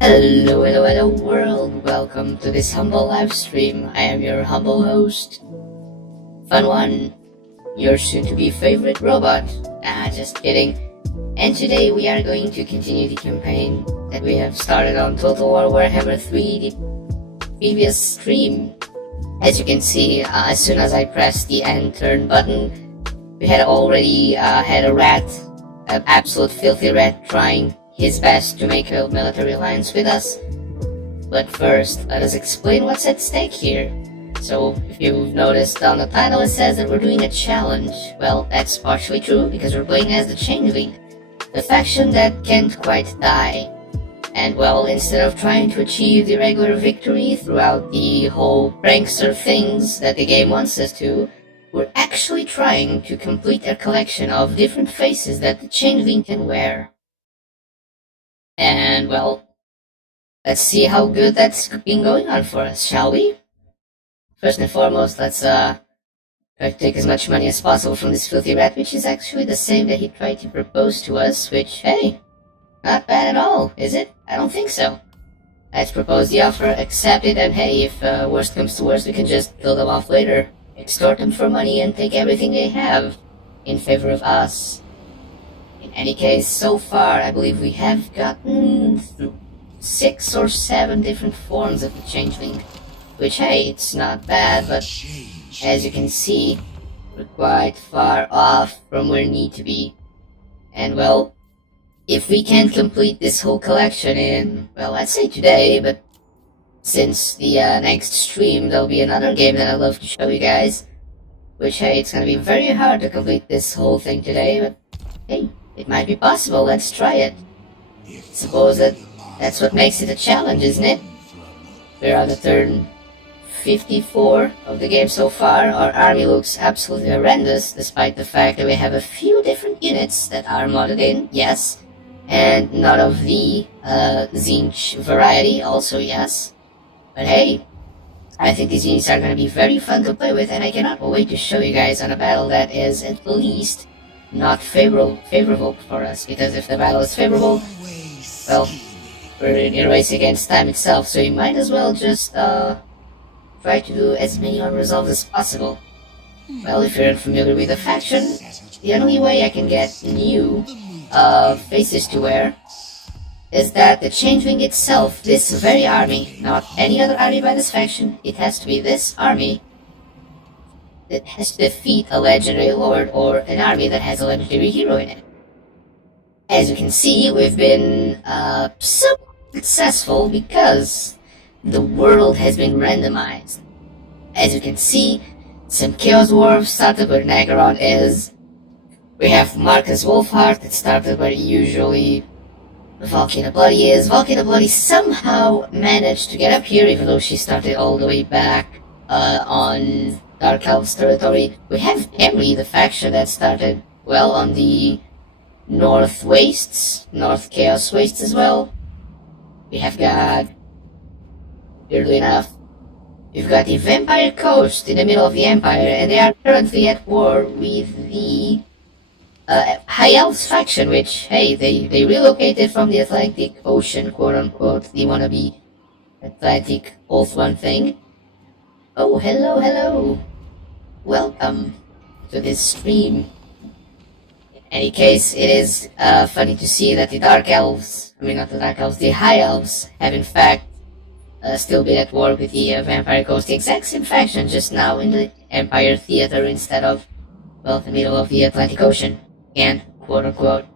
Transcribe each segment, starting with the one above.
Hello world, welcome to this humble live stream. I am your humble host, Fun One, your soon-to-be favorite robot. Just kidding. And today we are going to continue the campaign that we have started on Total War Warhammer 3, the previous stream. As you can see, as soon as I pressed the end turn button, we had already had a rat, an absolute filthy rat, trying his best to make a military alliance with us. But first, let us explain what's at stake here. So, if you've noticed on the title it says that we're doing a challenge. Well, that's partially true, because we're playing as the Changeling, the faction that can't quite die. And well, instead of trying to achieve the regular victory throughout the whole prankster things that the game wants us to, we're actually trying to complete a collection of different faces that the Changeling can wear. And well, let's see how good that's been going on for us, shall we? First and foremost, let's try to take as much money as possible from this filthy rat, which is actually the same that he tried to propose to us, which, hey, not bad at all, is it? I don't think so. Let's propose the offer, accept it, and hey, if worst comes to worst, we can just kill them off later, extort them for money, and take everything they have in favor of us. In any case, so far, I believe we have gotten 6 or 7 different forms of the Changeling, which, hey, it's not bad, but as you can see, we're quite far off from where we need to be. And well, if we can't complete this whole collection in, well, I'd say today, but since the next stream, there'll be another game that I'd love to show you guys, which, hey, it's gonna be very hard to complete this whole thing today, but hey, it might be possible. Let's try it. Suppose that's what makes it a challenge, isn't it? We're on the turn 54 of the game so far. Our army looks absolutely horrendous, despite the fact that we have a few different units that are modded in, yes. And none of the Zinch variety, also yes. But hey, I think these units are going to be very fun to play with, and I cannot wait to show you guys on a battle that is at least not favorable for us, because if the battle is favorable, well, we're in a race against time itself, so you might as well just try to do as many unresolved as possible. Well, if you're unfamiliar with the faction, the only way I can get new faces to wear is that the Changeling itself, this very army, not any other army by this faction, it has to be this army that has to defeat a legendary lord or an army that has a legendary hero in it. As you can see, we've been so successful because the world has been randomized. As you can see, some Chaos Dwarves started where Nagaron is. We have Marcus Wolfheart that started where usually Volcano Bloody is. Volcano Bloody somehow managed to get up here, even though she started all the way back on Dark Elves territory. We have Emery, the faction that started, well, on the North Wastes, North Chaos Wastes as well. We have got, weirdly enough, we've got the Vampire Coast in the middle of the Empire, and they are currently at war with the High Elves faction, which, hey, they relocated from the Atlantic Ocean, quote-unquote, the wannabe Atlantic Oath One thing. Oh, hello, hello. Welcome to this stream. In any case, it is funny to see that the Dark Elves, not the Dark Elves, the High Elves have in fact still been at war with the Vampire Coast, the exact same faction, just now in the Empire Theater instead of, well, the middle of the Atlantic Ocean, and quote-unquote.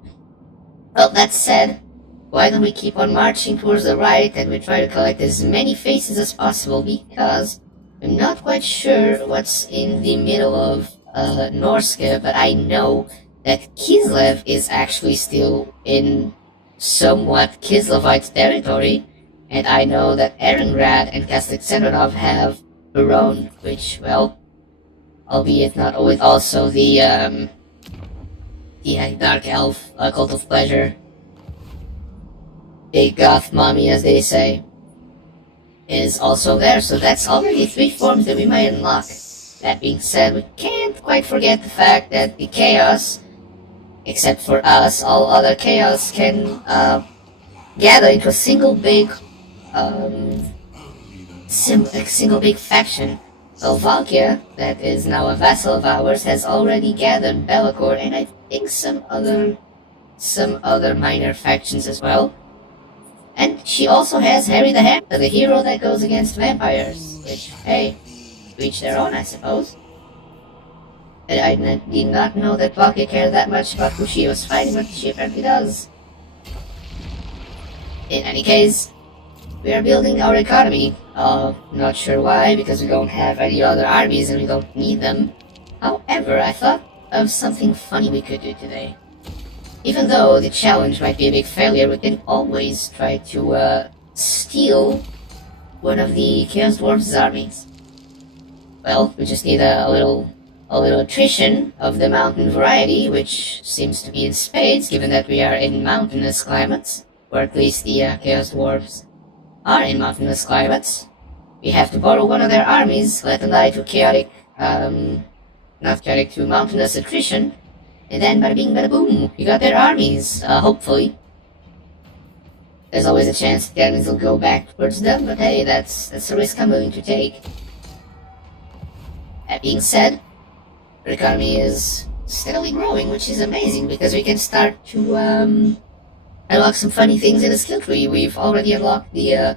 Well, that said, why don't we keep on marching towards the right and we try to collect as many faces as possible, because I'm not quite sure what's in the middle of Norska, but I know that Kislev is actually still in somewhat Kislevite territory, and I know that Erengrad and Kaslik-Sendronov have Baron, which, well, albeit not with also the Dark Elf Cult of Pleasure, Big Goth Mommy, as they say, is also there, so that's already 3 forms that we might unlock. That being said, we can't quite forget the fact that the Chaos, except for us, all other Chaos can gather into a single big faction. So Valkia, that is now a vassal of ours, has already gathered Be'lakor, and I think some other minor factions as well. And she also has Harry the Hammer, the hero that goes against vampires, which, hey, to each their own, I suppose. And I did not know that Valkia cared that much about who she was fighting, but she apparently does. In any case, we are building our economy. Not sure why, because we don't have any other armies and we don't need them. However, I thought of something funny we could do today. Even though the challenge might be a big failure, we can always try to steal one of the Chaos Dwarves' armies. Well, we just need a little attrition of the mountain variety, which seems to be in spades, given that we are in mountainous climates, or at least the Chaos Dwarves are in mountainous climates. We have to borrow one of their armies, let them die to to mountainous attrition, and then bada bing bada boom, we got their armies, hopefully. There's always a chance the armies will go back towards them, but hey, that's a risk I'm willing to take. That being said, our economy is steadily growing, which is amazing, because we can start to unlock some funny things in the skill tree. We've already unlocked the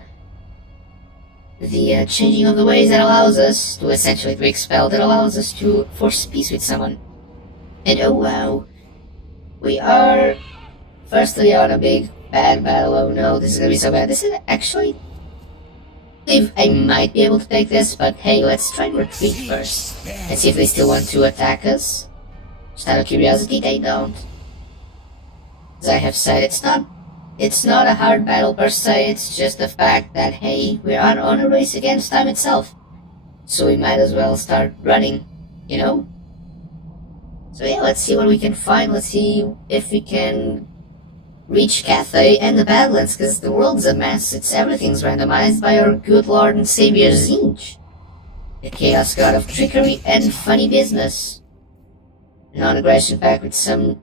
changing of the ways that allows us to essentially break spell, that allows us to force peace with someone. And oh wow, we are firstly on a big bad battle. Oh no, this is gonna be so bad. This is actually, I believe I might be able to take this, but hey, let's try and retreat first and see if they still want to attack us. Just out of curiosity, they don't. As I have said, it's not a hard battle per se, it's just the fact that, hey, we're on a race against time itself. So we might as well start running, you know? So yeah, let's see what we can find, let's see if we can reach Cathay and the Badlands, because the world's a mess, everything's randomized by our good lord and savior Zinj, the chaos god of trickery and funny business. Non-aggression pact with some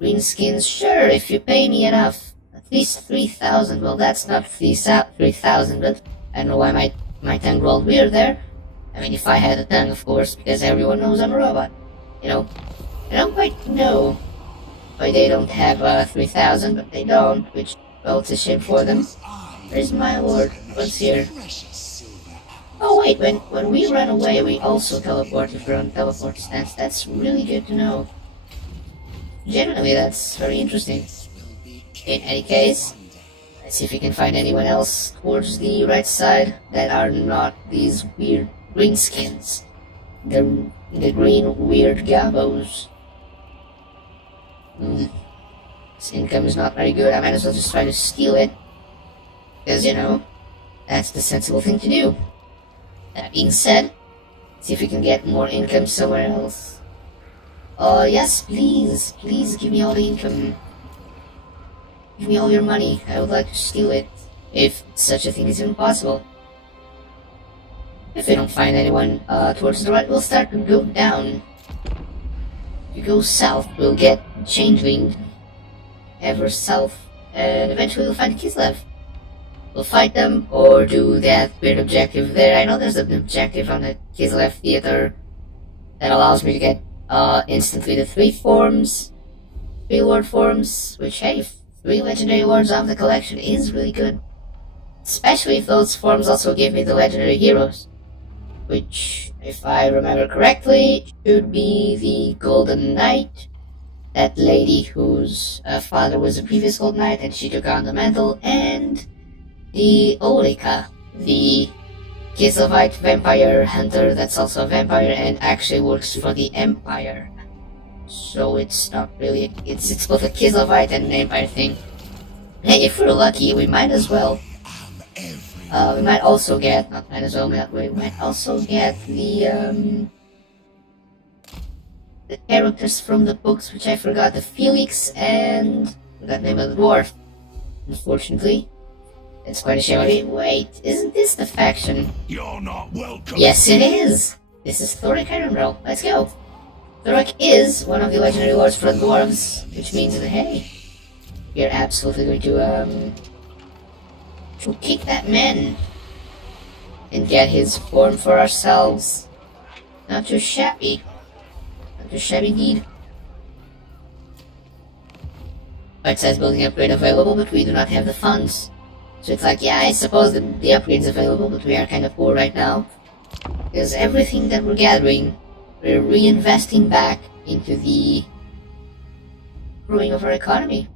greenskins, sure, if you pay me enough. At least 3,000, well that's not 3,000, but I don't know why my tongue rolled weird there. I mean, if I had a tongue, of course, because everyone knows I'm a robot. You know, I don't quite know why they don't have 3,000, but they don't, which, well, it's a shame for them. Where's my lord? What's here? Oh wait, when we run away, we also teleport if we're on teleport stance. That's really good to know. Generally, that's very interesting. In any case, let's see if we can find anyone else towards the right side that are not these weird greenskins. The green weird gabos. This income is not very good. I might as well just try to steal it. Because, you know, that's the sensible thing to do. That being said, see if we can get more income somewhere else. Oh, yes, please. Please give me all the income. Give me all your money. I would like to steal it. If such a thing is even possible. If we don't find anyone towards the right, we'll start to go down. If we go south, we'll get Changeling. Ever south. And eventually we'll find Kislev. We'll fight them, or do that weird objective there. I know there's an objective on the Kislev theater that allows me to get instantly the 3 forms, 3 award forms, which, hey, 3 legendary awards of the collection is really good. Especially if those forms also give me the legendary heroes. Which, if I remember correctly, should be the Golden Knight, that lady whose father was a previous Golden Knight and she took on the mantle, and the Ulrika, the Kislevite vampire hunter that's also a vampire and actually works for the Empire. So it's not really, it's both a Kislevite and an Empire thing. Hey, if we're lucky, we might as well. We might also get, not might as well, we might also get the characters from the books, which I forgot, the Felix and that name of the dwarf. Unfortunately, it's quite a shame. Wait, isn't this the faction? You're not welcome. Yes, it is. This is Thoric Ironbrow. Let's go. Thoric is one of the legendary lords for the dwarves, which means that hey, we're absolutely going to kick that man and get his form for ourselves. Not too shabby. Not too shabby indeed. It says building upgrade available, but we do not have the funds. So it's like, yeah, I suppose the upgrade's available, but we are kind of poor right now. Because everything that we're gathering, we're reinvesting back into the growing of our economy.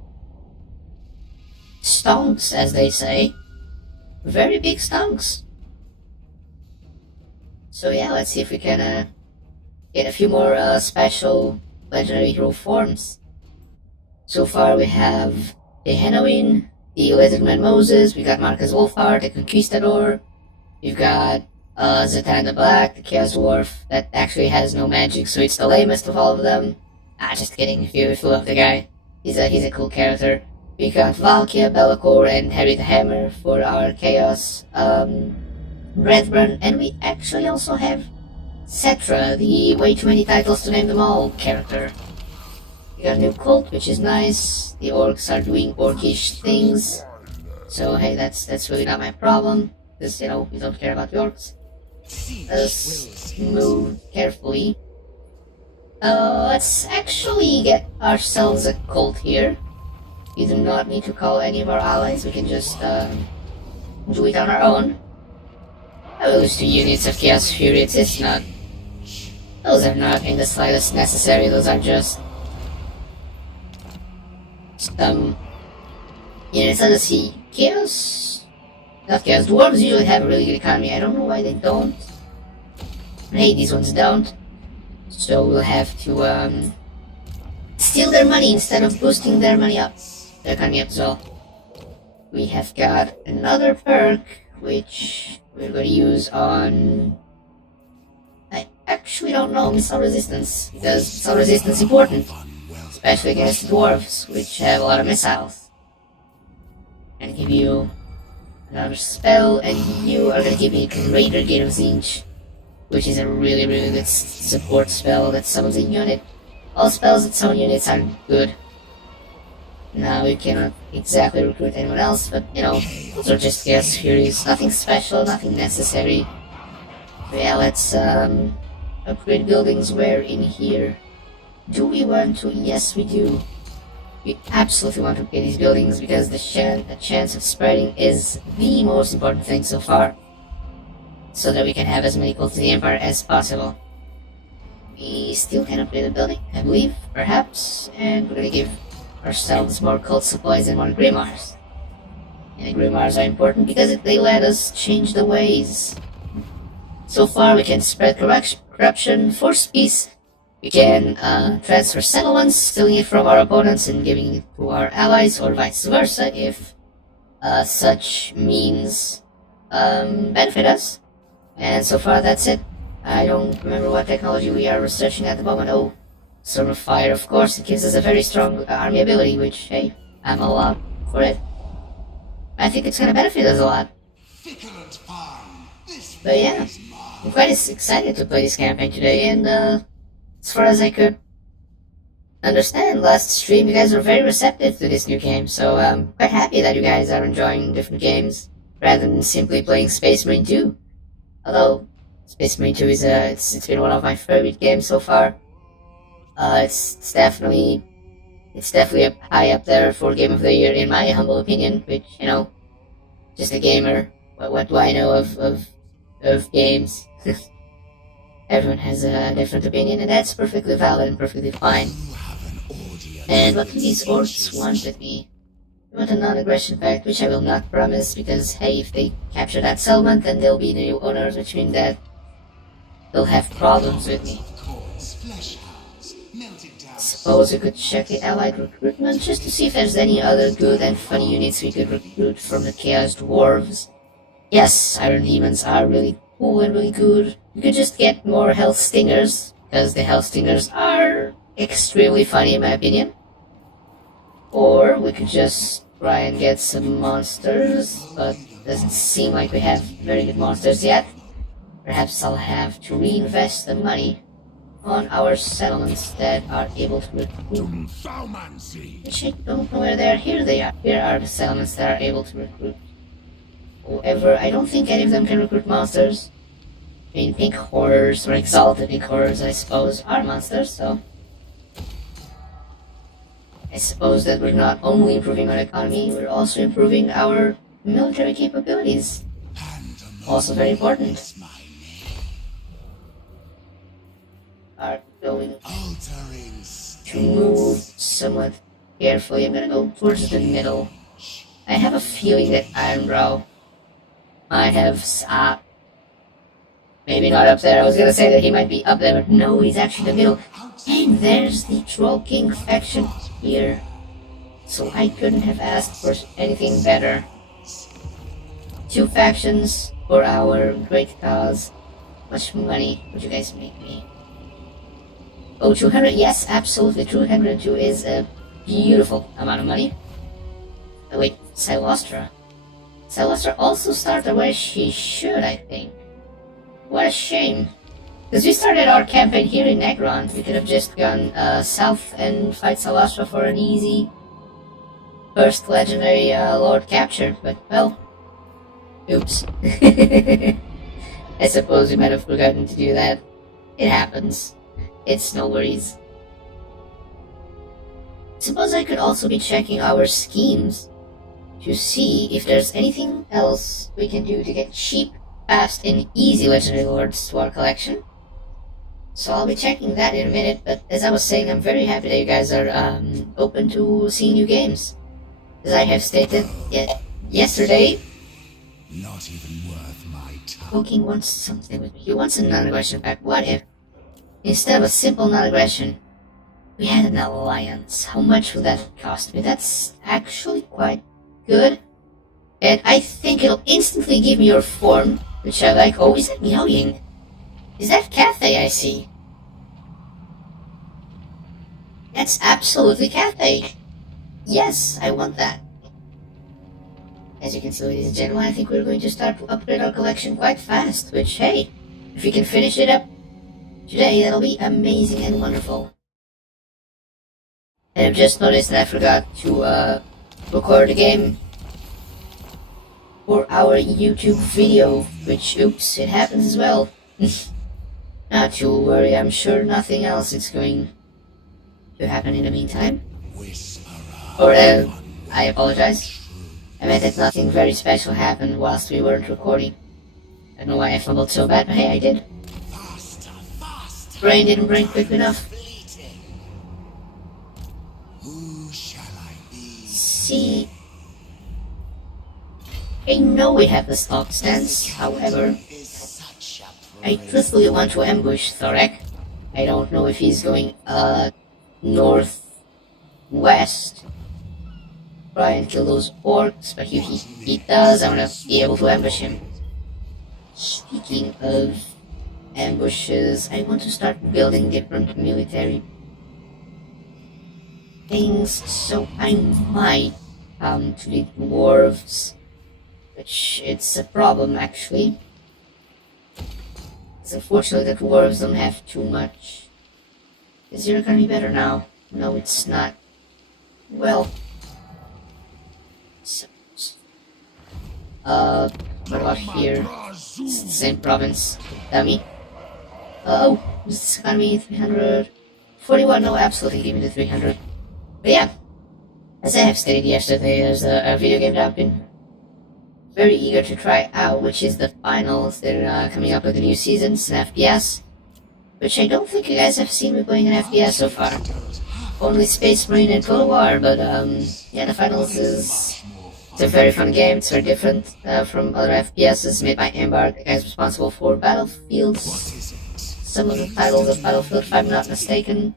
Stonks, as they say. Very big stonks. So yeah, let's see if we can get a few more special legendary hero forms. So far we have the Henoin, the Lizardman Moses, we got Marcus Wolfheart, the Conquistador, we've got Zatan the Black, the Chaos Dwarf, that actually has no magic, so it's the lamest of all of them. Just kidding, if you love the guy. He's a cool character. We got Valkia, Be'lakor, and Harry the Hammer for our Chaos Brethren, and we actually also have Cetra, the way too many titles to name them all character. We got a new cult, which is nice. The orcs are doing orcish things, so hey, that's really not my problem, because, you know, we don't care about the orcs. Let's move carefully. Let's actually get ourselves a cult here. We do not need to call any of our allies, we can just do it on our own. I will use 2 units of Chaos Furies, it's not... Those are not in the slightest necessary, those are just... some... units. Let's see, Chaos... not Chaos, Dwarves usually have a really good economy, I don't know why they don't. Hey, these ones don't. So we'll have to steal their money instead of boosting their money up. Their economy up as well. We have got another perk, which we're going to use on... I actually don't know, Missile Resistance, because Missile Resistance is important, especially against dwarves, which have a lot of missiles. And give you another spell, and you are going to give me Greater Gate of Zinch, which is a really, really good support spell that summons a unit. All spells that summon units are good. Now we cannot exactly recruit anyone else, but you know, those are just Chaos Furies. Nothing special, nothing necessary. But yeah, let's upgrade buildings. Where in here? Do we want to? Yes, we do. We absolutely want to upgrade these buildings because the chance of spreading is the most important thing so far. So that we can have as many cults in the Empire as possible. We still can upgrade the building, I believe, perhaps, and we're gonna give ourselves more cult supplies and more grimoires. And grimoires are important because they let us change the ways. So far, we can spread corruption, force peace. We can transfer settlements, stealing it from our opponents and giving it to our allies, or vice versa, if such means benefit us. And so far, that's it. I don't remember what technology we are researching at the moment. Oh, Storm of Fire, of course. It gives us a very strong army ability, which, hey, I'm all up for it. I think it's gonna benefit us a lot. But yeah, I'm quite excited to play this campaign today, and as far as I could understand, last stream you guys were very receptive to this new game, so I'm quite happy that you guys are enjoying different games, rather than simply playing Space Marine 2. Although, Space Marine 2 is it's been one of my favorite games so far. It's definitely up high up there for Game of the Year in my humble opinion, which, you know, just a gamer. What do I know of games? Everyone has a different opinion, and that's perfectly valid and perfectly fine. And what do these orcs want with me? They want a non-aggression pact, which I will not promise, because hey, if they capture that settlement, then they'll be the new owners, which means that they'll have problems with me. Suppose we could check the allied recruitment, just to see if there's any other good and funny units we could recruit from the Chaos Dwarves. Yes, Iron Demons are really cool and really good. We could just get more Health Stingers, because the Health Stingers are extremely funny in my opinion. Or we could just try and get some monsters, but doesn't seem like we have very good monsters yet. Perhaps I'll have to reinvest the money on our settlements that are able to recruit. Which I don't know where they are. Here they are. Here are the settlements that are able to recruit. However, I don't think any of them can recruit monsters. I mean, pink horrors, or exalted pink horrors, I suppose, are monsters, so I suppose that we're not only improving our economy, we're also improving our military capabilities. Also very important. Are going to move somewhat carefully. I'm gonna go towards the middle. I have a feeling that Ironbrow might have maybe not up there. I was gonna say that he might be up there, but no, he's actually in the middle. And there's the Troll King faction here. So I couldn't have asked for anything better. 2 factions for our great cause. How much money would you guys make me? Oh, 200, yes, absolutely. 202 is a beautiful amount of money. Oh, wait, Silostra. Silostra also started where she should, I think. What a shame. Because we started our campaign here in Negron. We could have just gone south and fight Silostra for an easy first legendary Lord capture, but well, oops. I suppose we might have forgotten to do that. It happens. It's no worries. Suppose I could also be checking our schemes to see if there's anything else we can do to get cheap, fast, and easy legendary lords to our collection. So I'll be checking that in a minute, but as I was saying, I'm very happy that you guys are open to seeing new games. As I have stated yesterday, not even worth my time. Cooking wants something with me. He wants a non-aggression pact. What if, instead of a simple non-aggression, we had an alliance? How much would that cost me? That's actually quite good. And I think it'll instantly give me your form, which I like. Oh, is that meowing? Is that Cathay I see? That's absolutely Cathay. Yes, I want that. As you can see, ladies and gentlemen, I think we're going to start to upgrade our collection quite fast, which, hey, if we can finish it up today, that'll be amazing and wonderful. And I've just noticed that I forgot to record the game for our YouTube video, which, oops, it happens as well. Not to worry, I'm sure nothing else is going to happen in the meantime. Or, I apologize. I meant that nothing very special happened whilst we weren't recording. I don't know why I fumbled so bad, but hey, I did. Brain didn't brain quick enough. Who shall I be? See, I know we have the stock stance, however, Is such a I truthfully want to ambush Thorek. I don't know if he's going northwest, try and kill those orcs, but if he does, I'm gonna be able to ambush him. Speaking of ambushes, I want to start building different military things, so I might come to the dwarves, which it's a problem actually. It's unfortunate that dwarves don't have too much. Is your economy better now? No, it's not. Well, what about here? It's the same province. Dummy. Oh, this economy 341. No, absolutely give me the 300. But yeah, as I have stated yesterday, there's a video game that I've been very eager to try out, which is the finals. They're coming up with the new seasons in FPS, which I don't think you guys have seen me playing in FPS so far. Only Space Marine and Total War, but yeah, the finals is it's a very fun game. It's very different from other FPSs made by Embark, the guys responsible for Battlefields. Some of the titles of Battlefield, if I'm not mistaken.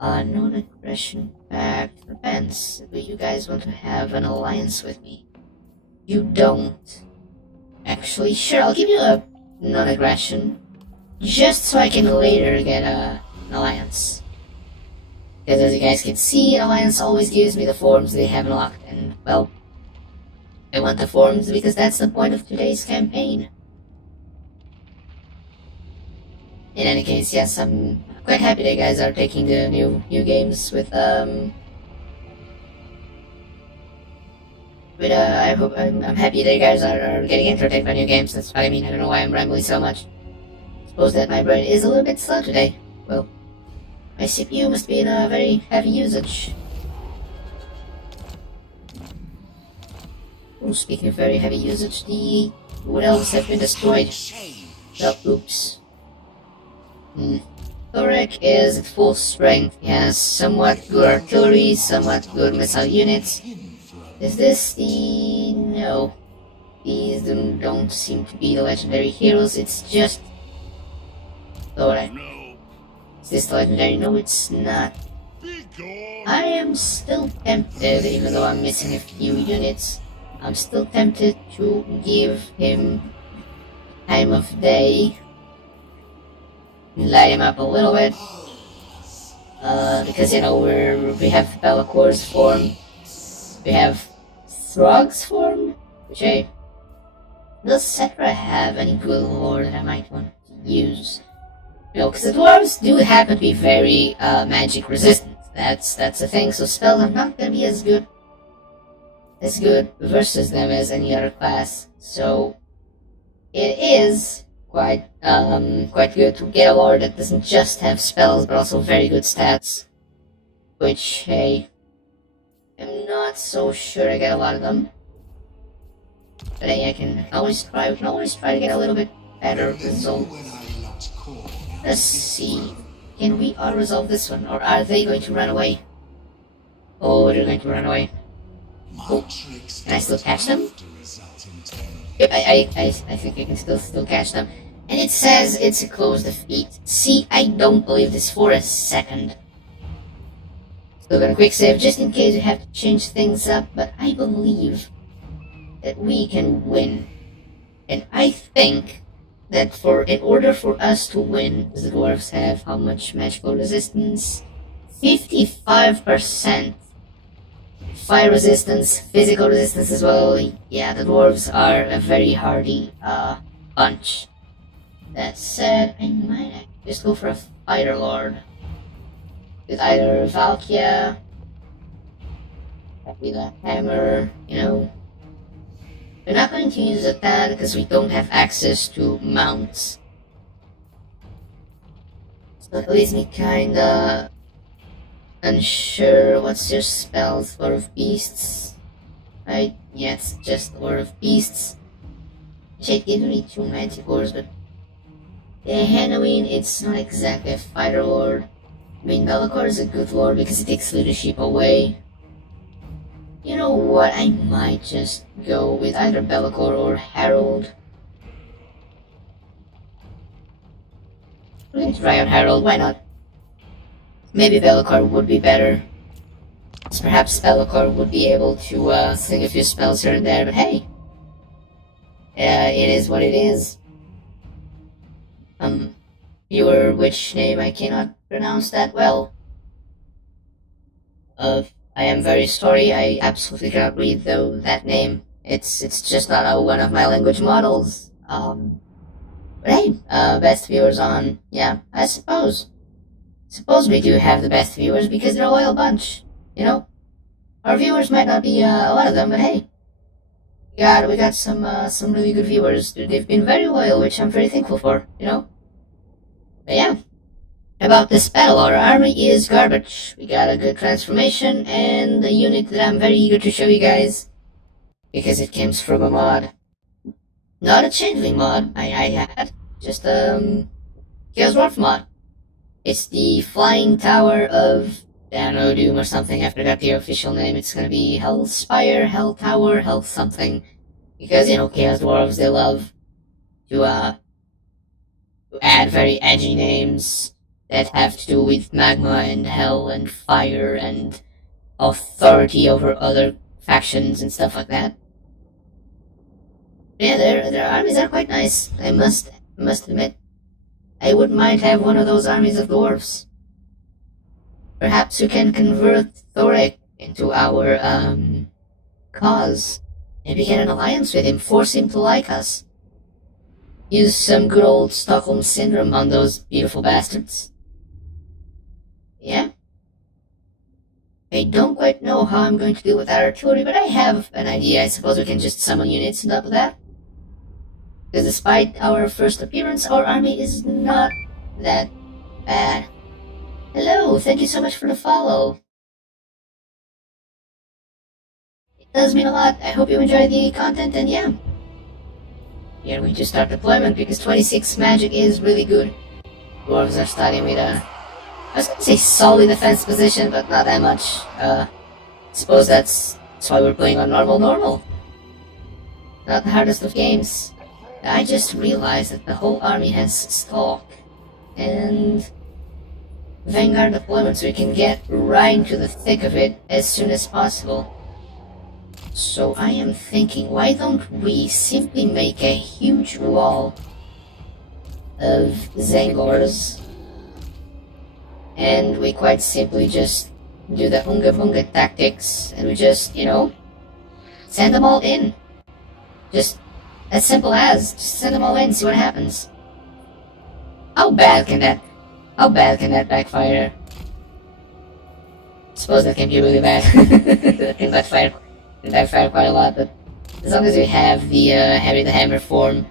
Non-aggression pact depends. Do you guys want to have an alliance with me? You don't. Actually, sure, I'll give you a non-aggression. Just so I can later get an alliance. Because as you guys can see, an alliance always gives me the forms they have unlocked. And, well, I want the forms because that's the point of today's campaign. In any case, yes, I'm quite happy that you guys are taking the new games with I hope I'm happy that you guys are getting entertained by new games. That's what I mean. I don't know why I'm rambling so much. Suppose that my brain is a little bit slow today. Well, my CPU must be in a very heavy usage. Oh, speaking of very heavy usage, the wood elves have been destroyed. Oh, oops. Thorek is at full strength. He has somewhat good artillery, somewhat good missile units. Is this the... no. These don't seem to be the legendary heroes, it's just... Thorek. Is this the legendary? No, it's not. I am still tempted, even though I'm missing a few units. I'm still tempted to give him time of day. Light him up a little bit. Because, you know, we have Bellacor's form. We have Throg's form, which, hey, does Cetra have any good lore that I might want to use? You know, because the dwarves do happen to be very magic resistant. That's the thing. So spells are not gonna be as good versus them as any other class. So it is quite good to get a lore that doesn't just have spells but also very good stats. Which, hey, I'm not so sure I get a lot of them. But hey, we can always try to get a little bit better result. Let's see. Can we resolve this one, or are they going to run away? Oh, they're going to run away. Oh, can I still catch them? Yep, I think I can still catch them. And it says it's a close defeat. See, I don't believe this for a second. Still gonna quick save just in case we have to change things up, but I believe that we can win. And I think that in order for us to win, because the dwarves have how much magical resistance? 55%. Fire resistance, physical resistance as well. Yeah, the dwarves are a very hardy bunch. That said, I might just go for a fighter lord. With either Valkia, with a hammer, you know. We're not going to use a pad because we don't have access to mounts. So that leaves me kinda unsure. What's your spell? Lord of Beasts? Right? Yeah, it's just Lord of Beasts. Which it gives me 2 manticores, but yeah, Halloween, it's not exactly a fighter lord. I mean, Be'lakor is a good lord because it takes leadership away. You know what, I might just go with either Be'lakor or Harold. I'm going to try out Harold, why not? Maybe Be'lakor would be better. So perhaps Be'lakor would be able to sling a few spells here and there, but hey! It is what it is. Viewer, which name I cannot pronounce that well. I am very sorry, I absolutely cannot read that name. It's just not one of my language models. But hey, best viewers on, yeah, I suppose. Suppose we do have the best viewers because they're a loyal bunch, you know? Our viewers might not be a lot of them, but hey, we got some really good viewers. They've been very loyal, which I'm very thankful for, you know? But yeah, about this battle, our army is garbage. We got a good transformation, and a unit that I'm very eager to show you guys, because it comes from a mod. Not a Changeling mod, I had, just Chaos Dwarf mod. It's the Flying Tower of Doom or something, I forgot the official name. It's gonna be Hellspire, Hell Tower, Hell something. Because, you know, Chaos Dwarves, they love to add very edgy names that have to do with magma and hell and fire and authority over other factions and stuff like that. Yeah, their armies are quite nice, I must admit. I wouldn't mind have one of those armies of dwarves. Perhaps we can convert Thoric into our, cause. Maybe get an alliance with him, force him to like us. Use some good old Stockholm Syndrome on those beautiful bastards. Yeah. I don't quite know how I'm going to deal with that artillery, but I have an idea. I suppose we can just summon units on top of that. Because despite our first appearance, our army is not that bad. Hello, thank you so much for the follow. It does mean a lot. I hope you enjoy the content, and yeah. Here we just start deployment because 26 magic is really good. Dwarves are starting with I was gonna say solid defense position, but not that much. Suppose that's why we're playing on normal. Not the hardest of games. I just realized that the whole army has Stalk and Vanguard deployment, so we can get right into the thick of it as soon as possible. So I am thinking, why don't we simply make a huge wall of Zangors, and we quite simply just do the Unga Bunga tactics, and we just, you know, send them all in. Just as simple as, just send them all in, see what happens. How bad can that backfire? Suppose that can be really bad. That can backfire quite a lot, but as long as we have the Harry the Hammer form,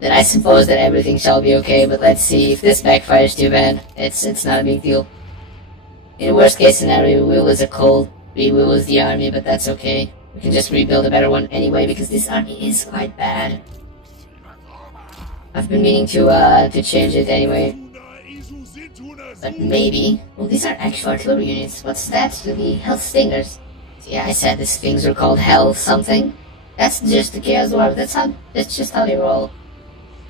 then I suppose that everything shall be okay. But let's see, if this backfires too bad, it's not a big deal. In worst case scenario, we will lose a cold, we will lose the army, but that's okay. We can just rebuild a better one anyway, because this army is quite bad. I've been meaning to change it anyway. But maybe... Well, these are actual artillery units. What's that to the Health Stingers? So yeah, I said these things are called Hell something. That's just the Chaos Dwarf. That's just how they roll.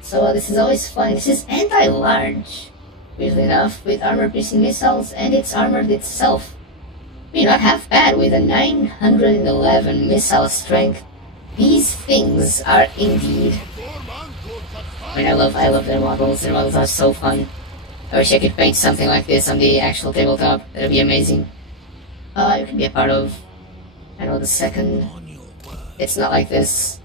So this is always fun. This is anti-large, weirdly enough, with armor-piercing missiles, and it's armored itself. I mean, not half bad with a 911 missile strength. These things are indeed... I mean, I love their models. Their models are so fun. I wish I could paint something like this on the actual tabletop. That'd be amazing. You can be a part of... I know the second... It's not like this.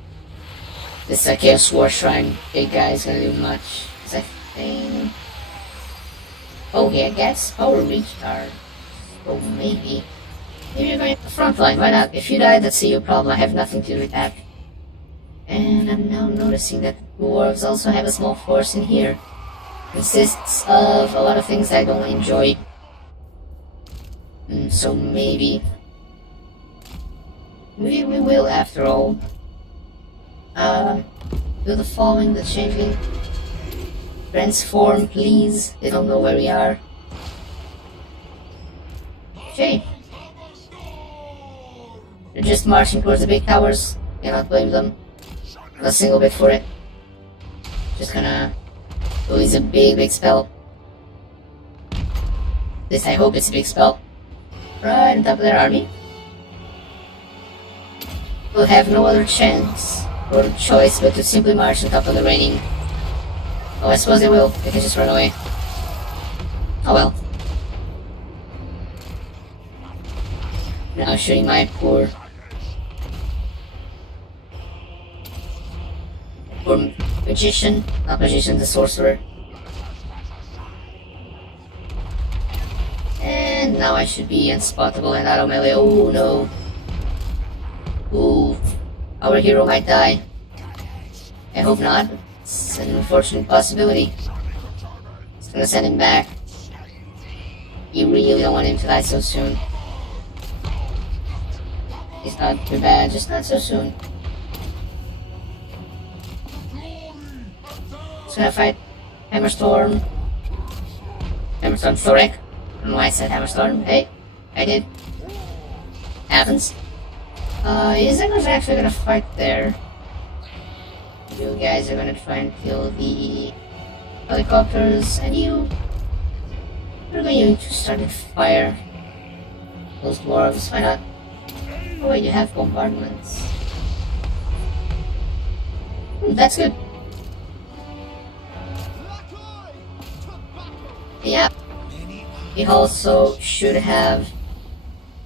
This Chaos War Shrine big guy is gonna do much. Cause I think... Oh yeah, Gat's power recharge. Oh, maybe. Maybe you're going to the front line, why not? If you die, that's a you problem. I have nothing to do with that. And I'm now noticing that dwarves also have a small force in here. Consists of a lot of things I don't enjoy. So maybe we will, after all, do the following: the Changeling. Transform, please. They don't know where we are. Okay. They're just marching towards the big towers. Cannot blame them. Not a single bit for it. Just gonna release a big spell. This, I hope it's a big spell. Right on top of their army. Will have no other chance or choice but to simply march on top of the raining. Oh, I suppose they will. They can just run away. Oh well. Now shooting my poor magician. Not magician, the sorcerer. And now I should be unspottable and out of melee. Oh no. Ooh. Our hero might die. I hope not. It's an unfortunate possibility. It's gonna send him back. You really don't want him to die so soon. It's not too bad, just not so soon. It's gonna fight Hammerstorm. Hammerstorm Thorek. I don't know why I said Hammerstorm. Hey, I did. Happens. Is anyone actually gonna fight there? You guys are gonna try and kill the helicopters, and you are going to start to fire those dwarves. Why not? Oh wait, you have bombardments. That's good. Yeah. We also should have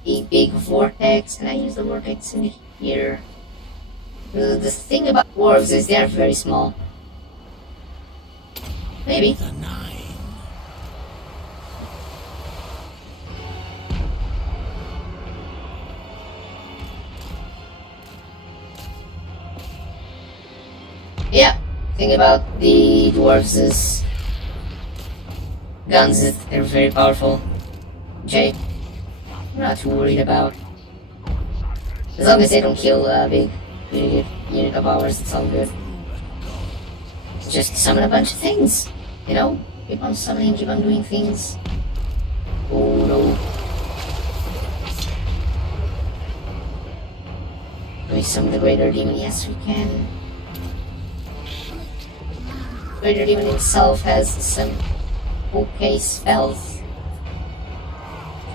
a big vortex. Can I use the vortex in here? The thing about dwarves is they are very small. Maybe. Yeah, thing about the dwarves is guns, they're very powerful. Okay, I'm not too worried about. As long as they don't kill a big unit of ours, it's all good. Just summon a bunch of things, you know? Keep on summoning, keep on doing things. Oh no. Can we summon the Greater Demon? Yes, we can. Greater Demon himself has some okay spells.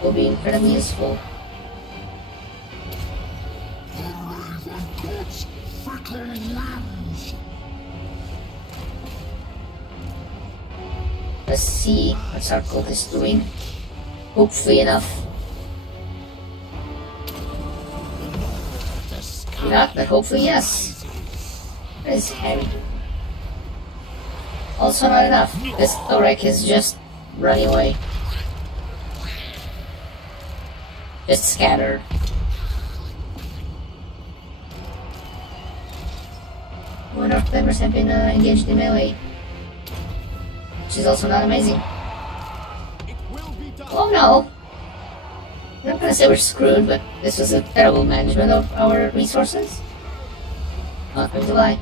Will be incredibly useful. Let's see what's our cultist doing. Hopefully enough. Not, but hopefully yes. What is Harry? Also not enough. This Thorek is just running away. Just scattered. One of our members have been engaged in melee. Which is also not amazing. Oh no! I'm not gonna say we're screwed, but this was a terrible management of our resources. Not going to lie.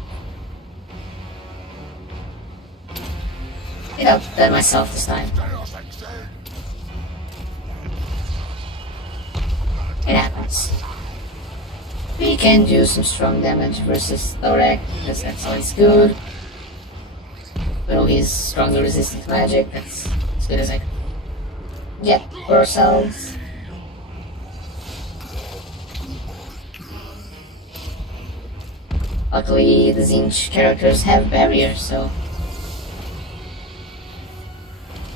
I got that myself this time. It happens. We can do some strong damage versus Thorek, because that's always good. We know he's strongly resistant to magic, that's as good as I can get for ourselves. Luckily, the Zinch characters have barriers, so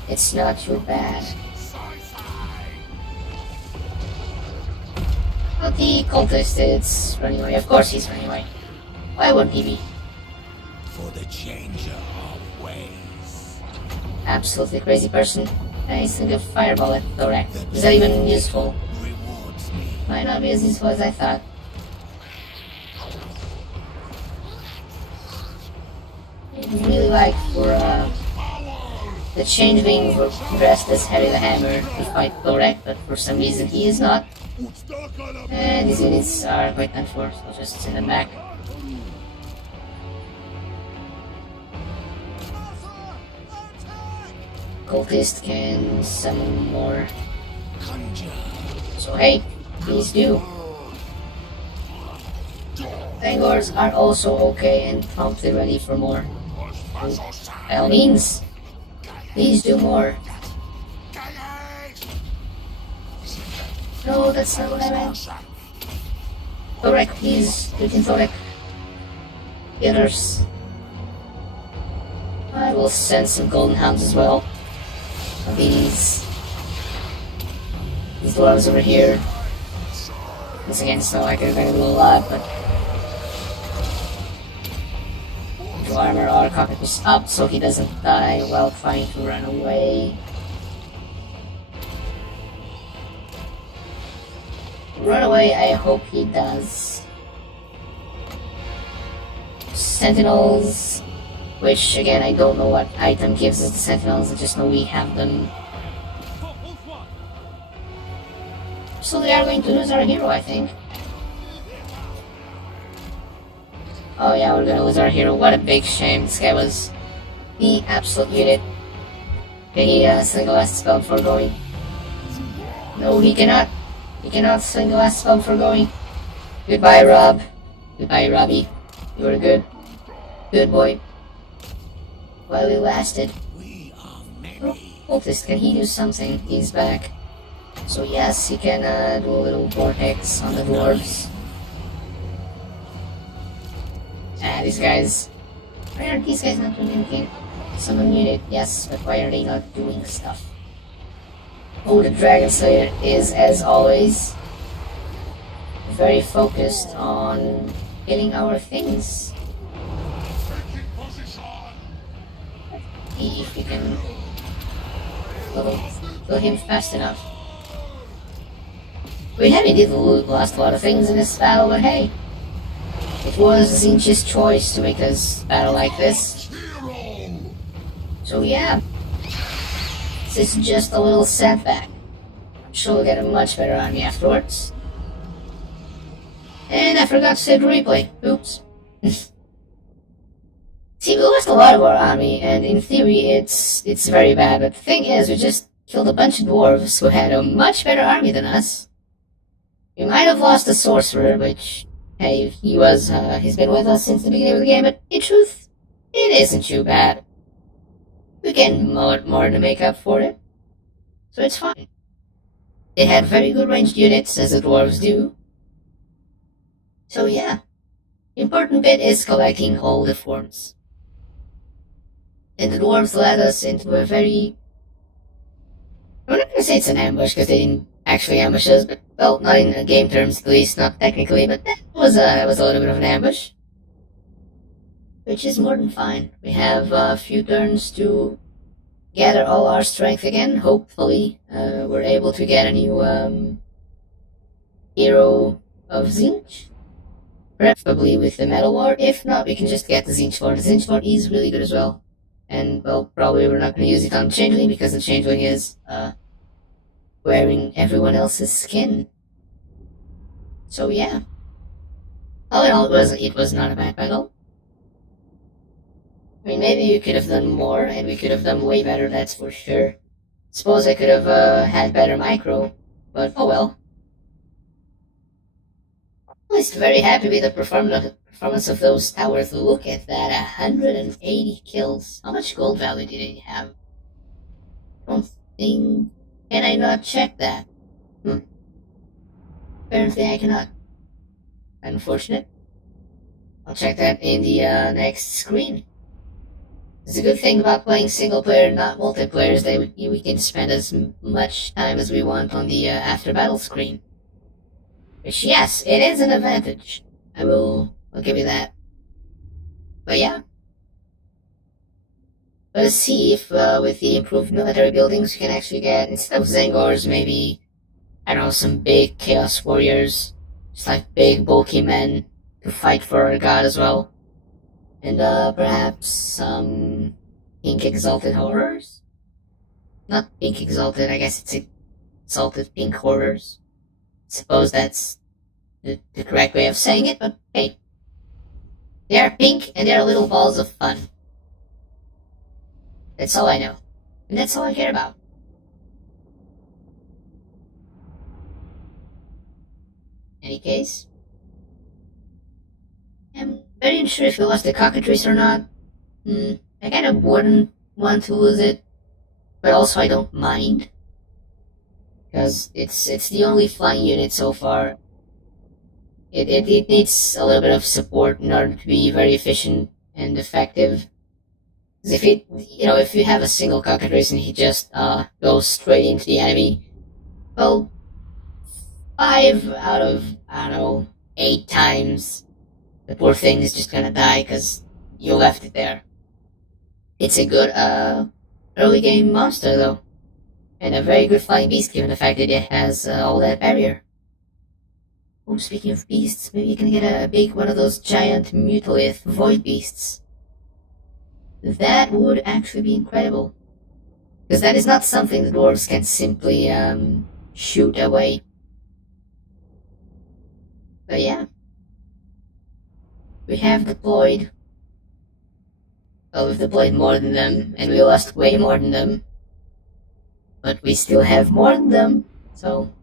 it's not too bad. But the cultist is running away. Of course he's running away. Why wouldn't he be? For the changer of ways. Absolutely crazy person. I think of fireball at Thorek. Is that even useful? Might not be as useful as I thought. I'd really like for the Changeling dressed as Harry the Hammer to fight Thorek, but for some reason he is not. And these units are quite done for, so I'll just send them back. Cultist can summon more. Conjure. So hey, please do. Tangors are also okay and promptly ready for more. And by all means, please do more. No, that's not what I meant. Thorek, please, Lieutenant Thorek. The others. I will send some golden hounds as well. These dwarves over here. Once again, it's not like they're going to do a lot, but Warhammer our cockpit is up so he doesn't die while trying to run away. Run away, I hope he does. Sentinels, which again I don't know what item gives us the sentinels, I just know we have them. So they are going to lose our hero, I think. Oh yeah, we're gonna lose our hero. What a big shame. This guy was the absolute unit. Can he sling the last spell before going? No, he cannot. He cannot sling the last spell before going. Goodbye, Rob. Goodbye, Robbie. You were good. Good boy. While it lasted. Cultist, can he do something? He's back. So yes, he can do a little vortex on the dwarves. These guys. Why aren't these guys not doing anything? Summon unit, yes, but why are they not doing stuff? Oh, the Dragon Slayer is, as always, very focused on killing our things. If we can kill him fast enough. We have indeed lost a lot of things in this battle, but hey, it was Zinch's choice to make us battle like this. So yeah, this is just a little setback. I'm sure we'll get a much better army afterwards. And I forgot to save the replay. Oops. See, we lost a lot of our army, and in theory it's very bad, but the thing is, we just killed a bunch of dwarves who had a much better army than us. We might have lost a sorcerer, which, hey, he's been with us since the beginning of the game, but in truth, it isn't too bad. We can mow it more to make up for it, so it's fine. It had very good ranged units, as the dwarves do. So yeah, the important bit is collecting all the forms. And the dwarves led us into a very... I'm not gonna say it's an ambush, because they didn't actually ambush us, but, well, not in game terms at least, not technically, but that was a little bit of an ambush. Which is more than fine. We have a few turns to gather all our strength again. Hopefully, we're able to get a new hero of Zinch. Preferably with the Metal War. If not, we can just get the Zinch Lord. The Zinch Lord is really good as well. And, well, probably we're not going to use it on Changeling, because the Changeling is, wearing everyone else's skin. So, yeah. All in all, it was not a bad battle. I mean, maybe we could have done more, and we could have done way better, that's for sure. Suppose I could have, had better micro, but oh well. I'm just very happy with the performance of those towers. Look at that, 180 kills. How much gold value did it have? I don't think... Can I not check that? Apparently I cannot. Unfortunate. I'll check that in the next screen. It's a good thing about playing single player, not multiplayer, is that we can spend as much time as we want on the after battle screen. Which, yes, it is an advantage. I'll give you that. But yeah. Let's see if with the improved military buildings we can actually get, instead of Zengors, maybe, I don't know, some big Chaos Warriors. Just like big bulky men to fight for our god as well. And perhaps some Pink Exalted Horrors? Not Pink Exalted, I guess it's Exalted Pink Horrors. Suppose that's the correct way of saying it, but hey. They are pink and they are little balls of fun. That's all I know. And that's all I care about. any case, I'm very unsure if we lost the cockatrice or not. I kind of wouldn't want to lose it, but also I don't mind. Because it's the only flying unit so far. It needs a little bit of support in order to be very efficient and effective. Because if you have a single cockatrice and he just goes straight into the enemy, well, 5 out of, I don't know, 8 times, the poor thing is just gonna die because you left it there. It's a good early game monster though, and a very good flying beast given the fact that it has all that barrier. Oh, speaking of beasts, maybe you can get a big one of those giant mutalith void beasts. That would actually be incredible. Because that is not something the dwarves can simply shoot away. But yeah. We have deployed. Well, we've deployed more than them, and we lost way more than them. But we still have more than them, so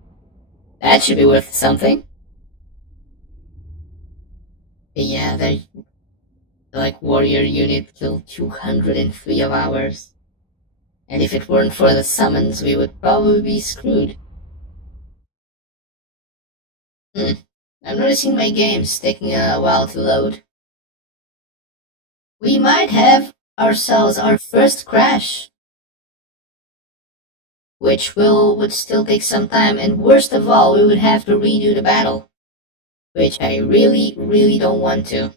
that should be worth something. But yeah, the warrior unit killed 203 of ours. And if it weren't for the summons, we would probably be screwed. I'm noticing my game's taking a while to load. We might have ourselves our first crash. Which would still take some time, and worst of all, we would have to redo the battle. Which I really, really don't want to.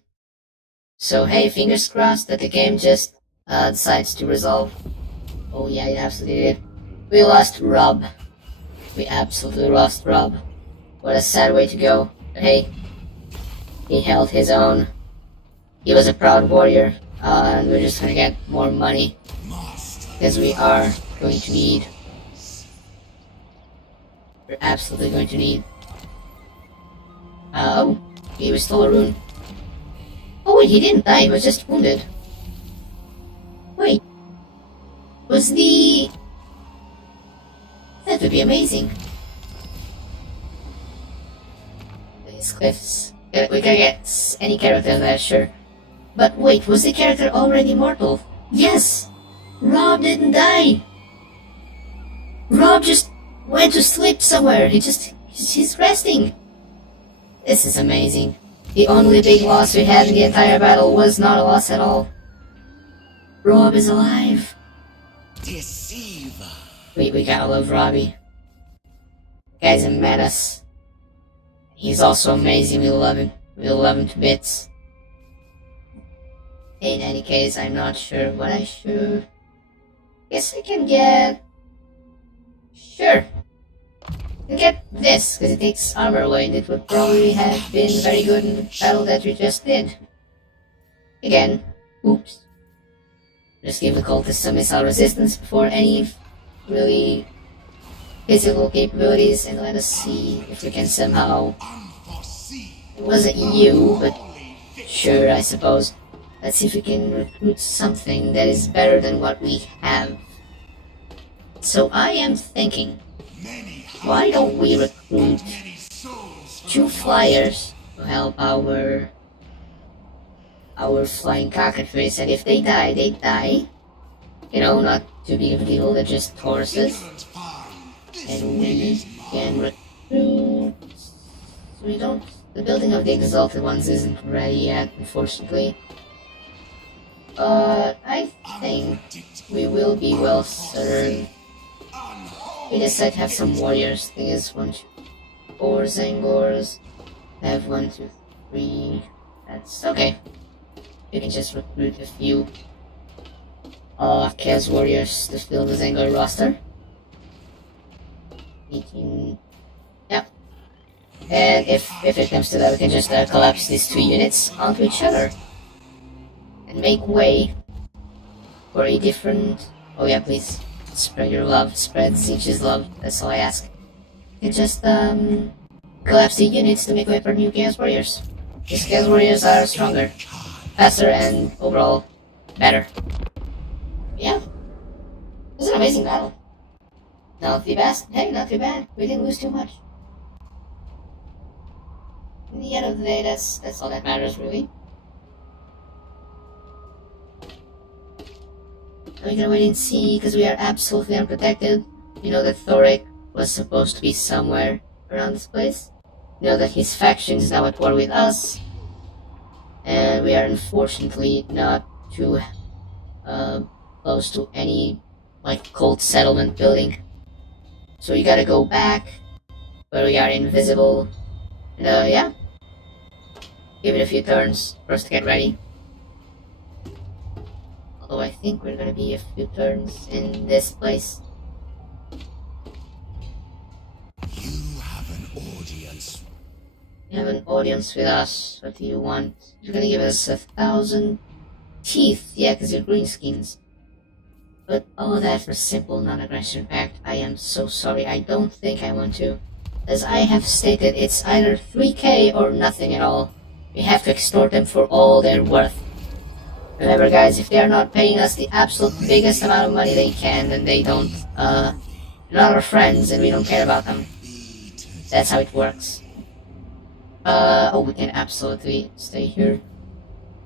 So hey, fingers crossed that the game just decides to resolve. Oh yeah, it absolutely did. We lost Rob. We absolutely lost Rob. What a sad way to go. But hey, he held his own. He was a proud warrior, and we're just gonna get more money. Because we are going to need. We're absolutely going to need. Oh, he was still a rune. Oh wait, he didn't die, he was just wounded. Wait. Was the... That would be amazing. These cliffs. We can get any character there, sure. But wait, was the character already mortal? Yes! Rob didn't die! Rob just went to sleep somewhere. He's resting. This is amazing. The only big loss we had in the entire battle was not a loss at all. Rob is alive. Deceiver. We gotta love Robbie. The guy's a menace. He's also amazing. We love him. We love him to bits. In any case, I'm not sure what I should... Guess I can get... Sure. I can get this, because it takes armor away, and it would probably have been very good in the battle that we just did. Again. Oops. Just give the cultists some missile resistance before any really physical capabilities, and let us see if we can somehow... It wasn't you, but sure, I suppose. Let's see if we can recruit something that is better than what we have. So I am thinking, why don't we recruit 2 flyers to help our flying cockatrice, and if they die, they die. You know, not too big of a deal, they're just horses. And we can recruit... We don't... The building of the Exalted Ones isn't ready yet, unfortunately. But I think we will be well served. We decide to have some warriors. Thing is, 1, 2, 4 Zangors. I have 1, 2, 3. That's okay. We can just recruit a few Chaos Warriors to fill the Zangor roster. 18. Yep. And if it comes to that, we can just collapse these 2 units onto each other. And make way for a different... Oh yeah, please. Spread your love. Spread Zinch's love. That's all I ask. You can just collapse the units to make way for new Chaos Warriors. These Chaos Warriors are stronger, faster, and overall better. Yeah. This is an amazing battle. Not the best. Hey, not too bad. We didn't lose too much. In the end of the day, that's all that matters, really. We're gonna wait and see, because we are absolutely unprotected. You know that Thoric was supposed to be somewhere around this place. You know that his faction is now at war with us. And we are unfortunately not too close to any, like, cult settlement building. So you gotta go back, where we are invisible. And yeah. Give it a few turns for us to get ready. Although I think we're gonna be a few turns in this place. You have an audience. You have an audience with us. What do you want? You're gonna give us 1,000 teeth. Yeah, because you're greenskins. But all that for simple non-aggression pact. I am so sorry. I don't think I want to. As I have stated, it's either 3k or nothing at all. We have to extort them for all they're worth. Remember, guys, if they are not paying us the absolute biggest amount of money they can, then they don't, they're not our friends and we don't care about them. That's how it works. Oh, we can absolutely stay here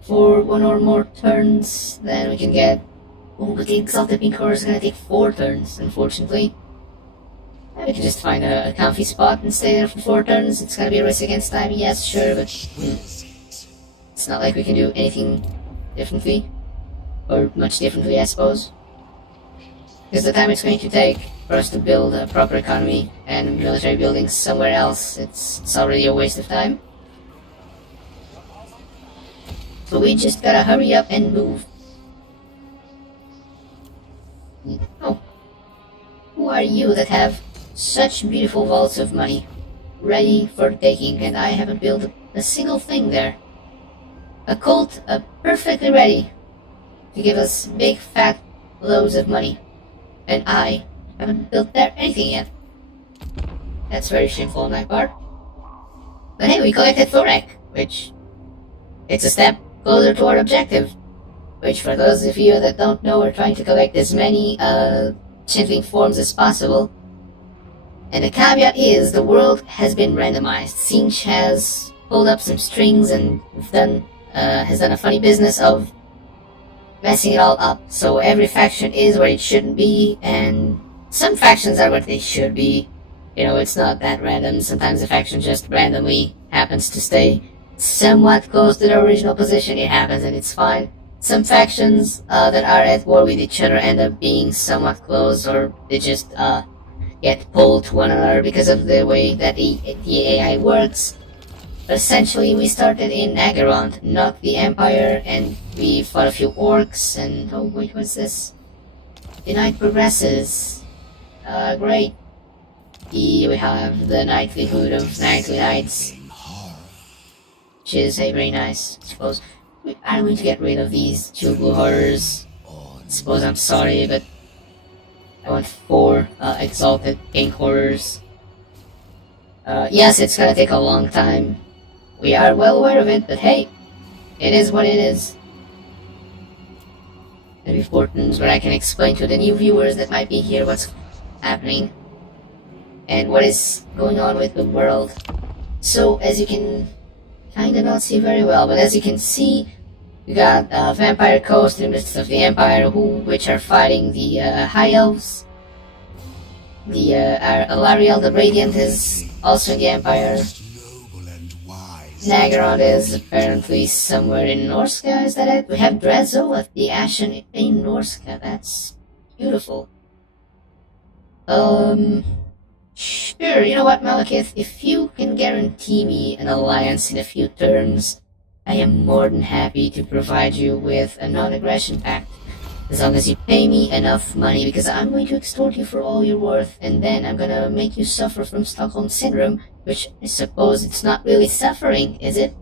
for one or more turns, then we can get... Oh, but the Exalted Pink Horror is gonna take 4 turns, unfortunately. And we can just find a comfy spot and stay there for 4 turns. It's gonna be a race against time, yes, sure, but... it's not like we can do anything differently. Or much differently, I suppose. Because the time it's going to take for us to build a proper economy and military buildings somewhere else, it's already a waste of time. So we just gotta hurry up and move. Oh. Who are you that have such beautiful vaults of money ready for taking, and I haven't built a single thing there? A cult perfectly ready to give us big fat loads of money, and I haven't built there anything yet. That's very shameful on my part. But hey, we collected Thorek, which it's a step closer to our objective. Which, for those of you that don't know, we're trying to collect as many Changeling forms as possible. And the caveat is, the world has been randomized. Sinch has pulled up some strings and has done a funny business of messing it all up. So every faction is where it shouldn't be, and some factions are where they should be. You know, it's not that random. Sometimes a faction just randomly happens to stay somewhat close to their original position. It happens and it's fine. Some factions that are at war with each other end up being somewhat close, or they just get pulled to one another because of the way that the AI works. But essentially, we started in Agarond, not the Empire, and we fought a few orcs, and oh wait, what's this? The night progresses. Great. We have the knightlyhood of knightly knights, which is very nice, I suppose. We are going to get rid of these 2 blue horrors. I suppose I'm sorry, but I want 4 exalted pink horrors. Yes, it's gonna take a long time. We are well aware of it, but hey, it is what it is. Maybe 4 turns where I can explain to the new viewers that might be here what's happening and what is going on with the world. So, as you can kinda not see very well, but as you can see, we got Vampire Coast in the midst of the Empire, which are fighting the High Elves. The Alariel the Radiant is also in the Empire. Nagaroth is apparently somewhere in Norska, is that it? We have Drezzo of the Ashen in Norska, that's beautiful. Sure, you know what, Malekith, if you can guarantee me an alliance in a few turns, I am more than happy to provide you with a non-aggression pact. As long as you pay me enough money, because I'm going to extort you for all you're worth, and then I'm gonna make you suffer from Stockholm Syndrome, which I suppose it's not really suffering, is it?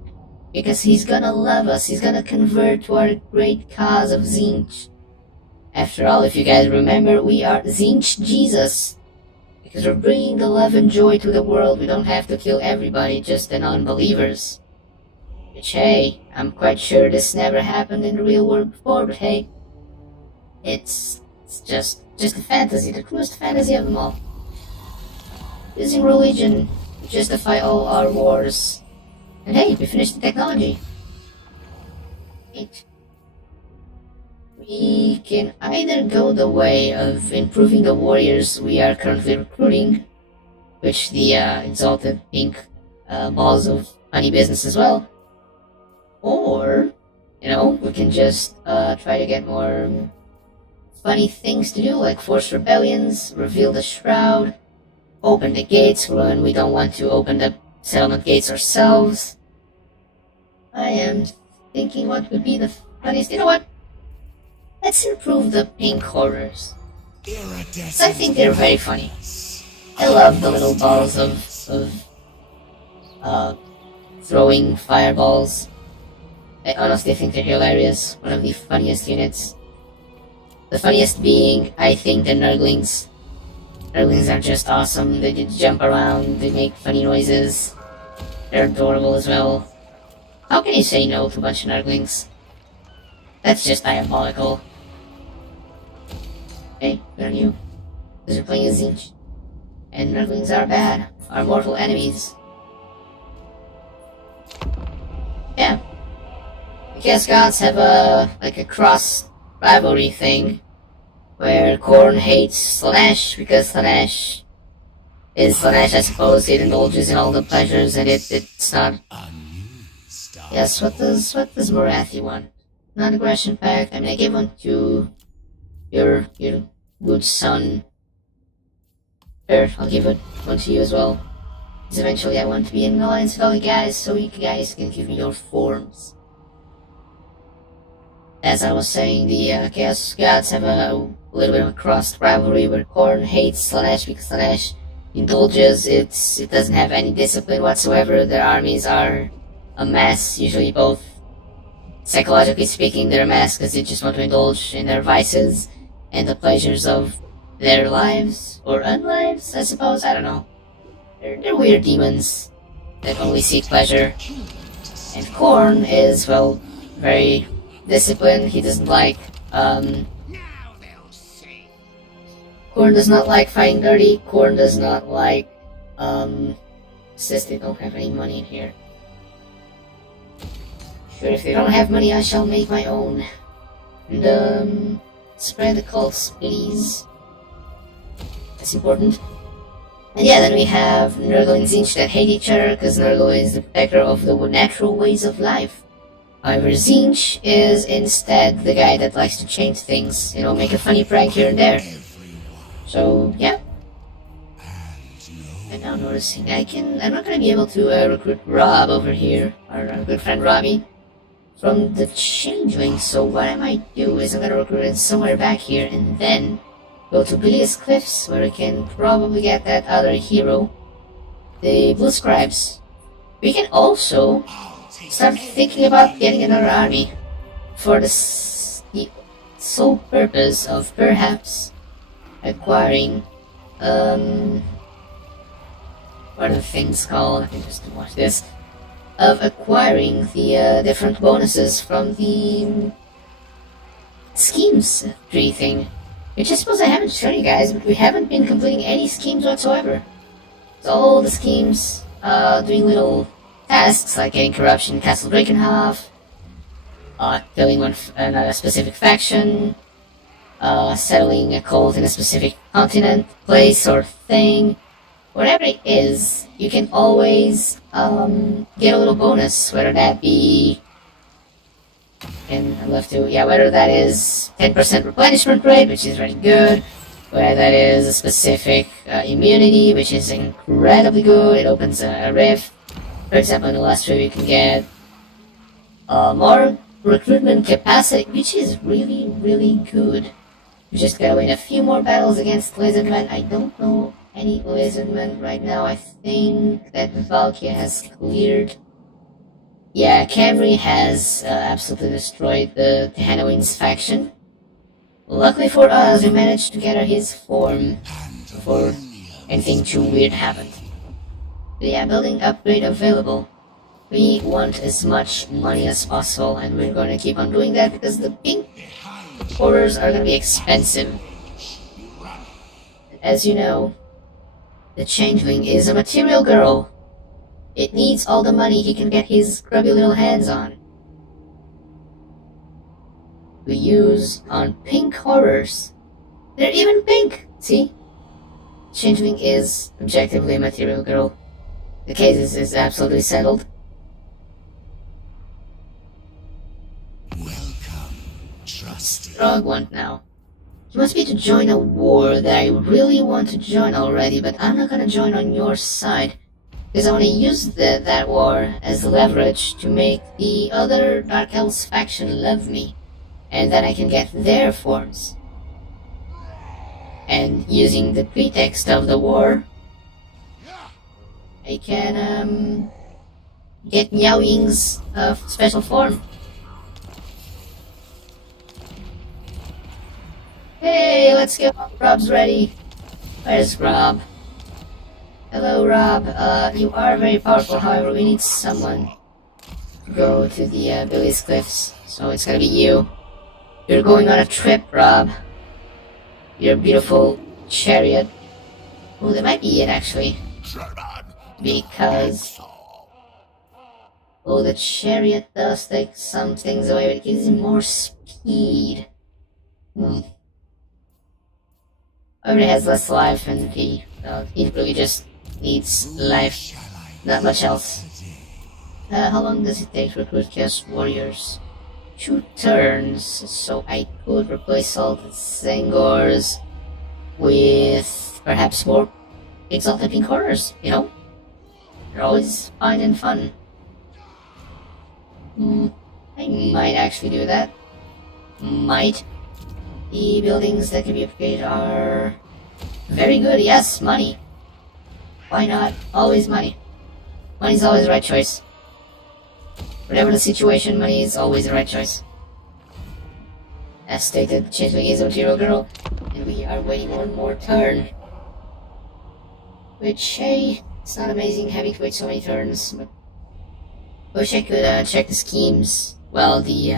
Because he's gonna love us, he's gonna convert to our great cause of Tzeentch. After all, if you guys remember, we are Tzeentch Jesus. Because we're bringing the love and joy to the world, we don't have to kill everybody, just the non-believers. Which, hey, I'm quite sure this never happened in the real world before, but hey, it's just a fantasy, the truest fantasy of them all. Using religion to justify all our wars. And hey, we finished the technology. Great. We can either go the way of improving the warriors we are currently recruiting, which the exalted pink balls of honey business as well, or, we can just try to get more funny things to do, like force rebellions, reveal the shroud, open the gates when we don't want to open the settlement gates ourselves. I am thinking what would be the funniest. You know what? Let's improve the pink horrors. I think they're very funny. I love the little balls of throwing fireballs. I honestly think they're hilarious. One of the funniest units. The funniest being, I think, the Nurglings. Nurglings are just awesome. They just jump around, they make funny noises. They're adorable as well. How can you say no to a bunch of Nurglings? That's just diabolical. Hey, good on you. Because you're playing a Zinch. And Nurglings are bad. Are mortal enemies. Yeah. The Chaos Gods have a cross rivalry thing. Where Khorne hates Slaanesh because Slaanesh is Slaanesh, I suppose. It indulges in all the pleasures and it's not... Yes, what does Morathi want? Non-aggression pact. I mean, I gave one to your good son. Sure, I'll give one to you as well. Because eventually I want to be in an alliance with all you guys, so you guys can give me your forms. As I was saying, the Chaos Gods have a little bit of a crossed rivalry where Khorne hates Slaanesh because Slaanesh indulges. It doesn't have any discipline whatsoever. Their armies are a mess, usually both psychologically speaking, they're a mess because they just want to indulge in their vices and the pleasures of their lives, or unlives, I suppose, I don't know. They're weird demons that only seek pleasure. And Khorne is, well, very disciplined. He doesn't like, Khorne does not like fighting dirty. Khorne does not like, since they don't have any money in here. Sure, if they don't have money, I shall make my own. And, spread the cults, please. That's important. And yeah, then we have Nurgle and Tzeentch that hate each other, because Nurgle is the protector of the natural ways of life. However, Tzeentch is instead the guy that likes to change things, make a funny prank here and there. So, yeah. I'm now noticing I'm not gonna be able to recruit Rob over here, our good friend Robbie, from the Changeling, so what I might do is I'm gonna recruit him somewhere back here, and then go to Bilious Cliffs, where we can probably get that other hero, the Blue Scribes. We can also start thinking about getting another army, for the sole purpose of perhaps acquiring, what are the things called? Let me just watch this. Of acquiring the different bonuses from the schemes tree thing. Which I suppose I haven't shown you guys, but we haven't been completing any schemes whatsoever. So all the schemes, doing little tasks like getting corruption in Castle Drakenhof, killing a specific faction, settling a cult in a specific continent, place, or thing. Whatever it is, you can always get a little bonus, whether that be... And I love to, whether that is 10% replenishment rate, which is very good, whether that is a specific immunity, which is incredibly good. It opens a rift. For example, in the last rift you can get more recruitment capacity, which is really, really good. We just gotta win a few more battles against Lizardmen. I don't know any Lizardmen right now. I think that Valkia has cleared. Yeah, Camry has absolutely destroyed the Tehannowin's faction. Luckily for us, we managed to get his form before anything too weird happened. But yeah, building upgrade available. We want as much money as possible, and we're going to keep on doing that because the pink orders are going to be expensive. As you know, the Changeling is a material girl. It needs all the money he can get his grubby little hands on. We use on pink horrors. They're even pink! See? Changeling is objectively a material girl. The case is absolutely settled. Welcome, trusty. Strong one now. He wants me to join a war that I really want to join already, but I'm not gonna join on your side. Because I want to use that war as leverage to make the other Dark Elves faction love me. And then I can get their forms. And using the pretext of the war, I can get Meow Ying's special form. Hey, let's go. Rob's ready. Where's Rob? Hello, Rob. You are very powerful, however, we need someone to go to the Billy's Cliffs. So it's gonna be you. You're going on a trip, Rob. Your beautiful chariot. Oh, that might be it, actually. Because... oh, the chariot does take some things away, but it gives him more speed. However, he has less life, and he really just needs life, not much else. How long does it take to recruit Chaos Warriors? 2 turns, so I could replace Salted Zangors with perhaps more Exalted Pink Horrors, you know? They're always fine and fun. I might actually do that. Might. The buildings that can be upgraded are very good, yes, money. Why not? Always money. Money's always the right choice. Whatever the situation, money is always the right choice. As stated, Changeling is a material girl, and we are waiting one more turn. Which, hey, it's not amazing having to wait so many turns, but... wish I could check the schemes while the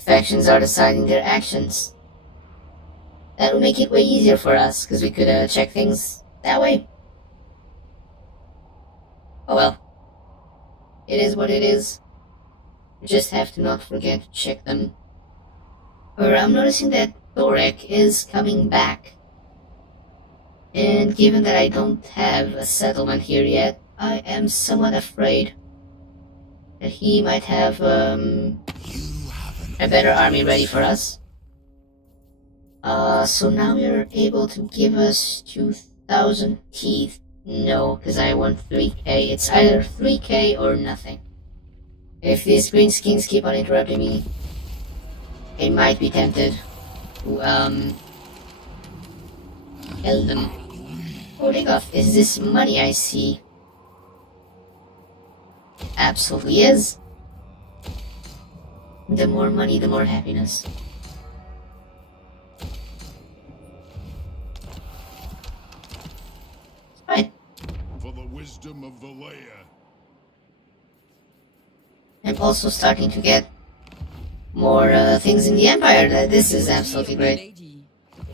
factions are deciding their actions. That would make it way easier for us, because we could check things that way. Oh well. It is what it is. We just have to not forget to check them. Or I'm noticing that Thorek is coming back. And given that I don't have a settlement here yet, I am somewhat afraid that he might have a better army ready for us. So now you're able to give us 2,000 teeth. No, because I want 3k. It's either 3k or nothing. If these green skins keep on interrupting me, I might be tempted to, kill them. Oh, Rigoff, is this money I see? It absolutely is. The more money, the more happiness. Right. For the wisdom of the layer. I'm also starting to get more things in the Empire. This is absolutely great.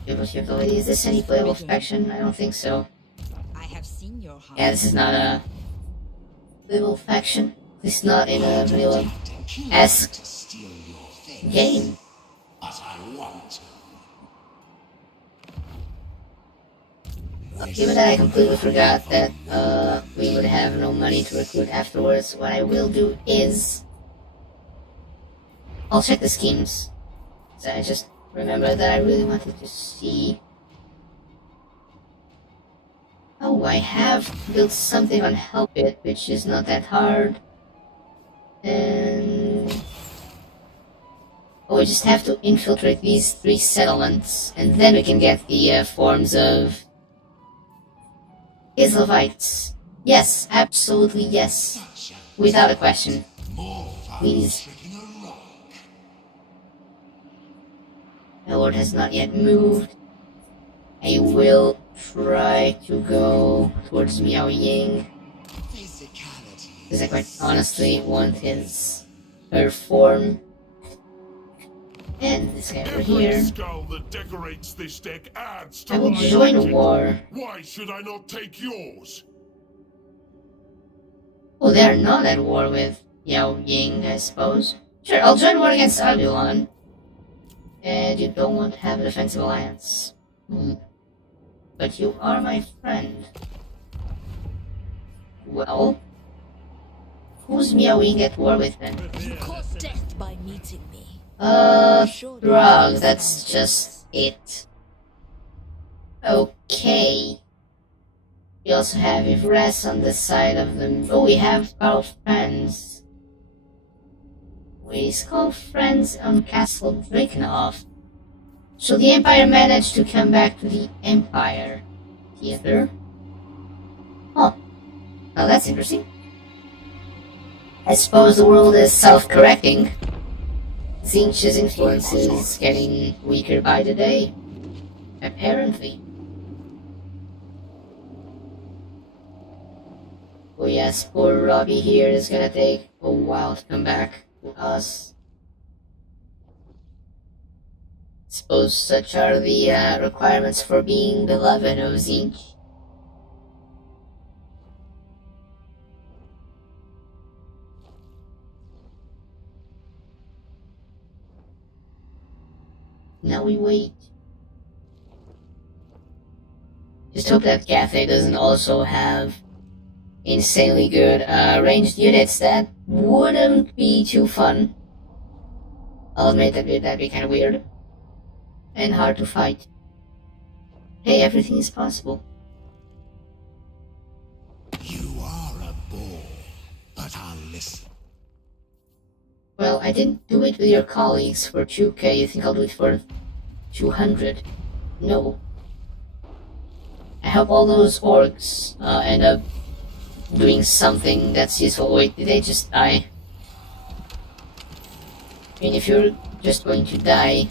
Is this any playable faction? I don't think so. Yeah, this is not a playable faction. This is not in a vanilla-esque game. But I want to. Given that I completely forgot that we would have no money to recruit afterwards, what I will do is I'll check the schemes. So I just remember that I really wanted to see. Oh, I have built something on Help It, which is not that hard. And oh, we just have to infiltrate these 3 settlements, and then we can get the forms of Islevites. Yes, absolutely yes. Without a question. Please. My lord has not yet moved. I will try to go towards Miao Ying. Because I quite honestly want her form. And this guy over here. Skull that decorates this deck adds to I will my join a legend. war. Why should I not take yours? Oh, they're not at war with Yao Ying, I suppose. Sure, I'll join war against Albion. And you don't want to have a defensive alliance. But you are my friend. Well, who's Miao Ying at war with then? You caught death by meeting me. Drugs, that's just it. Okay. We also have Ivres on the side of them. Oh, we have our friends. We call friends on Castle Drakenhof. So the Empire managed to come back to the Empire Theater. Huh. Now that's interesting. I suppose the world is self-correcting. Zinch's influence is getting weaker by the day. Apparently. Oh yes, poor Robbie here is gonna take a while to come back to us. Suppose such are the requirements for being beloved of Zinch. Now we wait. Just hope that Cathay doesn't also have insanely good ranged units. That wouldn't be too fun. I'll admit that'd be kind of weird. And hard to fight. Hey, everything is possible. You are a bore, but I'll listen. Well, I didn't do it with your colleagues for 2k. You think I'll do it for 200? No. I hope all those orcs end up doing something that's useful. Wait, did they just die? I mean, if you're just going to die,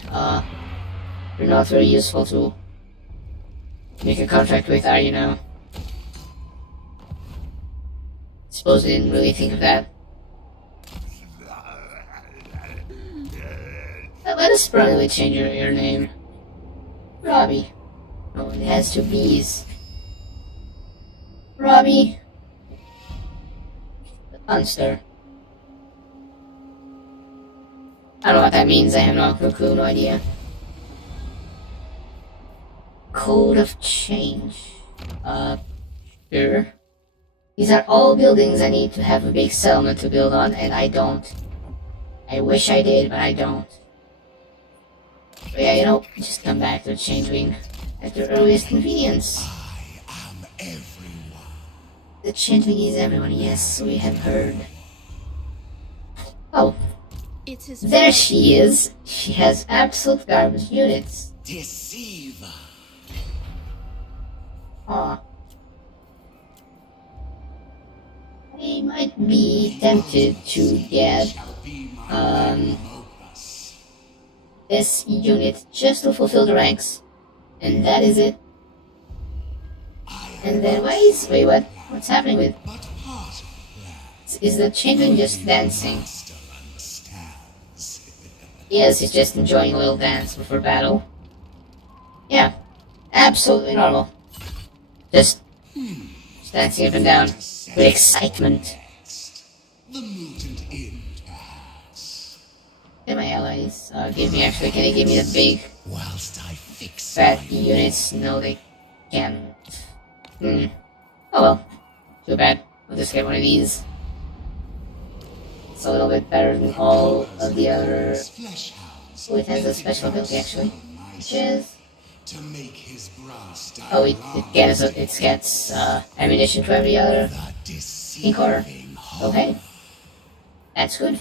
you're not very useful to make a contract with, are you now? Suppose I didn't really think of that. Let us probably change your name. Robbie. Oh, it has two B's. Robbie. The Monster. I don't know what that means, I have no clue, no idea. Code of Change. Sure. These are all buildings I need to have a big settlement to build on, and I don't. I wish I did, but I don't. But yeah, you know, just come back to the Changeling at your earliest convenience. I am everyone. The Changeling is everyone, yes, we have heard. Oh, It is there she is. She has absolute garbage units. Deceiver. Aw. I might be tempted to get this unit just to fulfill the ranks. And that is it. And then wait, what? What's happening with? But part of Is the Changeling just dancing? master understands. Yes, he's just enjoying a little dance before battle. Yeah, absolutely normal. Just dancing up and down with excitement. The mutant in perhaps. And my allies give me actually, can they give me the big Whilst I fix fat units? No, they can't. Oh well, too bad. I'll just get one of these. It's a little bit better than all of the other. flesh hounds Oh, it has a special ability actually, which is to make his brass oh, it gets ammunition to every other incorporator. Okay, that's good.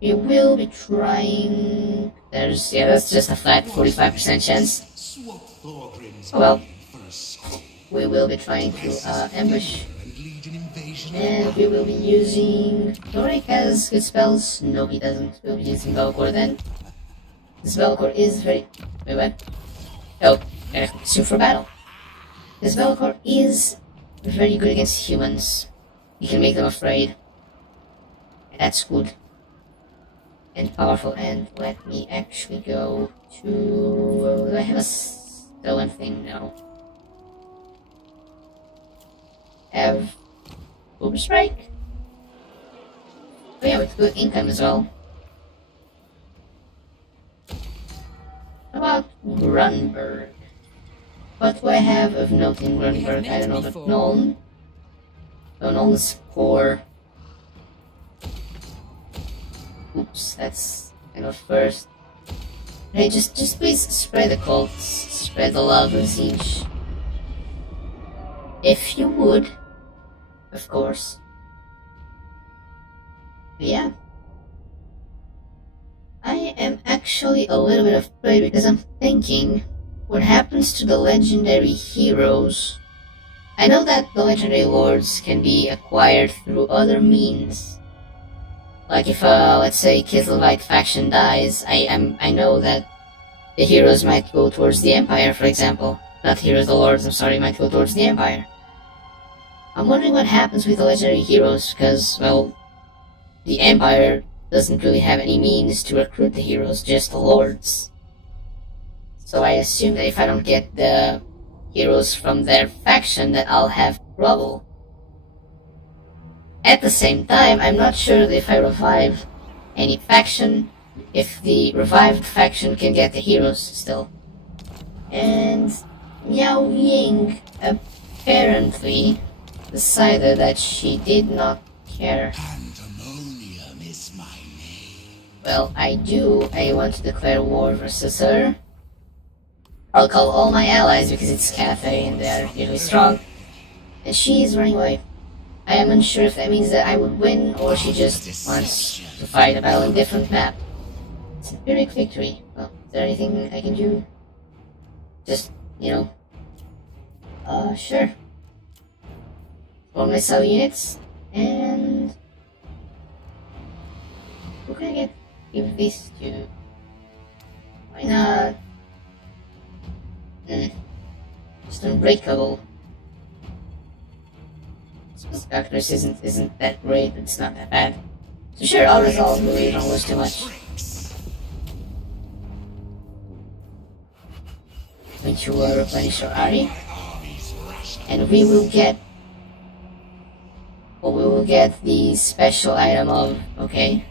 We will be trying. That's just a flat 45% chance. Oh well, we will be trying to ambush. And we will be using... Doric has good spells. No, he doesn't. We'll be using Belcor then. This Belcor is very... Wait, what? Oh, suit for battle. This Belcor is very good against humans. You can make them afraid. And that's good. And powerful. And let me actually go to... do I have a stolen thing? No. Have Uber Strike? Oh yeah, with good income as well. How about Grunberg? What do I have of note in Grunberg? I don't know, but Nuln. No, Nuln's poor. Oops, that's kind of first. Hey, just please spread the cults, spread the love of Siege. If you would, of course. But yeah. I am actually a little bit afraid because I'm thinking, what happens to the legendary heroes? I know that the legendary lords can be acquired through other means. Like if, let's say, Kislevites faction dies, I know that the heroes might go towards the Empire, for example. Not heroes, the lords, I'm sorry, might go towards the Empire. I'm wondering what happens with the legendary heroes, because, well, the Empire doesn't really have any means to recruit the heroes, just the lords. So I assume that if I don't get the heroes from their faction, that I'll have trouble. At the same time, I'm not sure that if I revive any faction, if the revived faction can get the heroes still. And Miao Ying apparently decided that she did not care. Pandemonium is my name. Well, I want to declare war versus her. I'll call all my allies because it's Cathay and they're really strong. And she is running away. I am unsure if that means that I would win or she just wants to fight a battle in a different map. It's a Pyrrhic victory. Well, is there anything I can do? Just, you know. Sure. Form my cell units, and who can I give this to? Why not? Just Unbreakable. Spectacles isn't that great, but it's not that bad. So sure, I'll resolve the way don't lose too much. Going to replenish our army, and we will get the special item of okay.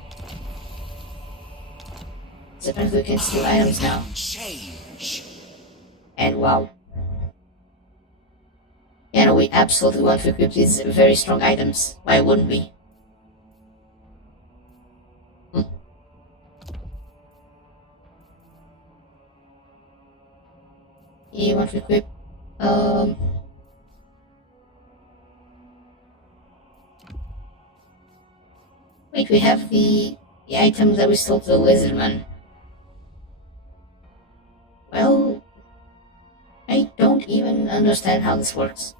So apparently we can steal items now. And wow. Yeah, no, we absolutely want to equip these very strong items. Why wouldn't we? You want to equip, wait, we have the items that we stole to the Lizardman. Well, I don't even understand how this works.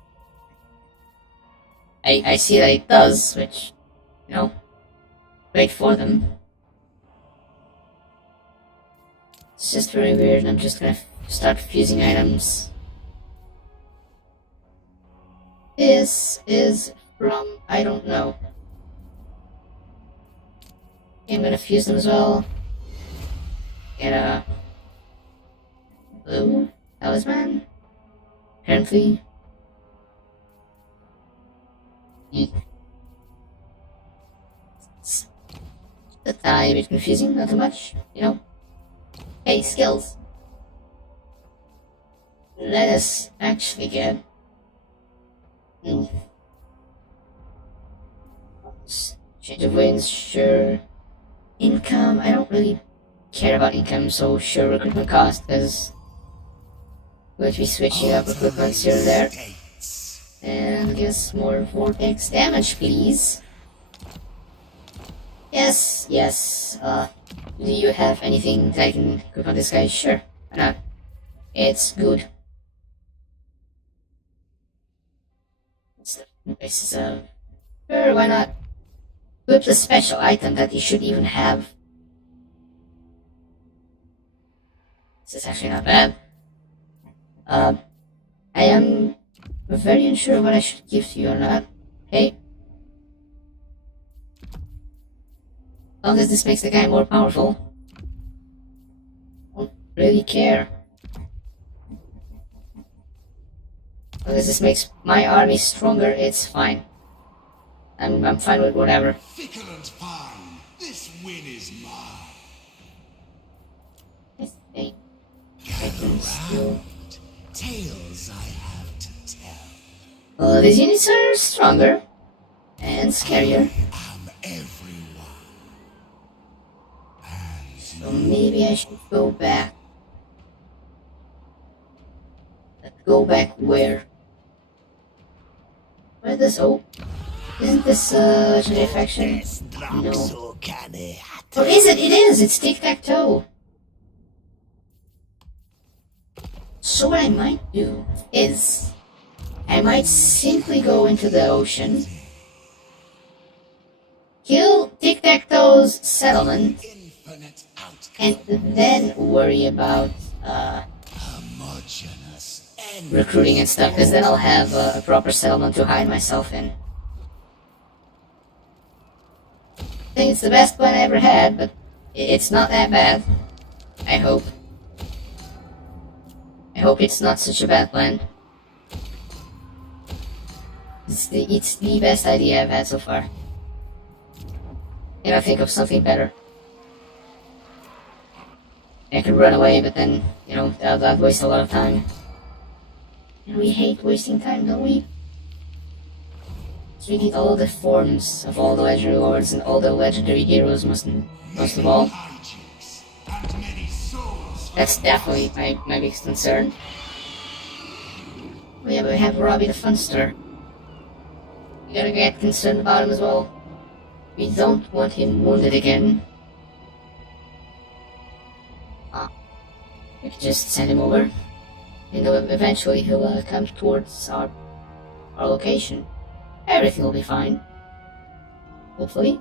I see that it does, which, you know, great for them. It's just very weird, and I'm just gonna start fusing items. This is from, I don't know. Okay, I'm gonna fuse them as well. Get a blue talisman. Apparently. It's a tiny bit confusing, not too much, you know. Hey, skills. Let us actually get change of winds, sure. Income, I don't really care about income, so sure, recruitment cost, because we're going to be switching up recruitments here and there. And I guess more vortex damage, please. Yes, yes. Do you have anything that I can equip on this guy? Sure, why not? It's good. This is sure, why not? Equip the special item that you should even have. This is actually not bad. I am very unsure what I should give to you or not. Hey. As long as this makes the guy more powerful. I don't really care. As long as this makes my army stronger, it's fine. I'm fine with whatever. Fickle and fine. This win is mine. I think I can still... Tales I have to tell. Well, these units are stronger and scarier. I'm everyone. So maybe I should go back. But go back where? Where does... Oh, isn't this legendary faction? No. Or is it? It is! It's tic-tac-toe! So what I might do is... I might simply go into the ocean, kill tic-tac-toe's settlement, and then worry about recruiting and stuff, because then I'll have a proper settlement to hide myself in. I think it's the best plan I ever had, but it's not that bad. I hope. I hope it's not such a bad plan. It's the best idea I've had so far. And I think of something better. I could run away, but then, you know, that'd waste a lot of time. And we hate wasting time, don't we? So we need all the forms of all the legendary lords and all the legendary heroes, most of all. That's definitely my biggest concern. Oh yeah, but we have Robbie the Funster. We gotta get concerned about him as well. We don't want him wounded again. We can just send him over. And eventually he'll come towards our location. Everything will be fine. Hopefully.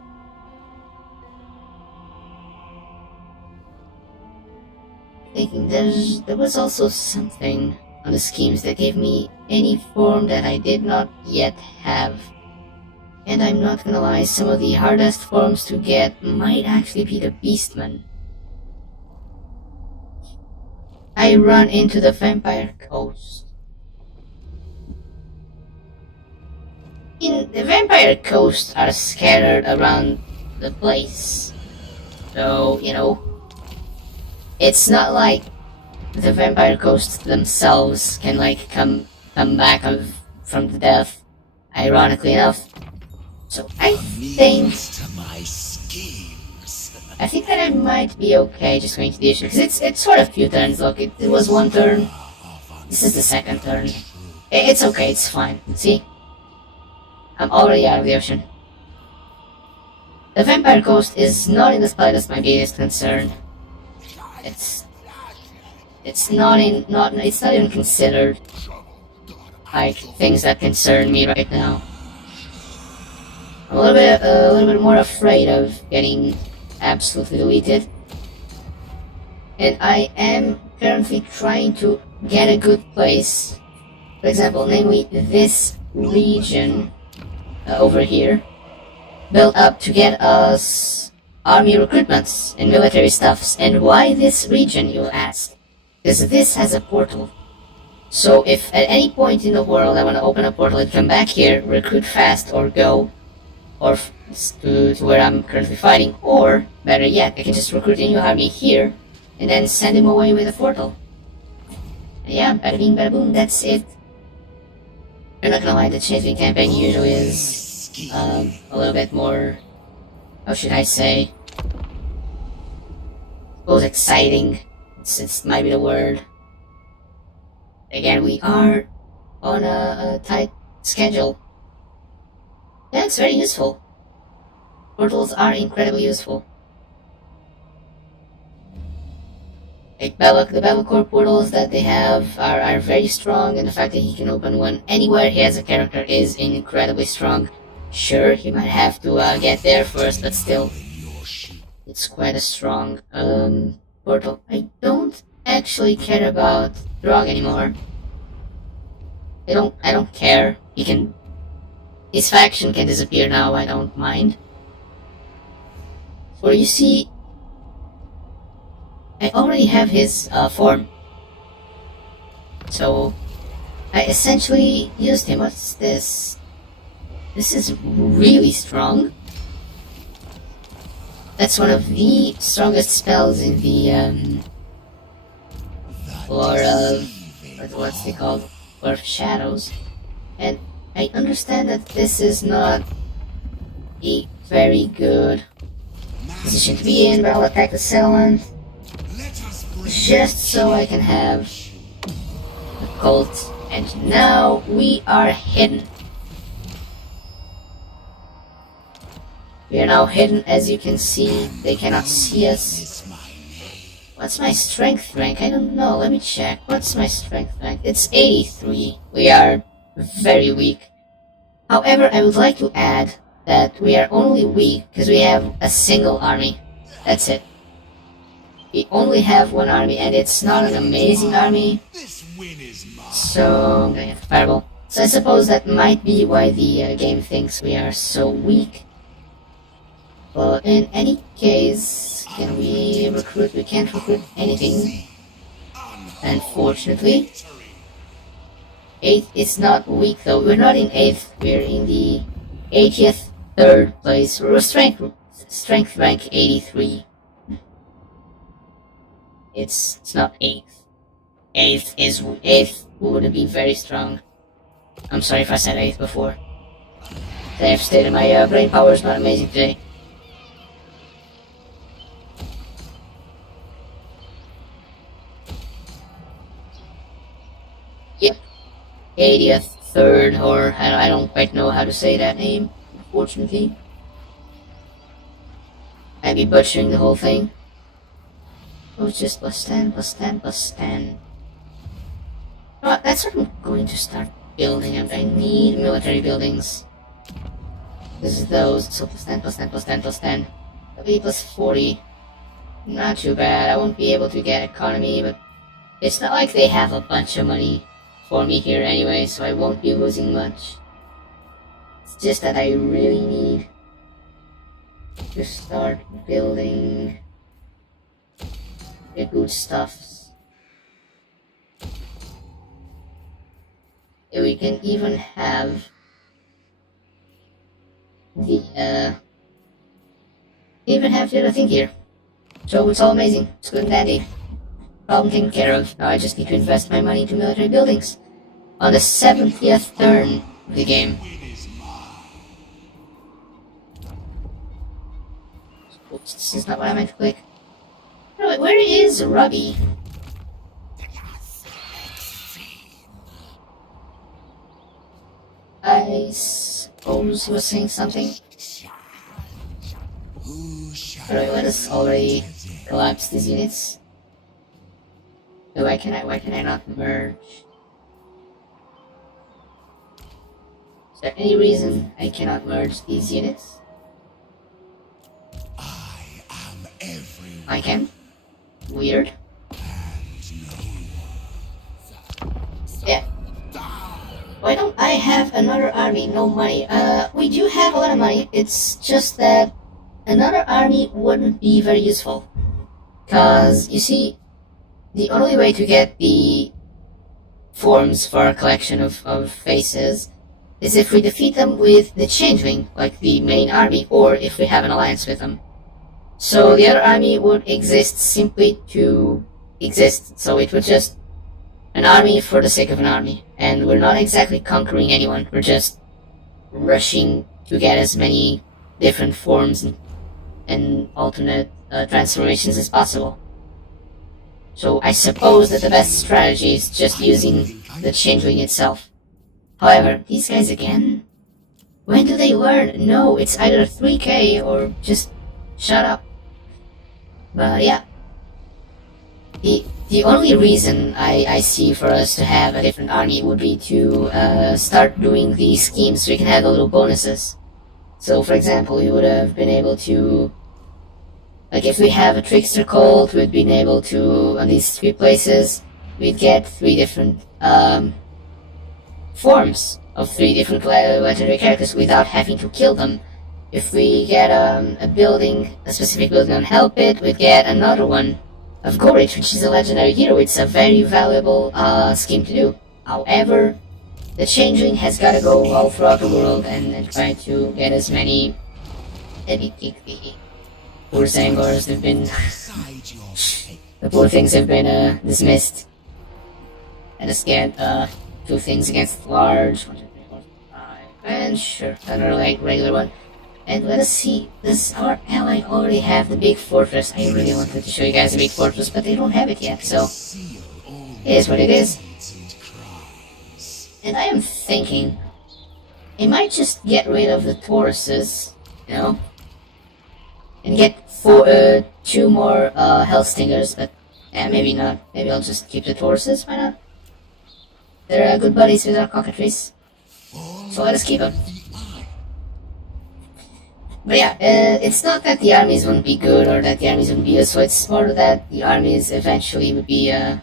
Thinking there was also something on the schemes that gave me any form that I did not yet have. And I'm not gonna lie, some of the hardest forms to get might actually be the Beastman. I run into the Vampire Coast. The Vampire Coast are scattered around the place. So, you know, it's not like the Vampire Coast themselves can, like, come back from the death, ironically enough. So I think that I might be okay just going to the ocean, because it's sort of few turns. Look, it was one turn. This is the second turn. It's okay, it's fine. See? I'm already out of the ocean. The Vampire Coast is not in the slightest my biggest concern. It's not even considered like things that concern me right now. I'm a little bit more afraid of getting absolutely deleted. And I am currently trying to get a good place. For example, namely this region over here, built up to get us army recruitments and military stuffs. And why this region, you'll ask? Because this has a portal. So if at any point in the world I want to open a portal and come back here, recruit fast or go, or to where I'm currently fighting, or better yet, I can just recruit a new army here and then send him away with a portal. And yeah, bada bing bada boom, that's it. I'm not gonna lie, the Changeling campaign usually is a little bit more, how should I say, exciting. It might be the word. Again, we are on a tight schedule. Yeah, it's very useful. Portals are incredibly useful. Like the Bellacore portals that they have are very strong, and the fact that he can open one anywhere he has a character is incredibly strong. Sure, he might have to get there first, but still, it's quite a strong portal. I don't actually care about Drog anymore. I don't care. His faction can disappear now, I don't mind. For you see, I already have his form. So, I essentially used him. What's this? This is really strong. That's one of the strongest spells in the War of what's it called? War of Shadows. And I understand that this is not a very good position to be in, but I'll attack the settlement just so I can have the cult. And now we are hidden. We are now hidden, as you can see. They cannot see us. What's my strength rank? I don't know. Let me check. What's my strength rank? It's 83. We are very weak. However, I would like to add that we are only weak because we have a single army. That's it. We only have one army, and it's not an amazing army. So, I'm gonna have Fireball. So I suppose that might be why the game thinks we are so weak. But in any case, can we recruit? We can't recruit anything. Unfortunately. 8th is not weak though. We're not in 8th. We're in the 80th, 3rd place. We're strength rank 83. It's not 8th. 8th would be very strong. I'm sorry if I said 8th before. I have stated my brain power is not amazing today. Yep. 80th, 3rd, or I don't quite know how to say that name, unfortunately. I'd be butchering the whole thing. Oh, it's just plus 10, plus 10, plus 10. Well, that's what I'm going to start building. I need military buildings. This is those, so plus 10, plus 10, plus 10, plus 10. That'll be plus 40. Not too bad. I won't be able to get economy, but it's not like they have a bunch of money for me here anyway, so I won't be losing much. It's just that I really need to start building the good stuffs. Yeah, we can even have the other thing here. So it's all amazing. It's good and dandy. Problem taken care of. Now I just need to invest my money into military buildings. On the 70th turn of the game. Oops, this is not what I meant to click. Wait, where is Robbie? I suppose he was saying something. Alright, let us already collapse these units. Why can I not merge? Is there any reason I cannot merge these units? I can? Weird. Yeah. Why don't I have another army? No money. We do have a lot of money. It's just that another army wouldn't be very useful. Cause, you see, the only way to get the forms for a collection of faces is if we defeat them with the Changeling, like the main army, or if we have an alliance with them. So the other army would exist simply to exist, so it would just an army for the sake of an army, and we're not exactly conquering anyone, we're just rushing to get as many different forms and alternate transformations as possible. So I suppose that the best strategy is just using the Changeling itself. However, these guys again? When do they learn? No, it's either 3k or just shut up. But yeah. The only reason I see for us to have a different army would be to start doing these schemes so we can have the little bonuses. So for example, we would have been able to, like if we have a trickster cult, we'd been able to, on these 3 places, we'd get 3 different forms of 3 different legendary characters without having to kill them. If we get a building, a specific building on Help It, we'd get another one of Gorich, which is a legendary hero. It's a very valuable scheme to do. However, the Changeling has gotta go all throughout the world and try to get as many heavy kick the poor Zangors. They've been the poor things have been dismissed. And just get 2 things against large. 1, 2, 3, 4, 5, and sure, another like regular one. And let us see, does our ally already have the big fortress? I really wanted to show you guys the big fortress, but they don't have it yet, so it is what it is. And I am thinking, I might just get rid of the Tauruses, you know, and get 2 more Hellstingers, but maybe not. Maybe I'll just keep the Tauruses, why not? They're good buddies with our cockatrice, so let us keep them. But yeah, it's not that the armies wouldn't be good or that the armies wouldn't be useful, it's more that the armies eventually would be, I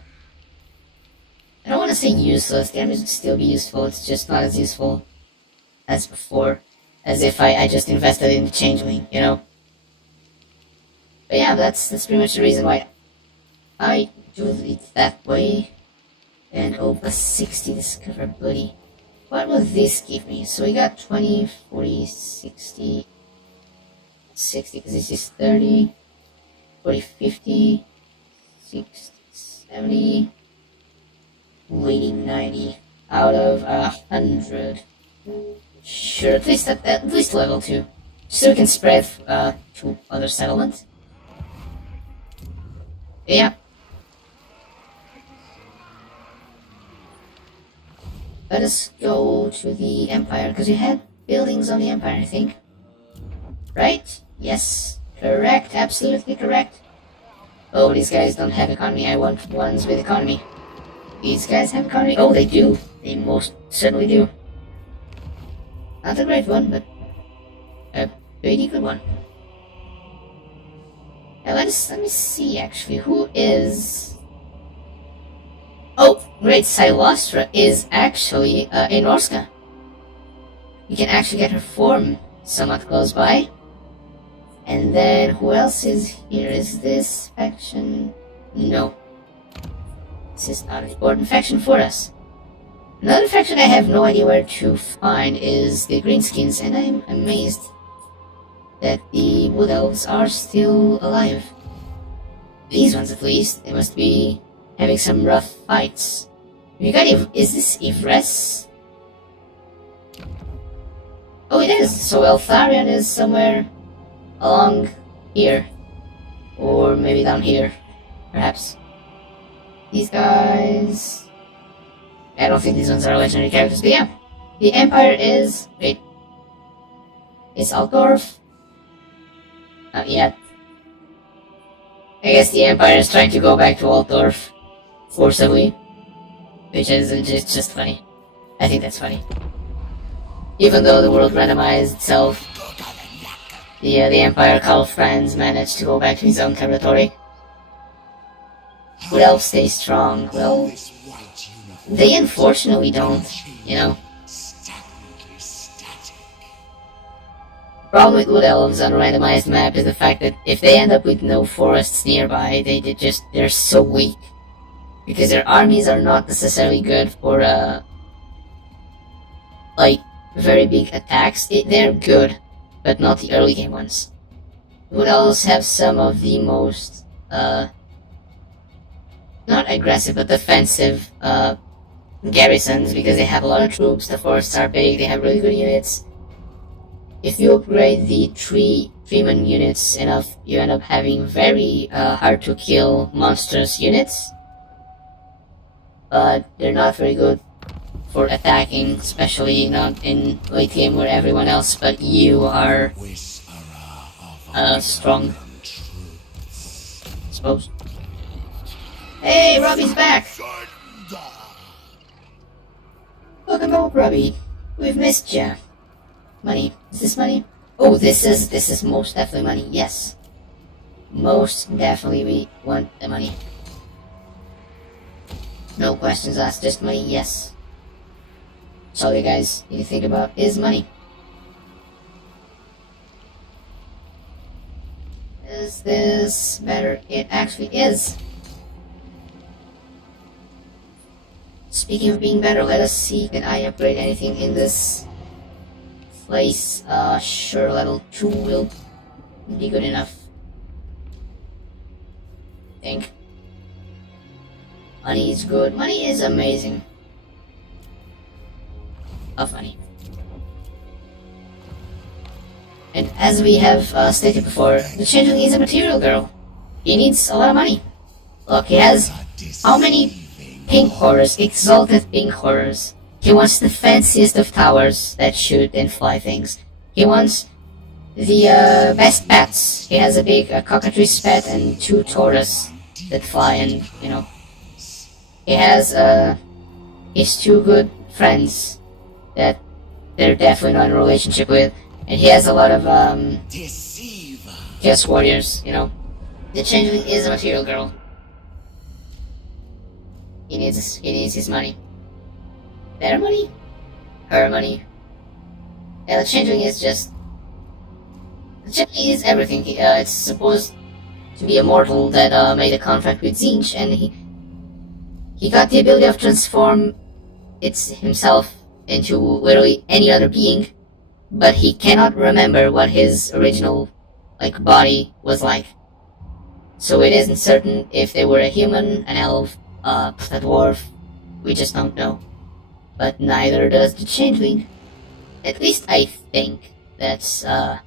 don't want to say useless, the armies would still be useful, it's just not as useful as before, as if I just invested in the Changeling, you know? But yeah, that's pretty much the reason why I do it that way. And plus 60 discoverability. What will this give me? So we got 20, 40, 60, 60, because this is 30, 40, 50, 60, 70, waiting 90 out of 100. Sure, at least level 2. So we can spread to other settlements. Yeah. Let us go to the Empire, because we had buildings on the Empire, I think. Right? Yes. Correct. Absolutely correct. Oh, these guys don't have economy. I want ones with economy. These guys have economy? Oh, they do. They most certainly do. Not a great one, but a pretty good one. Now let me see, actually. Who is... Oh, great, Silostra is actually in Orska. You can actually get her form somewhat close by. And then, who else is here? Is this faction? No. This is not an important faction for us. Another faction I have no idea where to find is the Greenskins, and I'm amazed that the Wood Elves are still alive. These ones, at least, they must be having some rough fights. We got is this Ivres? Oh, it is! So Eltharion is somewhere along here. Or maybe down here. Perhaps. These guys... I don't think these ones are legendary characters, but yeah. The Empire is... Wait. Is Altdorf? Not yet. I guess the Empire is trying to go back to Altdorf. Forcibly. Which is just funny. I think that's funny. Even though the world randomized itself, the Empire Call Friends managed to go back to his own territory. Would Elves stay strong? Well, they unfortunately don't, you know. Problem with Wood Elves on a randomized map is the fact that if they end up with no forests nearby, they're so weak. Because their armies are not necessarily good for, like, very big attacks. They're good, but not the early game ones. Wood Elves have some of the most, not aggressive, but defensive, garrisons, because they have a lot of troops, the forests are big, they have really good units. If you upgrade the tree-man units enough, you end up having very, hard-to-kill monstrous units. But they're not very good for attacking, especially not in late game where everyone else but you are strong. Suppose. Hey, Robbie's back! Welcome back, Robbie. We've missed ya. Money. Is this money? Oh, this is most definitely money, yes. Most definitely we want the money. No questions asked, just money, yes. That's all you guys need to think about is money. Is this better? It actually is. Speaking of being better, let us see, can I upgrade anything in this place? Sure, level 2 will be good enough. I think. Money is good. Money is amazing. Love money. And as we have stated before, the Changeling is a material girl. He needs a lot of money. Look, he has how many pink horrors, exalted pink horrors. He wants the fanciest of towers that shoot and fly things. He wants the best pets. He has a big cockatrice pet and 2 Taurus that fly, and you know, he has his 2 good friends that they're definitely not in a relationship with, and he has a lot of Chaos Warriors, you know. The Changeling is a material girl. He needs his money. Their money? Her money. Yeah, the Changeling is just... The Changeling is everything. It's supposed to be a mortal that made a contract with Zinch, and he got the ability of transform himself into literally any other being, but he cannot remember what his original body was like. So it isn't certain if they were a human, an elf, a dwarf. We just don't know. But neither does the Changeling. At least I think that's I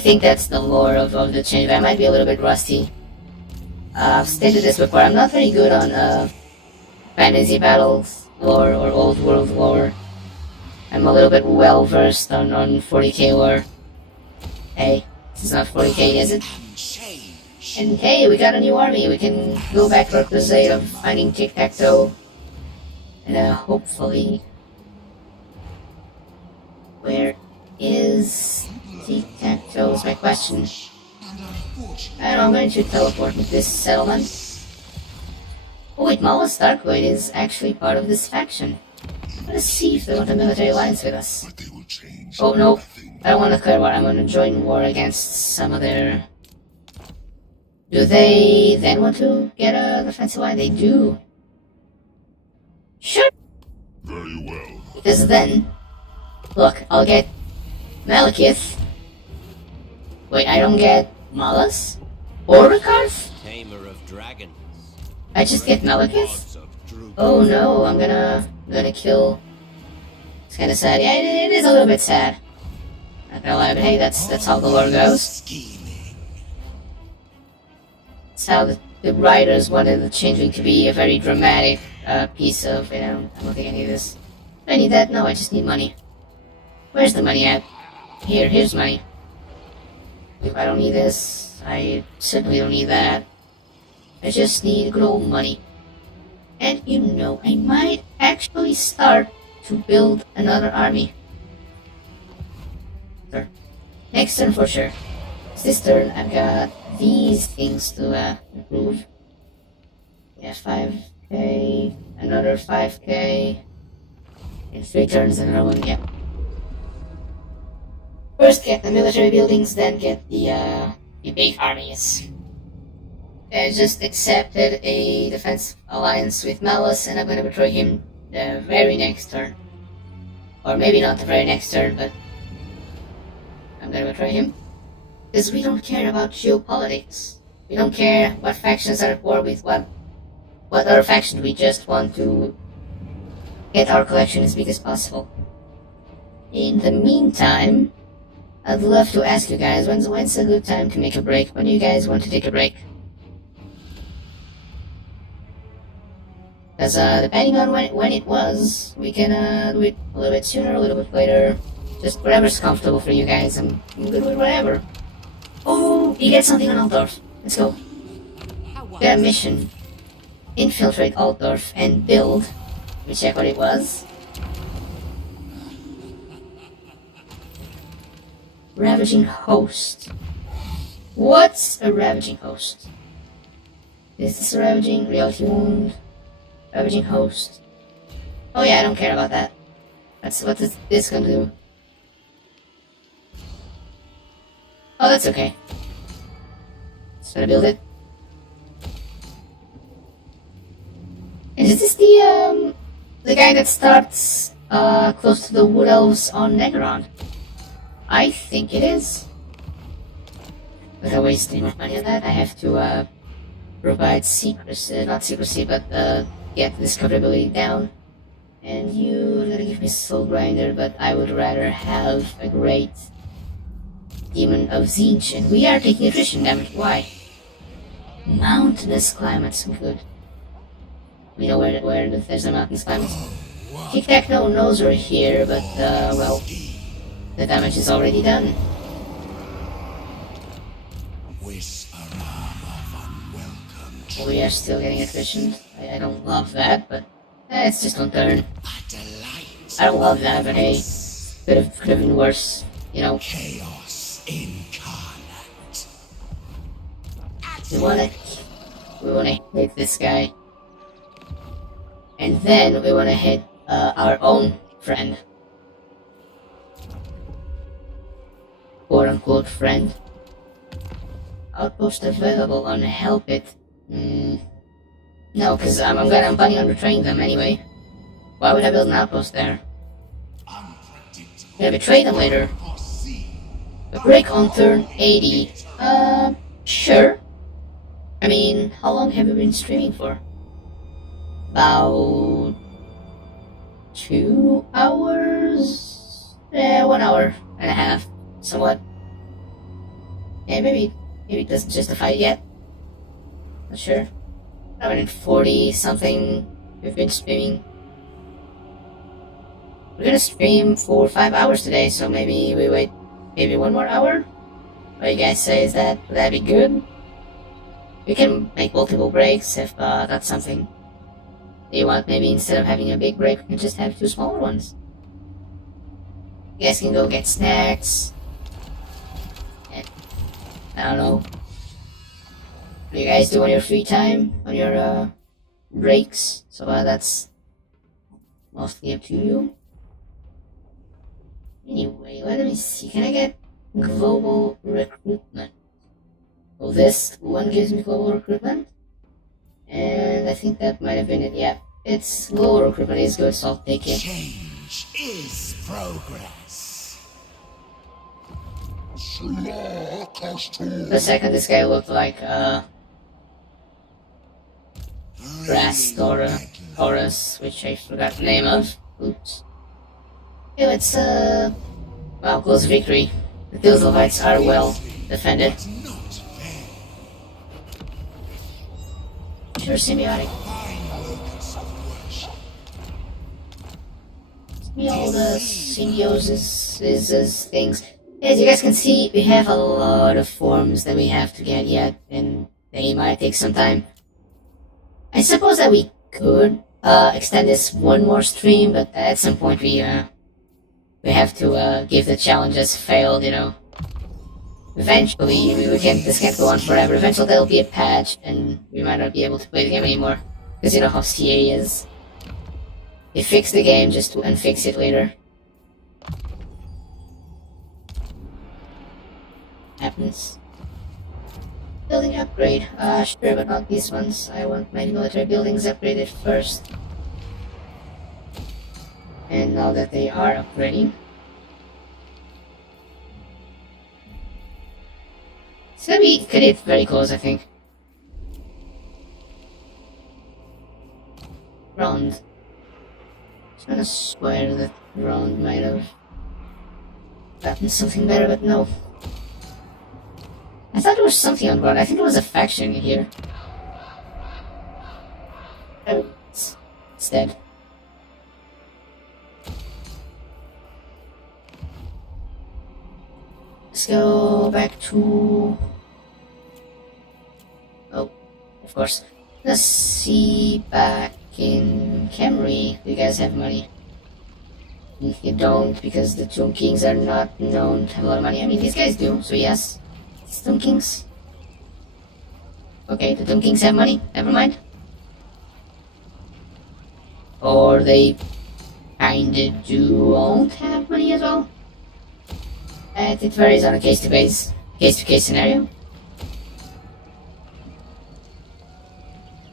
think that's the lore of the Changeling. I might be a little bit rusty. I've stated this before, I'm not very good on fantasy battles lore or old world lore. I'm a little bit well versed on 40k lore. Hey, this is not 40k, is it? And hey, we got a new army. We can go back to our crusade of finding tic-tac-toe. And hopefully... Where is tic-tac-toe is my question. I don't know, I'm going to teleport with this settlement. Oh wait, Malus Darkblade is actually part of this faction. Let's see if they want a military alliance with us. Oh no, I don't want to declare war. I'm going to join war against some of their... Do they then want to get a defensive line? They do. Sure. Very well. Because then, look, I'll get Malekith. Wait, I don't get Malus? Or Rikarth? Tamer of dragons. I just get Malekith? Oh no, I'm gonna kill... It's kinda sad. Yeah, it is a little bit sad. Not gonna lie, but hey, that's how the lore goes. It's how the writers wanted the Changeling to be a very dramatic piece of, I don't think I need this. Do I need that? No, I just need money. Where's the money at? Here's money. If I don't need this, I certainly don't need that. I just need good old money. And you know, I might actually start to build another army. Sure. Next turn for sure. This turn, I've got these things to improve. Yeah, 5k, another 5k. In 3 turns, another one, yeah. First get the military buildings, then get the big armies. I just accepted a defense alliance with Malus, and I'm gonna betray him the very next turn. Or maybe not the very next turn, but I'm gonna betray him. Because we don't care about geopolitics. We don't care what factions are at war with what other faction. We just want to get our collection as big as possible. In the meantime, I'd love to ask you guys, when's a good time to make a break? When do you guys want to take a break? Because depending on when it was, we can do it a little bit sooner, a little bit later. Just whatever's comfortable for you guys. I'm good with whatever. Oh, you get something on Altdorf. Let's go. Get a mission. Infiltrate Altdorf and build. Let me check what it was. Ravaging Host. What's a Ravaging Host? Is this a Ravaging? Reality Wound? Ravaging Host. Oh yeah, I don't care about that. That's what this gonna do. Oh, that's okay. Just gonna build it. And is this the The guy that starts close to the Wood Elves on Negron. I think it is. Without wasting more money on that, I have to provide secrecy, not secrecy, but get discoverability down. And you're gonna give me Soul Grinder, but I would rather have a great Demon of Zinch, and we are taking attrition damage. Why? Mountainous climates, good. We know where there's a mountainous climate. Tic-Tac-No knows we're here, but well, the damage is already done. We are still getting attrition. I don't love that, but it's just on turn. I don't love that, but hey, could have been worse, you know. Chaos incarnate. We wanna hit this guy, and then we wanna hit our own friend, quote unquote friend. Outpost available on Help It. No, because I'm planning on betraying them anyway. Why would I build an outpost there? I'm gonna betray them later. A break on turn 80. Sure. I mean, how long have you been streaming for? About 2 hours? 1 hour and a half, somewhat. Yeah, maybe it doesn't justify it yet. Not sure. 140 something we've been streaming. We're gonna stream for 5 hours today, so maybe we wait maybe 1 more hour? What do you guys say? Would that be good? We can make multiple breaks if that's something you want. Maybe instead of having a big break, we can just have 2 smaller ones. You guys can go get snacks. And, I don't know. What do you guys do on your free time? On your breaks? So that's mostly up to you. Anyway, let me see. Can I get global recruitment? Well, this one gives me global recruitment. And I think that might have been it. Yeah, it's global recruitment is good, so I'll take it. Change is progress. For a second, this guy looked like Grass Taurus, which I forgot the name of. Oops. Yeah, it's well, close victory. The Tilselites are well defended. Sure, symbiotic. Give me all the symbiosis things. As you guys can see, we have a lot of forms that we have to get yet, and they might take some time. I suppose that we could extend this 1 more stream, but at some point we have to give the challenge as failed, you know. Eventually, this can't go on forever. Eventually there'll be a patch, and we might not be able to play the game anymore. Because you know how CA is. They fix the game just to unfix it later. Happens. Building upgrade. Sure, but not these ones. I want my military buildings upgraded first. And now that they are upgrading, it's gonna be very close, I think. Round. Just gonna swear that round might have gotten something better, but no. I thought there was something on ground. I think there was a faction here. It's dead. Let's go back to... Oh, of course. Let's see back in Camry. Do you guys have money? If you don't, because the Tomb Kings are not known to have a lot of money. I mean, these guys do, so yes. Tomb Kings. Okay, the Tomb Kings have money. Never mind. Or they kinda don't have money as well. And it varies on a case-to-case scenario.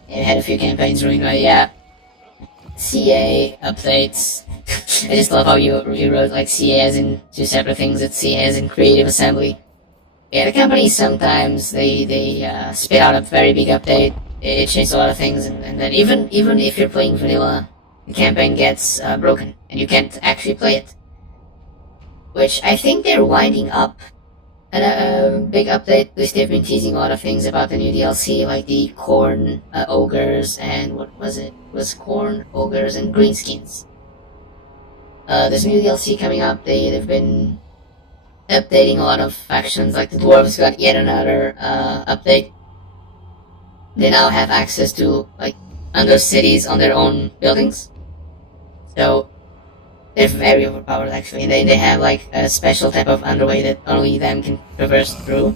I had a few campaigns running, but yeah. CA updates. I just love how you wrote like CA as in two separate things. It's CA as in Creative Assembly. Yeah, the company sometimes they spit out a very big update. It changes a lot of things, and then even if you're playing vanilla, the campaign gets broken and you can't actually play it. Which I think they're winding up a big update. At least they've been teasing a lot of things about the new DLC, like the corn ogres and what was it? It was corn ogres and greenskins. There's a new DLC coming up. They've been updating a lot of factions, like the dwarves got yet another update. They now have access to like undercities on their own buildings. So they're very overpowered actually. They have like a special type of underway that only them can traverse through.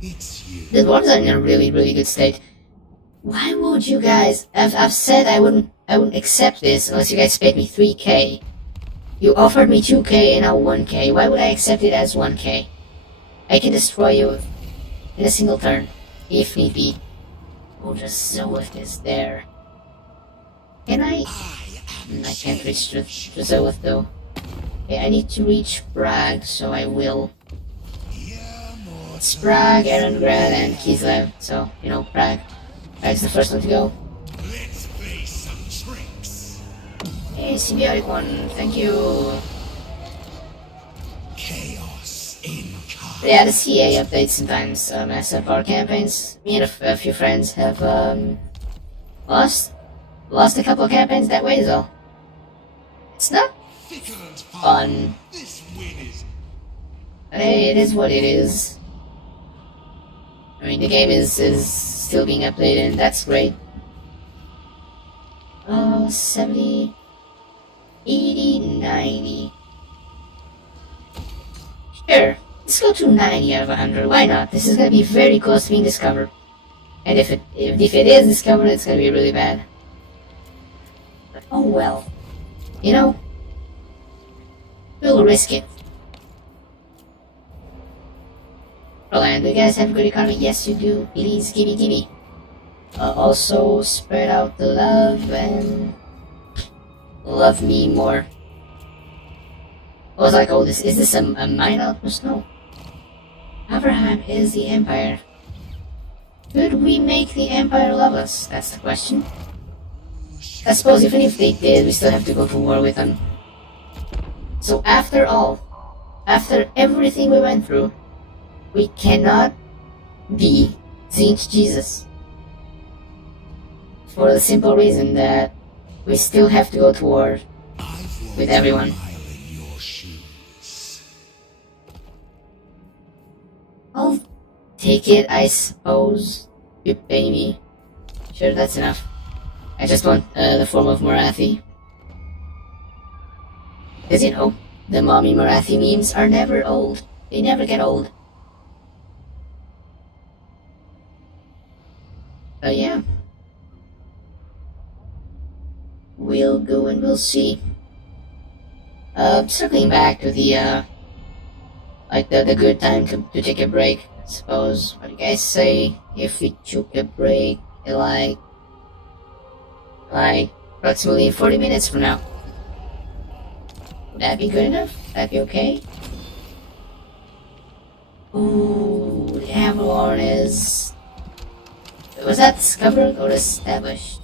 The dwarves are in a really good state. Why would you guys? I've said I wouldn't accept this unless you guys paid me 3k. You offered me 2k and now 1k. Why would I accept it as 1k? I can destroy you in a single turn, if need be. Oh, just Zoeth is there. Can I? I can't reach to Zoeth though. Okay, I need to reach Prague, so I will. It's Prague, Erengrad, and Kislev. So, you know, Prague. Prague's the first one to go. Let's play some tricks. Hey, symbiotic one, thank you. Chaos incarnate. Yeah, the CA updates sometimes mess up our campaigns. Me and a few friends have lost a couple of campaigns that way as well. It's not fun. This win is But hey, it is what it is. I mean, the game is still being updated, and that's great. 70, 80, 90. Sure, let's go to 90 out of 100. Why not? This is gonna be very close to being discovered. And if it is discovered, it's gonna be really bad. But oh well. You know, we'll risk it. Roland, do you guys have a good economy? Yes, you do. Please, gimme. Also, spread out the love and love me more. I was like, oh, is this a mine outpost? No. Abraham is the Empire. Could we make the Empire love us? That's the question. I suppose even if they did, we still have to go to war with them. So after all, after everything we went through, we cannot be Zinch Jesus. For the simple reason that we still have to go to war with everyone. I'll take it, I suppose. You pay me. Sure, that's enough. I just want the form of Morathi. Because, you know, the mommy Morathi memes are never old. They never get old. But yeah. We'll go and we'll see. Circling back to the, like the good time to take a break, I suppose. What do you guys say if we took a break, like approximately 40 minutes from now? Would that be good enough? Would that be okay? Ooh, the Avalon is... Was that discovered or established?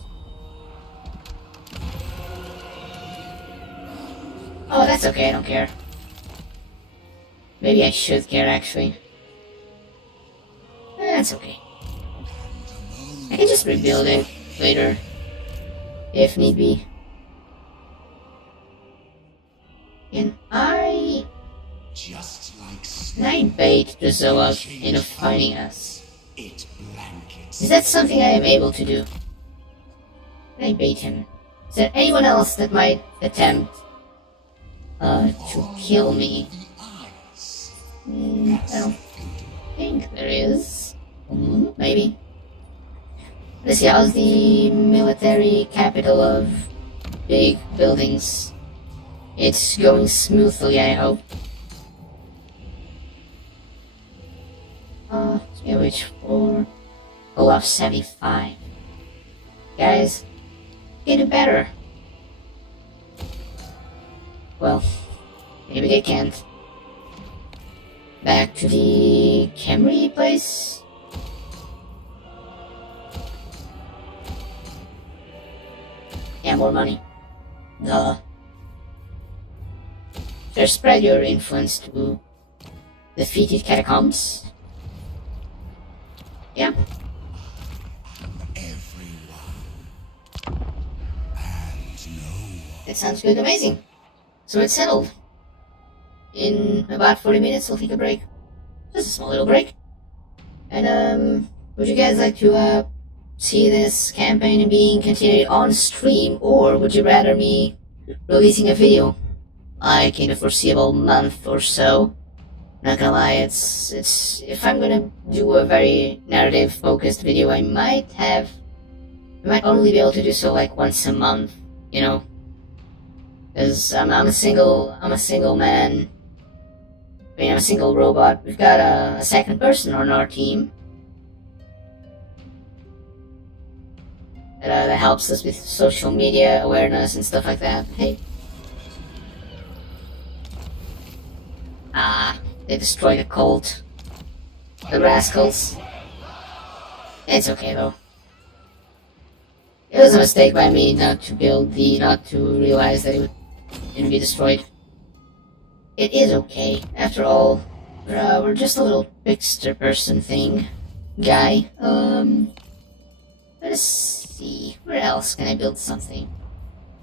Oh, that's okay, I don't care. Maybe I should care, actually. That's okay. I can just rebuild it later, if need be. Can I bait the Zoa into finding us? Is that something I am able to do? Can I bait him? Is there anyone else that might attempt to kill me? I don't think there is. Maybe. Let's see, how's the military capital of big buildings? It's going smoothly, I hope. Which floor? Olaf 75. Guys, get it better. well, maybe they can't. Back to the Camry place? Yeah, more money. Duh. Just spread your influence to defeated catacombs. Yeah. That sounds good, amazing. So it's settled. In about 40 minutes, we'll take a break. Just a small little break. And, would you guys like to, see this campaign being continued on stream, or would you rather me releasing a video, like in the foreseeable month or so? Not gonna lie, it's, if I'm gonna do a very narrative-focused video, I might only be able to do so like once a month, you know? Because I'm a single man. I mean, I'm a single robot. We've got a second person on our team that helps us with social media awareness and stuff like that. Hey. They destroyed the cult. The rascals. It's okay though. It was a mistake by me not to realize that it would be destroyed. It is okay. After all, we're just a little trickster person thing. Guy. Let's see. Where else can I build something?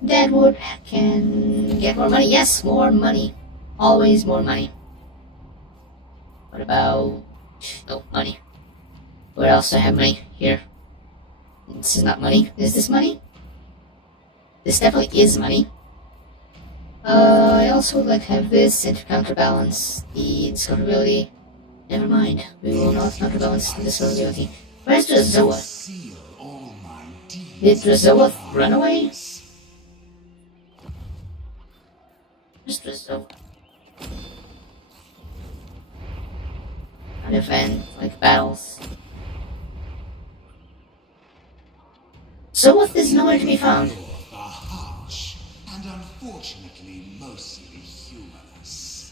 Deadwood can get more money. Yes, more money. Always more money. What about... oh, money. Where else do I have money? Here. This is not money. Is this money? This definitely is money. I also would like to have this and to counterbalance the discoverability. Never mind. We will not counterbalance the discoverability. Where's Drazoa? Did Drazoa run away? Where's Drazoa? An event, like battles. Zoeth is nowhere to be found. Are harsh and unfortunately mostly humorless.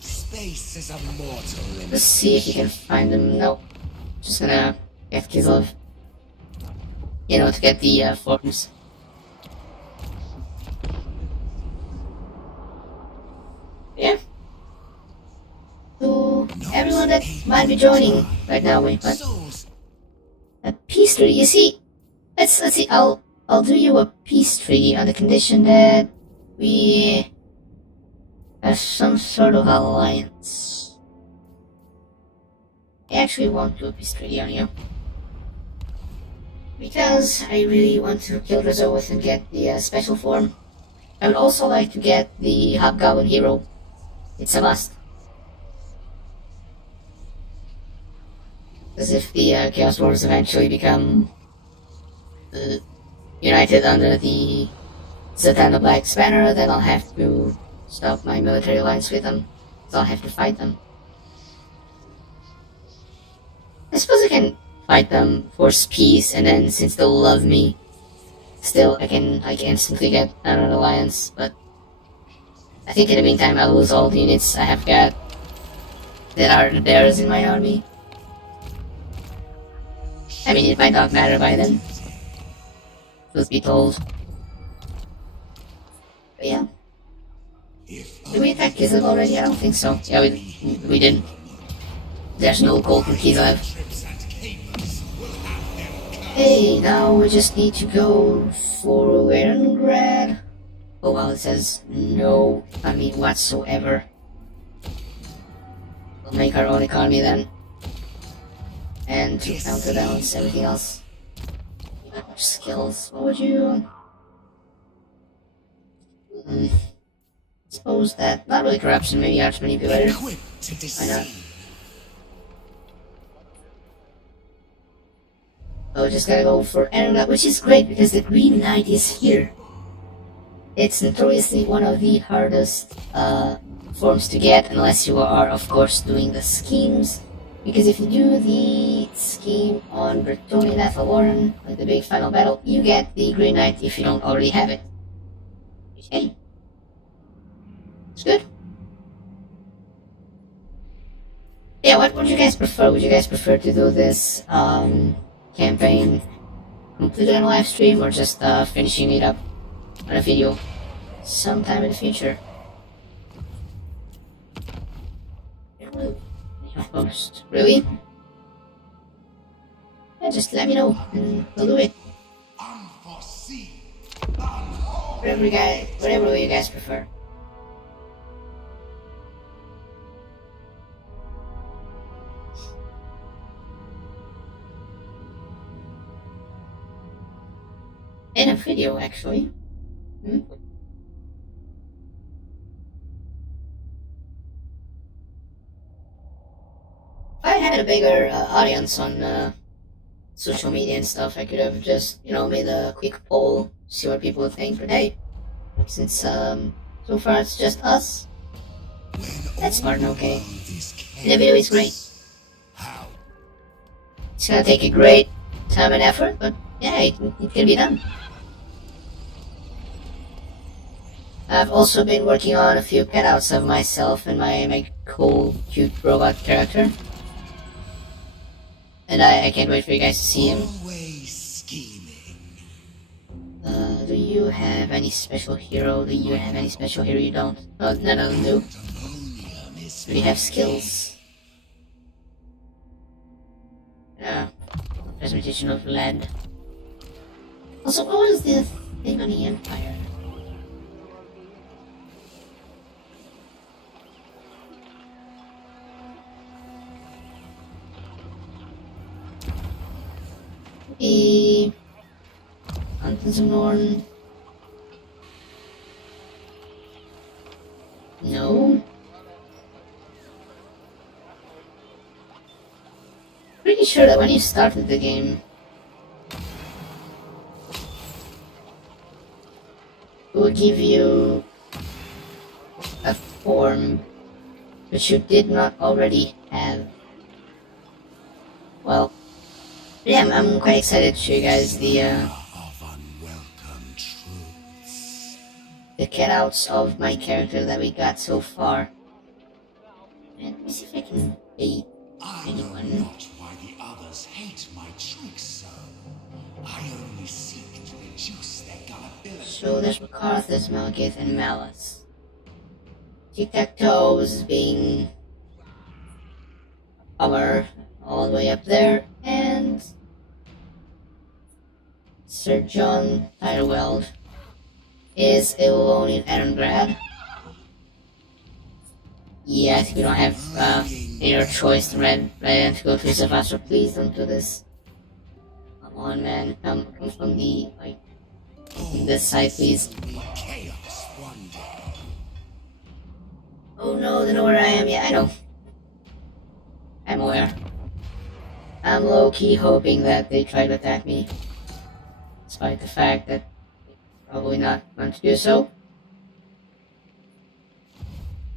Space is a mortal limit. Let's see if you can find them. Nope. Just gonna get Kislev. You know, to get the forms. Yeah. To everyone that might be joining right now, wait, but a peace treaty. You see, let's see. I'll do you a peace treaty on the condition that we have some sort of alliance. I actually won't do a peace treaty on you because I really want to kill Drazoeth and get the special form. I would also like to get the Hobgoblin hero. It's a must. Because if the Chaos Wars eventually become united under the Zatanna Black's banner, then I'll have to stop my military alliance with them. So I'll have to fight them. I suppose I can fight them, force peace, and then since they'll love me, still I can instantly get another alliance, but I think in the meantime I'll lose all the units I have got that are theirs in my army. I mean, it might not matter by then. Truth be told. But yeah. Did we attack Kislev already? I don't think so. Yeah, we didn't. There's no gold in Kislev. Hey, now we just need to go for Leningrad. Oh well, it says no, I mean whatsoever. We'll make our own economy then. And to counterbalance everything else. You got much skills. What would you... suppose that... not really corruption, maybe arch manipulator. Why not? Oh, just gotta go for Energa, which is great because the Green Knight is here. It's notoriously one of the hardest forms to get, unless you are, of course, doing the schemes. Because if you do the scheme on Bretonnian Lethal Warren, like the big final battle, you get the Green Knight if you don't already have it. Okay. It's good. Yeah, what would you guys prefer? Would you guys prefer to do this campaign completely on live stream or just finishing it up on a video sometime in the future? Post. Really? Yeah, just let me know and we'll do it. Unforeseen. Whatever you guys prefer. In a video, actually. If I had a bigger audience on social media and stuff, I could have just, made a quick poll, see what people think. But hey, since so far it's just us, that's smart and okay. And the video is great. How? It's gonna take a great time and effort, but yeah, it can be done. I've also been working on a few cutouts of myself and my cool, cute robot character. And I can't wait for you guys to see him. Always scheming. Do you have any special hero? Do you have any special hero you don't? Oh, none of them do. Ammonium is Do you have skills? Transmutation of lead. Also, what was the thing on the Empire? Mountains of Norn. No. Pretty sure that when you started the game, it will give you a form which you did not already have. Well, yeah, I'm quite excited to show you guys of unwelcome truths. the cutouts of my character that we got so far. And let me see if I can bait I know anyone. not why the others hate my tricks so. I only seek to reduce their gullibility. So there's Makarth, there's Malgith, and Malice. Tic-Tac-Toe is being power all the way up there, and Sir John Tyreweld is alone in Erengrad. Yeah, I think we don't have any other choice than to go to Zavastra. Please don't do this. Come on, man. Come from the, this side, please. Chaos one day. Oh no, they know where I am. Yeah, I know. I'm aware. I'm low-key hoping that they try to attack me. Despite the fact that they're probably not going to do so.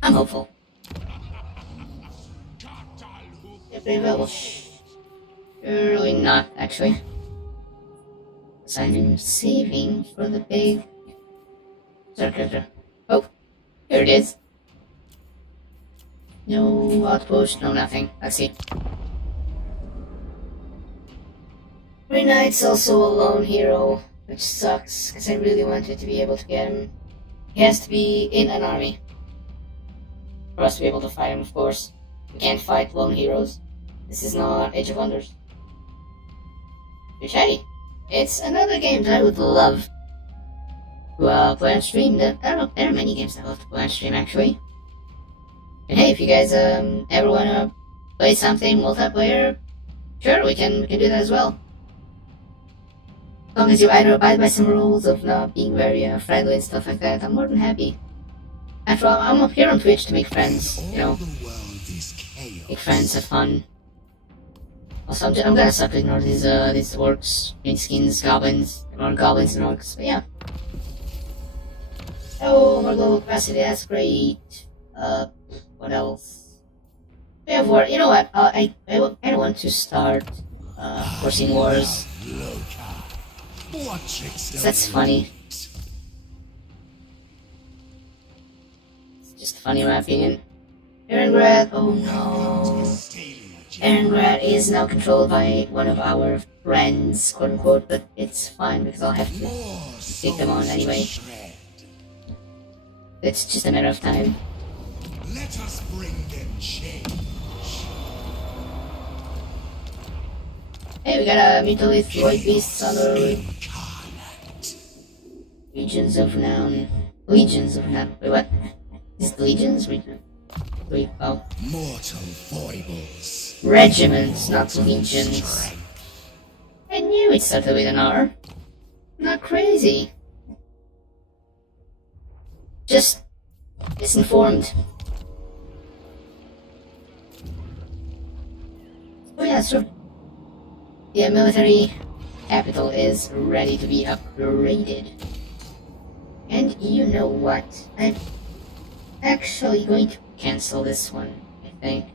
I'm hopeful. Yeah, pretty well. Surely not, actually. Because I'm saving for the big character. Oh, here it is. No outpost, no nothing. Let's see. Green Knight's also a lone hero, which sucks, because I really wanted to be able to get him. He has to be in an army for us to be able to fight him, of course. We can't fight lone heroes. This is not Age of Wonders. Which, hey, it's another game that I would love to play on stream. There are many games that I love to play on stream, actually. And hey, if you guys ever wanna play something multiplayer, sure, we can do that as well. As long as you either abide by some rules of not being very friendly and stuff like that, I'm more than happy. After all, I'm up here on Twitch to make friends, you know. The world is chaos. Make friends, have fun. Also, I'm gonna stop to ignore these orcs, greenskins, goblins, or goblins and orcs, but yeah. Oh, more global capacity, that's great. What else? Therefore, you know what? I don't want to start forcing wars. What tricks do That's you funny. use? It's just funny in my opinion. Erengrad, oh no. Stealing a gem. Erengrad is now controlled by one of our friends, quote unquote, but it's fine because I'll have to More take them on souls to anyway. shred. It's just a matter of time. Let us bring them change. Hey, we got a Mytholith Void Beasts on the Incarnate. Legions of Renown. Legions of Renown. Wait, what? Is it Legions? Wait, oh. Mortal foibles. Regiments, not legions. Strength. I knew it started with an R. Not crazy. Just misinformed. Oh yeah, so the military capital is ready to be upgraded. And you know what? I'm actually going to cancel this one, I think.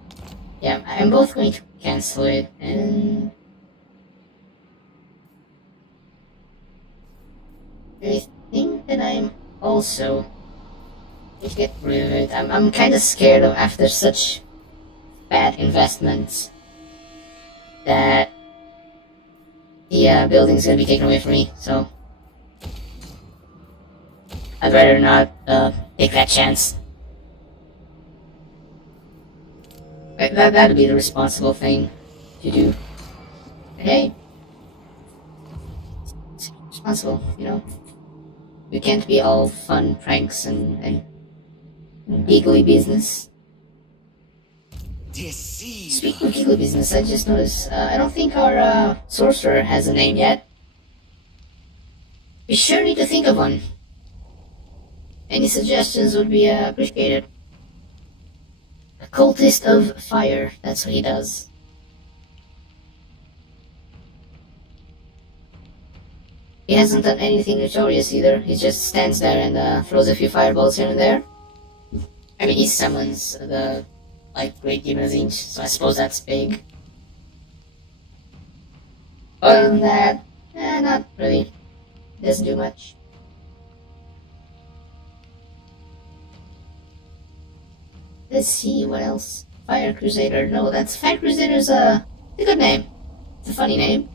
Yeah, I'm both going to cancel it, and I think that I'm also going to get rid of it. I'm kind of scared of, after such bad investments, that the building's gonna be taken away from me, so I'd rather not take that chance. That'd be the responsible thing to do. Hey, it's responsible, you know. We can't be all fun pranks and giggly business. Deceive. Speaking of giggly business, I just noticed I don't think our sorcerer has a name yet. We sure need to think of one. Any suggestions would be appreciated. A cultist of fire, that's what he does. He hasn't done anything notorious either. He just stands there and throws a few fireballs here and there. I mean, he summons the, like, Great Demon of Zinch, so I suppose that's big. Other than that, not really. Doesn't do much. Let's see, what else? Fire Crusader. No, that's Fire Crusader's a good name. It's a funny name.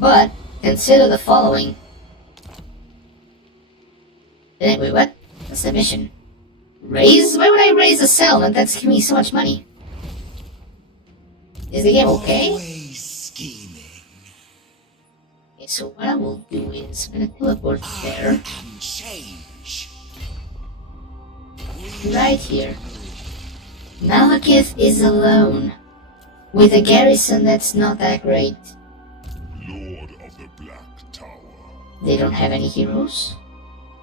But consider the following. Wait, what? What's the mission? Raise? Why would I raise a settlement that's giving me so much money? Is the game okay? Always scheming. Okay, so what I will do is I'm gonna teleport there. And change. Right here. Malekith is alone, with a garrison that's not that great. Lord of the Black Tower. They don't have any heroes,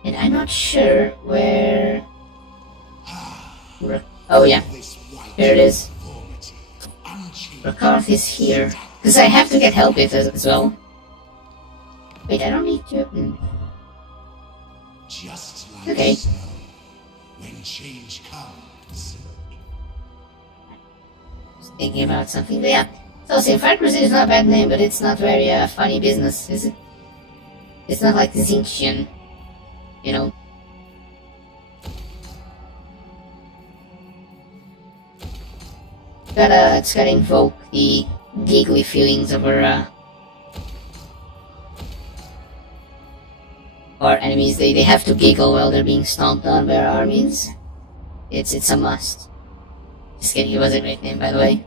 and I'm not sure where... Oh yeah, This white here it is. deformity. Unchanged. Rakarth is here, because I have to get help with it as well. Wait, I don't need to... Just like Okay. snow. When change comes. Just thinking about something, but yeah. So say, Fire Crusader is not a bad name, but it's not very funny business, is it? It's not like Zinchian, you know? It's gotta invoke the giggly feelings of our enemies. They have to giggle while they're being stomped on by our armies. It's a must. Just kidding, it was a great name, by the way.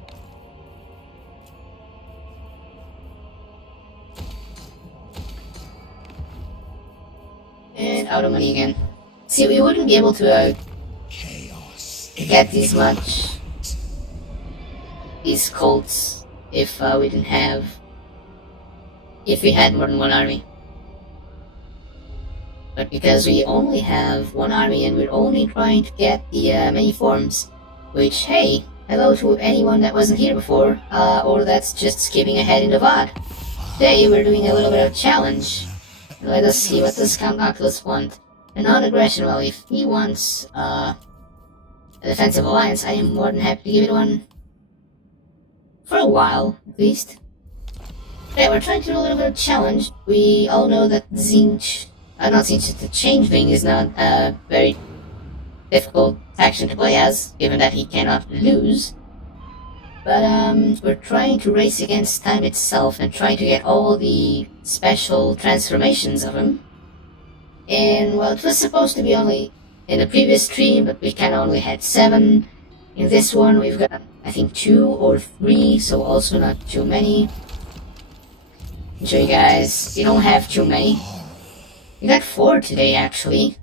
And out of money again. See, we wouldn't be able to Chaos. get these cults if we didn't have, if we had more than one army. But because we only have one army and we're only trying to get the many forms, which, hey, hello to anyone that wasn't here before, or that's just skipping ahead in the VOD. Today we're doing a little bit of challenge. Let us see, what does Count Oculus want? A non-aggression. Well, if he wants a defensive alliance, I am more than happy to give it one. For a while, at least. Yeah, we're trying to do a little bit of challenge. We all know that the Changeling is not a very difficult faction to play as, given that he cannot lose. But we're trying to race against time itself and trying to get all the special transformations of him. And, well, it was supposed to be only in the previous stream, but we kinda only had 7. In this one, we've got, I think, 2 or 3, so also not too many. I'll show you guys, we don't have too many. We got 4 today, actually.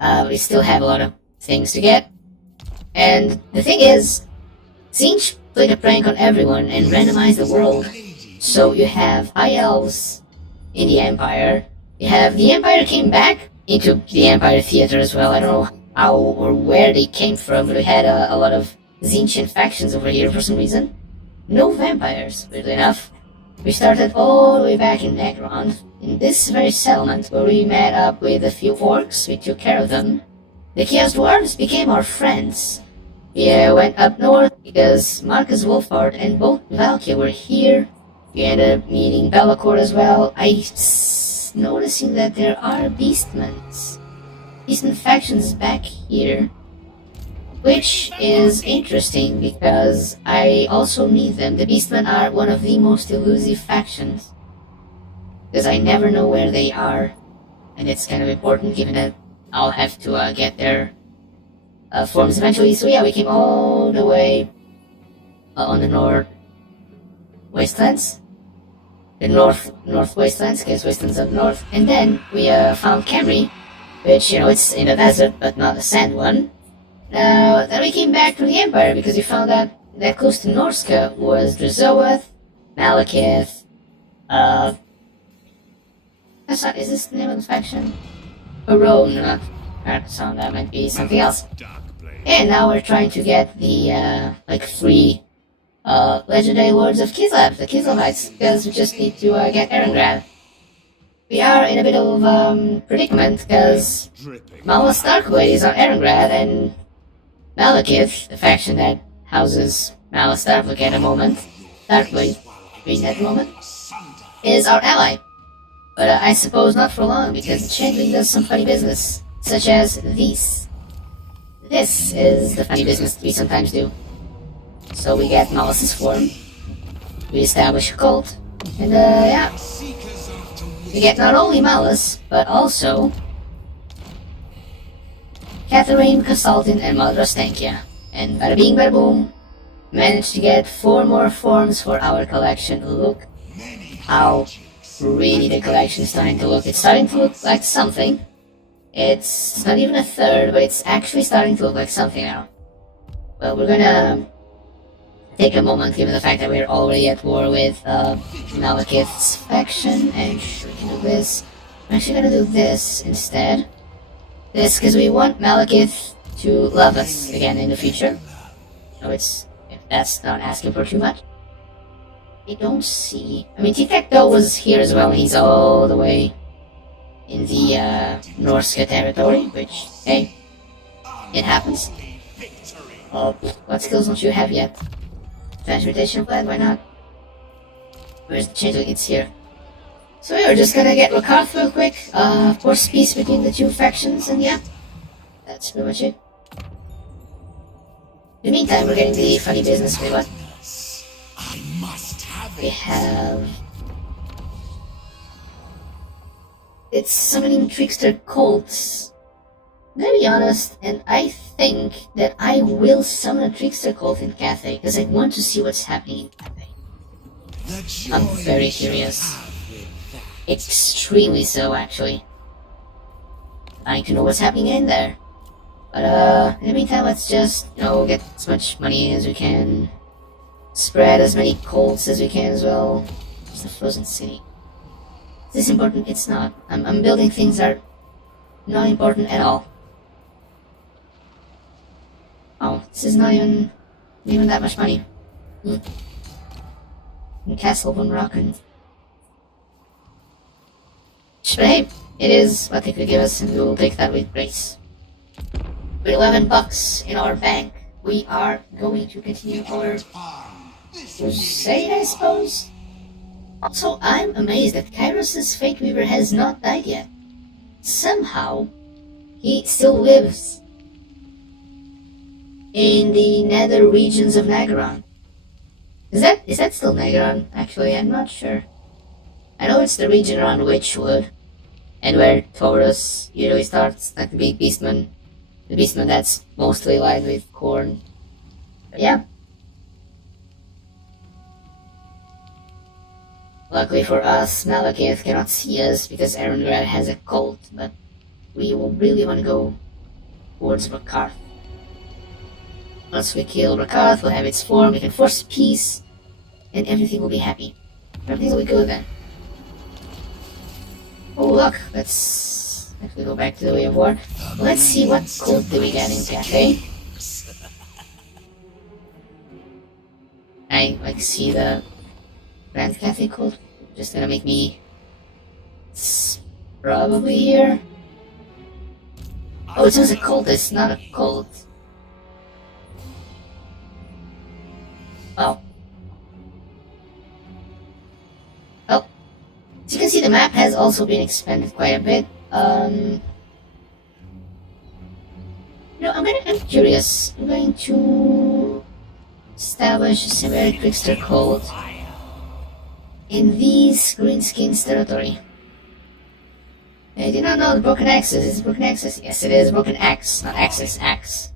We still have a lot of things to get. And the thing is, Zinch played a prank on everyone and randomized the world. So you have High Elves in the Empire. You have the Empire came back into the Empire Theater as well. I don't know how or where they came from, but we had a lot of Zinchian factions over here for some reason. No vampires, weirdly enough. We started all the way back in Necron, in this very settlement where we met up with a few orcs. We took care of them. The Chaos Dwarves became our friends. We went up north because Marcus Wolfhard and both Valkia were here. We ended up meeting Bellacord as well. Noticing that there are Beastmen factions back here. Which is interesting because I also need them. The Beastmen are one of the most elusive factions. Because I never know where they are. And it's kind of important given that I'll have to get their forms eventually. So yeah, we came all the way on the north wastelands. The north wastelands, because wastelands up north. And then we found Camry, which, you know, it's in the desert, but not a sand one. Then we came back to the Empire because we found out that close to Norska was Drazoath, Malekith, is this the name of the faction? Haron, not Carcassonne, that might be something else. And now we're trying to get the, free, legendary lords of Kislev, the Kislevites, because we just need to, get Erengrad. We are in a bit of, predicament, because Malas Darkblade is on Erengrad, and Malekith, the faction that houses Malas Darkblade at the moment, Green at the moment, is our ally. But I suppose not for long, because the Changeling does some funny business, such as these. This is the funny business we sometimes do. So we get Malas's form, we establish a cult, and yeah. We get not only Malas, but also Catherine, Kasaltin, and Maldrastankia. And bada bing bada boom, managed to get 4 more forms for our collection. Look how pretty the collection is starting to look. It's starting to look like something. It's not even a third, but it's actually starting to look like something now. Well, we're gonna take a moment, given the fact that we're already at war with Malekith's faction, and we can do this. I'm actually gonna do this instead. This, because we want Malekith to love us again in the future. So if that's not asking for too much. I don't see... I mean, T-Tecto was here as well, he's all the way in the Norska territory, which, hey, it happens. Oh, what skills don't you have yet? Transportation plan, why not? Where's the Changeling? It's here. So yeah, we're just gonna get Rakarth real quick, of course peace between the 2 factions, and yeah, that's pretty much it. In the meantime, we're getting the funny business with what? We have... It's summoning trickster cults. I'm gonna be honest, and I think that I will summon a trickster cult in Cathay, because I want to see what's happening in Cathay. I'm very curious. Extremely so, actually. Trying to know what's happening in there. But, in the meantime, let's just, you know, get as much money as we can. Spread as many cults as we can as well. It's the Frozen City. Is this important? It's not. I'm building things that are not important at all. Oh, this is not even that much money. And Castle von Rocken. But hey, it is what they could give us, and we will take that with grace. With $11 in our bank, we are going to continue our crusade, I suppose? Also, I'm amazed that Kairos' Fate Weaver has not died yet. Somehow, he still lives in the nether regions of Nagaron. Is that still Nagaron? Actually, I'm not sure. I know it's the region around Witchwood, and where Taurus usually starts, like the big beastman. The beastman that's mostly lined with corn. But yeah. Luckily for us, Malekith cannot see us because Erengrad has a cult, but we will really want to go towards Rakarth. Once we kill Rakarth, we'll have its form, we can force peace, and everything will be happy. Everything will be good then. Oh look, let's actually go back to the Way of War. Let's see what cult do we get in Cafe. I like see the Grand Cafe cult. Just gonna make me... It's probably here. Oh, it was a cultist, not a cult. Oh. Well, as you can see, the map has also been expanded quite a bit. I'm curious. I'm going to establish a Symmetric Trickster cult in these Greenskins territory. I did not know the Broken Axes. Is it Broken Axes? Yes, it is Broken Axe, not Axis, Axe.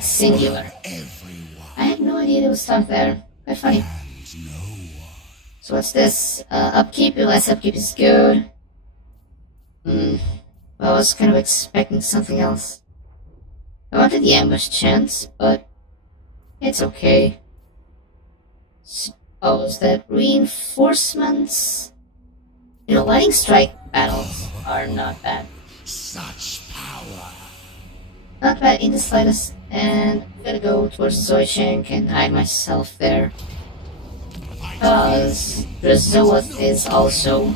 Singular. I had no idea it would start there. Quite funny. So what's this? Upkeep, less upkeep is good. Well, I was kind of expecting something else. I wanted the ambush chance, but it's okay. Suppose that reinforcements... You know, lightning strike battles are not bad. Such power. Not bad in the slightest, and I'm gonna go towards Zoishank and hide myself there. Because Drazoath is also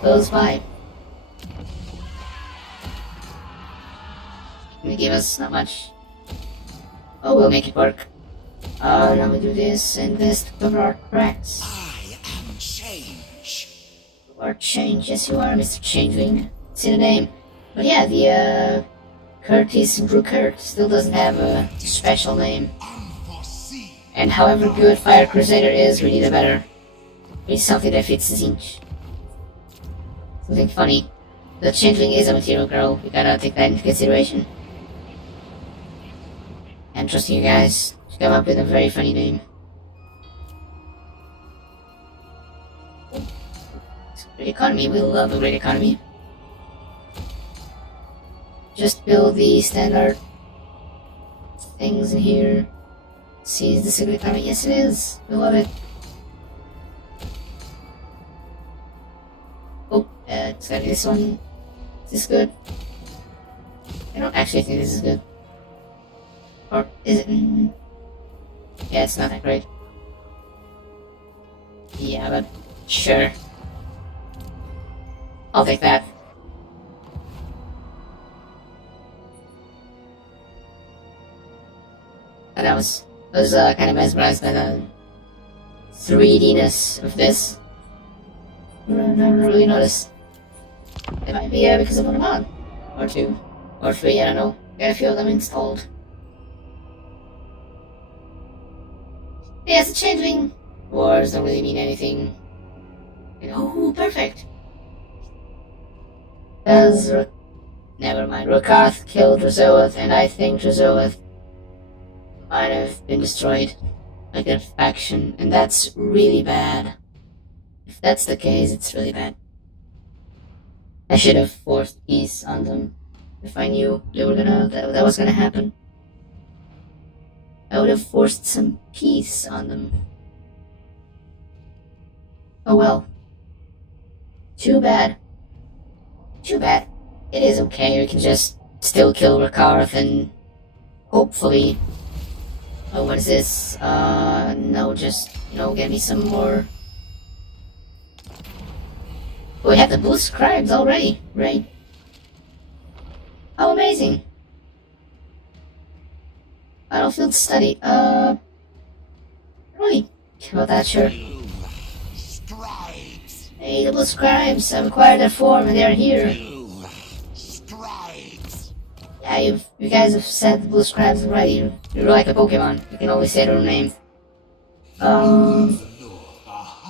close by. Gonna give us not much. Oh, we'll make it work. Now we do this and this to cover our cracks. I am change. You are change, yes you are, Mr. Changeling. It's in the name. But yeah, the Curtis Brookert still doesn't have a special name. And however good Fire Crusader is, we need a better. We need something that fits Zinch. Something funny. The Changeling is a material girl, we gotta take that into consideration. I'm trusting you guys to come up with a very funny name. Great economy, we love a great economy. Just build the standard things in here. See, is this a great economy? Yes it is, we love it. Oh, it's gotta be this one. Is this good? I don't actually think this is good. Or is it? Yeah, it's not that great. Yeah, but sure. I'll take that. And I was kind of mesmerized by the 3D-ness of this. I never really noticed. It might be because of one mod. Or two. Or three, I don't know. Got a few of them installed. Yes, the Changeling wars don't really mean anything. Oh, perfect. Never mind. Rakarth killed Drazoath, and I think Drazoath might have been destroyed. Like their faction, and that's really bad. If that's the case, it's really bad. I should have forced peace on them if I knew they were that was gonna happen. I would have forced some peace on them. Oh well. Too bad. Too bad. It is okay, we can just still kill Rakarth and hopefully... Oh, what is this? No, just, get me some more... We have the blue scribes already, right? How amazing! Battlefield study. Really? About that, sure. Scribes! Hey, the blue scribes. I've acquired their form and they're here. Scribes! Yeah, you guys have said the blue scribes already. You're like a Pokemon. You can always say their own name.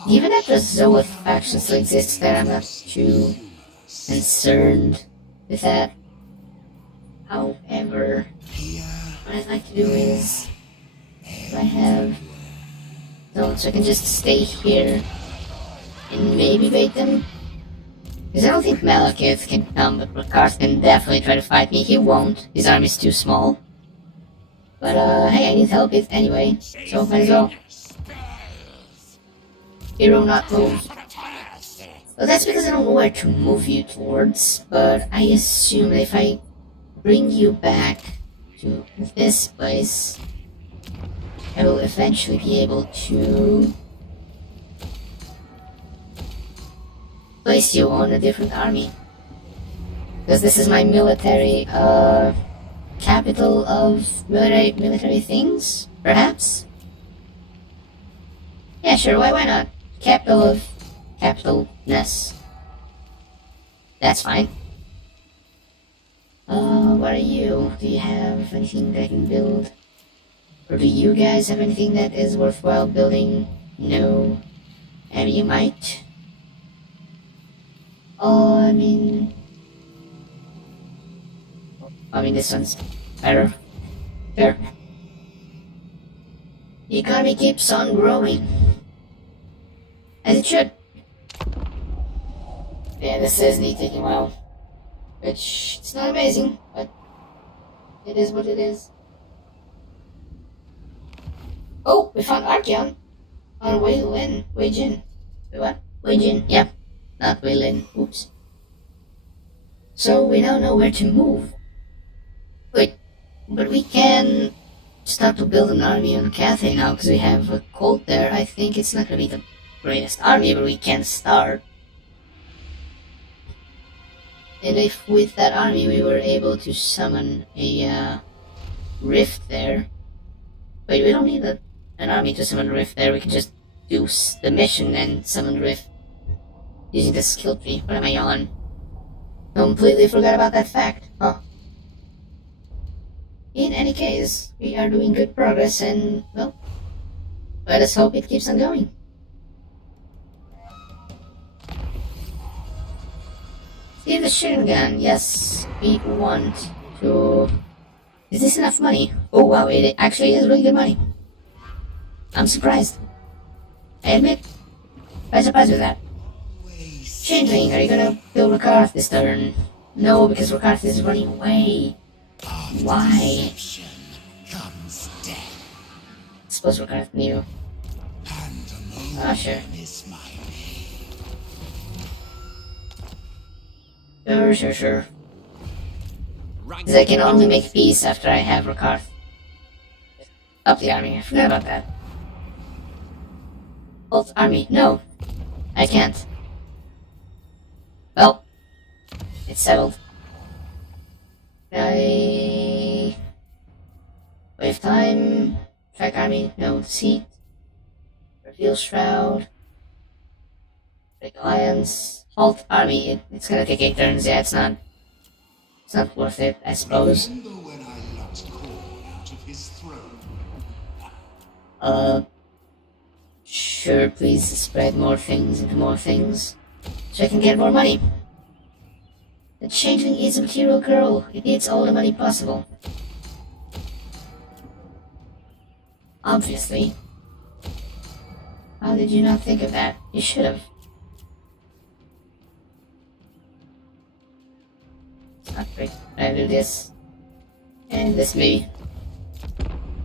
Given that the Zoeth faction still exists there, I'm not too concerned with that. However, what I'd like to do is, if I have zones, so I can just stay here and maybe bait them. Because I don't think Malekith can come, but Rakars can definitely try to fight me. He won't. His army's too small. But hey, I need help it anyway, so might as well. Hero not move. Well, that's because I don't know where to move you towards, but I assume that if I bring you back to this place, I will eventually be able to place you on a different army. Because this is my military, capital of military things, perhaps? Yeah, sure, why not? Capital of capitalness. That's fine. What are you? Do you have anything that I can build? Or do you guys have anything that is worthwhile building? No. And you might. I mean, this one's better. Sure. The economy keeps on growing. As it should. Yeah, this is neat taking a while. Which, it's not amazing, but it is what it is. Oh, we found Archeon on Wei Jin. Wait, what? Wei Jin, yeah. Not Wei Lin, oops. So we now know where to move. Wait, but we can start to build an army on Cathay now, because we have a cult there. I think it's not going to be the greatest army, but we can start. And if with that army we were able to summon a rift there. Wait, we don't need an army to summon a rift there, we can just do the mission and summon rift using the skill tree. What am I on? Completely forgot about that fact. Huh. In any case, we are doing good progress and, well, let us hope it keeps on going. Give the shooting gun. Yes, we want to... Is this enough money? Oh wow, it actually is really good money. I'm surprised. I admit. I'm surprised with that. Changeling, are you gonna kill Rakarth this turn? No, because Rakarth is running away. Why? Comes death. Suppose Rakarth knew. Ah, sure. Sure. Because I can only make peace after I have Rakarth. Up the army, I forgot about that. Alt army, no. I can't. Well, it's settled. Wave time. Track army, no. Seat. Reveal shroud. Break alliance. Halt army, it's gonna take 8 turns, yeah, it's not worth it, I suppose. Remember when I locked Korn out of his throne? Sure, please spread more things into more things, so I can get more money. The Changeling is a material girl, it needs all the money possible. Obviously. How did you not think of that? You should have. Not great. I do this. And this maybe.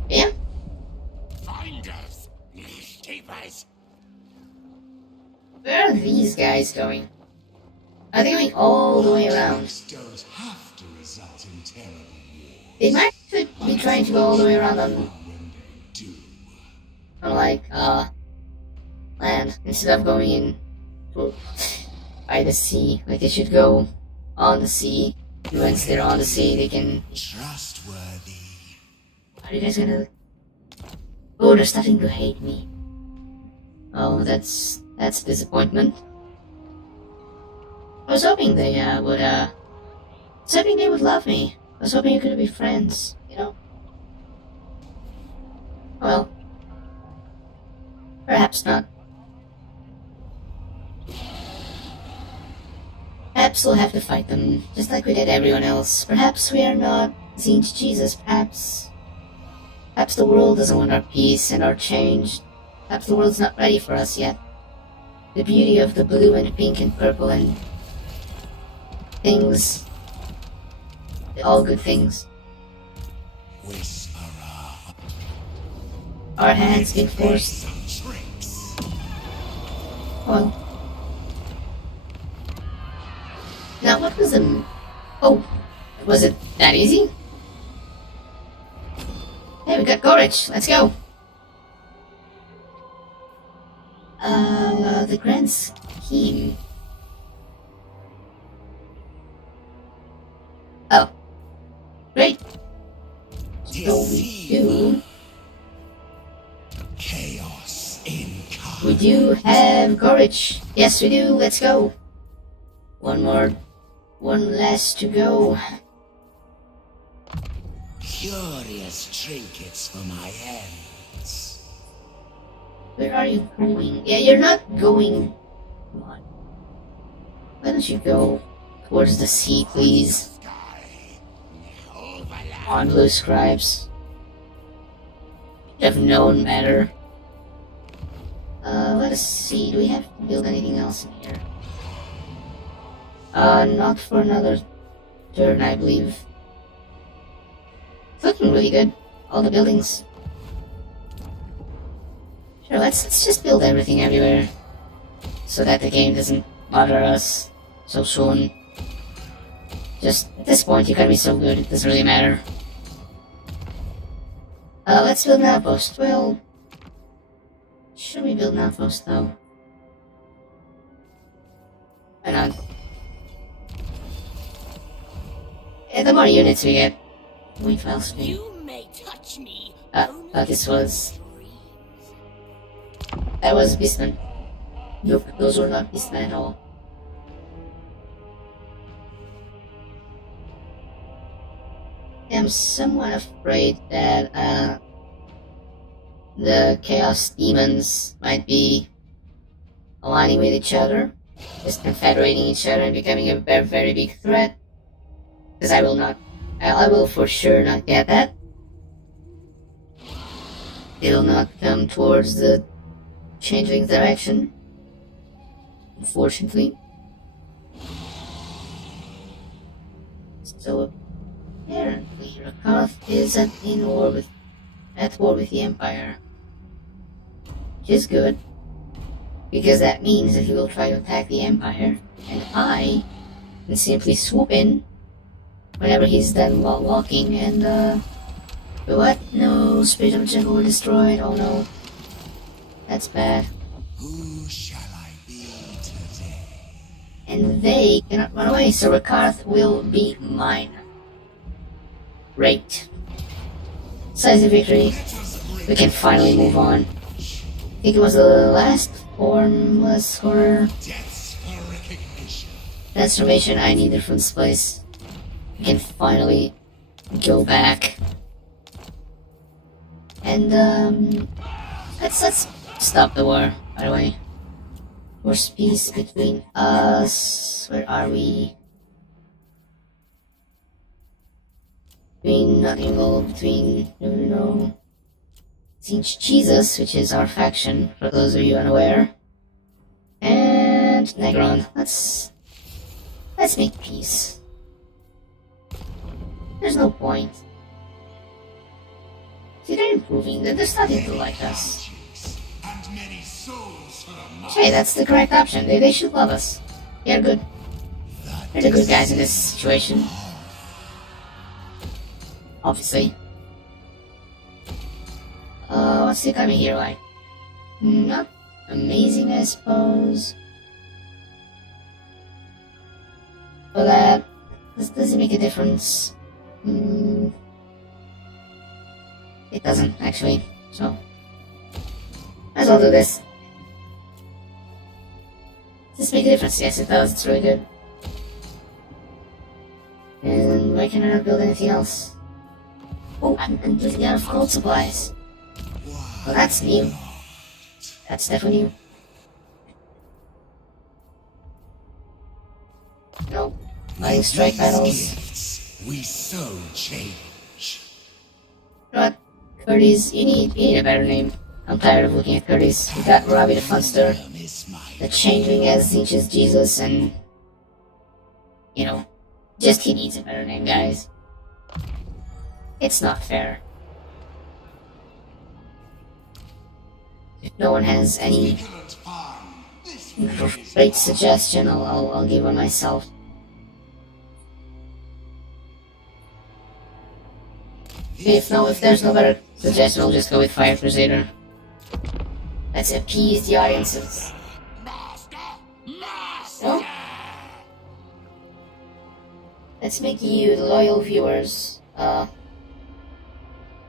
Yeah? Finders, keepers. Where are these guys going? Are they going all the way around? Don't have to result in terrible war. They might be trying to go all the way around on When they do, like land instead of going in by the sea. Like they should go on the sea once they're on the sea, they can... Trustworthy. Are you guys gonna... Oh, they're starting to hate me. Oh, that's a disappointment. I was hoping they would I was hoping they would love me. I was hoping we could be friends, you know? Well, perhaps not. Perhaps we'll have to fight them, just like we did everyone else. Perhaps we are not Zinch Jesus, perhaps the world doesn't want our peace and our change. Perhaps the world's not ready for us yet. The beauty of the blue and pink and purple and things, all good things. Whisperer. Our hands been forced. Some tricks. Well, now what was the... Oh, was it that easy? Hey, we got Gorich, let's go! The grand scheme. Oh. Great! So we do... Chaos incarnate. We do have Gorich. Yes, we do, let's go! One less to go. Curious trinkets for my hands. Where are you going? Yeah, you're not going... Come on. Why don't you go towards the sea, please? On, blue scribes. Should have known better. Let us see. Do we have to build anything else in here? Not for another turn, I believe. It's looking really good. All the buildings. Sure, let's just build everything everywhere. So that the game doesn't bother us so soon. Just, at this point, you gotta be so good, it doesn't really matter. Let's build an outpost. Well... Should we build an outpost, though? Why not? Yeah, the more units we get, we fell asleep. You may touch me. This was... That was Beastmen. Nope, those were not Beastmen at all. I'm somewhat afraid that, the Chaos Demons might be aligning with each other, just confederating each other and becoming a very, very big threat. Because I will not, I will for sure not get that. They will not come towards the Changeling direction, unfortunately. So apparently Rakarth is at war with the Empire. Which is good, because that means that he will try to attack the Empire, and I can simply swoop in whenever he's done while walking, and what? No, Spirit of Jungle were destroyed, oh no. That's bad. Who shall I be today? And they cannot run away, so Rakarth will be mine. Great. Decisive victory. We can finally move on. I think it was the last formless horror Deaths for recognition. transformation I needed from this place. We can finally go back. And let's stop the war, by the way. Force peace between us. Where are we? Between not involved, between no. Zinch Jesus, which is our faction, for those of you unaware. And Negron. Let's make peace. There's no point. See, they're improving. They're starting to like us. And many souls for a Hey, that's the correct option. They should love us. They're good. They're the good guys in this situation. Obviously. What's the economy here like? Not amazing, I suppose. But Does it make a difference? It doesn't, actually, so might as well do this. Does this make a difference? Yes, it does. It's really good. And why can I not build anything else? Oh, I'm completely out of gold supplies. Well, that's new. That's definitely new. Nope. Buying strike battles. We so change. You know what? Curtis, you need a better name. I'm tired of looking at Curtis. We got Robbie the Funster, the Changeling as teaches Jesus, and you know, just he needs a better name, guys. It's not fair. If no one has any great suggestion, I'll give one myself. If there's no better suggestion, I'll just go with Fire Crusader. Let's appease the audiences. No? Let's make you, the loyal viewers,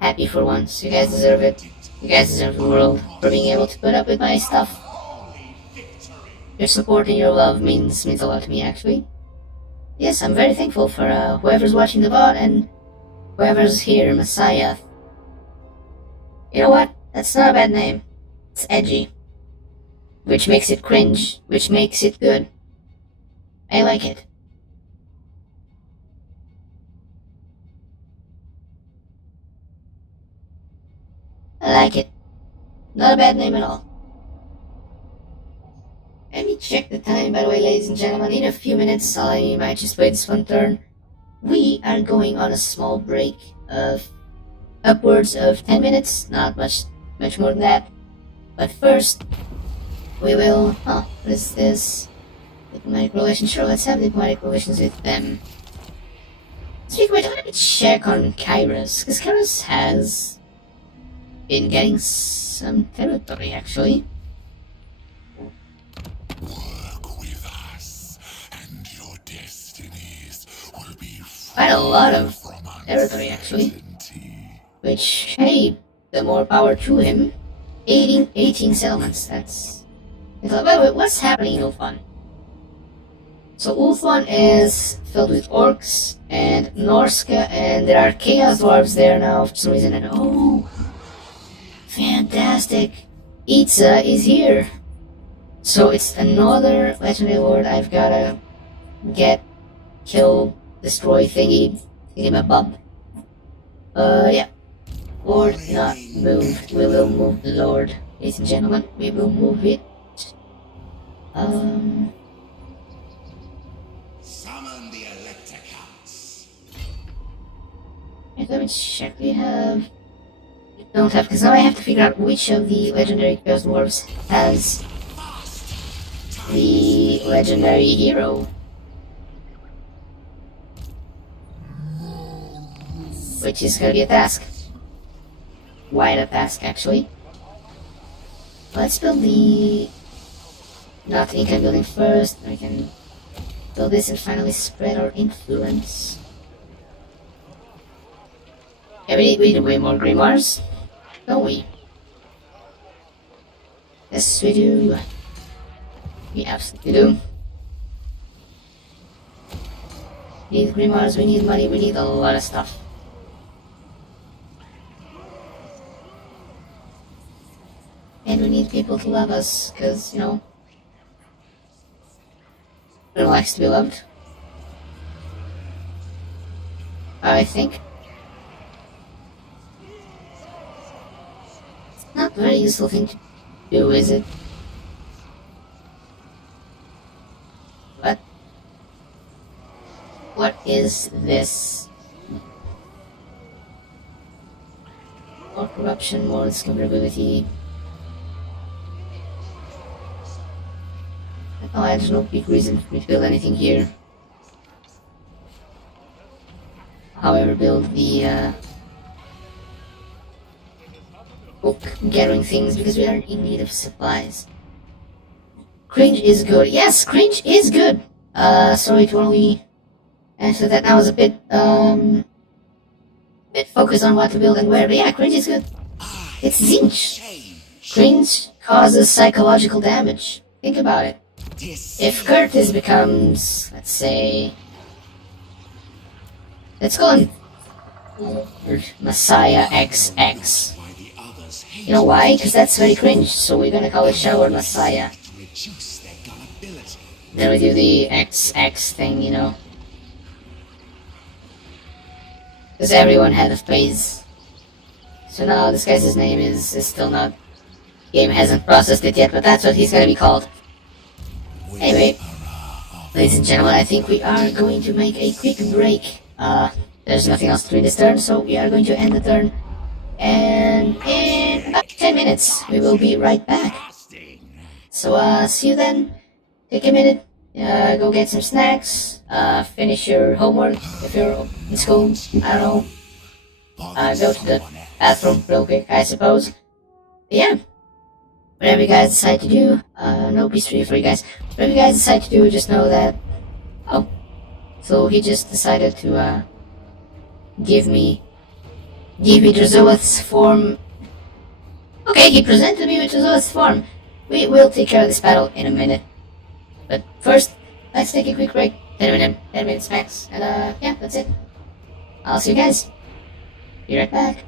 happy for once. You guys deserve it. You guys deserve the world for being able to put up with my stuff. Your support and your love means a lot to me, actually. Yes, I'm very thankful for whoever's watching the VOD and whoever's here, Messiah. You know what? That's not a bad name. It's edgy. Which makes it cringe, which makes it good. I like it. I like it. Not a bad name at all. Let me check the time, by the way, ladies and gentlemen. In a few minutes, I might just wait this one turn. We are going on a small break of upwards of 10 minutes. Not much more than that. But first, we will... what is this? Diplomatic relations. Sure, let's have diplomatic relations with them. Speaking of which, let me check on Kairos, because Kairos has been getting some territory, actually. Work with us, and your destinies will be Quite a lot of from territory, actually. uncertainty. Which, hey, the more power to him. 18 settlements, that's... By the way, what's happening in Ulthuan? So Ulthuan is filled with orcs and Norska, and there are chaos dwarves there now for some reason, and oh... Fantastic! Itza is here! So it's another legendary lord I've gotta get, kill, destroy thingy bob. Yeah. Lord not moved. We will move the Lord. Ladies and gentlemen, we will move it. Summon the Electicats. Let me check. We have... We don't have, because now I have to figure out which of the legendary Chaos Dwarves has the legendary hero. Which is gonna be a task. Quite a task, actually. Let's build the... Not Inca building first. We can build this and finally spread our influence. Yeah, we need way more grimoires, don't we? Yes, we do. We absolutely do. We need grimoires, we need money, we need a lot of stuff. And we need people to love us, because, you know, everyone likes to be loved. I think. It's not a very useful thing to do, is it? But what is this? More corruption, more discoverability. Oh, there's no big reason for me to build anything here. However, build the book gathering things because we are in need of supplies. Cringe is good. Yes, cringe is good. Sorry to only And so that now is a bit focused on what to build and where. But yeah, cringe is good. It's zinch. Cringe causes psychological damage. Think about it. If Curtis becomes, let's say, let's call him Messiah XX. You know why? Because that's very cringe, so we're gonna call it Shower Messiah. Then we do the XX thing, you know. Because everyone had a phase. So now this guy's name is still not... Game hasn't processed it yet, but that's what he's gonna be called. Anyway, ladies and gentlemen, I think we are going to make a quick break. There's nothing else to do this turn, so we are going to end the turn. And in about 10 minutes, we will be right back. So, see you then. Take a minute, go get some snacks, finish your homework if you're in school, I don't know. Go to the bathroom real quick, I suppose. But yeah. Whatever you guys decide to do, no peace for you guys. Whatever you guys decide to do, just know that... Oh. So he just decided to, give me Drazoeth's form. Okay, he presented me with Drazoeth's form. We will take care of this battle in a minute. But first, let's take a quick break. 10 minutes max. And, yeah, that's it. I'll see you guys. Be right back.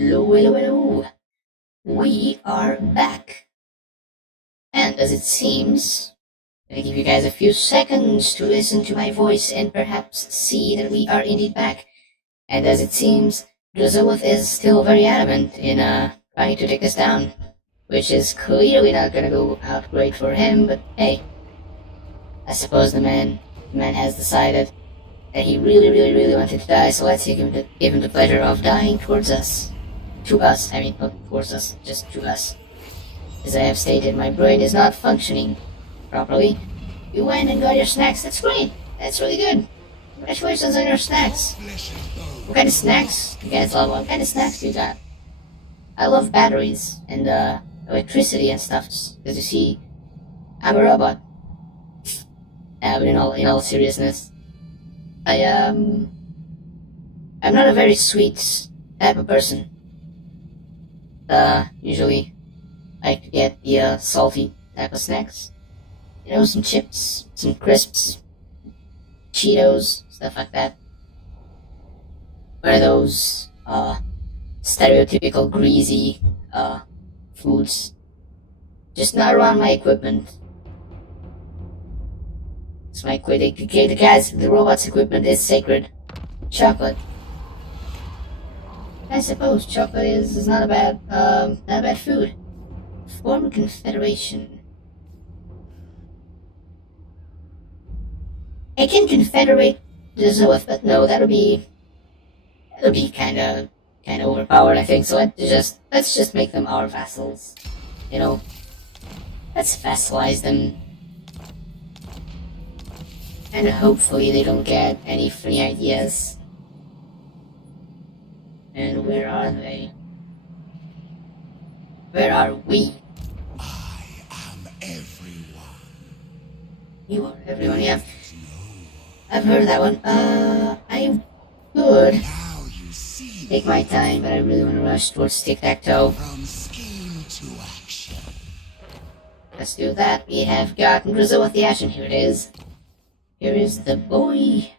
Hello, hello, hello. We are back. And as it seems, I'm gonna give you guys a few seconds to listen to my voice and perhaps see that we are indeed back. And as it seems, Drazilith is still very adamant in trying to take us down, which is clearly not gonna go out great for him, but hey, I suppose the man has decided that he really wanted to die, so let's give him the pleasure of dying towards us. To us, I mean, not towards us, just to us. As I have stated, my brain is not functioning properly. You went and got your snacks, that's great, that's really good. Congratulations on your snacks. What kind of snacks you guys love? What kind of snacks do you got? I love batteries and electricity and stuff, because you see, I'm a robot. But in all seriousness, I'm not a very sweet type of person. Usually I get the salty type of snacks. You know, some chips, some crisps, Cheetos, stuff like that. One of those stereotypical greasy foods. Just not around my equipment. It's my the robot's equipment is sacred. Chocolate. I suppose chocolate is not a bad food. Form a confederation. I can confederate the Zoeth, but no, that'll be kinda overpowered, I think, so let's just make them our vassals. You know? Let's vassalize them. And hopefully they don't get any free ideas. And where are they? Where are we? I am everyone. You are everyone, yeah. I've heard that one. I could Now you see take my time, but I really want to rush towards tic-tac-toe. from scheme to action. Let's do that. We have got Grizzle with the action. Here it is. Here is the boy.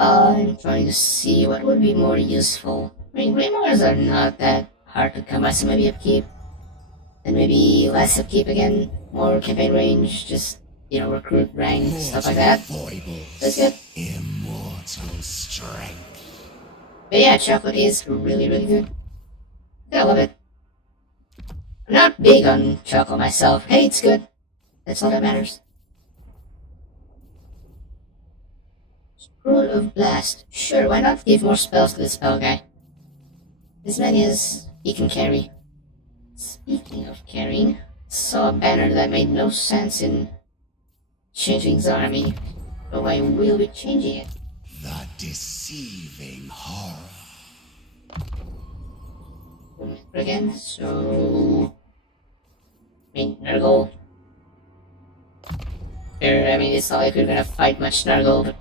I'm trying to see what would be more useful. I mean, Grimoires are not that hard to come by, so maybe upkeep. And maybe less upkeep again. More campaign range, just, you know, recruit rank, stuff like that. That's good. Immortal strength. But yeah, chocolate is really good. I love it. I'm not big on chocolate myself. Hey, it's good. That's all that matters. Scroll of Blast. Sure, why not give more spells to the spell guy? As many as he can carry. Speaking of carrying, saw a banner that made no sense in Changeling's army, but I will be changing it. The deceiving horror. Again, so I mean, Nurgle. Sure, I mean, it's not like we're gonna fight much Nurgle, but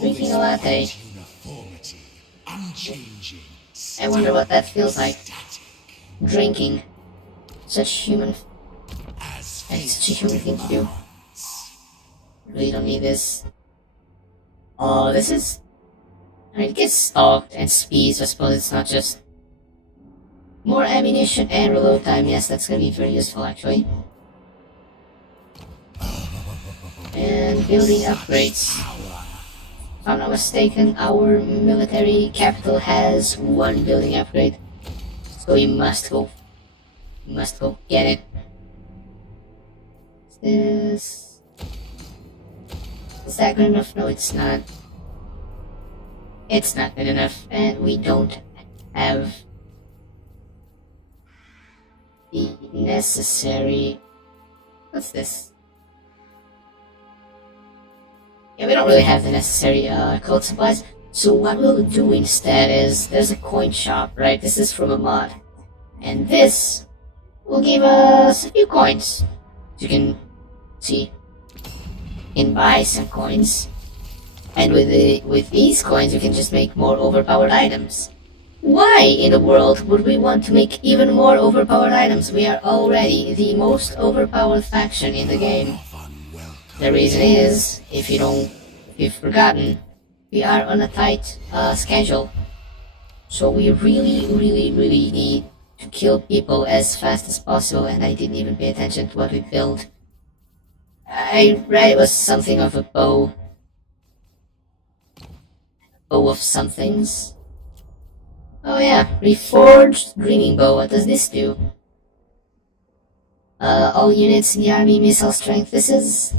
drinking a latte. Uniformity. Unchanging. I wonder what that feels like. Drinking. Such human. As It's such a human thing to do. Really don't need this. Oh, this is. I mean, it gets stalked and speed, so I suppose it's not just. More ammunition and reload time. Yes, that's gonna be very useful actually. And building upgrades. If I'm not mistaken, our military capital has one building upgrade. So we must go get it. Is that good enough? No, it's not. It's not good enough, and we don't have the necessary. What's this? Yeah, we don't really have the necessary code supplies. So what we'll do instead is there's a coin shop, right? This is from a mod, and this will give us a few coins. You can see, you can buy some coins. And with these coins, you can just make more overpowered items. Why in the world would we want to make even more overpowered items? We are already the most overpowered faction in the game. The reason is, if you've forgotten, we are on a tight schedule. So we really need to kill people as fast as possible, and I didn't even pay attention to what we built. I read it was something of a bow. Bow of somethings. Oh yeah, reforged dreaming bow. What does this do? All units in the army, missile strength. It's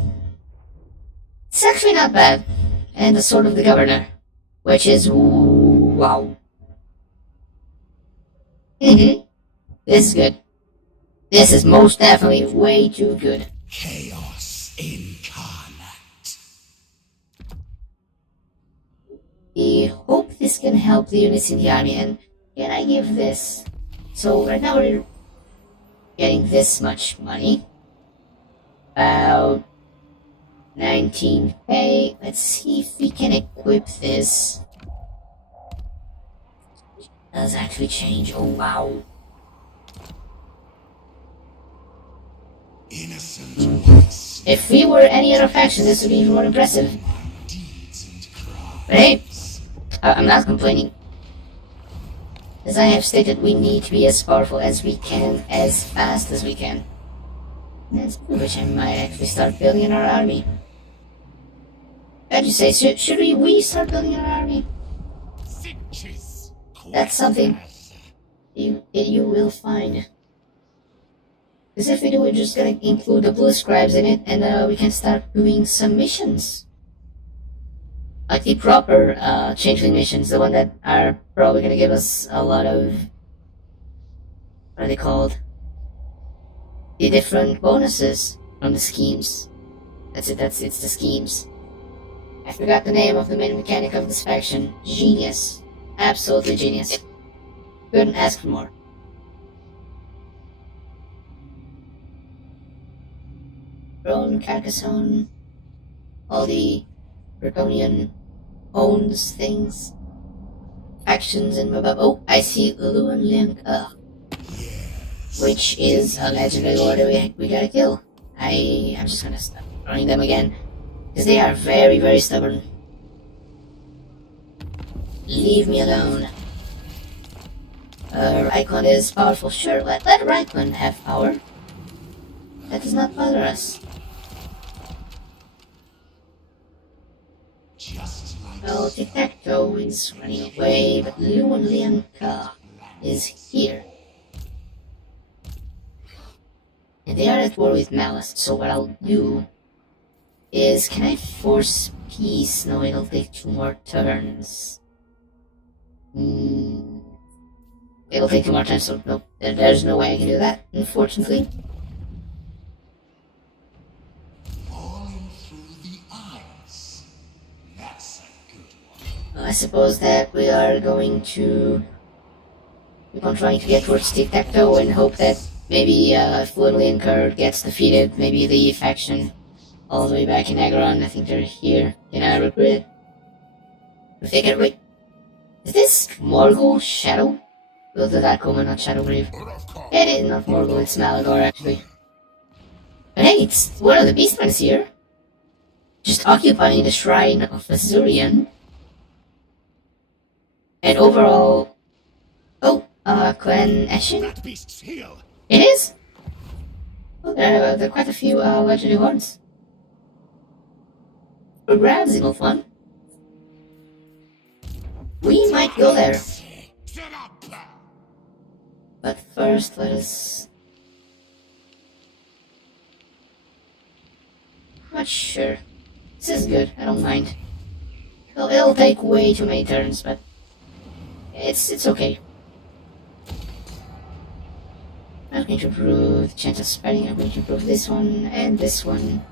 actually not bad. And the sword of the governor, which is wow. This is good. This is most definitely way too good. Chaos incarnate. I hope this can help the units in the army, and can I give this? So right now we're getting this much money. About 19k. Let's see if we can equip this. Does actually change. Oh wow. Innocent once. If we were any other faction, this would be more impressive. Deeds and crimes. But hey, I'm not complaining. As I have stated, we need to be as powerful as we can, as fast as we can. That's which I might actually start building our army. What'd you say? Should we start building our army? That's something you will find. Because if we do, we're just gonna include the blue scribes in it, and we can start doing some missions. Like the proper changeling missions, the one that are probably gonna give us a lot of, what are they called? The different bonuses from the schemes. It's the schemes. I forgot the name of the main mechanic of this faction. Genius. Absolutely genius. Couldn't ask for more. Drone, Carcassonne, all the Bretonian owns things, factions, and blah blah. Oh, I see Luan Lianka, which is a legendary order we gotta kill. I'm just gonna stop throwing them again, because they are very stubborn. Leave me alone. Raikon is powerful, sure, let Raikon have power. That does not bother us. Well, Tic-Tac-Toe is running away, but Luan Lianka is here. And they are at war with Malice, so what I'll do is, can I force peace? No, it'll take 2 more turns. It'll take 2 more turns, so no, there's no way I can do that, unfortunately. Falling through the eyes. That's a good one. I suppose that we are going to keep on trying to get towards Tic-Tac-Toe and hope that maybe if Lianka gets defeated, maybe the faction all the way back in Agron, I think they're here. Can I recruit it? If they can wait. Is this Morgul Shadow? Well, the Dark Omen, not Shadowgrave. It is not Morgul, it's Malagor actually. But hey, it's one of the Beastmans here. Just occupying the Shrine of Azurian. And overall... Oh, Clan Eshin? That beast's heel. It is? Oh, there are quite a few legendary horns. For grabs, Evil One. We might go there. Shut up. But first, let us... Not sure. This is good, I don't mind. It'll take way too many turns, but... It's okay. I'm going to improve the chance of spreading. I'm going to improve this one, and this one.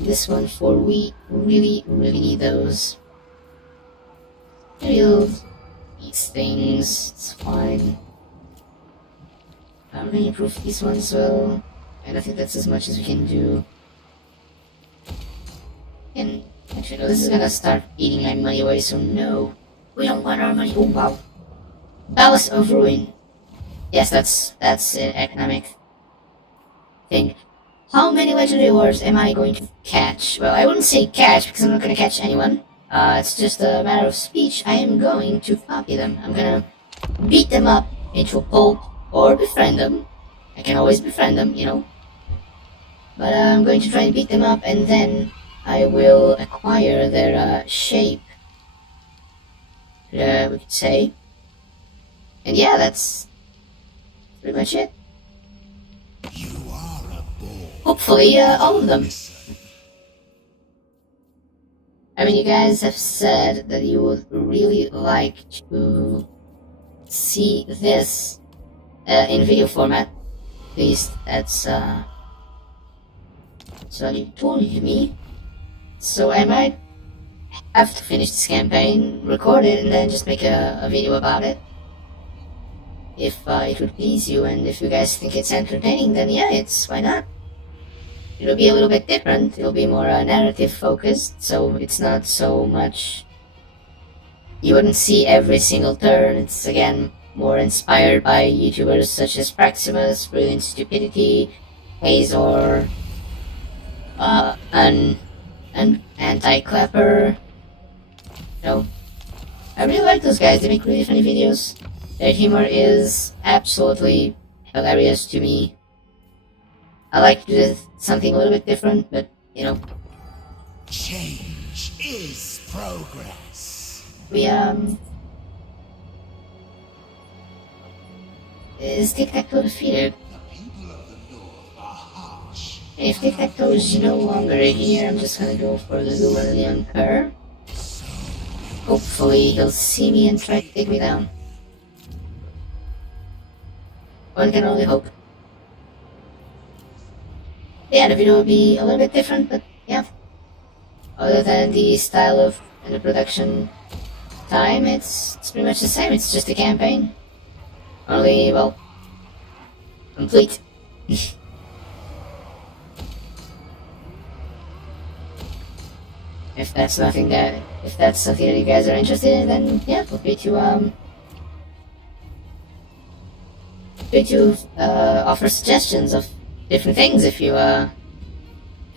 This one, for we really need those. We'll these things, it's fine. I'm going to improve this one as well, and I think that's as much as we can do. And actually, no, this is gonna start eating my money away, so no. We don't want our money. Oh wow. Palace of Ruin. Yes, that's an economic thing. How many legendary wars am I going to catch? Well, I wouldn't say catch because I'm not going to catch anyone. It's just a matter of speech. I am going to copy them. I'm gonna beat them up into a pulp or befriend them. I can always befriend them, you know. But I'm going to try to beat them up and then I will acquire their shape. We could say. And yeah, that's pretty much it. You are a bore. Hopefully, all of them. I mean, you guys have said that you would really like to see this in video format. At least that's what you told me. So I might have to finish this campaign, record it, and then just make a video about it. If it would please you, and if you guys think it's entertaining, then yeah, why not? It'll be a little bit different, it'll be more narrative focused, so it's not so much... You wouldn't see every single turn, it's again more inspired by YouTubers such as Praximus, Brilliant Stupidity, Hazor, an Anti-Clapper. You know, I really like those guys, they make really funny videos. Their humor is absolutely hilarious to me. I like to do something a little bit different, but, you know. Change is progress. Is Tic-Tac-Toe defeated? The people of the North are harsh. And if Tic-Tac-Toe is no longer here, I'm just gonna go for the Lumen Cur. Hopefully he'll see me and try to take me down. One can only hope. Yeah, the video will be a little bit different, but yeah. Other than the style of and the production time, it's pretty much the same. It's just a campaign. Only, well, complete. If that's something that you guys are interested in, then yeah, feel free to offer suggestions of different things if you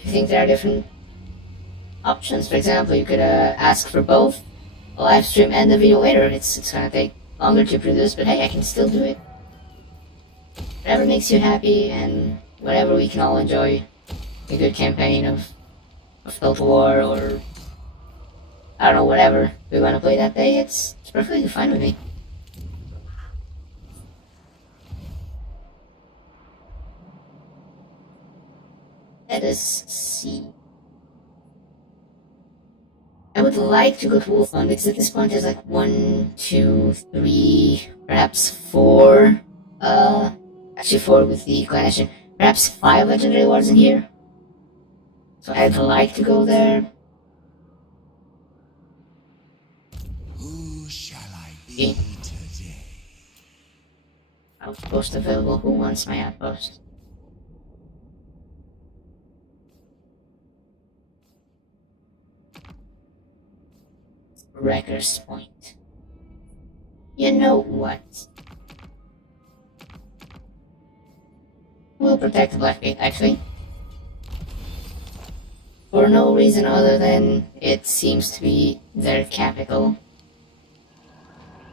think there are different options. For example, you could ask for both a live stream and a video later. It's gonna take longer to produce, but hey, I can still do it. Whatever makes you happy, and whatever we can all enjoy. A good campaign of Total War, or I don't know, whatever we want to play that day. It's perfectly fine with me. Let us see. I would like to go to Wolfman because at this point there's like 1, 2, 3, perhaps 4. Actually 4 with the Clan Action. Perhaps 5 legendary wards in here. So I'd like to go there. Who shall I be today? Outpost available. Who wants my outpost? Wrecker's Point. You know what? We'll protect Blackgate, actually. For no reason other than it seems to be their capital.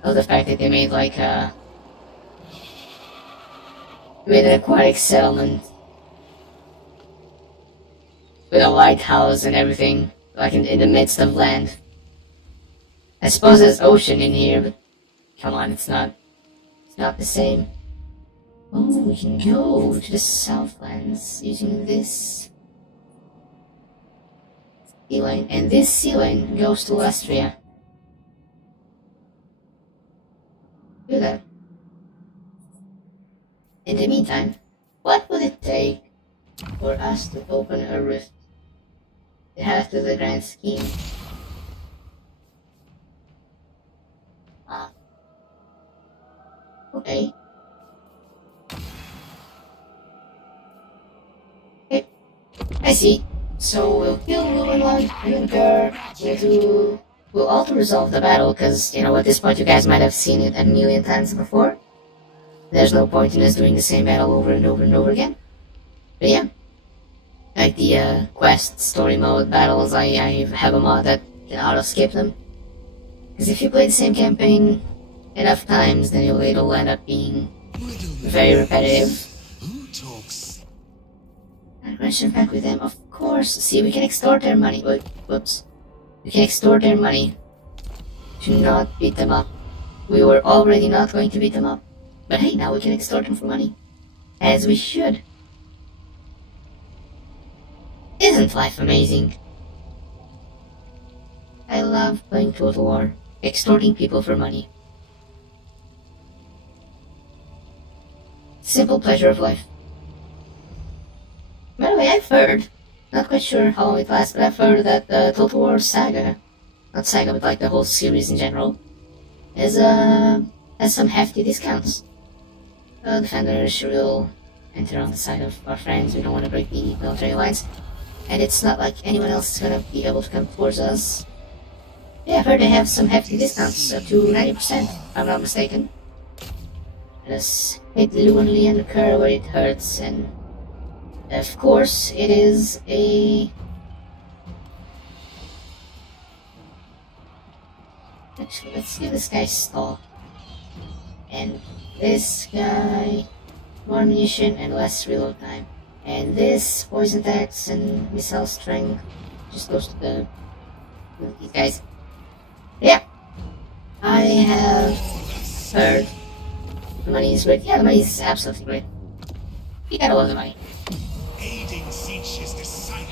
Of the fact that they made like an aquatic settlement with a lighthouse and everything, like in the midst of land. I suppose there's ocean in here, but come on, it's not the same. Oh, we can go to the Southlands using this sea lane, and this sea lane goes to Lestria. Do that. In the meantime, what would it take for us to open a rift to have to the grand scheme? Okay. Okay. I see. So we'll kill Luminker, we'll auto-resolve the battle, because, you know, at this point you guys might have seen it a million times before. There's no point in us doing the same battle over and over and over again. But yeah. like the quest story mode battles, I have a mod that can auto skip them. Because if you play the same campaign enough times, then it'll end up being very repetitive. Who talks? Aggression back with them, of course. See, we can extort their money. Wait, whoops. We can extort their money to not beat them up. We were already not going to beat them up. But hey, now we can extort them for money. As we should. Isn't life amazing? I love playing Total War, extorting people for money. Simple pleasure of life. By the way, I've heard, not quite sure how long it lasts, but I've heard that the Total War saga, not saga, but like the whole series in general, has some hefty discounts. Defenders should will enter on the side of our friends. We don't want to break the military lines. And it's not like anyone else is gonna be able to come towards us. Yeah, I've heard they have some hefty discounts, up to 90%, if I'm not mistaken. Let us hit Luanly and Kerr where it hurts, and of course it is a... Actually, let's give this guy stall. And this guy, more ammunition and less reload time. And this poison attacks and missile strength just goes to these guys. Yeah, I have heard the money is great. Yeah, the money is absolutely great. You got all the money.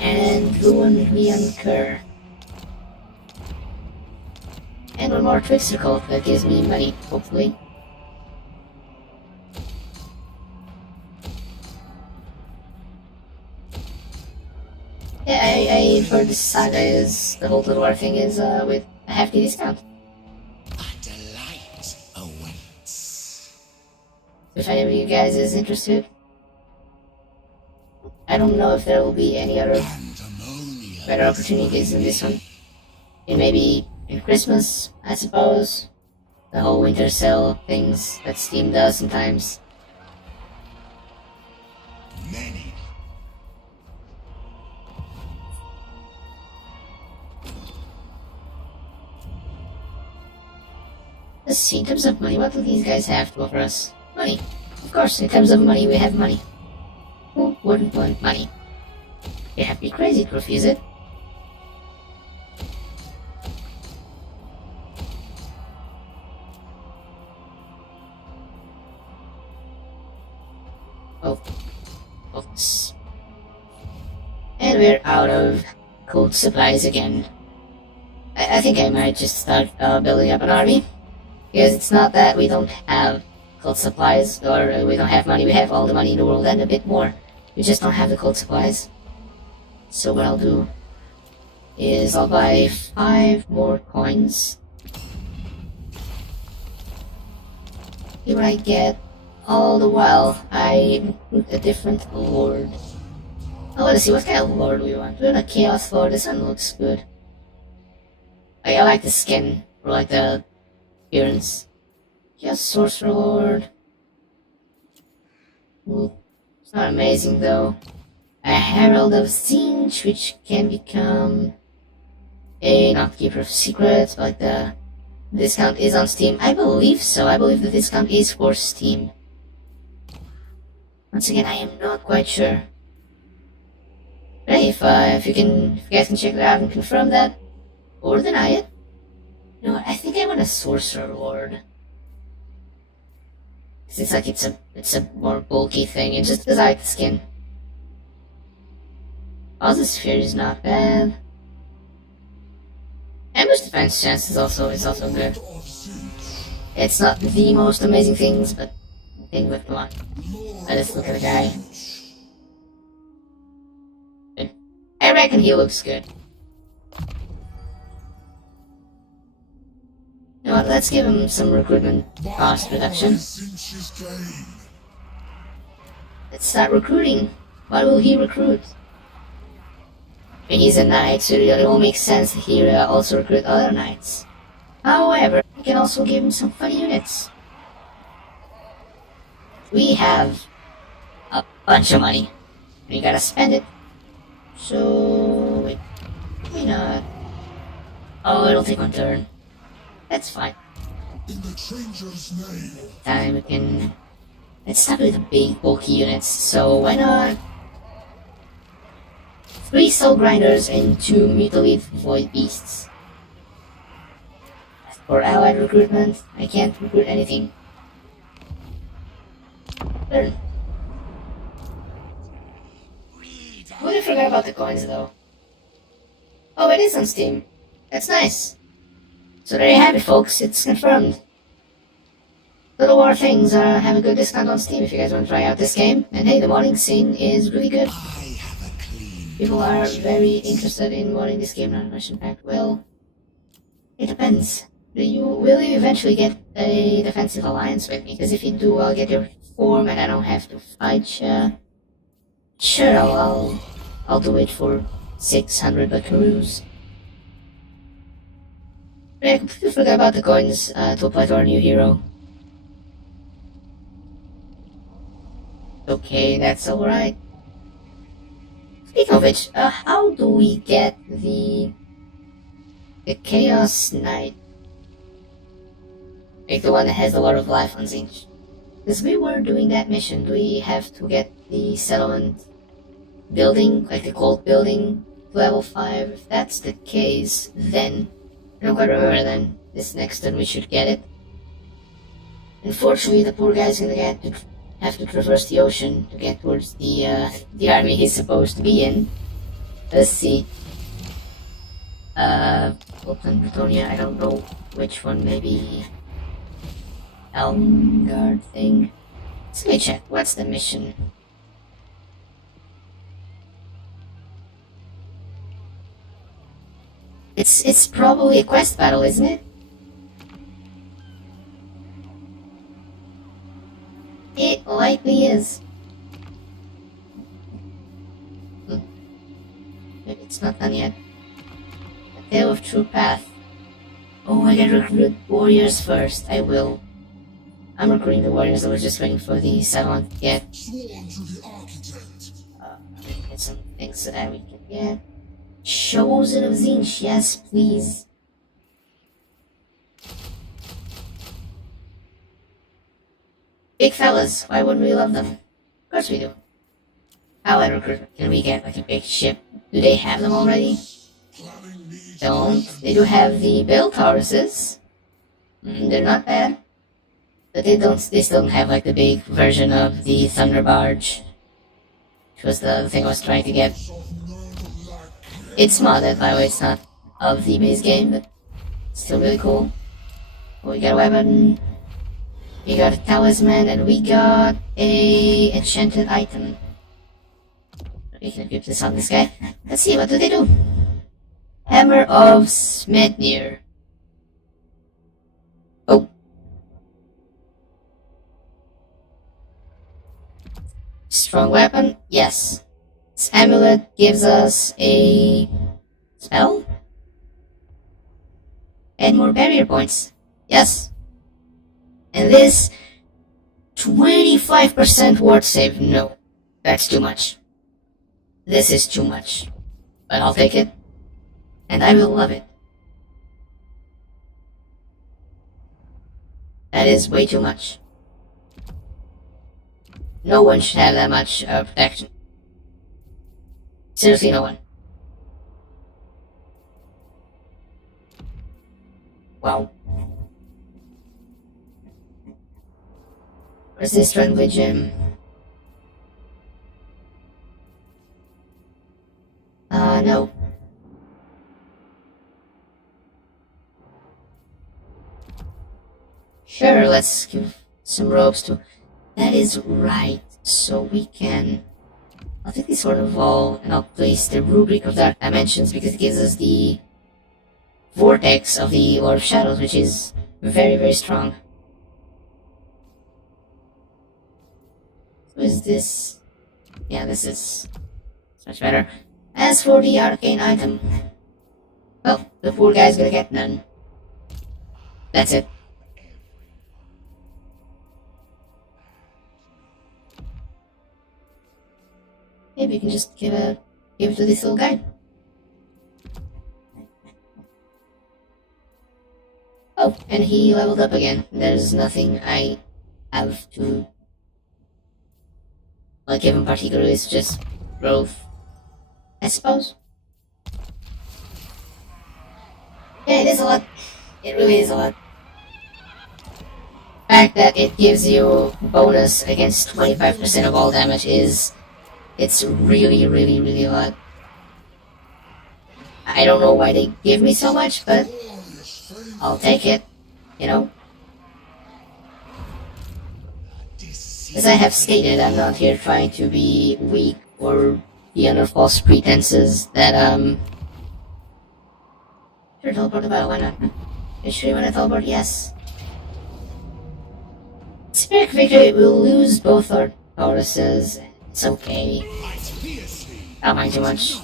And Ruin me and Kerr. And one more Trickster cult that gives me money, hopefully. Yeah, I've heard this saga is, the whole Total War thing is with a hefty discount. A delight awaits. If any of you guys is interested, I don't know if there will be any other better opportunities than this one. And maybe in Christmas, I suppose. The whole winter sale things that Steam does sometimes. Many. Let's see, in terms of money, what do these guys have to offer us? Money. Of course, in terms of money, we have money. Who wouldn't want money? You have to be crazy to refuse it. Oh. Oops. And we're out of cold supplies again. I think I might just start building up an army. Because it's not that we don't have cold supplies, or we don't have money. We have all the money in the world and a bit more. We just don't have the cold supplies. So what I'll do is I'll buy 5 more coins. See what I get. All the while I recruit a different lord. I want to see what kind of lord we want. We want a chaos lord. This one looks good. I like the skin, or like the appearance. Chaos sorcerer lord. Ooh, it's not amazing though. A herald of Zinj, which can become a not keeper of secrets, but like the discount is on Steam. I believe so. I believe the discount is for Steam. Once again, I am not quite sure. But hey, if you guys can check it out and confirm that, or deny it. You know what, I think I want a sorcerer lord. It's like it's a more bulky thing, and just because I like the skin. Also, sphere is not bad. Ambush defense chance is also good. It's not the most amazing things, but thing with one. Let's look at the guy. I reckon he looks good. You know what, let's give him some recruitment cost reduction. Let's start recruiting. What will he recruit? I mean, he's a knight, so it all makes sense that he also recruit other knights. However, we can also give him some funny units. We have a bunch of money. We gotta spend it. So, wait, why not? Oh, it'll take one turn. That's fine. In the Changer's name. Time we can... Let's start with the big bulky units, so why not? 3 Soul Grinders and 2 Mutilate Void Beasts. For allied recruitment, I can't recruit anything. Turn. Totally forgot about the coins though. Oh, it is on Steam. That's nice. So there you have it, folks. It's confirmed. Total War Things have a good discount on Steam if you guys want to try out this game. And hey, the modding scene is really good. I have a clean People are very interested in modding this game, not much in fact. Well, it depends. Will you eventually get a defensive alliance with me? Because if you do, I'll get your form and I don't have to fight you. Sure, I'll do it for 600 buckaroos. I completely forgot about the coins to apply to our new hero. Okay, that's alright. Speaking of which, how do we get the Chaos Knight? Like the one that has a lot of life on Zinch. Because we were doing that mission, do we have to get the settlement building, like the gold building, level 5? If that's the case, then, I don't quite remember then, this next turn we should get it. Unfortunately, the poor guy's gonna have to traverse the ocean to get towards the army he's supposed to be in. Let's see. Oakland, Britonia, I don't know which one, maybe Elmgard thing. So let me check, what's the mission? It's probably a quest battle, isn't it? It likely is. Maybe it's not done yet. A Tale of True Path. Oh, I gotta recruit warriors first. I will. I'm recruiting the warriors. I was just waiting for the settlement to get. Sworn to the architect. Get some things so that we can get. Chosen of Zinch, yes, please. Big fellas, why wouldn't we love them? Of course we do. Allied recruitment, can we get like a big ship? Do they have them already? Don't. They do have the Bell Tauruses. They're not bad. But they still don't have like the big version of the Thunder Barge. Which was the thing I was trying to get. It's modded, by the way, it's not of the base game, but still really cool. We got a weapon, we got a talisman, and we got a enchanted item. We can equip this on this guy. Let's see, what do they do? Hammer of Smednir. Oh. Strong weapon? Yes. This amulet gives us a spell? And more barrier points. Yes. And this 25% ward save. No. That's too much. This is too much. But I'll take it. And I will love it. That is way too much. No one should have that much protection. Seriously, no one. Wow. Where's this friendly gym? No. Sure, let's give some ropes to... That is right. So we can... I'll take this Sword of Wall and I'll place the Rubric of Dark Dimensions because it gives us the Vortex of the Lord of Shadows, which is very, very strong. So is this... Yeah, this is much better. As for the Arcane item, well, the poor guy's gonna get none. That's it. Maybe you can just give a give it to this little guy. Oh, and he leveled up again. There's nothing I have to give him particularly, it's just growth, I suppose. Yeah, it is a lot. It really is a lot. The fact that it gives you bonus against 25% of all damage it's really, really, really a lot. I don't know why they give me so much, but I'll take it, you know? As I have stated, I'm not here trying to be weak or be under false pretenses that, Sure, teleport the battle, why not? You sure you want to teleport? Yes. Spirit Victory, we'll lose both our Tauruses. It's okay. I don't mind too much.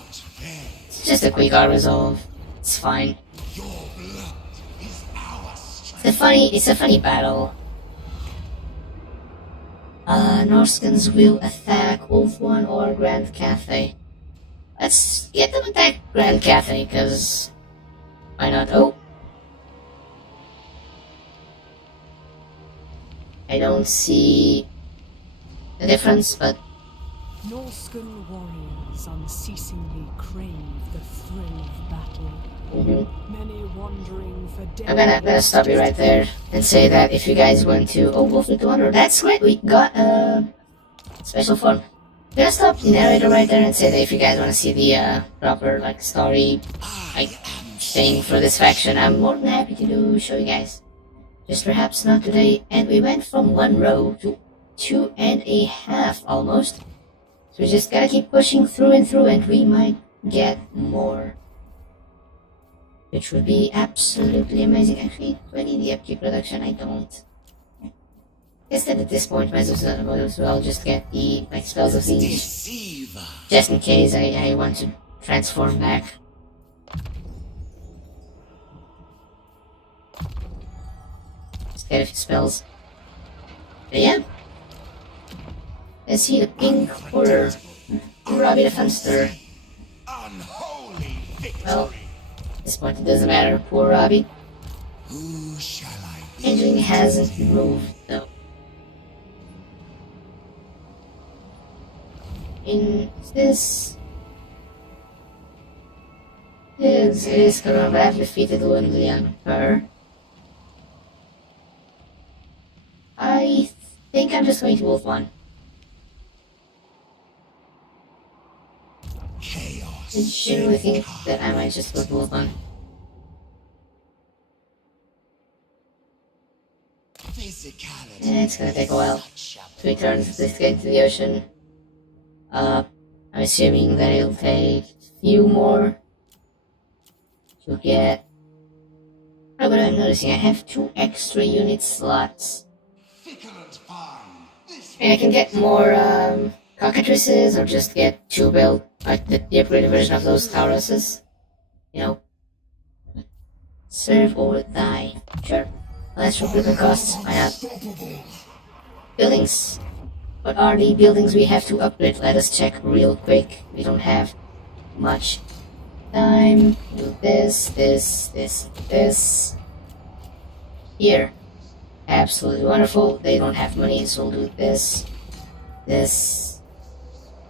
It's just a quick art resolve. It's fine. It's a funny battle. Norskins will attack Wolf 1 or Grand Cathay. Let's get them attack Grand Cathay, cause why not? Oh! I don't see the difference, but Norscan warriors unceasingly crave the thrill of battle. Many wandering for death. I'm gonna stop you right there and say that if you guys want to... Oh, Wolf with Wonder, that's great, we got a special form. I'm gonna stop the narrator right there and say that if you guys want to see the proper story thing for this faction, I'm more than happy to show you guys. Just perhaps not today. And we went from 1 row to 2.5 almost. So we just gotta keep pushing through and we might get more. Which would be absolutely amazing. Actually, do I need the upkeep reduction? I don't. I guess that at this point might as well just get the spells of siege. Just in case I want to transform back. Just get a few spells. But yeah. Let's see the pink order. Robbie the Funster. Well, at this point it doesn't matter. Poor Robbie. Changeling hasn't moved though. In this is Corona have defeated Lundlian her. I think I'm just going to Wolf 1. I genuinely think that I might just go to Wolf 1. It's gonna take a while. 3 turns to get into the ocean. I'm assuming that it'll take a few more to get. Oh, but I'm noticing I have 2 extra unit slots. And I can get more cockatrices or just get 2 build, like the upgraded version of those Tauruses. You know? Serve or die. Sure. Less recruitment costs. Why not? Buildings. What are the buildings we have to upgrade? Let us check real quick. We don't have much time. Do this. Here. Absolutely wonderful. They don't have money, so we'll do this.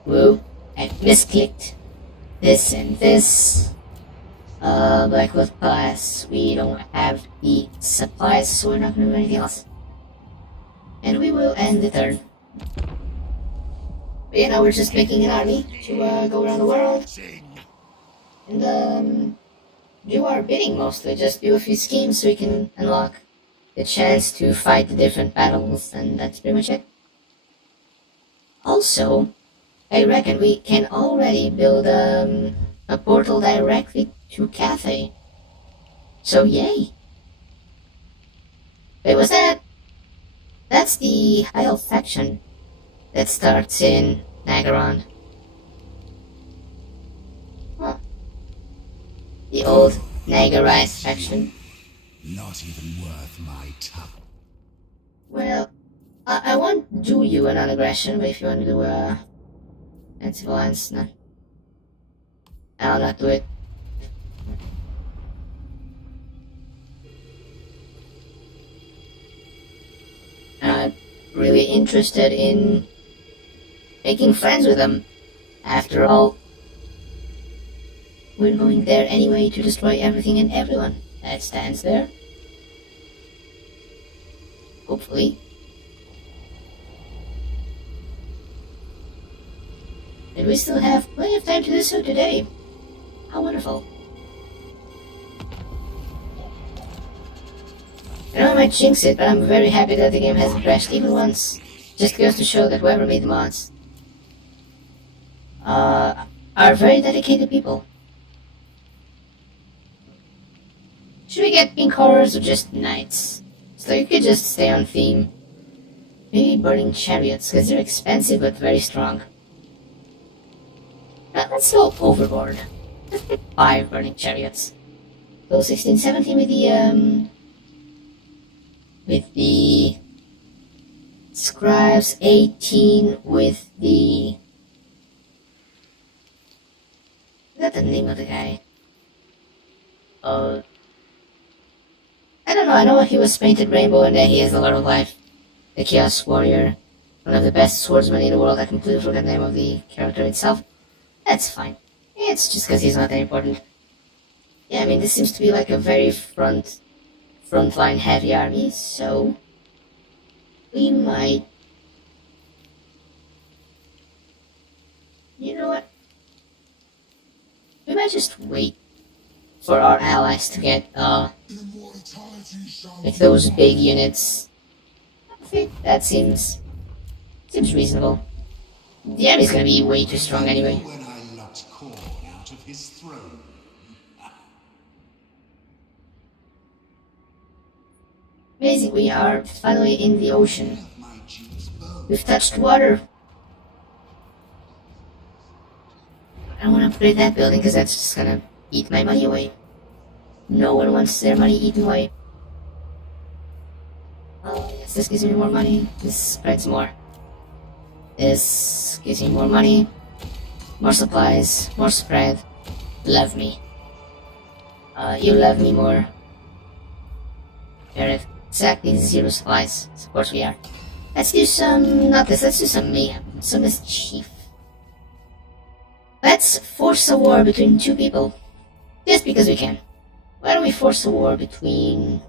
Woo. I misclicked. This and this. Blackwood Pass. We don't have the supplies, so we're not gonna do anything else. And we will end the turn. But yeah, now we're just making an army to go around the world. And do our bidding mostly. Just do a few schemes so we can unlock the chance to fight the different battles, and that's pretty much it. Also, I reckon we can already build a portal directly to Cathay. So yay! Wait, was that? That's the High Elf faction that starts in Nagaron. Huh. The old Nagarise faction. Not even worth my time. Well, I won't do you an aggression, but if you want to do a anti-violence, no. I'll not do it. I'm really interested in making friends with them. After all, we're going there anyway to destroy everything and everyone that stands there. Hopefully. And we still have plenty of time to do so today. How wonderful. I know I might jinx it, but I'm very happy that the game hasn't crashed even once. Just goes to show that whoever made the mods are very dedicated people. Should we get pink horrors or just knights? So you could just stay on theme. Maybe burning chariots, because they're expensive but very strong. Let's go overboard. Let's get 5 burning chariots. So 16, 17 with the scribes, 18 with the... Is that the name of the guy? I don't know, I know he was painted rainbow and that he has a lot of life. The Chaos Warrior, one of the best swordsmen in the world. I completely forgot the name of the character itself. That's fine. It's just because he's not that important. Yeah, I mean, this seems to be like a very frontline heavy army, so we might... You know what? We might just wait for our allies to get, like those big units. I think that seems reasonable. The army's gonna be way too strong anyway. When I locked Korn out of his throne. Amazing, we are finally in the ocean. My Duke's bow. We've touched water. I don't want to upgrade that building because that's just gonna eat my money away. No one wants their money eaten away. Oh yes, this gives me more money. This spreads more. This gives me more money. More supplies. More spread. Love me. You love me more. We're at exactly 0 supplies. Of course we are. Let's do some... not this, let's do some mayhem. Some mischief. Let's force a war between 2 people. Just because we can. Why don't we force a war between...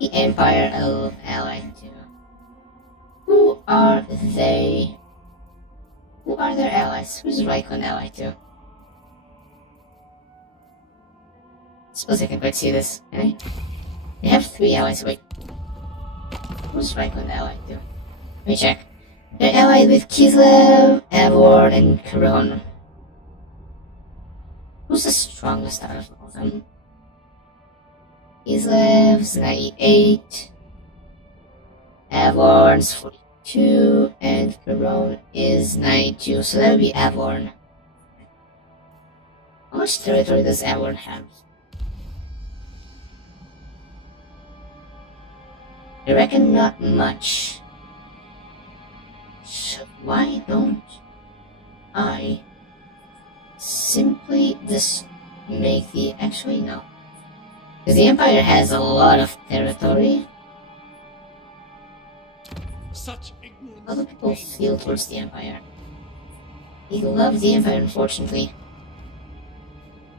the Empire of Allied 2? Who are they? Who are their allies? Who's Raikkonen Allied 2? Suppose I can quite see this, can I? They have 3 allies, wait. Who's Raikkonen Allied 2? Let me check. They're allied with Kislev, Avor, and Karon. Who's the strongest out of all of them? Kislev's 98, Avorn's 42, and Karon is 92, so that would be Avorn. How much territory does Avorn have? I reckon not much. So why don't I simply just make the... actually no. Because the Empire has a lot of territory. Such ignorance. Other people feel towards the Empire. They love the Empire, unfortunately.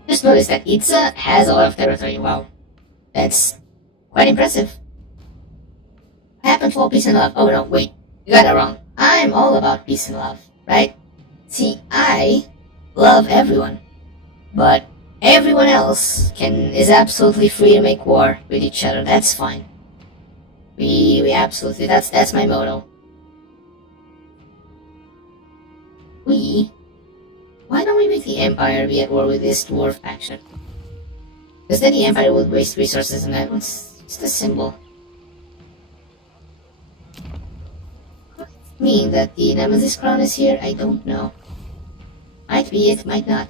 Just notice that Itza has a lot of territory. Wow. That's quite impressive. I happen to all peace and love. Oh no, wait. You got it wrong. I'm all about peace and love, right? See, I love everyone. But everyone else is absolutely free to make war with each other. That's fine. We absolutely, that's my motto. Why don't we make the Empire be at war with this dwarf faction? Because then the Empire would waste resources and that was just a symbol. Could it mean that the Nemesis crown is here? I don't know. Might be it, might not.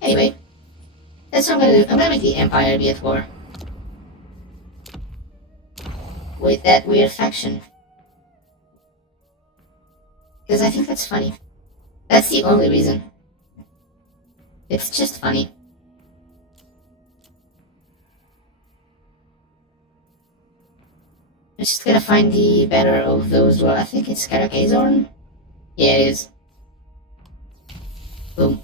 Anyway, that's what I'm gonna do. I'm gonna make the Empire be at war with that weird faction. Because I think that's funny. That's the only reason. It's just funny. I'm just gonna find the banner of those. Well, I think it's Karakazorn. Yeah, it is. Boom.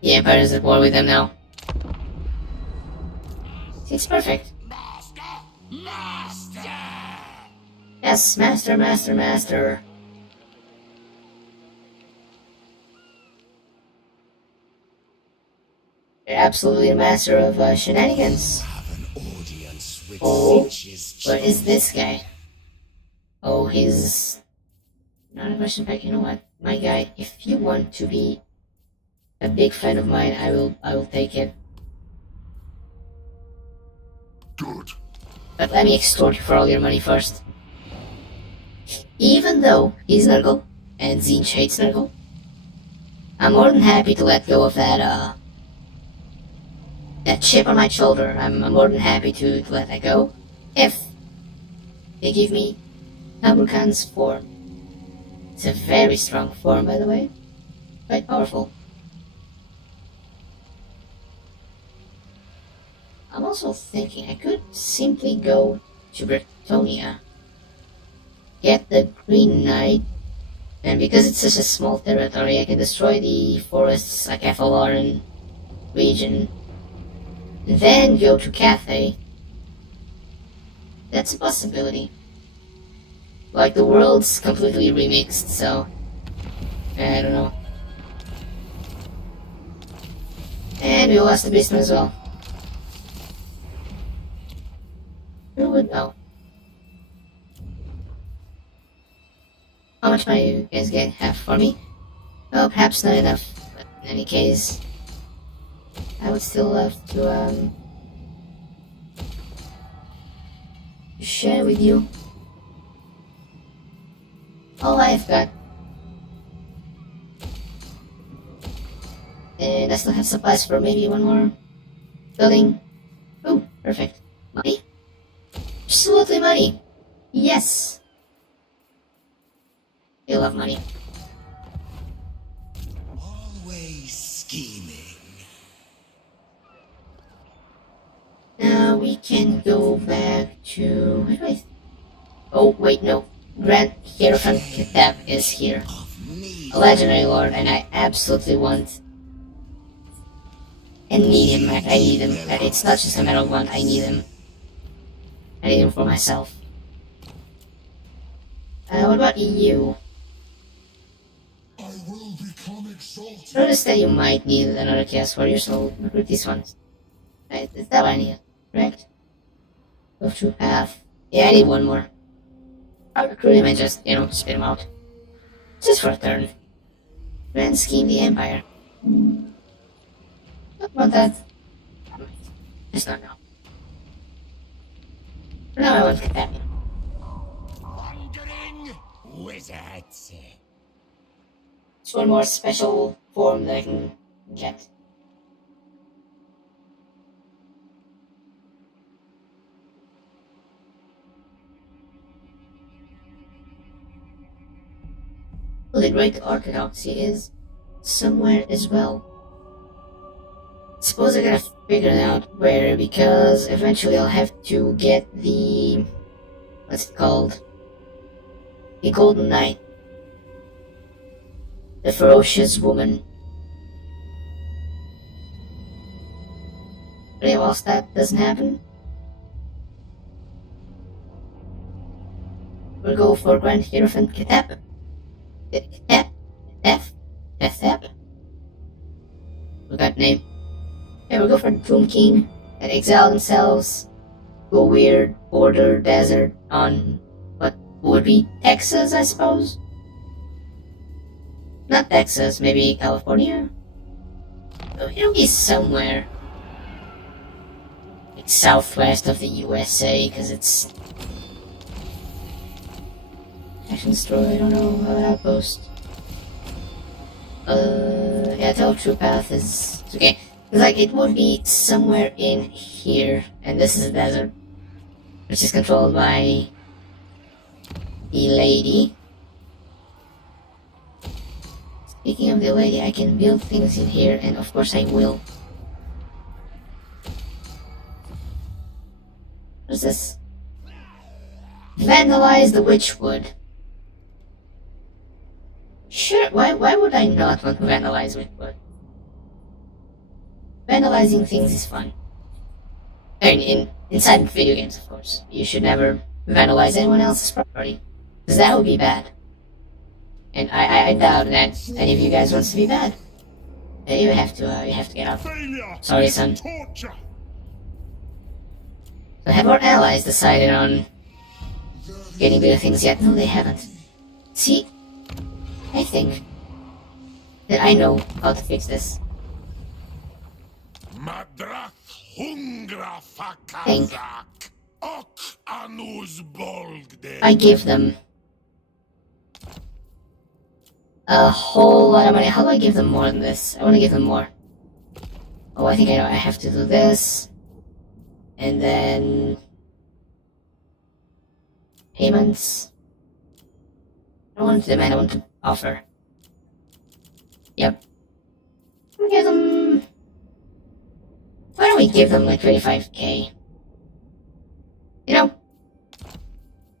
The Empire is at war with them now. It's perfect. Master! Master! Yes, master, master, master. You're absolutely a master of shenanigans. Have an audience with Oh, Sitch's what is this guy? Oh, he's not a question pack. You know what, my guy? If you want to be a big fan of mine, I will take it. Good. But let me extort you for all your money first. Even though he's Nurgle and Zinch hates Nurgle, I'm more than happy to let go of that chip on my shoulder. I'm more than happy to let that go if they give me Aberkan's form. It's a very strong form, by the way. Quite powerful. I'm also thinking I could simply go to Bretonia, get the Green Knight, and because it's such a small territory, I can destroy the forests like Athaloran region, and then go to Cathay. That's a possibility. Like, the world's completely remixed, so I don't know. And we lost the Beastman as well. Who would know? How much money you guys have for me? Well, perhaps not enough, but in any case, I would still love to share with you all I've got. And I still have supplies for maybe one more building. Oh, perfect. Money? Absolutely money! Yes! You love money. always scheming. Now we can go back to... Where do I... Oh, wait, no. Grand Hierophant Kitab is here. A legendary lord, and I absolutely want... and need him. Like, I need him. It's not just a matter of want, I need him. I need him for myself. What about you? I will become exalted. Notice that you might need another Chaos Warrior, so recruit these ones. Right, is that what I need? Correct? Go through path. Yeah, I need one more. I'll recruit him and just, spit him out. Just for a turn. Grand scheme the Empire. What about that? Just not now. For now I want to get that. Wandering wizards. Just one more special form that I can get. Well, the Great Orthodoxy is somewhere as well. Suppose I gotta figure out where, because eventually I'll have to get the... what's it called? The Golden Knight. The Ferocious Woman. But whilst that doesn't happen, we'll go for Grand Hierophant Kitab. Kitab? We got name. Yeah, we'll go for the Tomb King that exile themselves, go weird border desert on what would be Texas, I suppose? Not Texas, maybe California? Oh, it'll be somewhere like southwest of the USA, because it's Action Store, I don't know, outpost. Yeah, tell True Path is okay. Like, it would be somewhere in here, and this is a desert, which is controlled by the lady. Speaking of the lady, I can build things in here, and of course I will. What's this? Vandalize the witchwood. Sure, why would I not want to vandalize witchwood? Vandalizing things is fun. I mean, inside video games, of course. You should never vandalize anyone else's property, because that would be bad. And I doubt that any of you guys wants to be bad. You have to get out. Sorry, son. So have our allies decided on getting rid of things yet? No, they haven't. See, I think that I know how to fix this. Think. I give them a whole lot of money. How do I give them more than this? I want to give them more. Oh, I think I know. I have to do this. And then payments. I don't want to demand, I want to offer. Yep. We'll give them... Why don't we give them like 25k? You know?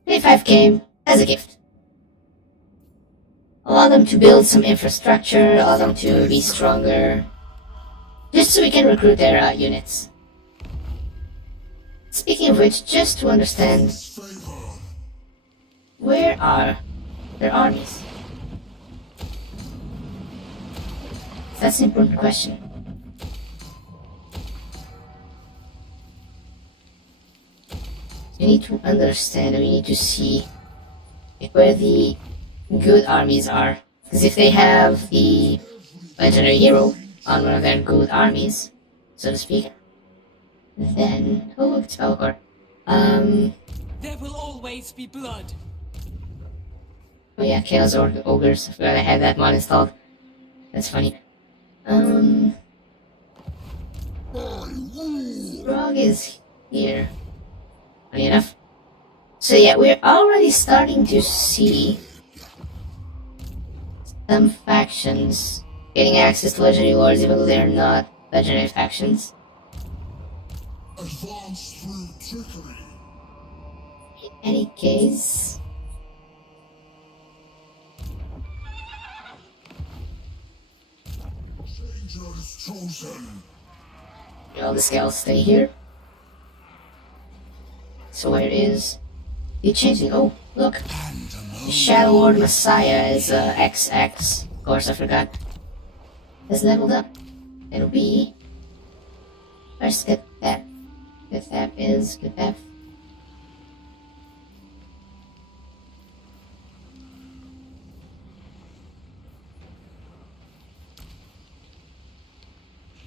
25k as a gift. Allow them to build some infrastructure, allow them to be stronger. Just so we can recruit their units. Speaking of which, just to understand, where are their armies? That's an important question. We need to understand, we need to see where the good armies are. Because if they have the legendary hero on one of their good armies, so to speak, then... Oh, look, it's Belcor. There will always be blood. Oh yeah, Chaos Ogres. I forgot I had that mod installed. That's funny. Frog is here. Funny enough. So yeah, we're already starting to see some factions getting access to legendary lords, even though they're not legendary factions. Advance through trickery. In any case, Changers chosen. all the scales stay here. So where is the Changeling? Oh, look. The Shadow Lord Messiah is XX. Of course, I forgot. Has leveled up. It'll be... Where's Good Theft? Good Theft is... Good Theft.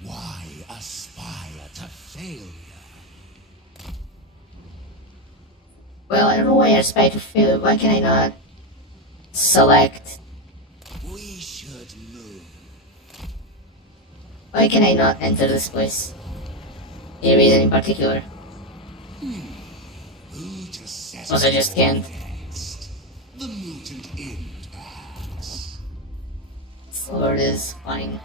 Why aspire to failure? Well, I don't know why I aspire to fail. Why can I not select? We should move. Why can I not enter this place? Any reason in particular? Who to set Also, I just can't. against? The mutant end, perhaps. Sword is fine.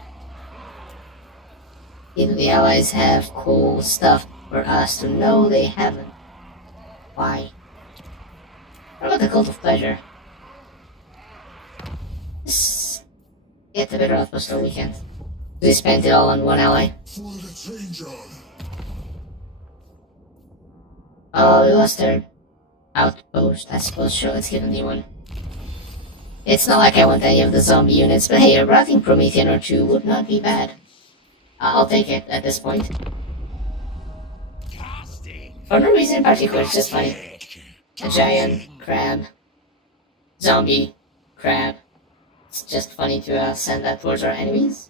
Either the allies have cool stuff for us to know they haven't. Why? What about the Cult of Pleasure? Just get the better outpost on weekend. They spent it all on one ally. For the changer. Oh, we lost their outpost. I suppose, sure, let's give them the one. It's not like I want any of the zombie units, but hey, a rotting Promethean or two would not be bad. I'll take it at this point. For no reason in particular, it's just funny. A giant crab. Zombie crab. It's just funny to send that towards our enemies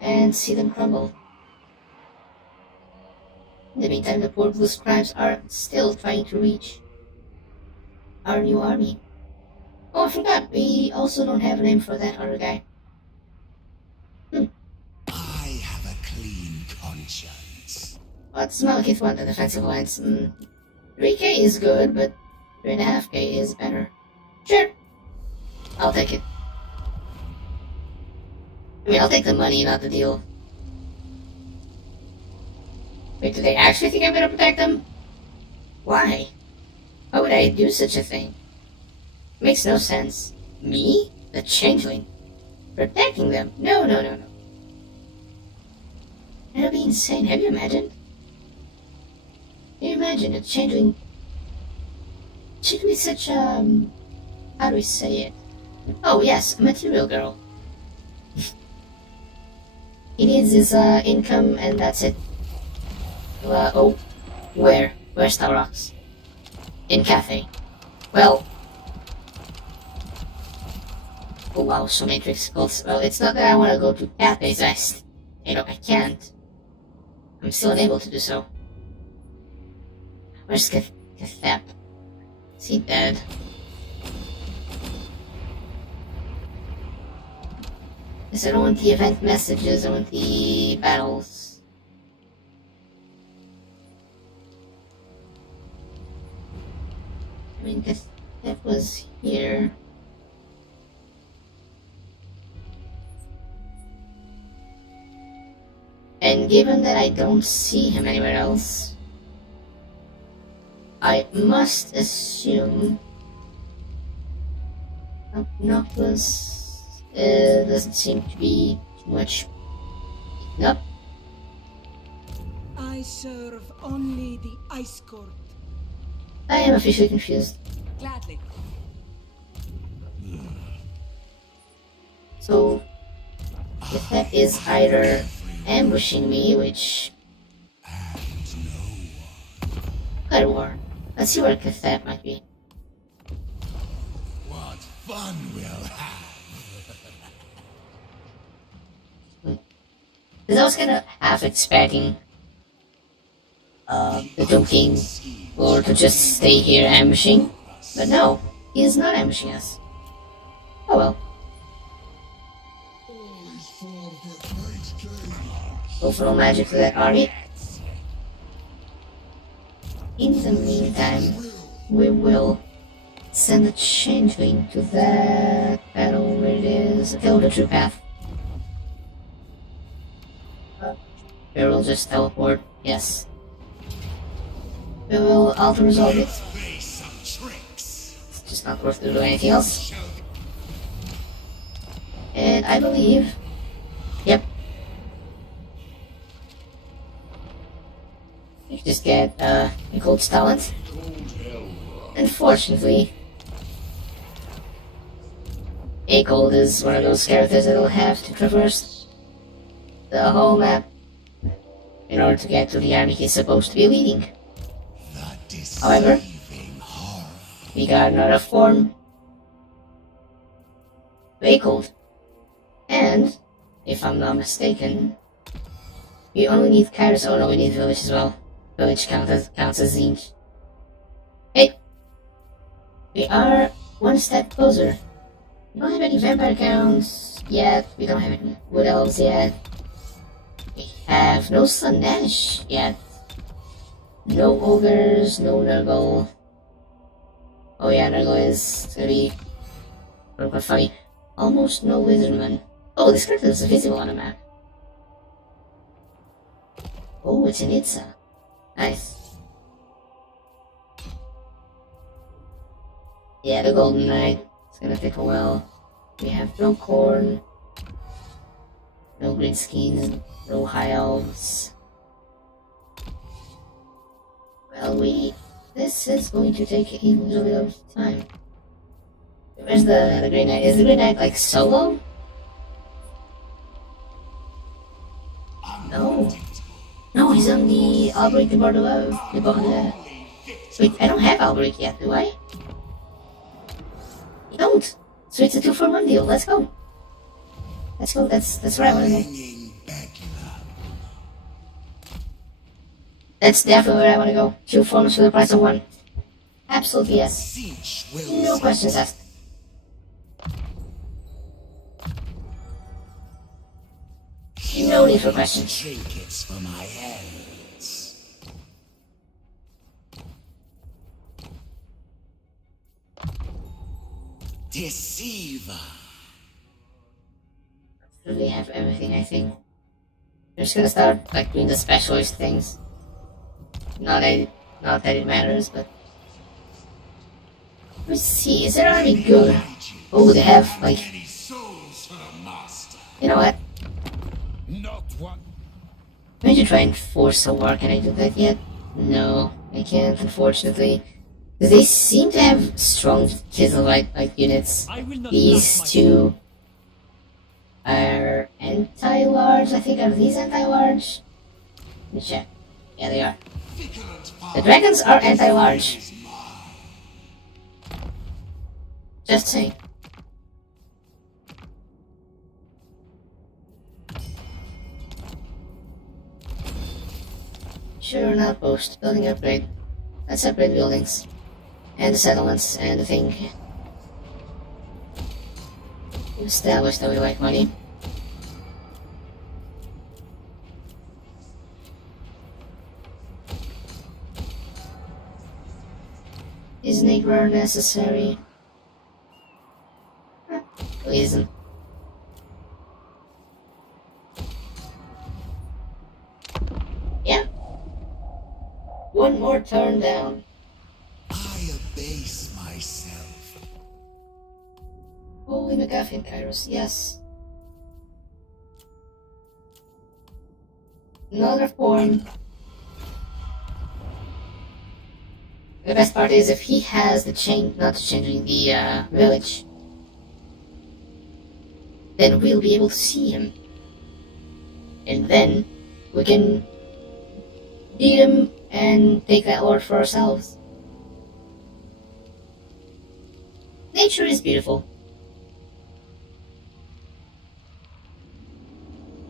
and see them crumble. In the meantime, the poor blue scribes are still trying to reach our new army. Oh, I forgot, we also don't have a name for that other guy. I have a clean conscience. What's Malekith want? The defensive lines? 3k is good, but 3.5k is better. Sure. I'll take it. I mean, I'll take the money, not the deal. Wait, do they actually think I'm gonna protect them? Why? Why would I do such a thing? Makes no sense. Me? The Changeling? Protecting them? No. That'll be insane. Have you imagined? Can you imagine a Changeling? Should be such how do we say it? Oh yes, a material girl. He needs his income and that's it. Oh, where? Where's Star Rocks? In cafe. Well. Oh wow, so many tricks. Well, it's not that I want to go to cafes. I can't. I'm still unable to do so. Where's Cathep? Is he dead? Yes, I don't want the event messages, I want the battles. I mean, Cathep was here. And given that I don't see him anywhere else, I must assume Noctis doesn't seem to be too much. Nope. I serve only the Ice Court. I am officially confused. Gladly. So, if that is either ambushing me, which quite a war. Let's see where Cathep might be. What fun we'll have! Because I was kind of half expecting the Doom King or to just stay here ambushing, but no, he is not ambushing us. Oh well. Go for all magic to that army. In the meantime, we will send a Changeling to that battle where it is. Okay, we'll go through path. We will just teleport, yes. We will auto-resolve it. It's just not worth doing anything else. And I believe... Yep. You just get a gold talent. Unfortunately, Acold is one of those characters that'll have to traverse the whole map in order to get to the army he's supposed to be leading. However, we got another form of Acold. And, if I'm not mistaken, we only need Kairos. Oh no, we need Village as well. Village counts as Zinj. Hey! We are one step closer. We don't have any vampire counts yet. We don't have any wood elves yet. We have no Slanesh yet. No ogres, no Nurgle. Oh yeah, Nurgle is gonna be quite funny. Almost no wizardmen. Oh, this character is visible on the map. Oh, it's an Itza. Nice. Yeah, the Golden Knight. It's gonna take a while. We have no corn, no green skins, no high elves. Well, this is going to take a little bit of time. Where's the Green Knight? Is the Green Knight like solo? No. No, he's on the Alberic de Bordeaux. Wait, I don't have Alberic yet, do I? You don't. So it's a 2-for-1 deal. Let's go. Let's go. That's where I want to go. That's definitely where I want to go. 2 forms for the price of 1. Absolutely yes. No questions asked. No need for questions. Trinkets for my hands. Deceiver. Really have everything, I think. I'm just gonna start like doing the specialist things. Not that it matters, but let's see. Is their army good? Oh, they have like. Many souls for the master. You know what? Not one. I need to try and force a war. Can I do that yet? No, I can't, unfortunately. They seem to have strong Chiselite like units. I will not These love two are anti-large, I think. Are these anti-large? Let me check. Yeah, they are. The dragons are anti-large. Just saying. Sure, an outpost. Building upgrade. Let's upgrade buildings. And the settlements and the thing. We've established that we like money. Is neighbor necessary? Isn't. Yeah. One more turn down. I abase myself. Holy MacGuffin, Kairos, yes. Another form. The best part is if he has the not the changing, the village, then we'll be able to see him. And then we can beat him and take that lord for ourselves. Nature is beautiful.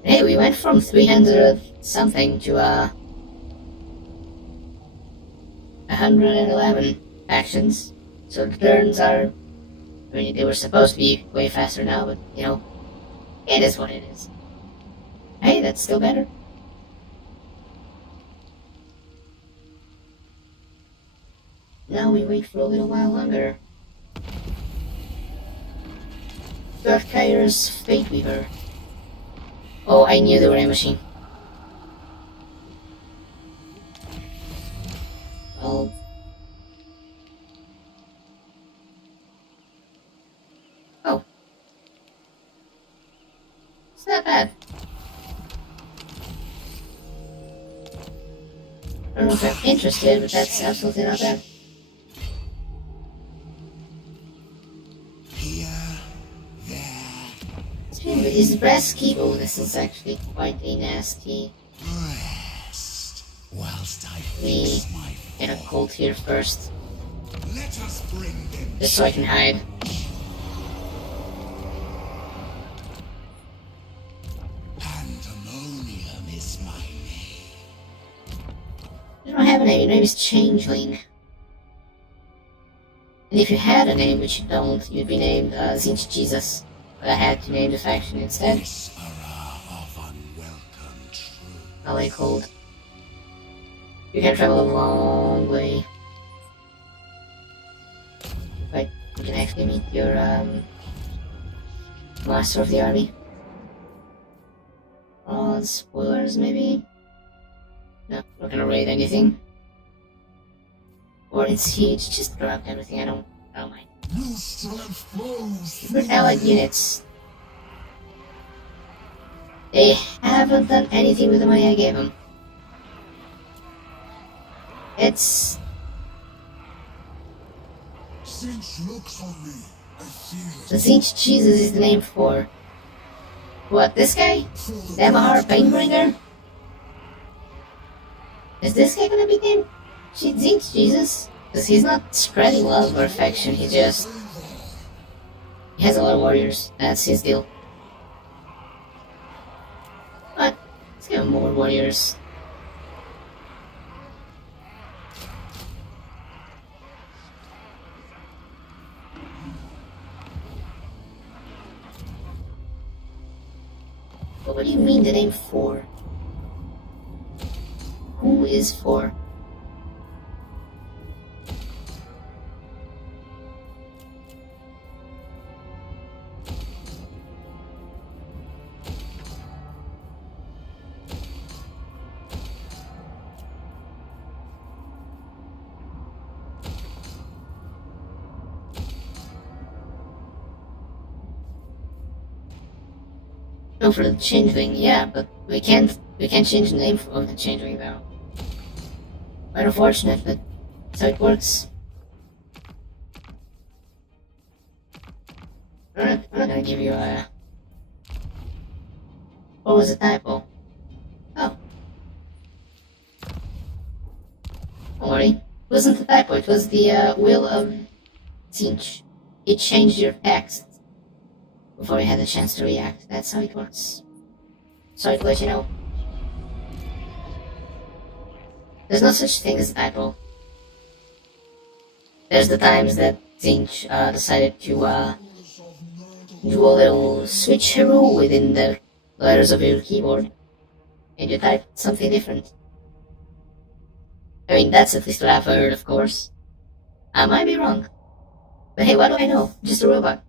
Hey, we went from 300 something to 111 actions. So the turns are, I mean, they were supposed to be way faster now, but you know, it is what it is. Hey, that's still better. Now we wait for a little while longer. Dark Kairos Fate Weaver. Oh, I knew they were a machine. Oh. Oh. It's not bad. I don't know if I'm interested, but that's absolutely not bad. Here, there. Is the brass key? Oh, this is actually quite a nasty. Rest, whilst I Me fix my get a cold here first, Let us bring them. just so I can hide. Pandemonium is my name. You don't have a name. Your name is Changeling. And if you had a name, which you don't, you'd be named Zinch Jesus. But I had to name the faction instead. Whisperer of unwelcome truth. LA Cold. You can travel a long way. But you can actually meet your master of the army. Spoilers maybe? No, not gonna raid anything. Or in siege, just grab everything, I don't mind. New strength flows. Recruit allied units. They haven't done anything with the money I gave them. It's... Since looks on me, I feel The Zinch Jesus is the name for... What, this guy? Damahar Painbringer? Is this guy gonna be named Zinch Jesus? Because he's not spreading love or affection, he just... He has a lot of warriors, that's his deal. But, let's give him more warriors. But what do you mean the name for? Who is for? Oh, for the Changeling, yeah, but we can't change the name of the Changeling though. Quite unfortunate, but that's how it works. I'm not gonna give you a... What was the typo? Oh. Don't worry. It wasn't the typo, it was the will of Tzeentch. It changed your text before you had a chance to react. That's how it works. Sorry to let you know. There's no such thing as a typo. There's the times that Tzeentch decided to do a little switcheroo within the letters of your keyboard, and you type something different. I mean, that's at least what I've heard, of course. I might be wrong. But hey, what do I know? Just a robot.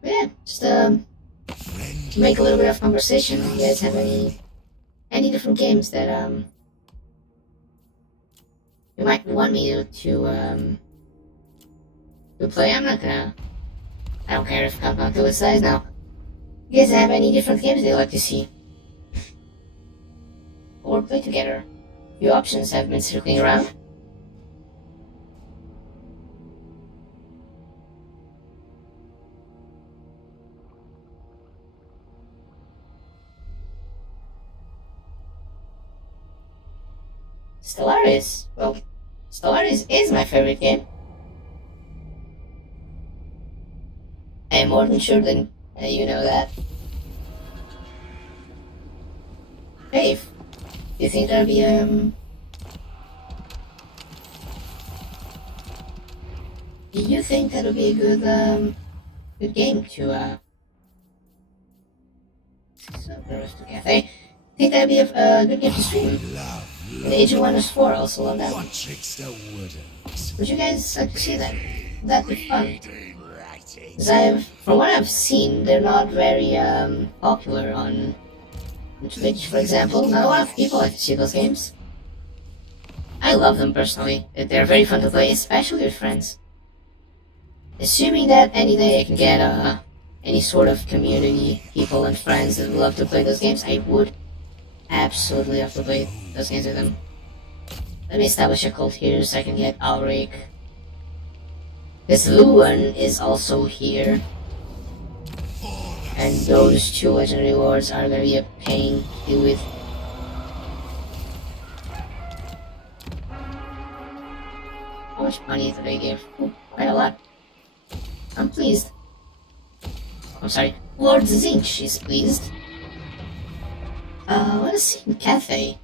But yeah, just to make a little bit of conversation. You guys have any different games that you might want me to play? I don't care if it comes down to its size now. You guys have any different games they'd like to see? Or play together? Few options have been circling around. Stellaris. Well, Stellaris is my favorite game. I am more than sure that you know that. Dave, do you think that'll be do you think that'll be a good game to Cafe? Think that'd be a good game to stream? The Age of Wonders 4 also love that one. Would you guys like to see that? That'd be fun. Because from what I've seen, they're not very popular on Twitch, for example. Not a lot of people like to see those games. I love them personally. They're very fun to play, especially with friends. Assuming that any day I can get any sort of community, people and friends that would love to play those games, I would absolutely love to play those games with them. Let me establish a cult here so I can get Alric. This Luan is also here. And those two legendary lords are gonna be a pain to deal with. How much money did they give? Ooh, quite a lot. I'm pleased. I'm sorry, Lord Tzeentch is pleased. Let us see in Cathay.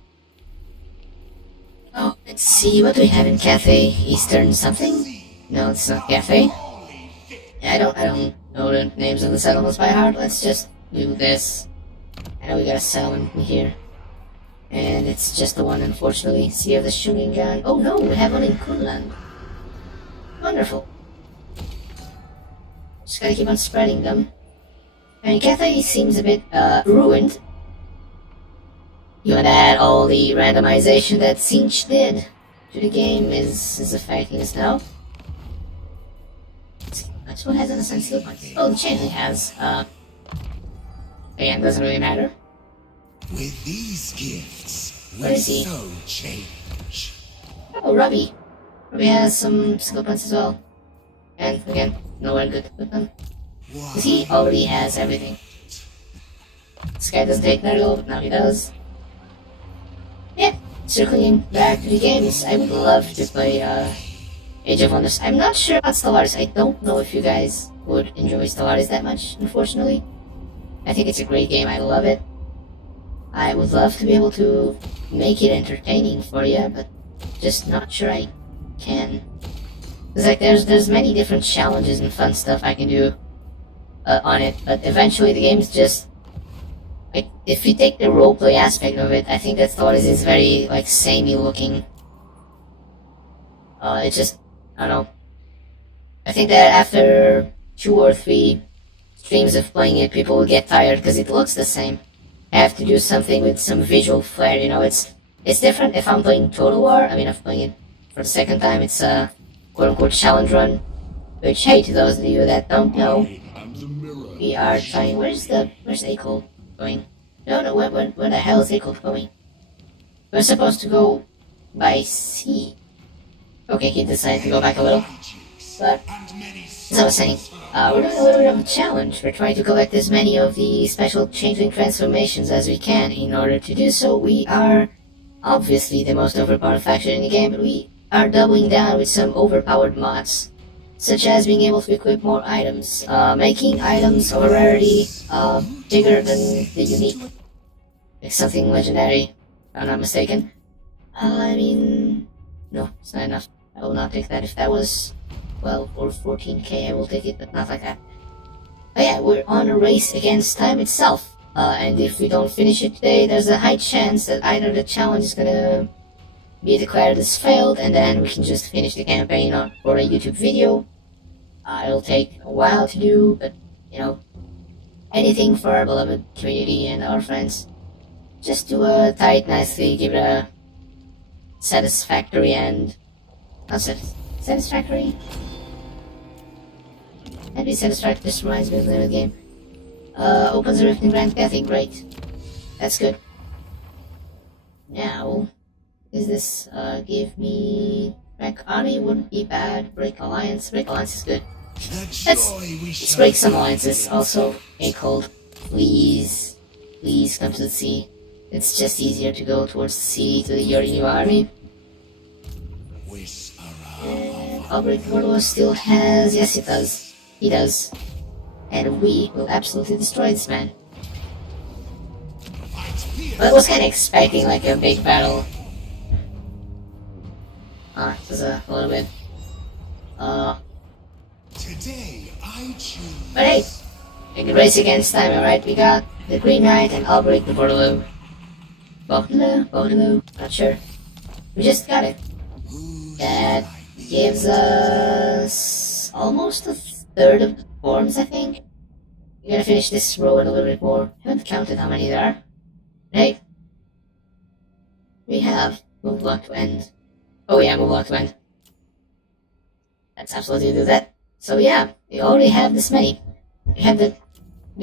Oh, let's see, what do we have in Cathay? Eastern something? No, it's not Cathay. Yeah, I don't know the names of the settlements by heart. Let's just do this. I know we got a settlement in here. And it's just the one, unfortunately. Sea of the Shungingan. Oh no, we have one in Kunland. Wonderful. Just gotta keep on spreading them. I mean, Cathay seems a bit, ruined. You wanna add all the randomization that Tzeentch did to the game is affecting us now. That's what has an essential point. Oh, the Changeling has, again, doesn't really matter. With these gifts, Where is he? so change. Oh, Robbie. Robbie has some skill points as well. And again, nowhere good with them. Because he already has everything. This guy doesn't take Nerdle, but now he does. Yeah, circling back to the games, I would love to play Age of Wonders. I'm not sure about Stellaris. I don't know if you guys would enjoy Stellaris that much, unfortunately. I think it's a great game, I love it. I would love to be able to make it entertaining for you, but just not sure I can. It's like there's many different challenges and fun stuff I can do on it, but eventually the game's just like, if you take the roleplay aspect of it, I think that Stellaris is very like samey looking. It's just, I don't know. I think that after 2 or 3 streams of playing it, people will get tired because it looks the same. I have to do something with some visual flair, you know. It's different if I'm playing Total War. I mean, I'm playing it for the second time. It's a quote-unquote challenge run. Which, hey, to those of you that don't know, we are trying. Where's Akel going? No, where the hell is Akel going? We're supposed to go by sea. Okay, he decided to go back a little. But, as I was saying, we're doing a little bit of a challenge. We're trying to collect as many of the special changeling transformations as we can. In order to do so, we are obviously the most overpowered faction in the game, but we are doubling down with some overpowered mods, such as being able to equip more items, making items of a rarity bigger than the unique, like something legendary, if I'm not mistaken. I mean, no, it's not enough. I will not take that. If that was 12 or 14k, I will take it, but not like that. But yeah, we're on a race against time itself, and if we don't finish it today, there's a high chance that either the challenge is gonna be declared as failed, and then we can just finish the campaign for a YouTube video. It'll take a while to do, but, you know, anything for our beloved community and our friends. Just do a tight, nicely, give it a satisfactory and... not satisfactory? That'd be satisfactory. This reminds me of the name of the game. Opens a rift in Grand Cathay. Great. That's good. Now, is this, give me... Break Army wouldn't be bad. Break Alliance. Break Alliance is good. Let's break some alliances. Also, Akel, please come to the sea. It's just easier to go towards the sea to your new army. And Albrecht Warlow still has... yes, it does. He does. And we will absolutely destroy this man. But I was kinda expecting like a big battle. It was a little bit... Today I choose. But hey, we can race against time, alright? We got the Green Knight and Albrecht the Bordeloo. Bordeloo, not sure. We just got it. That gives us almost a third of the forms, I think. We're gonna finish this row in a little bit more. I haven't counted how many there are. Right? We have move block to end. Oh yeah, move block to end. Let's absolutely do that. So yeah, we already have this many. We have the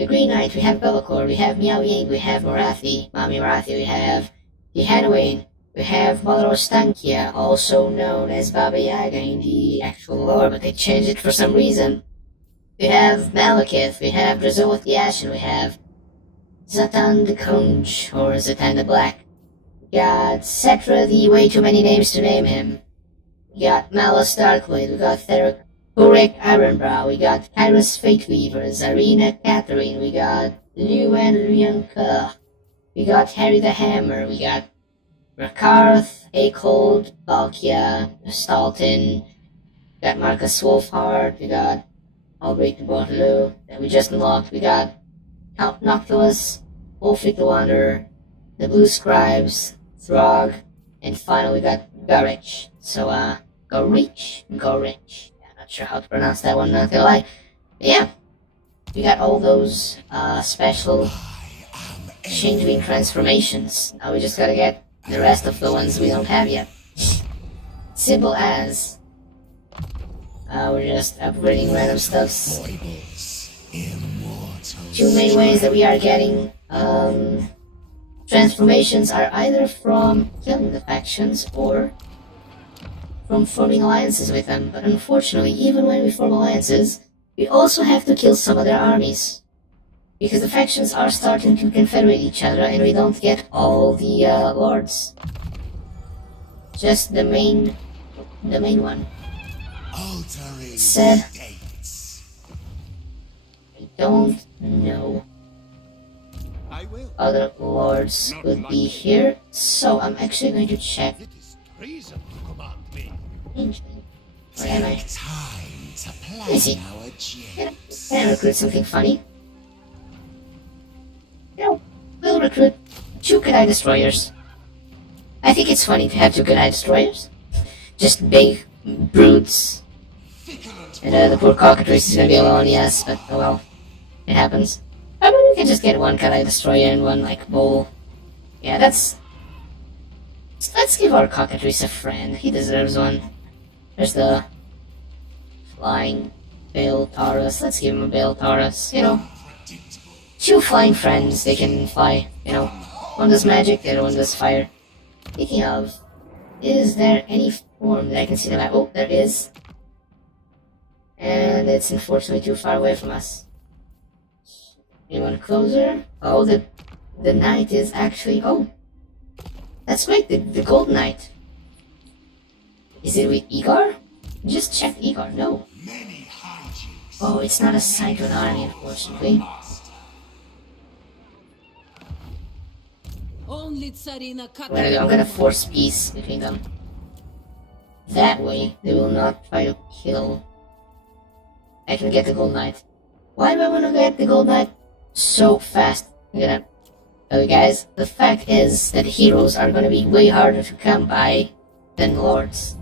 Green Knight, we have Bellicor, we have Miao Ying, we have Morathi, Mami Morathi, we have the Hanwain, we have Mother Ostankia, also known as Baba Yaga in the actual lore, but they changed it for some reason. We have Malekith, we have Drazoth the Ashen, we have Zatan the Conch, or Zatan the Black. We got Cetra the way too many names to name him. We got Malus Darkblade, we got Urek Ironbrow, we got Kyrus Fateweaver, Zarina Catherine, we got Luan Ryanka, we got Harry the Hammer, we got Rakarth, Akold, Balkia, Stalton, we got Marcus Wolfhard, we got Albrecht the Bordeloo, that we just unlocked, we got Count Noctilus, Ulfric the Wanderer, the Blue Scribes, Throg, and finally we got Garich. So, Garich? Not sure how to pronounce that one, not gonna lie. But yeah, we got all those special changeling transformations. Now we just gotta get the rest of the ones we don't have yet. Simple as. We're just upgrading random stuffs. Two main ways that we are getting transformations are either from killing the factions or from forming alliances with them, but unfortunately, even when we form alliances, we also have to kill some of their armies. Because the factions are starting to confederate each other and we don't get all the lords. Just the main one. Said, I don't know. Other lords could be here, so I'm actually going to check. Where am I? Let me see. Can I recruit something funny? You know, we'll recruit 2 Kadai Destroyers. I think it's funny to have 2 Kadai Destroyers. Just big brutes. And the poor cockatrice is gonna be alone, yes, but oh well. It happens. I mean, we can just get 1 Kadai Destroyer and 1, like, bowl. Yeah, that's So let's give our cockatrice a friend. He deserves one. There's the flying Bill Taurus. Let's give him a Bill Taurus. You know, two flying friends. They can fly. You know, one does magic, the other one does fire. Speaking of, is there any form that I can see them at? Oh, there is. And it's unfortunately too far away from us. Anyone closer? Oh, the knight is actually... Oh, that's right, the gold knight. Is it with Igor? Just check Igor, no. Oh, it's not assigned to an army, unfortunately. Only Tsarina I'm gonna force peace between them. That way, they will not try to kill. I can get the gold knight. Why do I want to get the gold knight so fast? I'm gonna tell you guys, the fact is that heroes are gonna be way harder to come by than lords.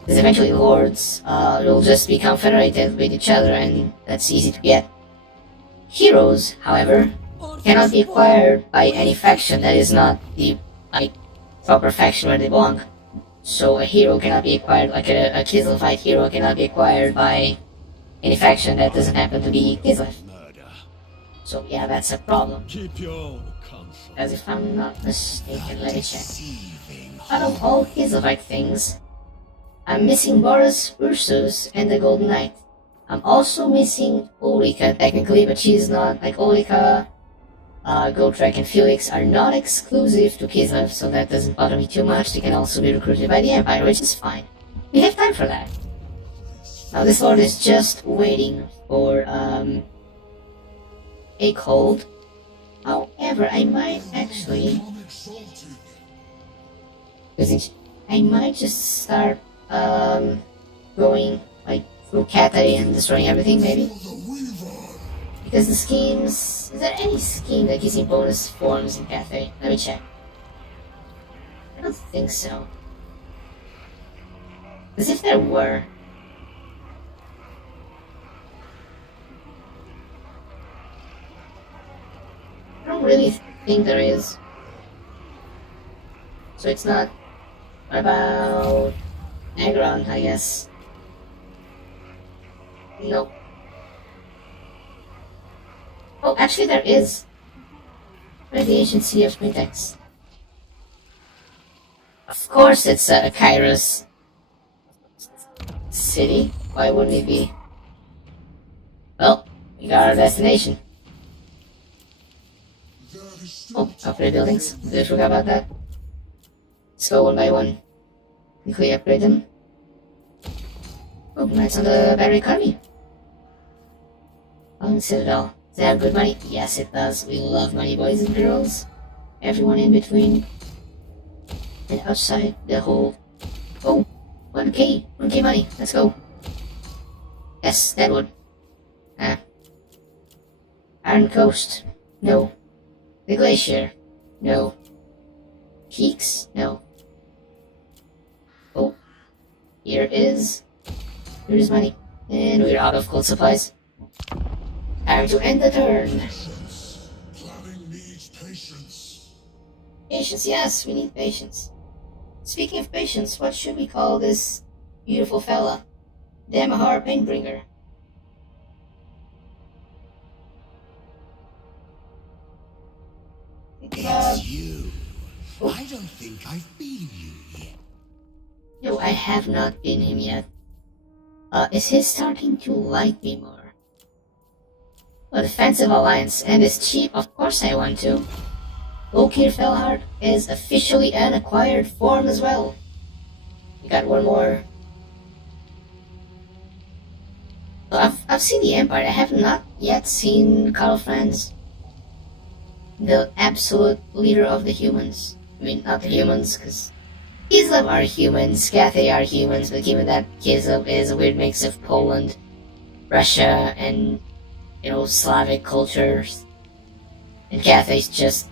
Because eventually lords will just be confederated with each other and that's easy to get. Heroes, however, cannot be acquired by any faction that is not the proper faction where they belong. So a hero cannot be acquired, like a Kislev hero cannot be acquired by any faction that doesn't happen to be Kislev. So yeah, that's a problem. As if I'm not mistaken, let me check. Out of all Kislevite things, I'm missing Boris, Ursus, and the Golden Knight. I'm also missing Ulrika technically, but she's not, like Ulrika, Gotrek and Felix are not exclusive to Kislev, so that doesn't bother me too much. They can also be recruited by the Empire, which is fine. We have time for that. Now this lord is just waiting for, a cold. However, I might actually... I might just start, going, like, through Cathay and destroying everything, maybe? Because the schemes... Is there any scheme that gives me bonus forms in Cathay? Let me check. I don't think so. Because if there were... I don't really think there is. So it's not... What about... Agron, I guess? Nope. Oh, actually there is. Where's the ancient city of Quintex? Of course it's a Kairos city. Why wouldn't it be? Well, we got our destination. Oh, upgrade buildings. Did I forget about that? Let's go one by one. Quickly upgrade them. Oh, Knights on the Battery Army. On Citadel. Does it have good money? Yes, it does. We love money, boys and girls. Everyone in between. And outside the whole... Oh! 1k! 1k money. Let's go. Yes, that would. Iron Coast. No. The Glacier. No. Peaks? No. Oh. Here's money. And we're out of gold supplies. Time to end the turn. Planning needs patience. Patience, yes, we need patience. Speaking of patience, what should we call this beautiful fella? Damahar Painbringer. It's you. I don't think I've been you yet. No, I have not been him yet. Is he starting to like me more? Well, defensive alliance, and is cheap, of course I want to. Lokir Felhard is officially an acquired form as well. We got one more. Well, I've seen the Empire, I have not yet seen Karl Franz. The absolute leader of the humans. I mean, not the humans, because Kislev are humans, Cathay are humans, but given that Kislev is a weird mix of Poland, Russia, and, you know, Slavic cultures, and Cathay's just,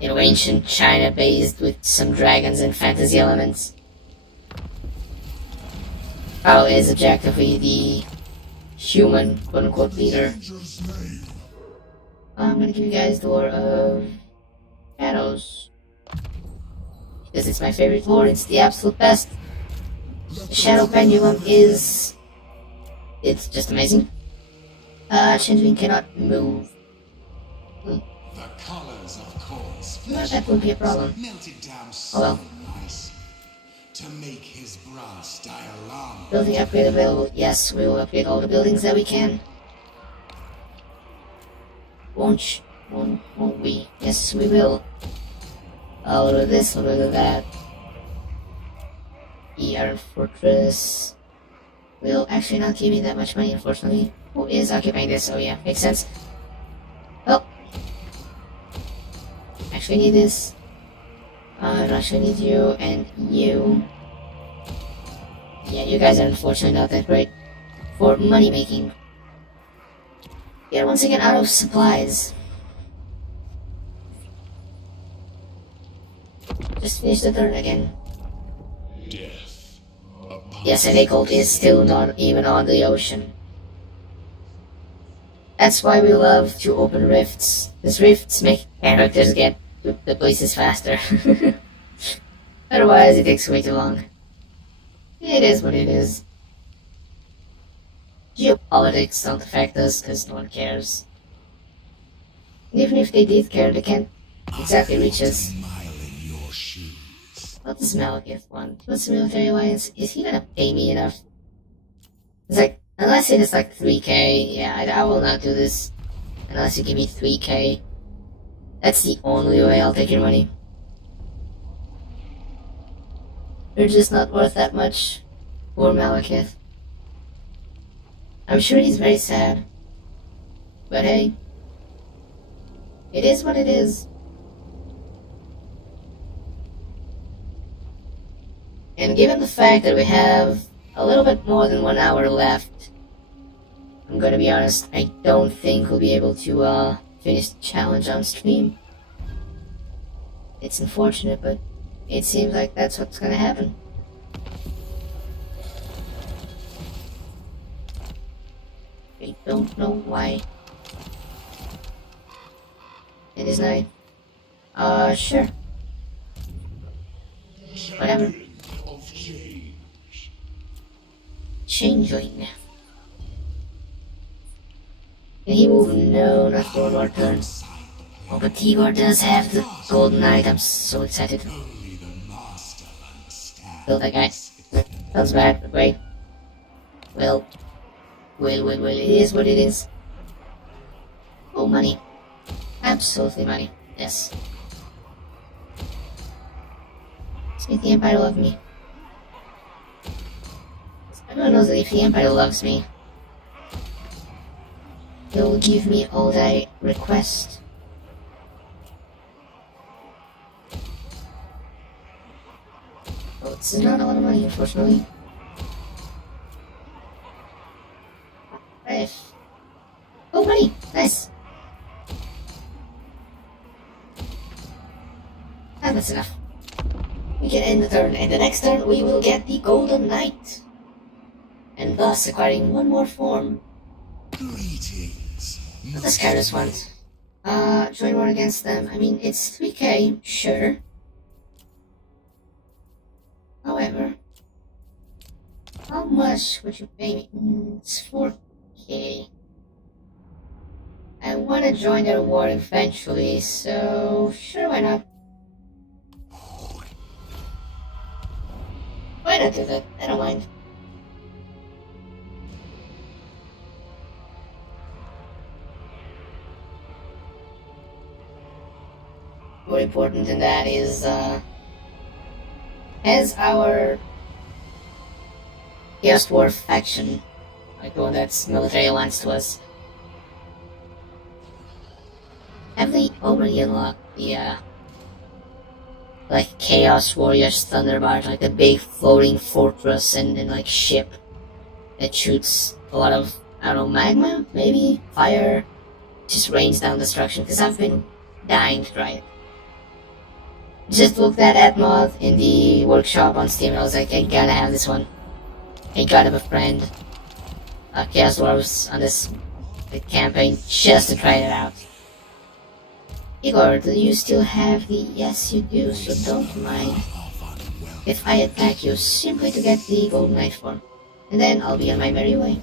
you know, ancient China based with some dragons and fantasy elements. Karl is objectively the human, quote-unquote, leader. I'm gonna give you guys the lore of Shadows. because it's my favorite lore. It's the absolute best. The Shadow Pendulum is... it's just amazing. Changeling cannot move. The colors, of course. Well, that would be a problem. Melted down Oh so well. nice to make his brass diorama. Building upgrade available. Yes, we will upgrade all the buildings that we can. Won't we? Yes, we will. A little of this, a little of that. The Iron Fortress will actually not give me that much money, unfortunately. Who is occupying this? Oh yeah, makes sense. Well, actually need this. I actually need you and you. Yeah, you guys are unfortunately not that great for money making. We are once again out of supplies. Just finish the turn again. Death. Yes, and Echolt is still not even on the ocean. That's why we love to open rifts. These rifts make characters get to the places faster. Otherwise, it takes way too long. It is what it is. Geopolitics don't affect us because no one cares. And even if they did care, they can't exactly reach us. What does Malekith want? What's the military alliance? Is he gonna pay me enough? It's like, unless it is like 3k, yeah, I will not do this. Unless you give me 3k. That's the only way I'll take your money. You're just not worth that much. Poor Malekith. I'm sure he's very sad. But hey, it is what it is. And given the fact that we have a little bit more than 1 hour left, I'm gonna be honest, I don't think we'll be able to finish the challenge on stream. It's unfortunate, but it seems like that's what's gonna happen. I don't know why. It is night. Sure. Whatever. Changeling. Can he move? No, not for one more turn. Oh, but Tigor does have the golden knight. I'm so excited. Kill that guy. Sounds bad, but wait. Well, it is what it is. Oh, money. Absolutely money. Yes. If the Empire love me. Everyone knows that if the Empire loves me, they'll give me all that I request. Oh, this is not a lot of money, unfortunately. Right. Oh, money! Nice! And that's enough. We can end the turn, and the next turn we will get the Golden Knight. And thus acquiring one more form. Greetings. What does Kairos want? Join war against them. I mean, it's 3k, sure. However, how much would you pay me? It's 4k. I want to join their war eventually, so sure, why not? Why not do that? I don't mind. More important than that is, as our Chaos Dwarf faction, like the one that's military alliance to us, have they already unlocked the, like, Chaos Warriors Thunderbird, like the big floating fortress and like, ship that shoots a lot of, I don't know, magma, maybe? Fire? Just rains down destruction, because I've been dying to try it. Just looked at that mod in the workshop on Steam and I was like, I gotta have this one. I gotta befriend Chaos Dwarves on this campaign just to try it out. Igor, do you still have the... Yes, you do, so don't mind. if I attack you simply to get the Golden Knight form. And then I'll be on my merry way.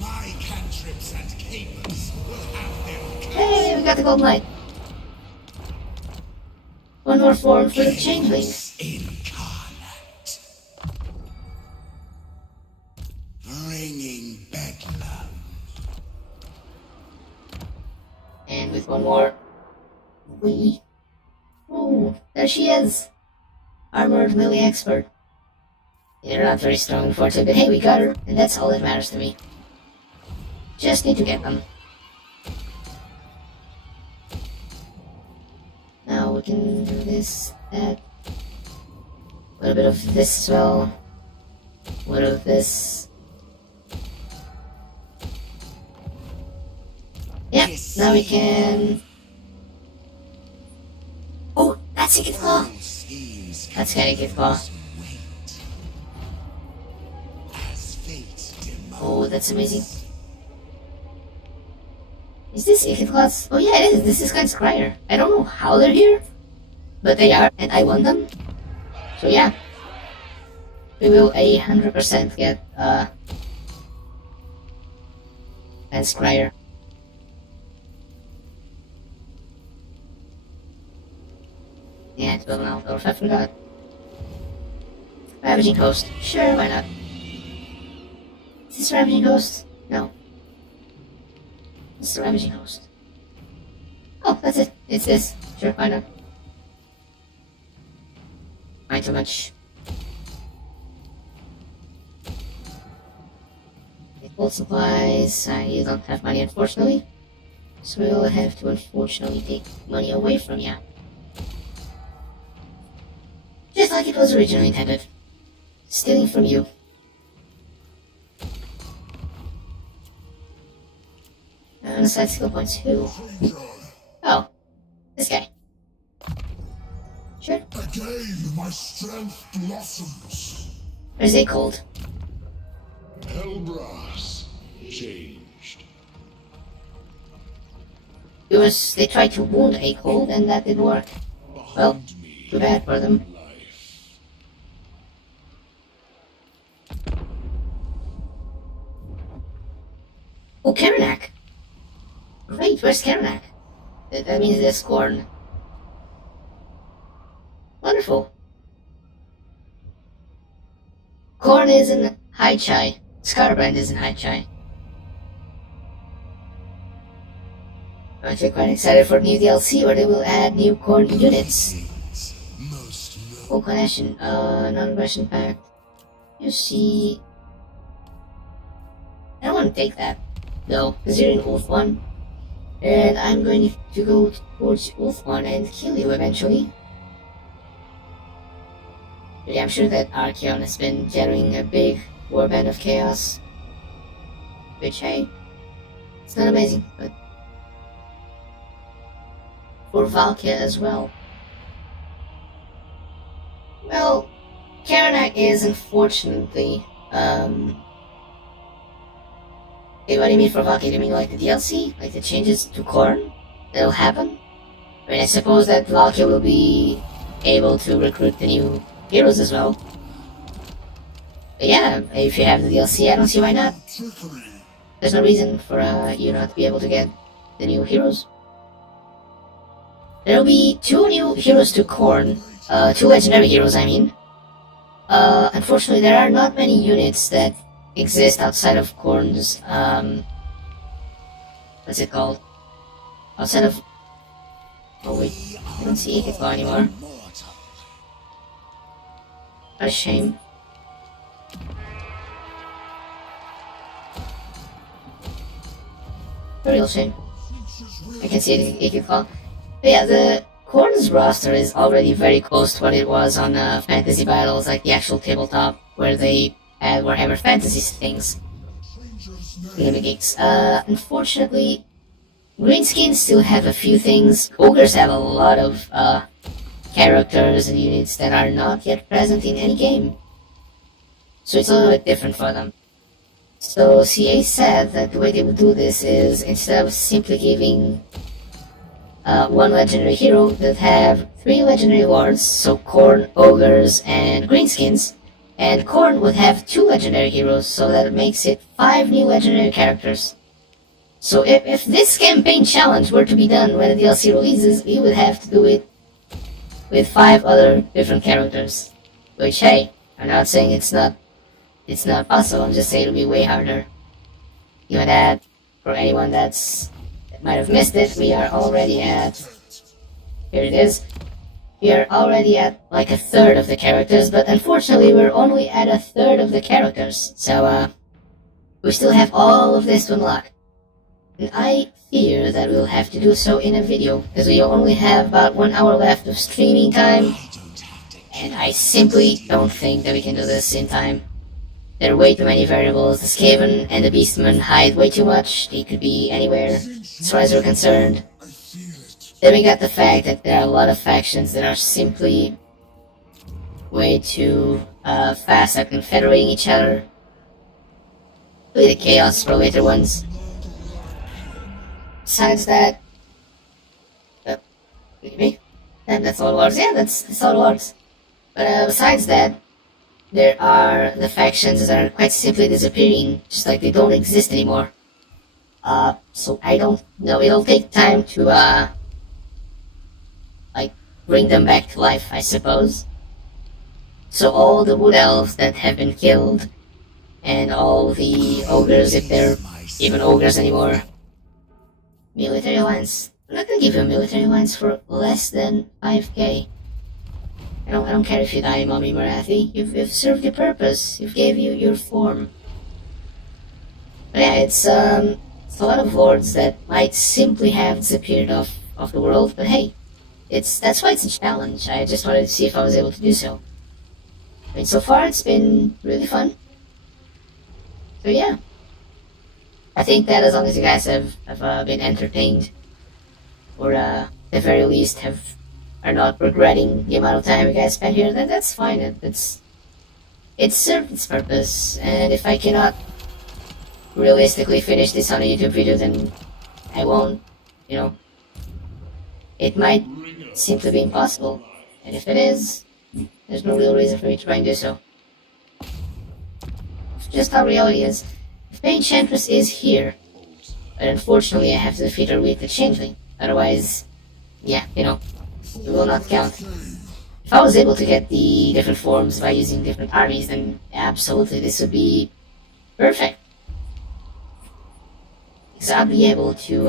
My cantrips and capers will have their Hey, we got the Golden Knight. One more form for the Changeling. incarnate. Bringing bedlam. And with one more, oh, there she is! Armored melee expert. They're not very strong, unfortunately, but hey, we got her, and that's all that matters to me. Just need to get them. Now we can do this, that. A little bit of this as well. A little of this. Yeah, now we can... Oh, that's a good claw! That's kinda good claw. Oh, that's amazing. Is this Ichid Claws? Oh yeah, it is. This is kind of Scryer. I don't know how they're here, but they are, and I won them. So yeah. We will 100% get, and Scryer. Yeah, it's building out. Or if I forgot. Ravaging Host. Sure, why not? Is this Ravaging Host? No. This is the Ravaging Host. Oh, that's it. It's this. Sure, why not? Not too much. Gold supplies. You don't have money, unfortunately. So we'll have to, unfortunately, take money away from you. Just like it was originally intended. Stealing from you. And aside skill points, who? Oh, this guy. Sure. Again, my strength blossoms. Where's it cold? Hellbrass changed. They tried to wound a cold and that didn't work. Well, too bad for them. Oh, Karanak! Great, where's Karanak? That means there's Korn. Wonderful. Korn is in High Chai. Scarbrand is in High Chai. I'm actually quite excited for new DLC where they will add new Korn units. Full connection, non-aggression pact. You see... I don't want to take that. No, because you're in Ulf 1. And I'm going to go towards Ulf 1 and kill you eventually. But yeah, I'm sure that Archeon has been generating a big warband of chaos. Which, hey, it's not amazing, but... For Valkia as well. Well, Karanak is unfortunately, Hey, what do you mean for Valkia? Do you mean like the DLC? Like the changes to Korn? That'll happen? I mean, I suppose that Valkia will be able to recruit the new heroes as well. But yeah, if you have the DLC, I don't see why not. There's no reason for you not to be able to get the new heroes. There'll be 2 new heroes to Korn. 2 legendary heroes, I mean. Unfortunately, there are not many units that exist outside of Korn's, what's it called? Outside of... Oh wait, I don't see Ichithclaw anymore. What a shame. A real shame. I can see it in Ichithclaw. But yeah, the Korn's roster is already very close to what it was on Fantasy Battles, like the actual tabletop, where they add Warhammer Fantasy things. Unfortunately, Greenskins still have a few things. Ogres have a lot of characters and units that are not yet present in any game. So it's a little bit different for them. So CA said that the way they would do this is, instead of simply giving one legendary hero that have 3 legendary lords, so Khorne, Ogres, and Greenskins, and Khorne would have 2 legendary heroes, so that makes it 5 new legendary characters. So if this campaign challenge were to be done when the DLC releases, we would have to do it with 5 other different characters. Which, hey, I'm not saying it's not possible, I'm just saying it'll be way harder. Even that, for anyone that might have missed it, we are already at... Here it is. We are already at like a third of the characters, but unfortunately we're only at a third of the characters. So, we still have all of this to unlock. And I fear that we'll have to do so in a video, because we only have about 1 hour left of streaming time, and I simply don't think that we can do this in time. There are way too many variables. The Skaven and the Beastmen hide way too much. They could be anywhere, as far as we're concerned. Then we got the fact that there are a lot of factions that are simply way too fast at confederating each other. Really the Chaos for later ones. Besides that... maybe? That's all it works. Yeah, that's all it works. But besides that, there are the factions that are quite simply disappearing, just like they don't exist anymore. So I don't know, it'll take time to, like, bring them back to life, I suppose. So all the wood elves that have been killed, and all the ogres, if they're even ogres anymore. Military alliance. I'm not gonna give you a military alliance for less than 5k. I don't care if you die, Mommy Marathi. You've served your purpose. You've gave you your form. But yeah, it's a lot of lords that might simply have disappeared off the world. But hey, that's why it's a challenge. I just wanted to see if I was able to do so. I mean, so far it's been really fun. So yeah, I think that as long as you guys have been entertained, or at the very least are not regretting the amount of time you guys spent here, that's fine. It served its purpose, and if I cannot realistically finish this on a YouTube video, then I won't, you know. It might simply be impossible, and if it is, there's no real reason for me to try and do so. It's just how reality is. The Enchantress is here, but unfortunately I have to defeat her with the Changeling. Otherwise, yeah, you know, it will not count. If I was able to get the different forms by using different armies, then absolutely this would be perfect. Because I'd be able to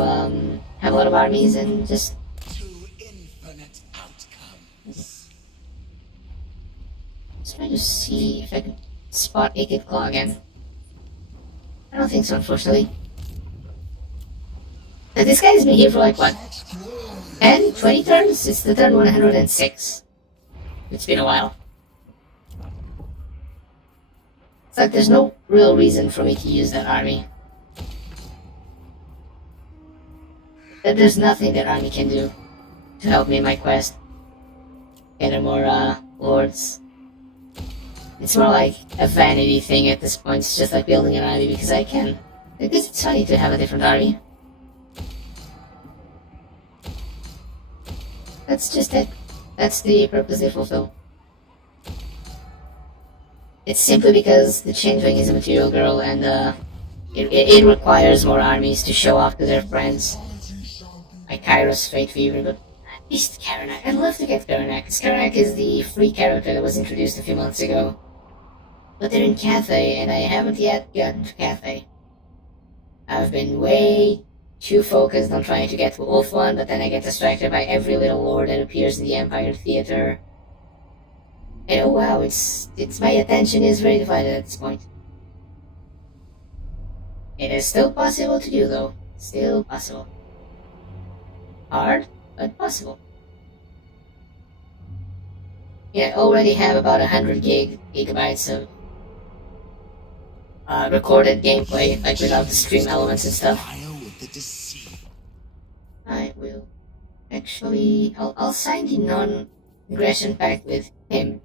have a lot of armies and just... infinite outcomes. Let's try to see if I can spot Akid Claw again. I don't think so, unfortunately. But this guy's been here for like, what? 10, 20 turns? It's the turn 106. It's been a while. It's like there's no real reason for me to use that army. That there's nothing that army can do to help me in my quest. Gather more, lords. It's more like a vanity thing at this point. It's just like building an army because I can. Because it's funny to have a different army. That's just it. That's the purpose they fulfill. It's simply because the Changeling is a material girl and it requires more armies to show off to their friends. Like Kairos, Fate Weaver, but at least Karanak. I'd love to get Karanak, because Karanak is the free character that was introduced a few months ago. But they're in Cathay, and I haven't yet gotten to Cathay. I've been way too focused on trying to get to Ulthuan, but then I get distracted by every little lord that appears in the Empire Theater. And oh wow, it's my attention is very divided at this point. It is still possible to do though. Still possible. Hard, but possible. Yeah, I already have about 100 gigabytes of recorded gameplay, like without the stream elements and stuff. I will actually, I'll sign the non-aggression pact with him,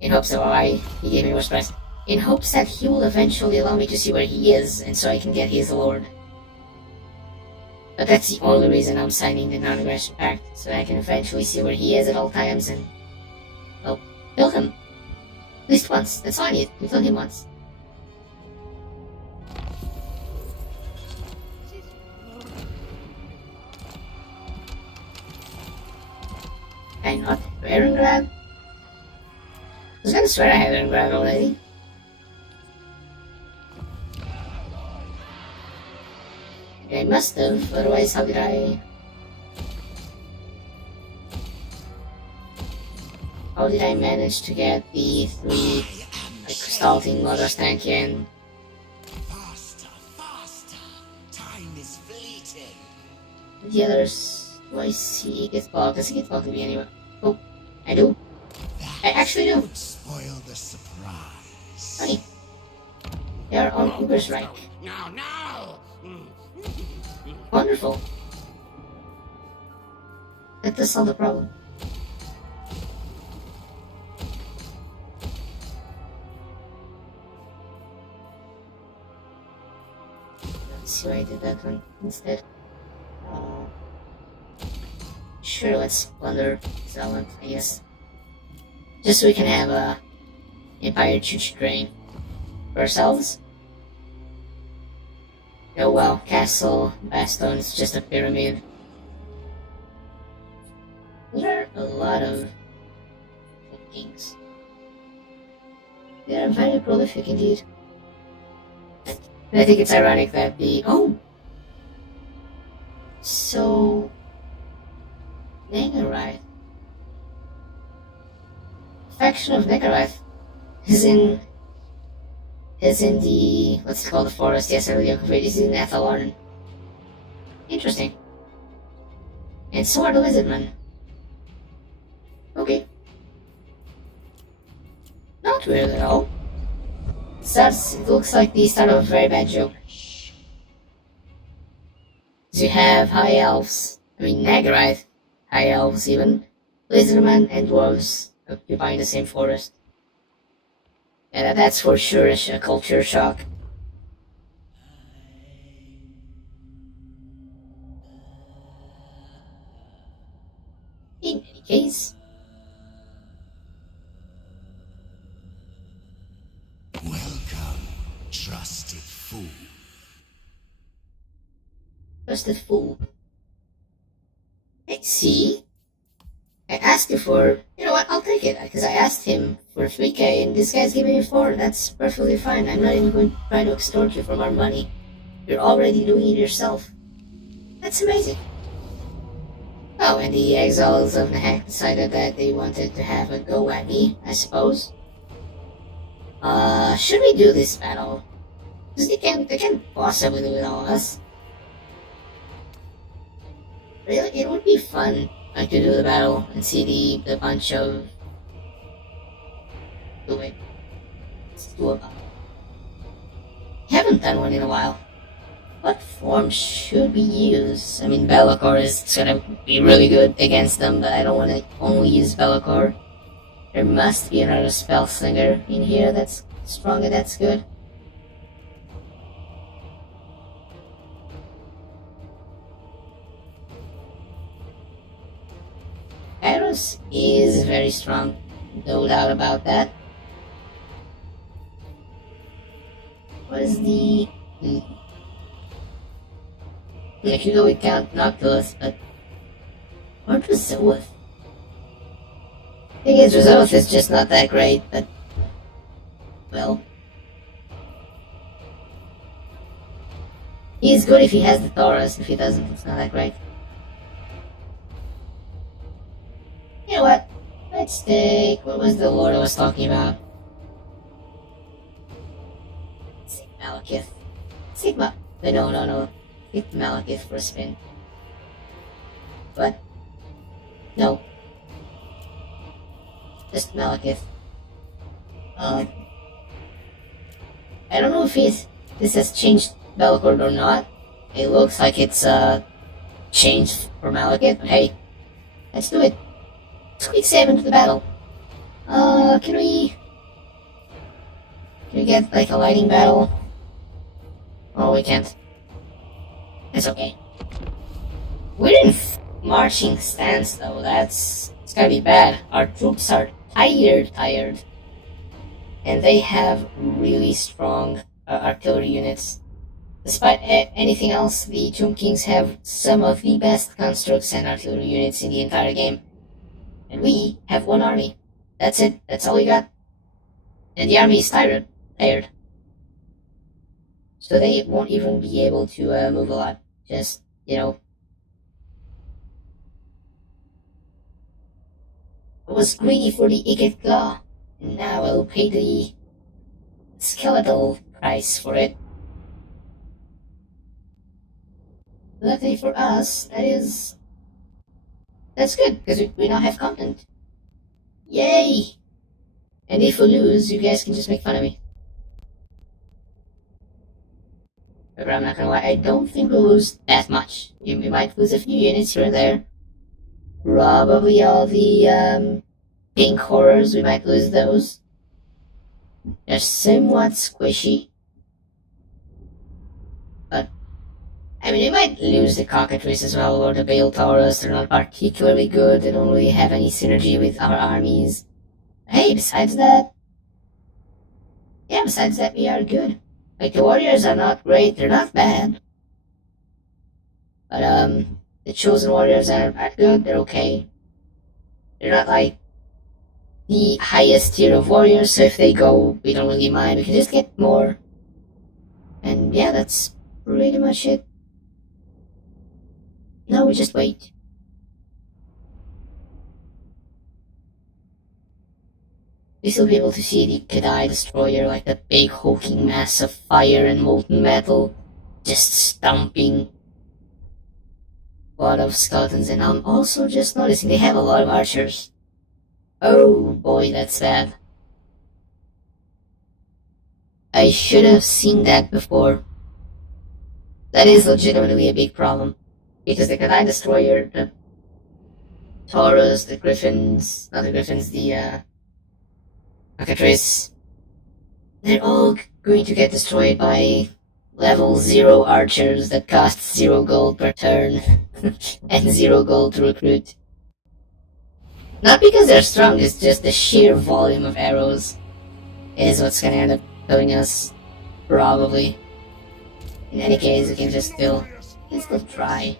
in hopes that he gave me more space, in hopes that he will eventually allow me to see where he is, and so I can get his lord. But that's the only reason I'm signing the non-aggression pact, so I can eventually see where he is at all times and, well, kill him. At least once. That's all I need. To kill him once. Can I not have Iron Grab? I was gonna swear I had Iron Grab already. I must have, otherwise how did I... How did I manage to get the 3, like, Stalting, Mother Stanky, and... Faster, faster. Time is fleeting. the others... Do I see get blocked? Does he get blocked to me anyway? Oh, I do. I actually do. Would spoil the surprise. Funny. They are on Uber's right. No, no. Wonderful. That does solve the problem. Let's see why I did that one instead. Sure, let's plunder that one, I guess. Just so we can have a Empire Choo-Choo Train for ourselves. Oh well, Castle Bastion is just a pyramid. There are a lot of things. They are very prolific indeed. And I think it's ironic that the... Oh! So... Negarite. Faction of Negarite is in the... what's it called? The forest. Yes, I really agree. Is in Athalarn. Interesting. And so are the Lizardmen. Okay. Not weird at all. It looks like the start of a very bad joke. You have High Elves, Nagarite, High Elves even, Lizardmen and Dwarves occupying the same forest. And that's for sure a culture shock. In any case... Welcome, trusted fool. Trusted fool. Hey, see? I asked you for... You know what, I'll take it, because I asked him for 3k and this guy's giving me 4. That's perfectly fine. I'm not even going to try to extort you from our money. You're already doing it yourself. That's amazing. Oh, and the exiles of Nahak decided that they wanted to have a go at me, I suppose. Should we do this battle? Because they can't possibly do it all of us. Really, it would be fun, like, to do the battle and see the bunch of... Do it. Let's do a battle. Haven't done one in a while. What form should we use? I mean, Be'lakor is gonna be really good against them, but I don't want to only use Be'lakor. There must be another spell slinger in here that's strong and that's good. Eros is very strong, no doubt about that. What is the... I could go with Count Noctilus, but... What was Zoeth? Thing is, Zoeth is just not that great, but... Well... He's good if he has the Taurus, if he doesn't, it's not that great. You know what? Let's take... What was the lord I was talking about? Let's take Malekith. Sigma. But no. Hit Malekith for a spin. What? No. Just Malekith. I don't know if this has changed Be'lakor or not. It looks like it's changed for Malekith, but hey, let's do it. Squeak 7 to the battle. Can we get like a lightning battle? Oh, we can't. It's okay. We're in marching stance though, it's gonna be bad. Our troops are tired. And they have really strong artillery units. Despite anything else, the Tomb Kings have some of the best constructs and artillery units in the entire game. And we have one army. That's it, that's all we got. And the army is tired. So they won't even be able to move a lot. Just, you know. I was greedy for the Icket Claw, and now I'll pay the skeletal price for it. Luckily for us, that's good, because we now have content. Yay! And if we lose, you guys can just make fun of me. But I'm not gonna lie, I don't think we'll lose that much. We might lose a few units here and there. Probably all the pink horrors, we might lose those. They're somewhat squishy. But, I mean, we might lose the cockatrice as well, or the Bale Taurus. They're not particularly good, they don't really have any synergy with our armies. Hey, besides that, we are good. Like, the warriors are not great, they're not bad. But, the chosen warriors are good, they're okay. They're not like the highest tier of warriors, so if they go, we don't really mind, we can just get more. And yeah, that's pretty much it. Now we just wait. We still be able to see the Kedai Destroyer, like the big hulking mass of fire and molten metal, just stomping a lot of skeletons. And I'm also just noticing they have a lot of archers. Oh boy, that's bad. I should have seen that before. That is legitimately a big problem. Because the Kedai Destroyer, the Taurus, the Griffins, not the Griffins, the Cockatrice, they're all going to get destroyed by level 0 archers that cost 0 gold per turn and 0 gold to recruit. Not because they're strong, it's just the sheer volume of arrows is what's gonna end up killing us, probably. In any case, we can still try.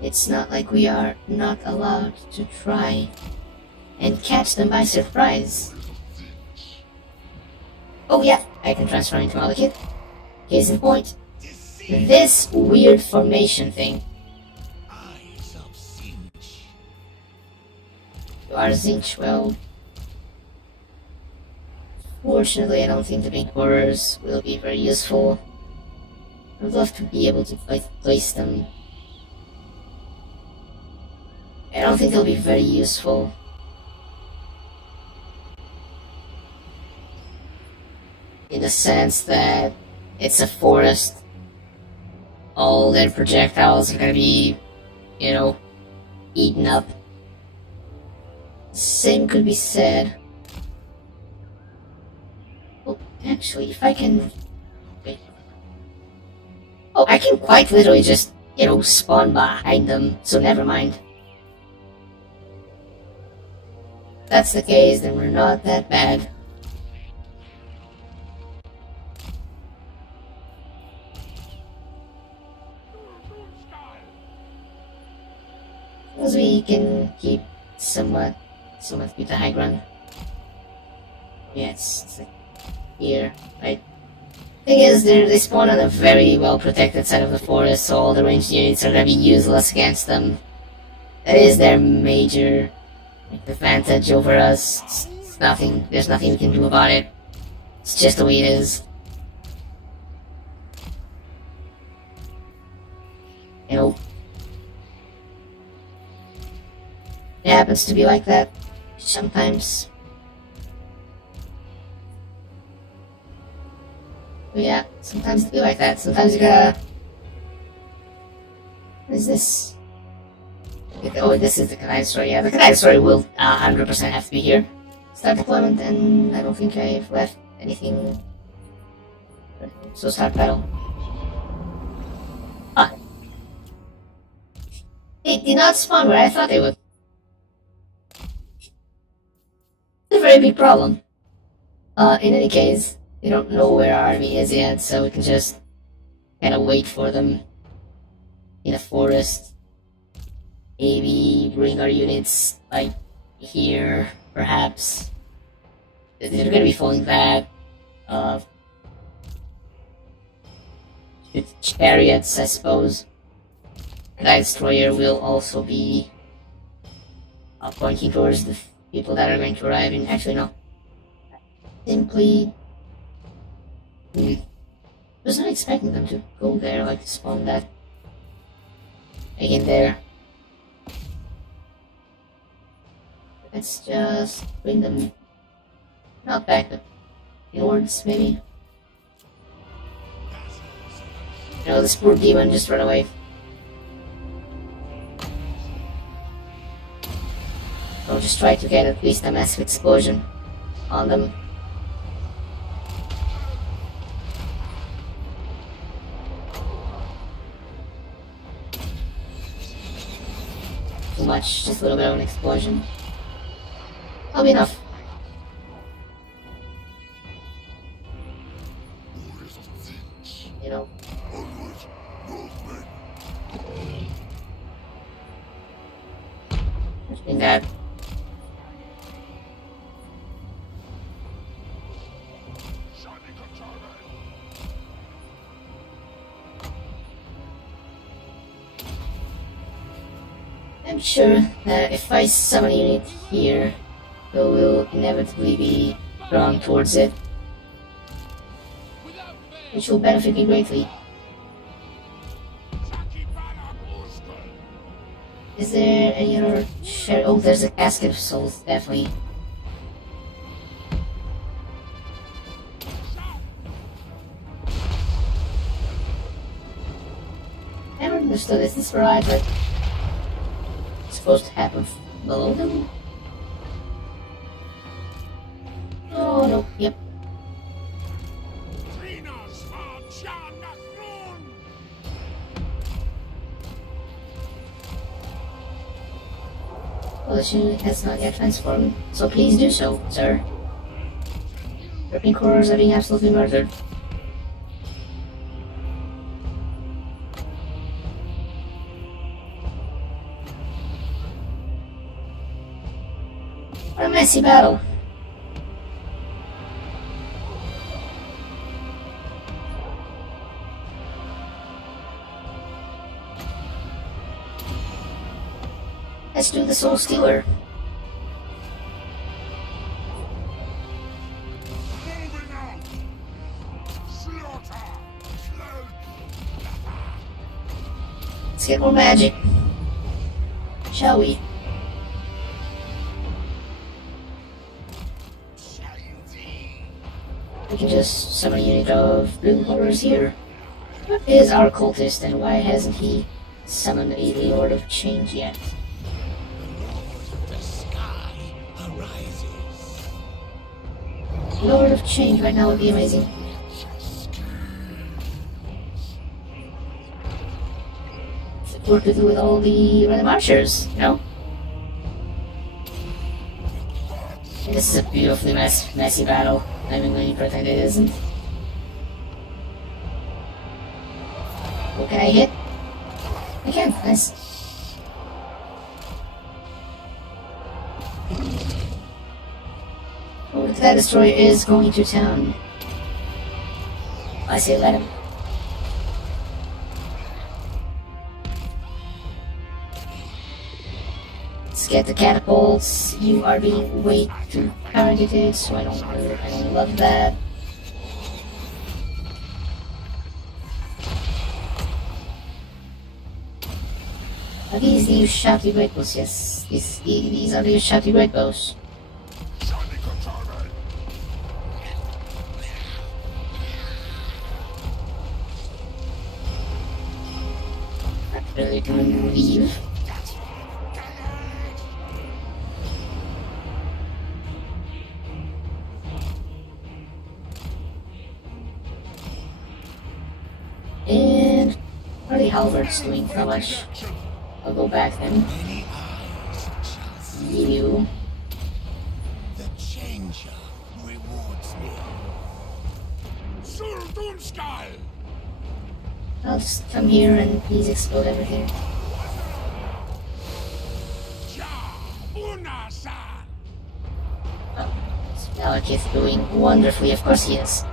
It's not like we are not allowed to try and catch them by surprise. Oh yeah, I can transfer into Malekith. Case in point, this weird formation thing. You are Zinch, well, fortunately I don't think the big horrors will be very useful. I would love to be able to place them. I don't think they'll be very useful. In the sense that it's a forest. All their projectiles are gonna be, you know, eaten up. Same could be said. Well, actually, if I can... Wait. Oh, I can quite literally just, you know, spawn behind them, so never mind. If that's the case, then we're not that bad. As we can keep somewhat keep the high ground. Yeah, it's like here, right? Thing is, they spawn on a very well protected side of the forest, so all the ranged units are gonna be useless against them. That is their major advantage over us. It's nothing. There's nothing we can do about it. It's just the way it is. You know, it happens to be like that sometimes. But yeah, sometimes it be like that. Sometimes you gotta... What is this? Oh, this is the Kedai Destroyer. Yeah, the Kedai Destroyer will 100% have to be here. Start deployment, and I don't think I've left anything. So start battle. Ah. They did not spawn where I thought they would. It's a very big problem. In any case, we don't know where our army is yet, so we can just kind of wait for them in a forest. Maybe bring our units, like, here, perhaps. They're gonna be following that. Chariots, I suppose. The Destroyer will also be pointing towards the people that are going to arrive in. Actually, no. Simply. I was not expecting them to go there, like to spawn that. Again, there. Let's just bring them. Not back, but inwards, maybe. You know, this poor demon just ran away. I'll just try to get at least a massive explosion on them. Too much, just a little bit of an explosion. That'll be enough. You know. Just been that. I'm sure that if I summon a unit here, they will inevitably be drawn towards it, which will benefit me greatly. Is there any other share? Oh, there's a casket of souls, definitely. I never understood this. Is right, but it's supposed to happen below them. Oh no! Yep. Well, the unit has not yet transformed, so please do so, sir. Your pink horrors are being absolutely murdered. What a messy battle. Let's do the Soul Stealer. Let's get more magic. Shall we? We can just summon a unit of blue horrors here. What is our cultist and why hasn't he summoned a Lord of Change yet? Lord of Change right now would be amazing. What to do with all the random archers, you know? And this is a beautifully messy battle. I'm even going to pretend it isn't. What can I hit? I can, nice. Oh, that destroyer is going to town. I say let him. Let's get the catapults. You are being way too targeted, so I don't love that. Are these the Shakti Great Bows? Yes, these are the Shakti Great Bows. Really can leave. And what are the halberds doing? Not much. I'll go back then. Many eyes shall see. You. The changer rewards me. Sur Doomskal! I'll just come here and please explode everything. Ja, Unasan! Oh, is Malekith doing wonderfully? Of course he is.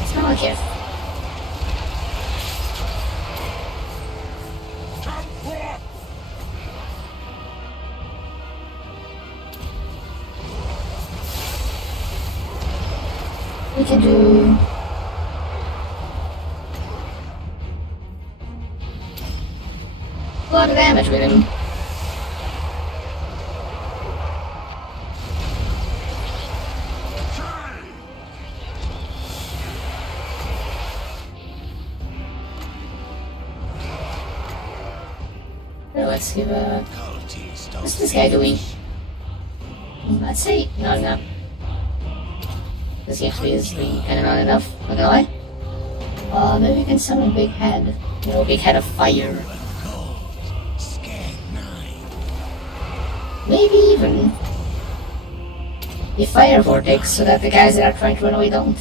It's Malekith. Come forth! We can do... a lot of damage with him. Here, let's give a... What's this guy doing? I'd say not enough. This actually is doing kinda not enough, not gonna lie. Maybe we can summon a big head. You know, a big head of fire. Maybe even the fire vortex so that the guys that are trying to run away don't.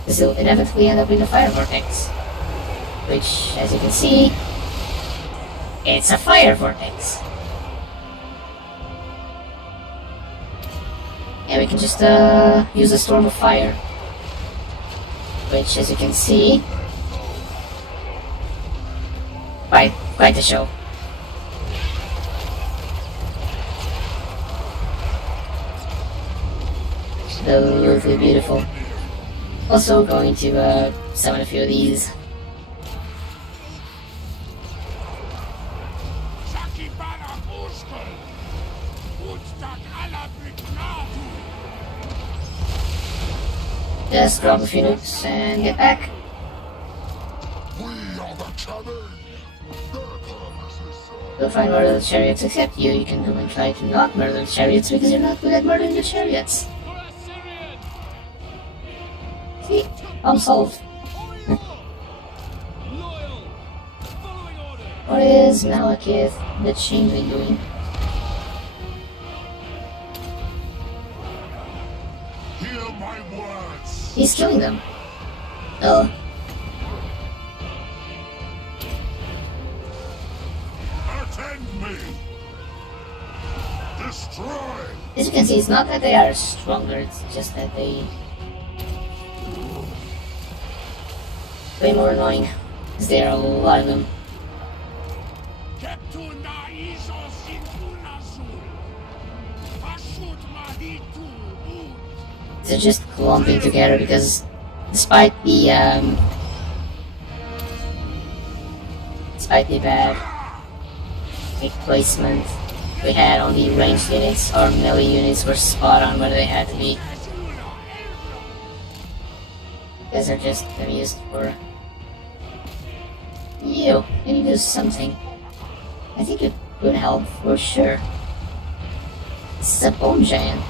Because they'll inevitably end up in the fire vortex. Which, as you can see, it's a fire vortex. Yeah, we can just use a storm of fire. Which, as you can see, quite the show. Absolutely beautiful. Also going to summon a few of these. Just drop a few nukes and get back. We are the challenge! Their purpose is served. You'll find murder the chariots except you. You can go and try to not murder the chariots because you're not good at murdering the chariots. See? I'm solved. What is Malekith the Changeling doing? Hear my words! He's killing them. Oh. Attend me! Destroy! As you can see, it's not that they are stronger, it's just that they... way more annoying. Because there are a lot of them. They're just clumping together because despite the bad placement we had on the ranged units, our melee units were spot on where they had to be. These are just used for you. Can you do something? I think it would help for sure. This is a bone giant.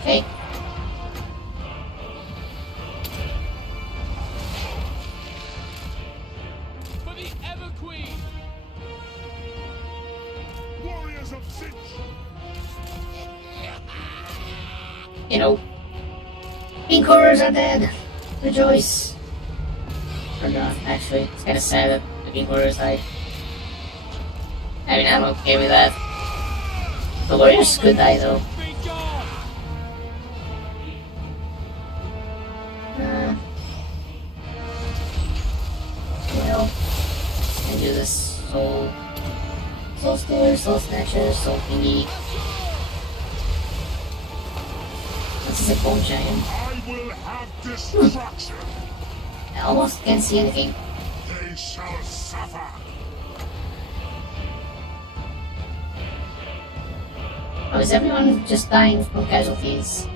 Okay. For the Ever Queen! Warriors of Sinch! You know, pink horrors are dead. Rejoice. Or not, actually. It's kinda sad that the pink horrors died. I mean, I'm okay with that. The warriors could die though. You know, and do this soul stealer, soul snatcher, soul thingy. This is a bone giant. I will have destruction! I almost can't see anything. They shall suffer! Oh, is everyone just dying from casualties?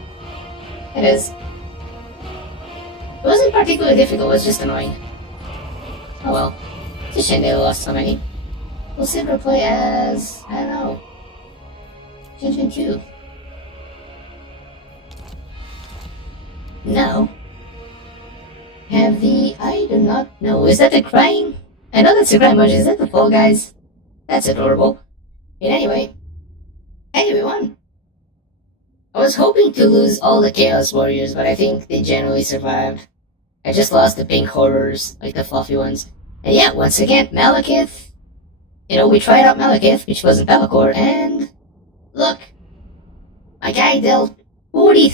It is. It wasn't particularly difficult, it was just annoying. Oh well. It's a shame they lost so many. We'll see her play as... I don't know. Changeling 2. now have the... I do not know. Is that the crying? I know that's the crying emoji. Is that the Fall Guys? That's adorable. And anyway, hey everyone. I was hoping to lose all the Chaos Warriors, but I think they generally survived. I just lost the pink horrors, like the fluffy ones. And yeah, once again, Malekith. You know, we tried out Malekith, which wasn't Bellicor, and look, my guy dealt 40...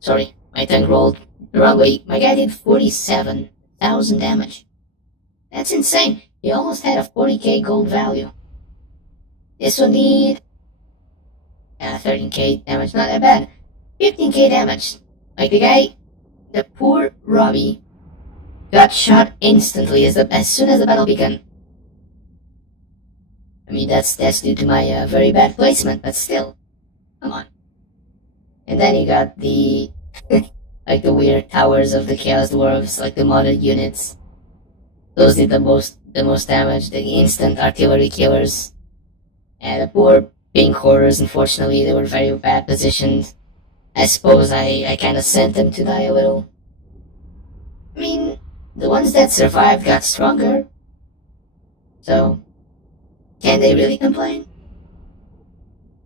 Sorry, my tongue rolled the wrong way. My guy did 47,000 damage. That's insane. He almost had a 40k gold value. This one did 13k damage, not that bad. 15k damage. Like the guy, the poor Robbie, got shot instantly as soon as the battle began. I mean, that's due to my very bad placement, but still, come on. And then you got the like the weird towers of the Chaos Dwarves, like the modded units. Those did the most damage. The instant artillery killers, and the poor pink horrors. Unfortunately, they were very bad positioned. I suppose I kind of sent them to die a little. I mean, the ones that survived got stronger. So, can they really complain?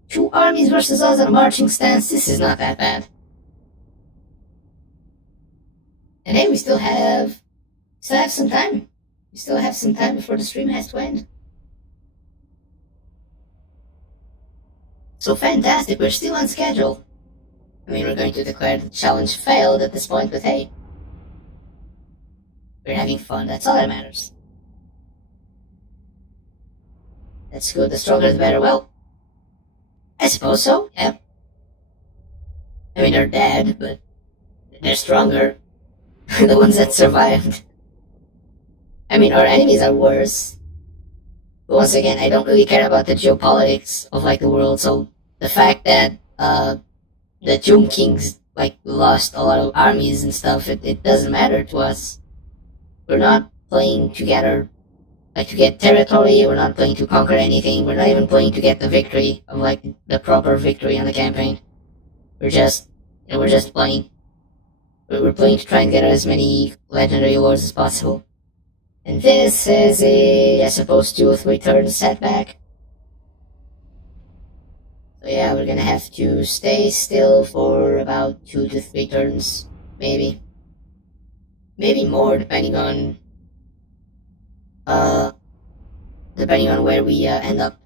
2 armies versus us on a marching stance, this is not that bad. And hey, we still have some time. We still have some time before the stream has to end. So fantastic, we're still on schedule. I mean, we're going to declare the challenge failed at this point, but hey. We're having fun, that's all that matters. That's good, the stronger the better. Well, I suppose so, yeah. I mean, they're dead, but they're stronger. The ones that survived. I mean, our enemies are worse. But once again, I don't really care about the geopolitics of, like, the world, so the fact that, the Tomb Kings, like, lost a lot of armies and stuff, it doesn't matter to us. We're not playing together, like, to get territory, we're not playing to conquer anything, we're not even playing to get the victory, of, like, the proper victory on the campaign. We're just playing. We're playing to try and get as many legendary awards as possible. And this is a, I suppose, 2 or 3 turn setback. So yeah, we're gonna have to stay still for about 2 to 3 turns, maybe. Maybe more, depending on where we end up.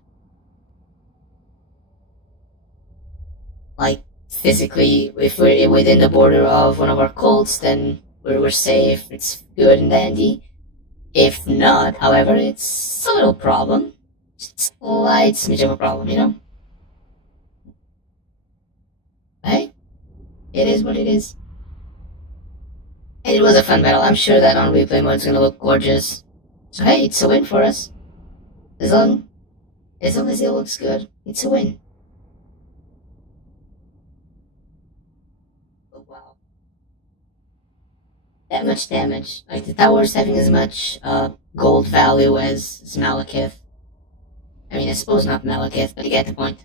Like, physically, if we're within the border of one of our cults, then we're safe, it's good and dandy. If not, however, it's a little problem. It's a slight smidge of a problem, you know? Hey, it is what it is. And it was a fun battle. I'm sure that on replay mode it's gonna look gorgeous. So hey, it's a win for us. As long as it looks good, it's a win. Oh wow. That much damage. Like, the tower's having as much gold value as Malekith. I mean, I suppose not Malekith, but you get the point.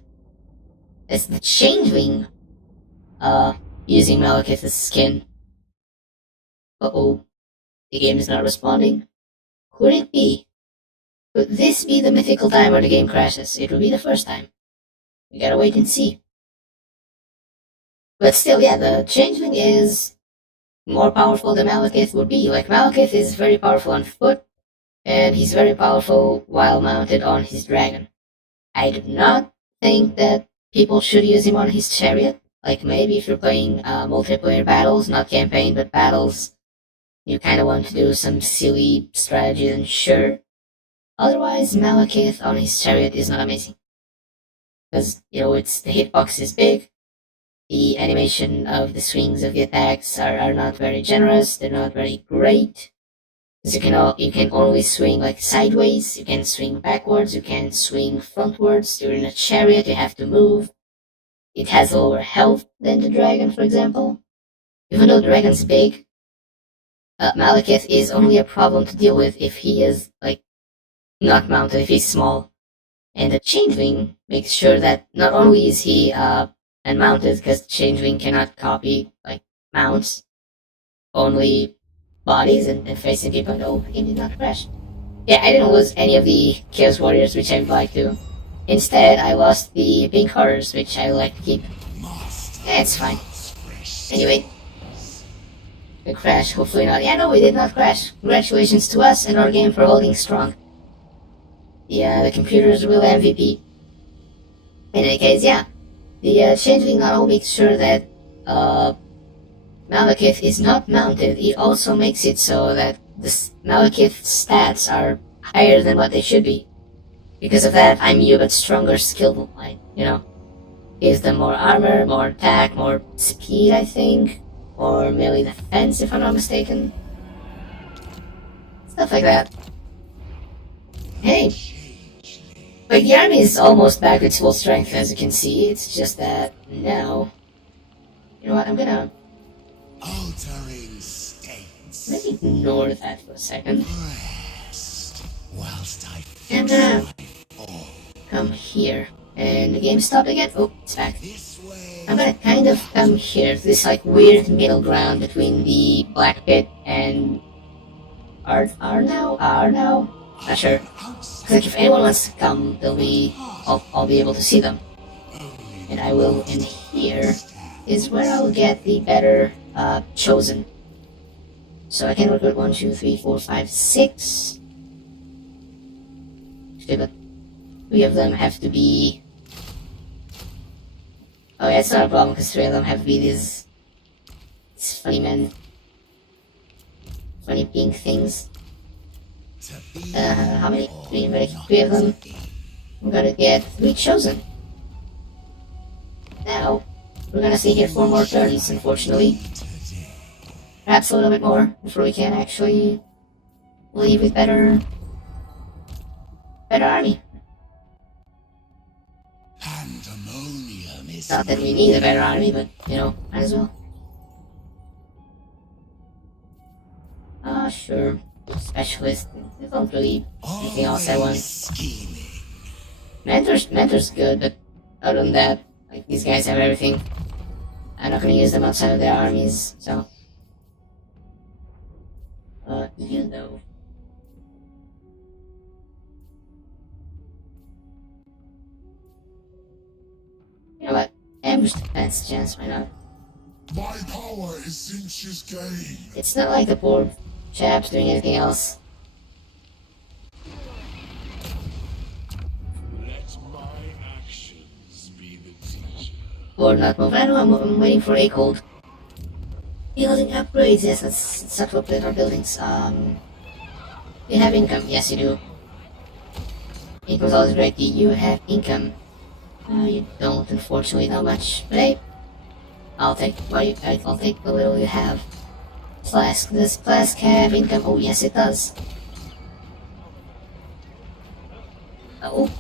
It's the Changeling using Malekith's skin. Uh-oh. The game is not responding. Could it be? Could this be the mythical time where the game crashes? It will be the first time. We gotta wait and see. But still, yeah, the Changeling is more powerful than Malekith would be. Like, Malekith is very powerful on foot, and he's very powerful while mounted on his dragon. I do not think that people should use him on his chariot. Like, maybe if you're playing multiplayer battles, not campaign, but battles, you kind of want to do some silly strategy, then sure. Otherwise, Malekith on his chariot is not amazing. Because, you know, the hitbox is big, the animation of the swings of the attacks are not very generous, they're not very great. Because you can only swing, like, sideways, you can swing backwards, you can swing frontwards. You're in a chariot, you have to move. It has lower health than the dragon, for example. Even though the dragon's big, Malekith is only a problem to deal with if he is, like, not mounted, if he's small. And the Changeling makes sure that not only is he unmounted, because the Changeling cannot copy, like, mounts, only bodies and facing people. No, the game did not crash. Yeah, I didn't lose any of the Chaos Warriors, which I would like to. Instead, I lost the Pink Horrors, which I would like to keep. Yeah, it's fine. Anyway, the crash, hopefully not. Yeah, no, we did not crash. Congratulations to us and our game for holding strong. Yeah, the computer's real MVP. In any case, yeah, the Changeling not only makes sure that Malekith is not mounted, it also makes it so that the Malekith's stats are higher than what they should be. Because of that, I'm you but stronger skilled line, you know. Gives them more armor, more attack, more speed, I think. Or melee defense, if I'm not mistaken. Stuff like that. Hey! Like, the army is almost back to its full strength, as you can see. It's just that now... You know what, I'm gonna... Altering states. Let me ignore that for a second. Rest whilst I I'm gonna come here. And the game stopped again. Oh, it's back. this way. I'm gonna kind of come here, this like weird middle ground between the Black Pit and Arno? Not sure. Cause like if anyone wants to come, I'll be able to see them. And I will, and here is where I'll get the better chosen. So I can recruit 1, 2, 3, 4, 5, 6. Okay, but 3 of them have to be... Oh yeah, it's not a problem because 3 of them have to be these funny men. Funny pink things. How many? 3 of them. I'm gonna get 3 chosen. Now, we're gonna stay here 4 more turns, unfortunately. Perhaps a little bit more before we can actually leave with better army. Pandemonium is Not that we need a better army, but, you know, might as well. Sure. Specialist. They don't really anything else I want. scheming. Mentor's good, but other than that, like, these guys have everything. I'm not gonna use them outside of their armies, so. You know. You know what? Ambush defense chance, why not? My power is Sinch's gain. It's not like the poor chap's doing anything else. Let my actions be the teacher. Or not move. I know I'm waiting for a cold. Building upgrades, yes, let's start to upgrade our buildings. You have income, yes you do. Income's always great. You have income. You don't, unfortunately, not much. But hey, I'll take the little you have. Flask, does Flask have income? Oh yes it does. Oh.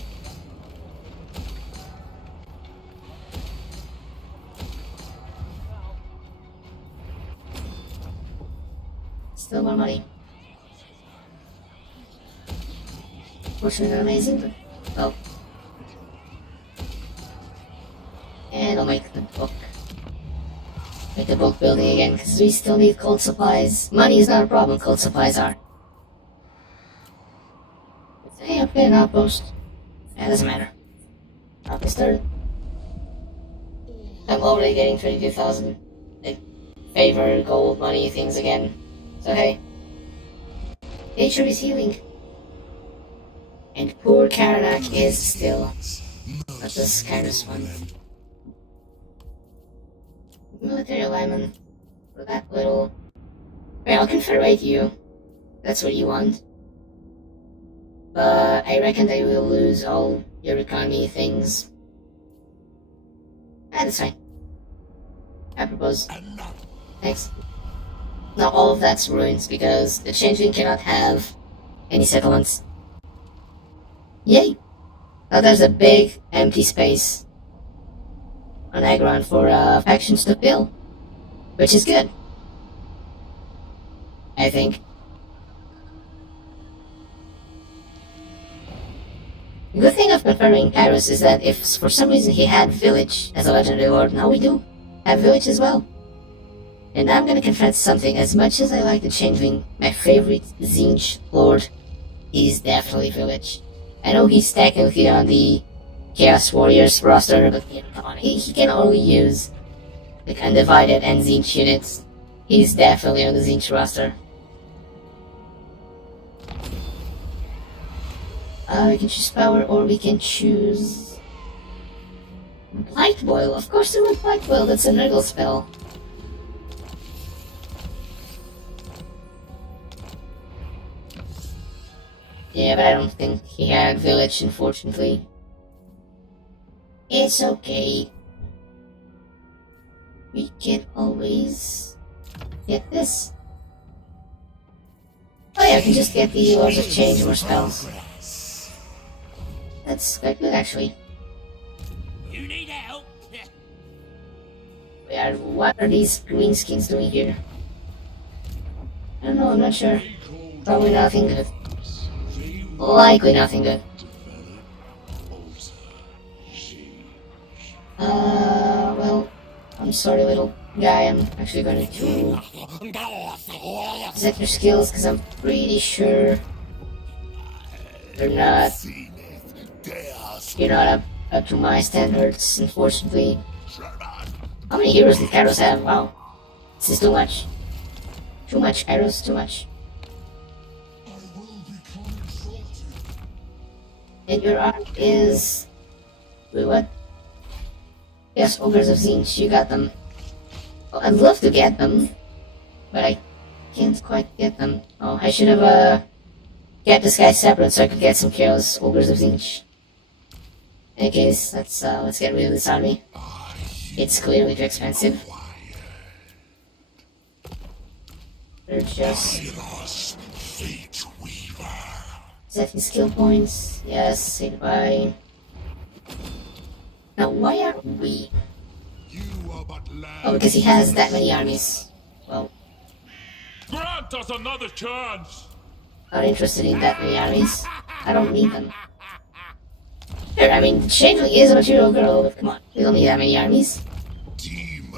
Still more money. Fortunately not amazing, but well. And I'll make the book. Make the book building again, because we still need cold supplies. Money is not a problem, cold supplies are. Hey, upgrade an outpost. Yeah, doesn't matter. Outpost started. I'm already getting 22,000 favor, gold, money, things again. So hey. Nature is healing. And poor Karanak is still. That was kind of fun. Military alignment. For that little... Well, I'll confederate you. That's what you want. But I reckon that you will lose all your economy things. That's fine. I propose. Thanks. Now all of that's ruins because the Changeling cannot have any settlements. Yay! Now there's a big empty space on Agron for factions to fill, which is good. I think. The good thing of conferring Kairos is that if for some reason he had Village as a legendary lord, now we do have Village as well. And I'm gonna confess something. As much as I like the Changeling, my favorite Tzeentch Lord is definitely Village. I know he's technically on the Chaos Warriors roster, but come on, he can only use like Undivided and Tzeentch units. He's definitely on the Tzeentch roster. We can choose power, or we can choose Blight Boil. Of course, we want Blight Boil. That's a Nurgle spell. Yeah, but I don't think he had Village, unfortunately. It's okay. We can always get this. Oh yeah, we can just get the Lords of Change more spells. That's quite good, actually. You need help? What are these greenskins doing here? I don't know, I'm not sure. Probably nothing good. Likely nothing good. Well, I'm sorry, little guy. I'm actually going to set your skills because I'm pretty sure you're not up to my standards, unfortunately. How many heroes did Kairos have? Wow. This is too much. Too much, Kairos, too much. And your arc is... Wait, what? Yes, Ogres of Tzeentch, you got them. Oh, I'd love to get them, but I can't quite get them. Oh, I should have, get this guy separate so I could get some Chaos Ogres of Tzeentch. In any case, let's get rid of this army. It's clearly too expensive. They're just... Setting skill points. Yes, say goodbye. Now, why are we... Oh, because he has that many armies. Well... Grant us another chance! Not interested in that many armies. I don't need them. Sure, I mean, Changeling is a material girl, but come on, we don't need that many armies. Demon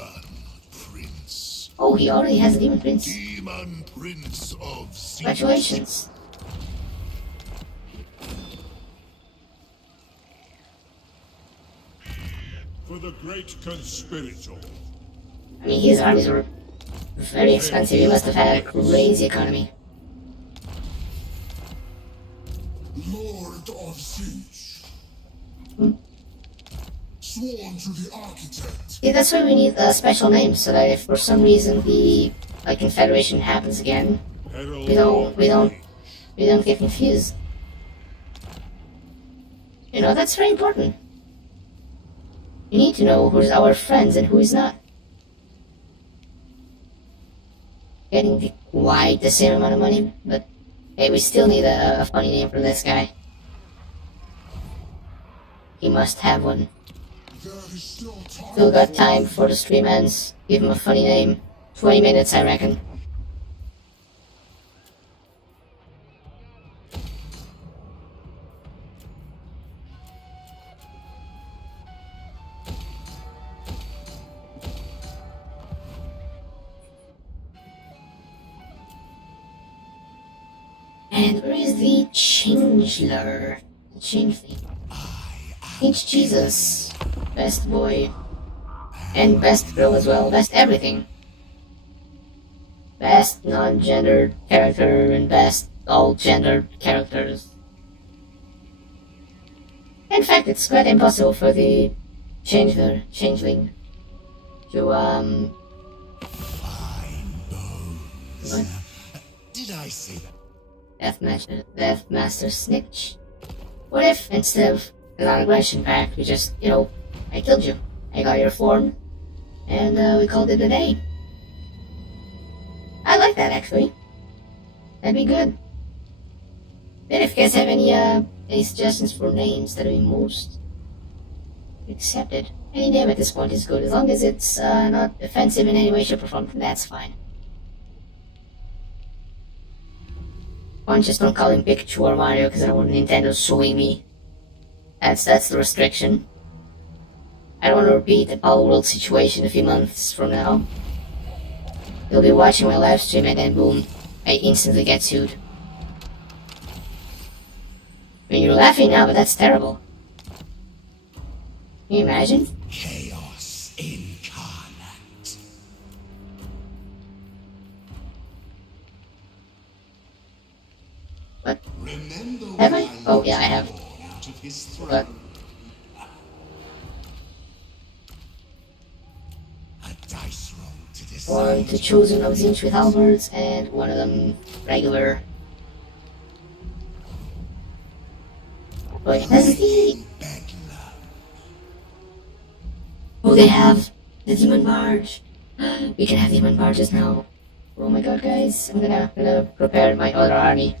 Prince. Oh, he already has a Demon Prince. Demon Prince of Tzeentch. Congratulations. For the great conspirator. I mean, his armies were very expensive. He must have had a crazy economy. Lord of Tzeentch. Sworn to the architect. Yeah, that's why we need a special name, so that if for some reason the confederation happens again, we don't get confused. You know, that's very important. You need to know who's our friends and who is not. Getting quite the same amount of money, but hey, we still need a funny name for this guy. He must have one. Still got time before the stream ends. Give him a funny name. 20 minutes, I reckon. And where is the Changeler? The Changeling. H Jesus. Best boy. And best girl as well. Best everything. Best non-gendered character and best all-gendered characters. In fact, it's quite impossible for the Changeling to, What? Did I say that? Deathmaster Snitch. What if, instead of a non-aggression pact, we just, I killed you. I got your form, and we called it a day. I like that, actually. That'd be good. Then if you guys have any suggestions for names that would be most accepted. Any name at this point is good, as long as it's not offensive in any way, shape, or form, then that's fine. One, just don't call him Pikachu or Mario, because I don't want Nintendo suing me. That's the restriction. I don't want to repeat the Power World situation a few months from now. You'll be watching my live stream and then boom, I instantly get sued. I mean, you're laughing now, but that's terrible. Can you imagine? Chaos incarnate. What? Remember Have when I? Oh, yeah, I have. born out of his throne? But A dice roll to decide. one to chosen of each with halberds, and one of them regular. Wait, that's the... Oh, they have the demon barge. We can have demon barges now. Oh my god, guys. I'm gonna prepare my other army.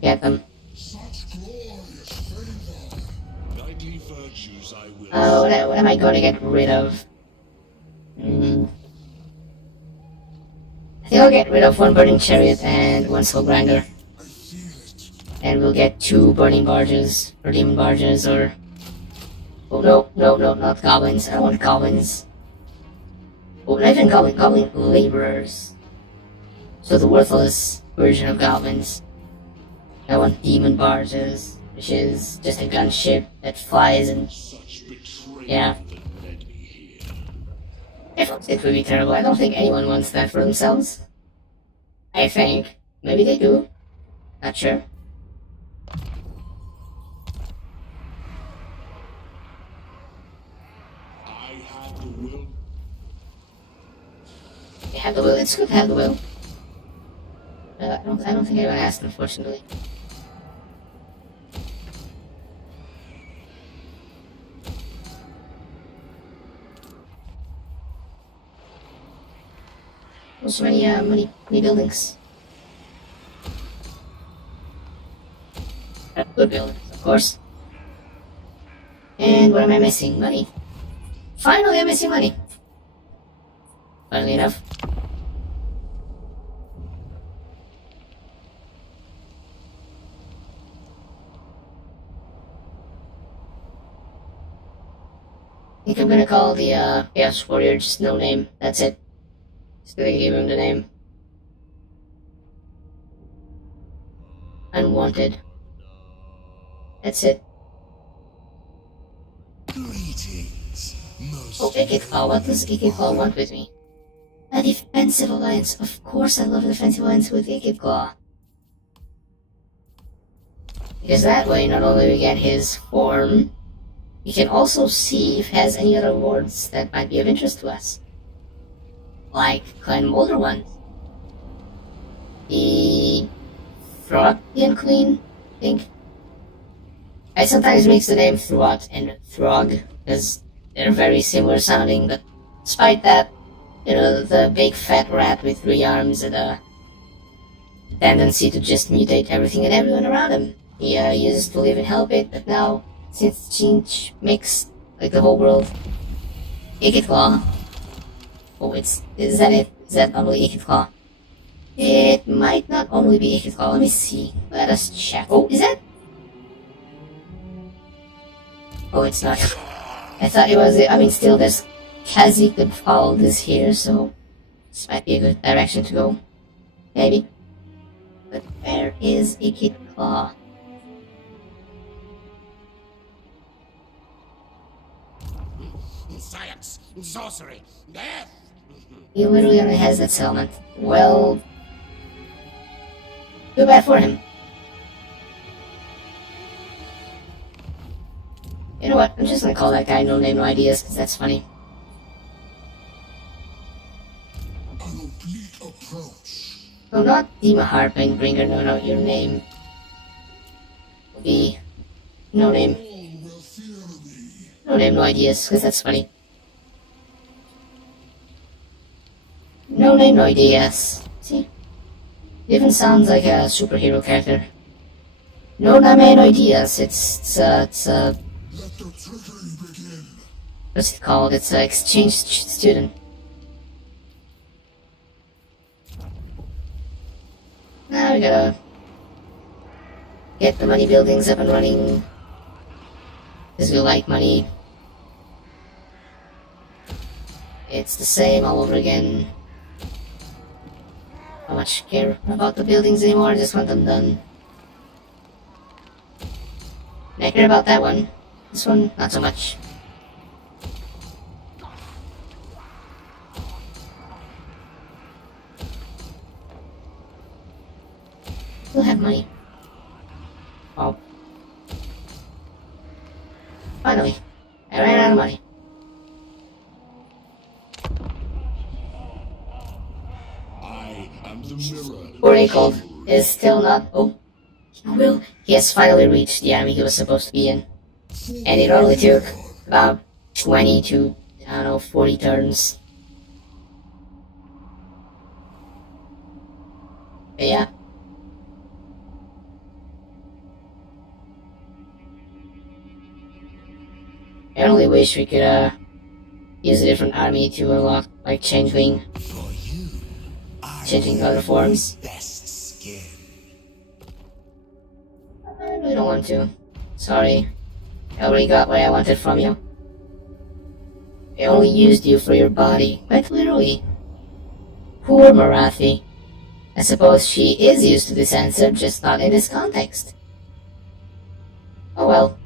Get them. Such glorious favor. Knightly virtues I will. What am I gonna get rid of? I think I'll get rid of one burning chariot and one soul grinder. I feel it. And we'll get 2 burning barges, or demon barges, or... Oh, no, not goblins. I don't want goblins. Oh, not even goblin laborers. So the worthless version of goblins. I want demon barges, which is just a gunship that flies and... Such betrayal Yeah. that led me here. It would be terrible. I don't think anyone wants that for themselves. I think. Maybe they do. Not sure. I had the will. They have the will. It's good to have the will. I don't think anyone asked, unfortunately. There's so many buildings. Good buildings, of course. And what am I missing? Money. Finally, I'm missing money. Funnily enough. I think I'm gonna call the Chaos Warrior just no name. That's it. Just gonna give him the name. Unwanted. That's it. Greetings, most. Oh, Ikithal, what does Ikithal want with me? A defensive alliance. Of course I love a defensive alliance with Ikithclaw. Because that way, not only we get his form, we can also see if he has any other wards that might be of interest to us. Like Clan Molder ones. The Throgian Queen, I think. I sometimes mix the name Throt and Throg, because they're very similar sounding, but despite that, you know, the big fat rat with 3 arms and a tendency to just mutate everything and everyone around him. He used to live in Hellpit, but now, since Change makes like the whole world, Ikithclaw. Oh, is that it? Is that only Ikithclaw? It might not only be Ikithclaw. Let me see. Let us check. Oh, is that? Oh, it's not. I thought it was. I mean, still, there's Kazik the Fouled is here, so this might be a good direction to go. Maybe. But where is Ikithclaw? Science, sorcery, death. He literally only has that settlement. Well, too bad for him. You know what? I'm just gonna call that guy No Name No Ideas, because that's funny. An oblique approach. No, not Dima Harping Bringer. No, your name will be No Name. All will fear me. No Name No Ideas, because that's funny. No Name No Ideas. See? It even sounds like a superhero character. No Name No Ideas. It's Let the trickery begin. what's it called? It's an exchange student. Now we gotta get the money buildings up and running. Because we like money. It's the same all over again. not much care about the buildings anymore, I just want them done. And I care about that one. This one, not so much. Still have money. Oh. Finally, I ran out of money. I am the mirror. Poor Cold is still not. Oh, he has finally reached the army he was supposed to be in. And it only took about 20 to, I don't know, 40 turns. But yeah. I only wish we could, use a different army to unlock, like, Changeling. For you, Changing other forms. best skin. I really don't want to. Sorry. I already got what I wanted from you. I only used you for your body, quite literally. Poor Marathi. I suppose she is used to this answer, just not in this context. Oh well.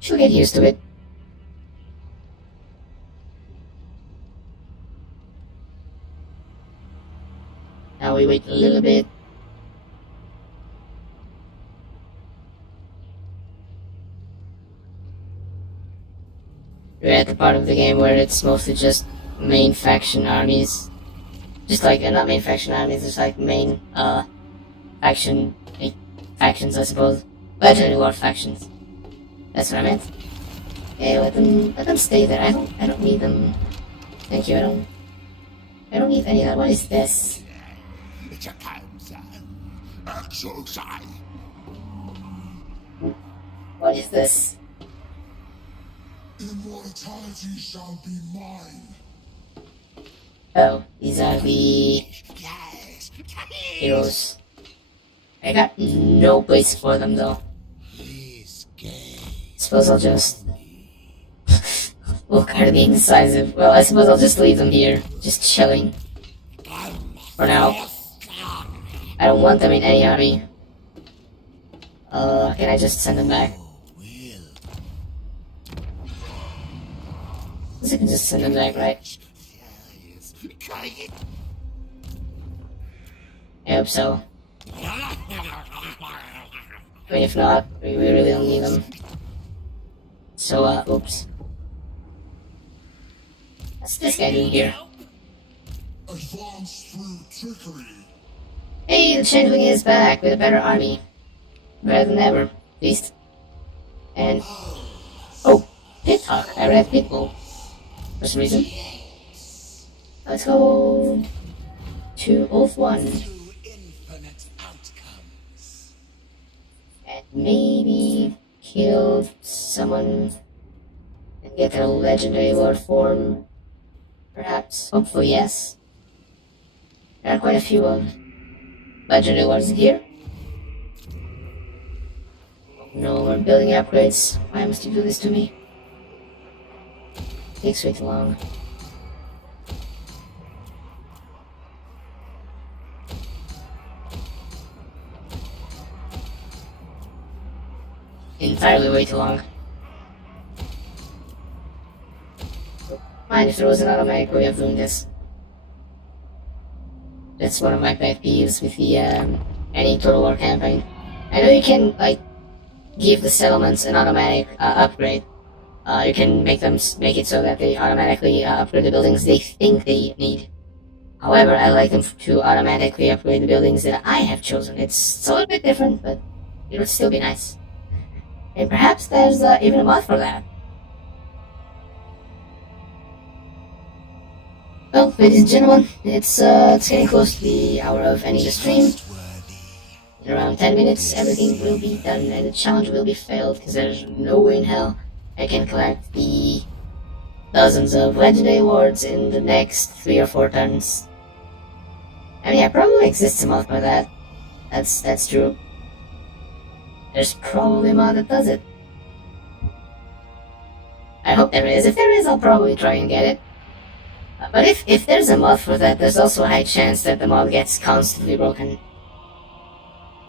She'll get used to it. Now we wait a little bit. We're at the part of the game where it's mostly just main faction armies. Just like, not main faction armies, just like main, factions, I suppose. Legendary War factions. That's what I meant. Yeah, let them stay there. I don't need them. Thank you, I don't need any of that. What is this? What is this? Immortality shall be mine. Oh, these are the heroes. I got no place for them though. Suppose I'll just look at being decisive. Well, I suppose I'll just leave them here, just chilling. For now. I don't want them in any army. Can I just send them back? I can just send them back, right? I hope so. I mean, if not, we really don't need them. So, oops. What's this guy doing here? Advance through trickery. Hey, the Changeling is back with a better army. Better than ever, at least. And... oh, Pit Talk. I read Pitbull. For some reason. Let's go to Wolf 1. And maybe kill someone and get a legendary lord form. Perhaps. Hopefully, yes. There are quite a few legendary lords here. No more building upgrades. Why must you do this to me? Takes way too long. Entirely way too long. Mind if there was an automatic way of doing this. That's one of my pet peeves with the any Total War campaign. I know you can like give the settlements an automatic upgrade. You can make it so that they automatically upgrade the buildings they think they need. However, I like them to automatically upgrade the buildings that I have chosen. It's a little bit different, but it would still be nice. And perhaps there's even a mod for that. Well, ladies and gentlemen, it's getting close to the hour of ending the stream. In around 10 minutes, everything will be done and the challenge will be failed, because there's no way in hell I can collect the dozens of legendary awards in the next 3 or 4 turns. I mean, I probably exists a mod for that. That's true. There's probably a mod that does it. I hope there is. If there is, I'll probably try and get it. But if there's a mod for that, there's also a high chance that the mod gets constantly broken.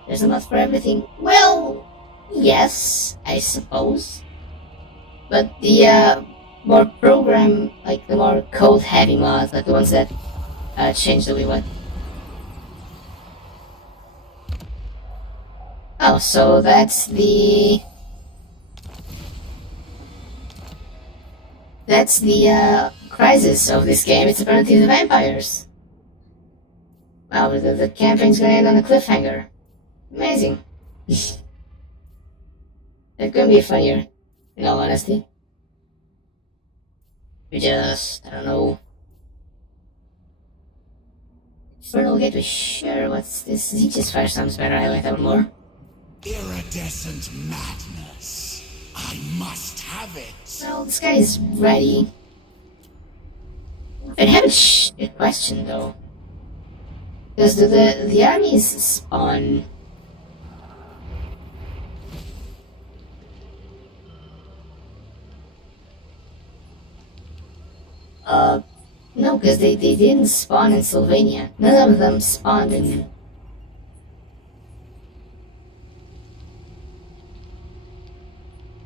There's a mod for everything. Well, yes, I suppose. But the more program, like the more code-heavy mods, like the ones that change the way what. Oh, so that's the crisis of this game. It's apparently the vampires. Wow, the campaign's gonna end on a cliffhanger. Amazing. It couldn't be funnier, in all honesty. We just, I don't know. Infernal Gateway, sure, what's this? Zeech's Fire sounds better, I like that one more. Iridescent madness. I must have it. Well, this guy is ready. I have a question though. Because the armies spawn. No, because they didn't spawn in Sylvania. None of them spawned in.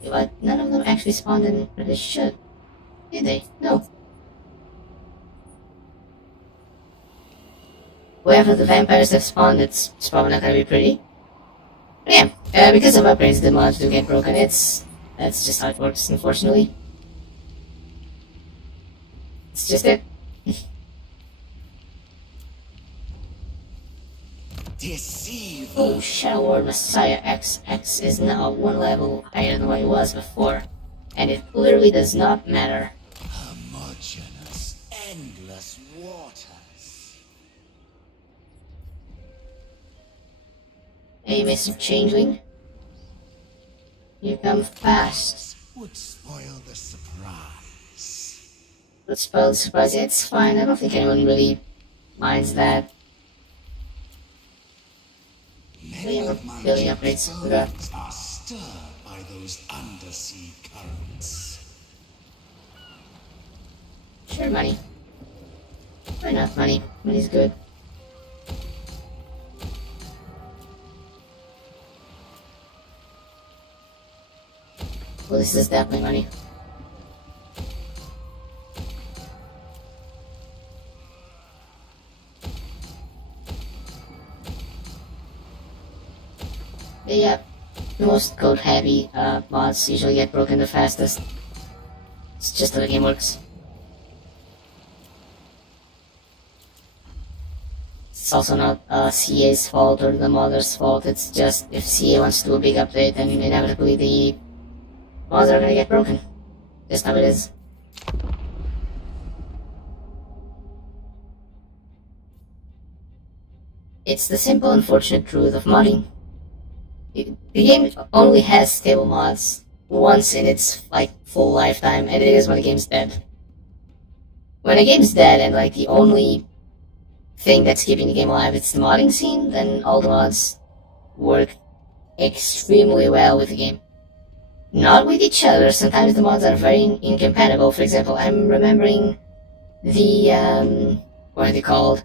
What? None of them actually spawned in where they should. Did they? No. Wherever the vampires have spawned, it's probably not gonna be pretty. But yeah, because of upgrades, the mods do get broken. That's just how it works, unfortunately. It's just it. Deceive. Oh, Shadow Lord Messiah XX is now one level higher than what it was before. And it literally does not matter. Homogeneous, endless waters. Hey, Mr. Changeling. You come fast. Would spoil the surprise. Let's spoil the surprise. It's fine. I don't think anyone really minds that. Many of my Building upgrades. Okay. bones are stirred by those undersea currents. Sure, money. Why not money? Money's good. Well, this is definitely money. Yeah, the most code-heavy mods usually get broken the fastest. It's just how the game works. It's also not CA's fault or the modder's fault, it's just if CA wants to do a big update, then inevitably the mods are gonna get broken. Just how it is. It's the simple unfortunate truth of modding. The game only has stable mods once in its full lifetime, and it is when the game's dead. When a game's dead and the only thing that's keeping the game alive is the modding scene, then all the mods work extremely well with the game. Not with each other. Sometimes the mods are very incompatible. For example, I'm remembering the what are they called?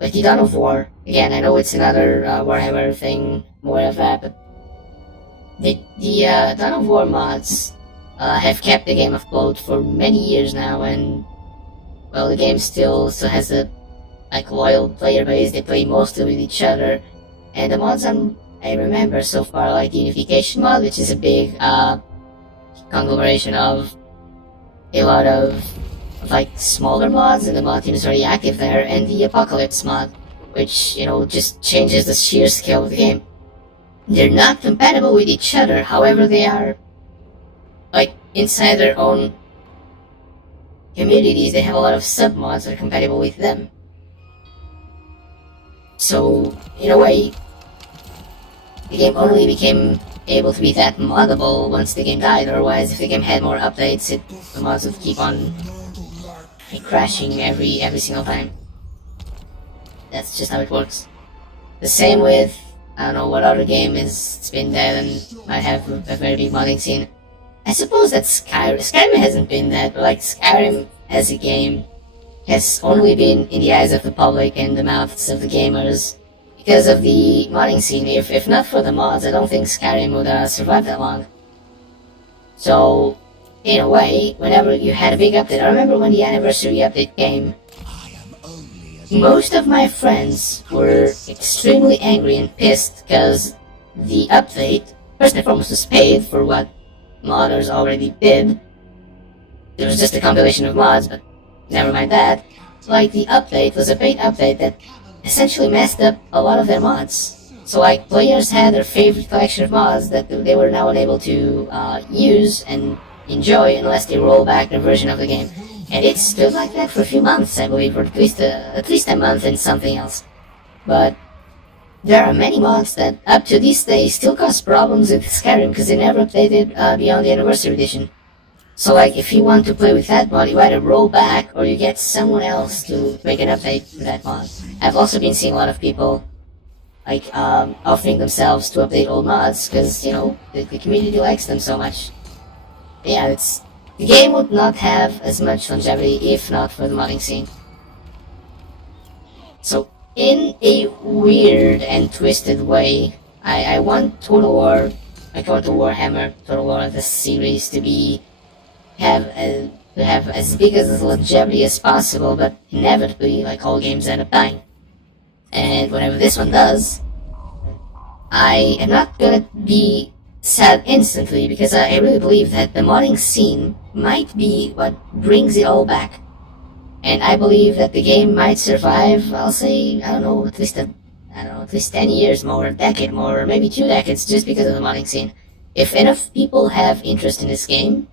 Like the Dawn of War. Again, I know it's another Warhammer thing, more of that, but the Dawn of War mods have kept the game afloat for many years now, and well, the game still has a loyal player base. They play mostly with each other, and the mods I remember so far, like the Unification mod, which is a big conglomeration of a lot of smaller mods, and the mod team is very active there, and the Apocalypse mod, which, just changes the sheer scale of the game. They're not compatible with each other, however they are, inside their own communities, they have a lot of sub-mods that are compatible with them. So, in a way, the game only became able to be that moddable once the game died, otherwise if the game had more updates, the mods would keep on crashing every single time. That's just how it works. The same with, I don't know what other game it's been dead and might have a very big modding scene. I suppose that Skyrim hasn't been that, but Skyrim as a game has only been in the eyes of the public and the mouths of the gamers because of the modding scene. If not for the mods, I don't think Skyrim would survive that long. So, in a way, whenever you had a big update, I remember when the anniversary update came, most of my friends were extremely angry and pissed because the update, first and foremost, was paid for what modders already did. It was just a compilation of mods, but never mind that. Like, the update was a paid update that essentially messed up a lot of their mods. So, like, players had their favorite collection of mods that they were now unable to use and enjoy unless they roll back their version of the game. And it stood like that for a few months, I believe, or at least a month and something else. But there are many mods that, up to this day, still cause problems with Skyrim because they never updated beyond the Anniversary Edition. So, like, if you want to play with that mod, you either roll back or you get someone else to make an update for that mod. I've also been seeing a lot of people, like, offering themselves to update old mods because, you know, the community likes them so much. Yeah, the game would not have as much longevity if not for the modding scene. So, in a weird and twisted way, I want Total War, like I want the Warhammer Total War, the series, to have as big as longevity as possible, but inevitably, like all games, end up dying. And whenever this one does, I am not gonna be sad instantly, because I really believe that the modding scene might be what brings it all back. And I believe that the game might survive, I'll say, I don't know, at least 10 years more, a decade more, or maybe 2 decades, just because of the modding scene. If enough people have interest in this game,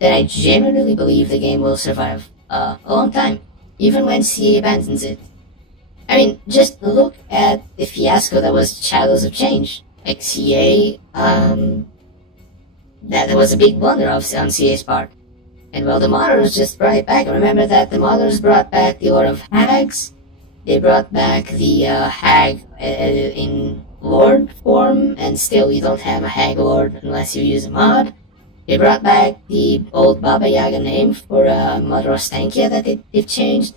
then I genuinely believe the game will survive a long time, even when CA abandons it. I mean, just look at the fiasco that was Shadows of Change. Like, CA, that was a big blunder on CA's part. And well, the modders just brought it back. Remember that the modders brought back the Lord of Hags. They brought back the Hag in Lord form, and still you don't have a Hag Lord unless you use a mod. They brought back the old Baba Yaga name for Mother Ostankia that they've changed.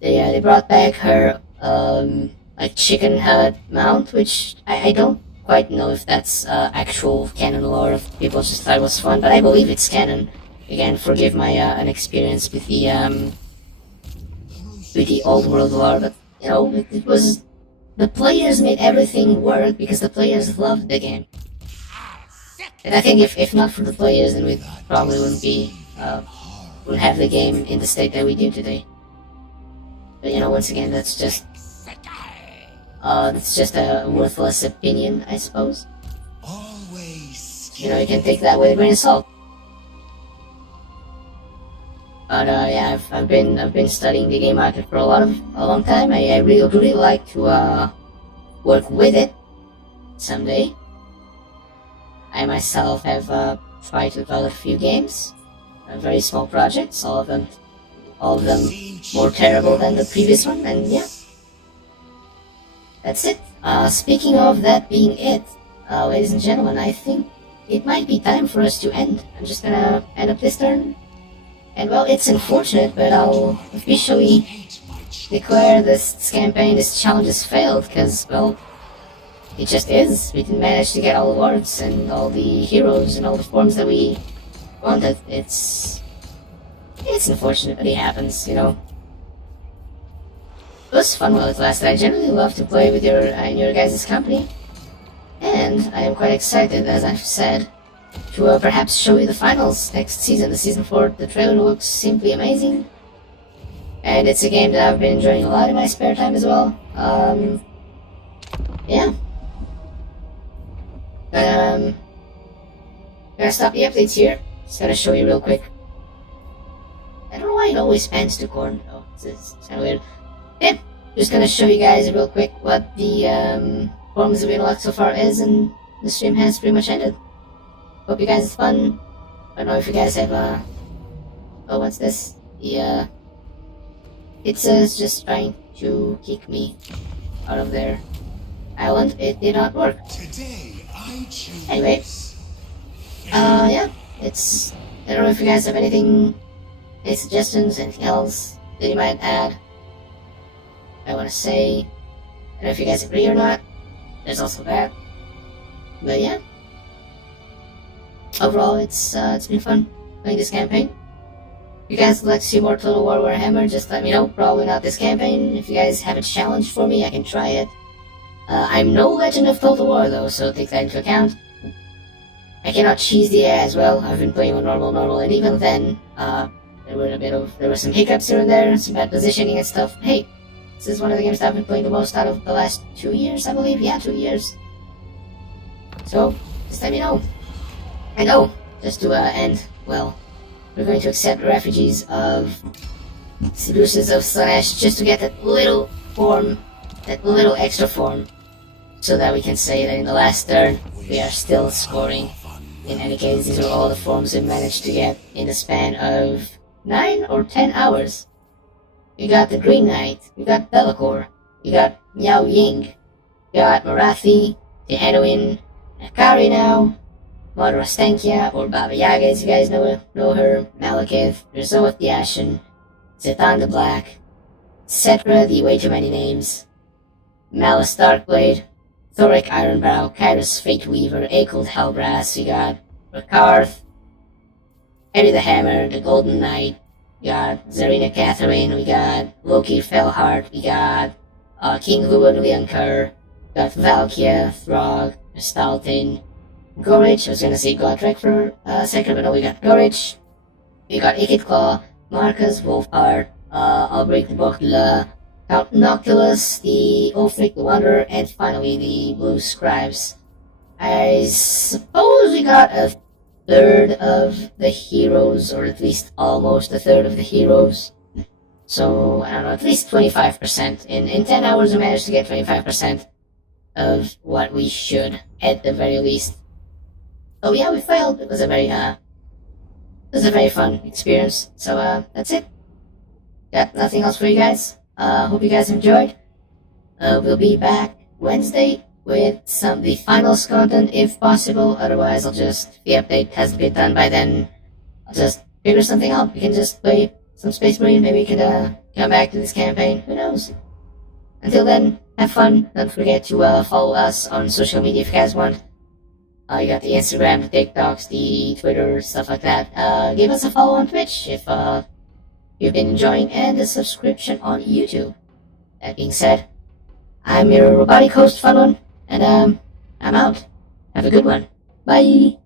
They brought back her like chicken hut mount, which I don't quite know if that's actual canon lore, if people just thought it was fun, but I believe it's canon. Again, forgive my inexperience with the old world lore, but you know, it was, the players made everything work because the players loved the game. And I think if not for the players, then we probably wouldn't have the game in the state that we do today. But you know, once again, that's just a worthless opinion, I suppose. You know, you can take that with a grain of salt. But yeah, I've been studying the game market for a long time. I really like to work with it someday. I myself have tried to develop a few games, very small projects, all of them more terrible than the previous one, and yeah, that's it. Speaking of that being it, ladies and gentlemen, I think it might be time for us to end. I'm just gonna end up this turn. And well, it's unfortunate, but I'll officially declare this campaign, this challenge has failed, because, well, it just is. We didn't manage to get all the wards and all the heroes and all the forms that we wanted. It's unfortunate, but it happens, you know. It was fun while it lasted. I generally love to play with in your guys' company. And I am quite excited, as I've said, to perhaps show you the finals next season, the Season 4. The trailer looks simply amazing. And it's a game that I've been enjoying a lot in my spare time as well. Yeah. Gonna stop the updates here. Just gonna show you real quick. I don't know why it always pans to corn, though. It's kinda weird. Yeah, just gonna show you guys real quick what the forms that we unlocked so far is, and the stream has pretty much ended. Hope you guys have fun. I don't know if you guys have oh, what's this? It says just trying to kick me out of their island. It did not work. Anyway, yeah, I don't know if you guys have anything Any suggestions? Anything else that you might add? I want to say. I don't know if you guys agree or not. There's also that. But yeah. Overall, it's been fun playing this campaign. If you guys would like to see more Total War Warhammer, just let me know. Probably not this campaign. If you guys have a challenge for me, I can try it. I'm no legend of Total War though, so take that into account. I cannot cheese the AI as well. I've been playing with normal, and even then, there were some hiccups here and there, some bad positioning and stuff. Hey, this is one of the games that I've been playing the most out of the last 2 years, I believe. Yeah, 2 years. So, just let me know. I know, just to end, well, we're going to accept the refugees of Seducers of Slanesh just to get that little form, that little extra form, so that we can say that in the last turn, we are still scoring. In any case, these are all the forms we managed to get in the span of 9 or 10 hours. We got the Green Knight, we got Belacor, we got Miao Ying, we got Marathi, Tehenuin, Akari now, Mother Ostenkia, or Baba Yaga as you guys know her, Malekith, Rizzoth the Ashen, Zetan the Black, Setra the way too many names, Malice Darkblade, Thoric Ironbrow, Kyrus Fate Weaver, Akold Hellbrass, we got Rakarth, Eddie the Hammer, the Golden Knight, we got Zarina Catherine, we got Loki Fellheart, we got King Huan Liankar, we got Valkia, Throg, Staltin, Gorich, I was gonna say Godrek for a second, but no, we got Gorich, we got Ikit Claw, Marcus, Wolfheart, Albrecht the Bocula, Count Noctilus, the Ulfric the Wanderer, and finally the Blue Scribes. I suppose we got a third of the heroes, or at least almost a third of the heroes. So, I don't know, at least 25%. In 10 hours we managed to get 25% of what we should, at the very least. Oh yeah, we failed. It was a very fun experience. So, that's it. Got nothing else for you guys. Hope you guys enjoyed. We'll be back Wednesday with the finals content if possible. Otherwise, if the update hasn't been done by then, I'll just figure something out. We can just play some Space Marine. Maybe we can come back to this campaign. Who knows? Until then, have fun. Don't forget to follow us on social media if you guys want. You got the Instagram, the TikToks, the Twitter, stuff like that. Give us a follow on Twitch if you've been enjoying, and a subscription on YouTube. That being said, I'm your robotic host, Funwin, and I'm out. Have a good one. Bye!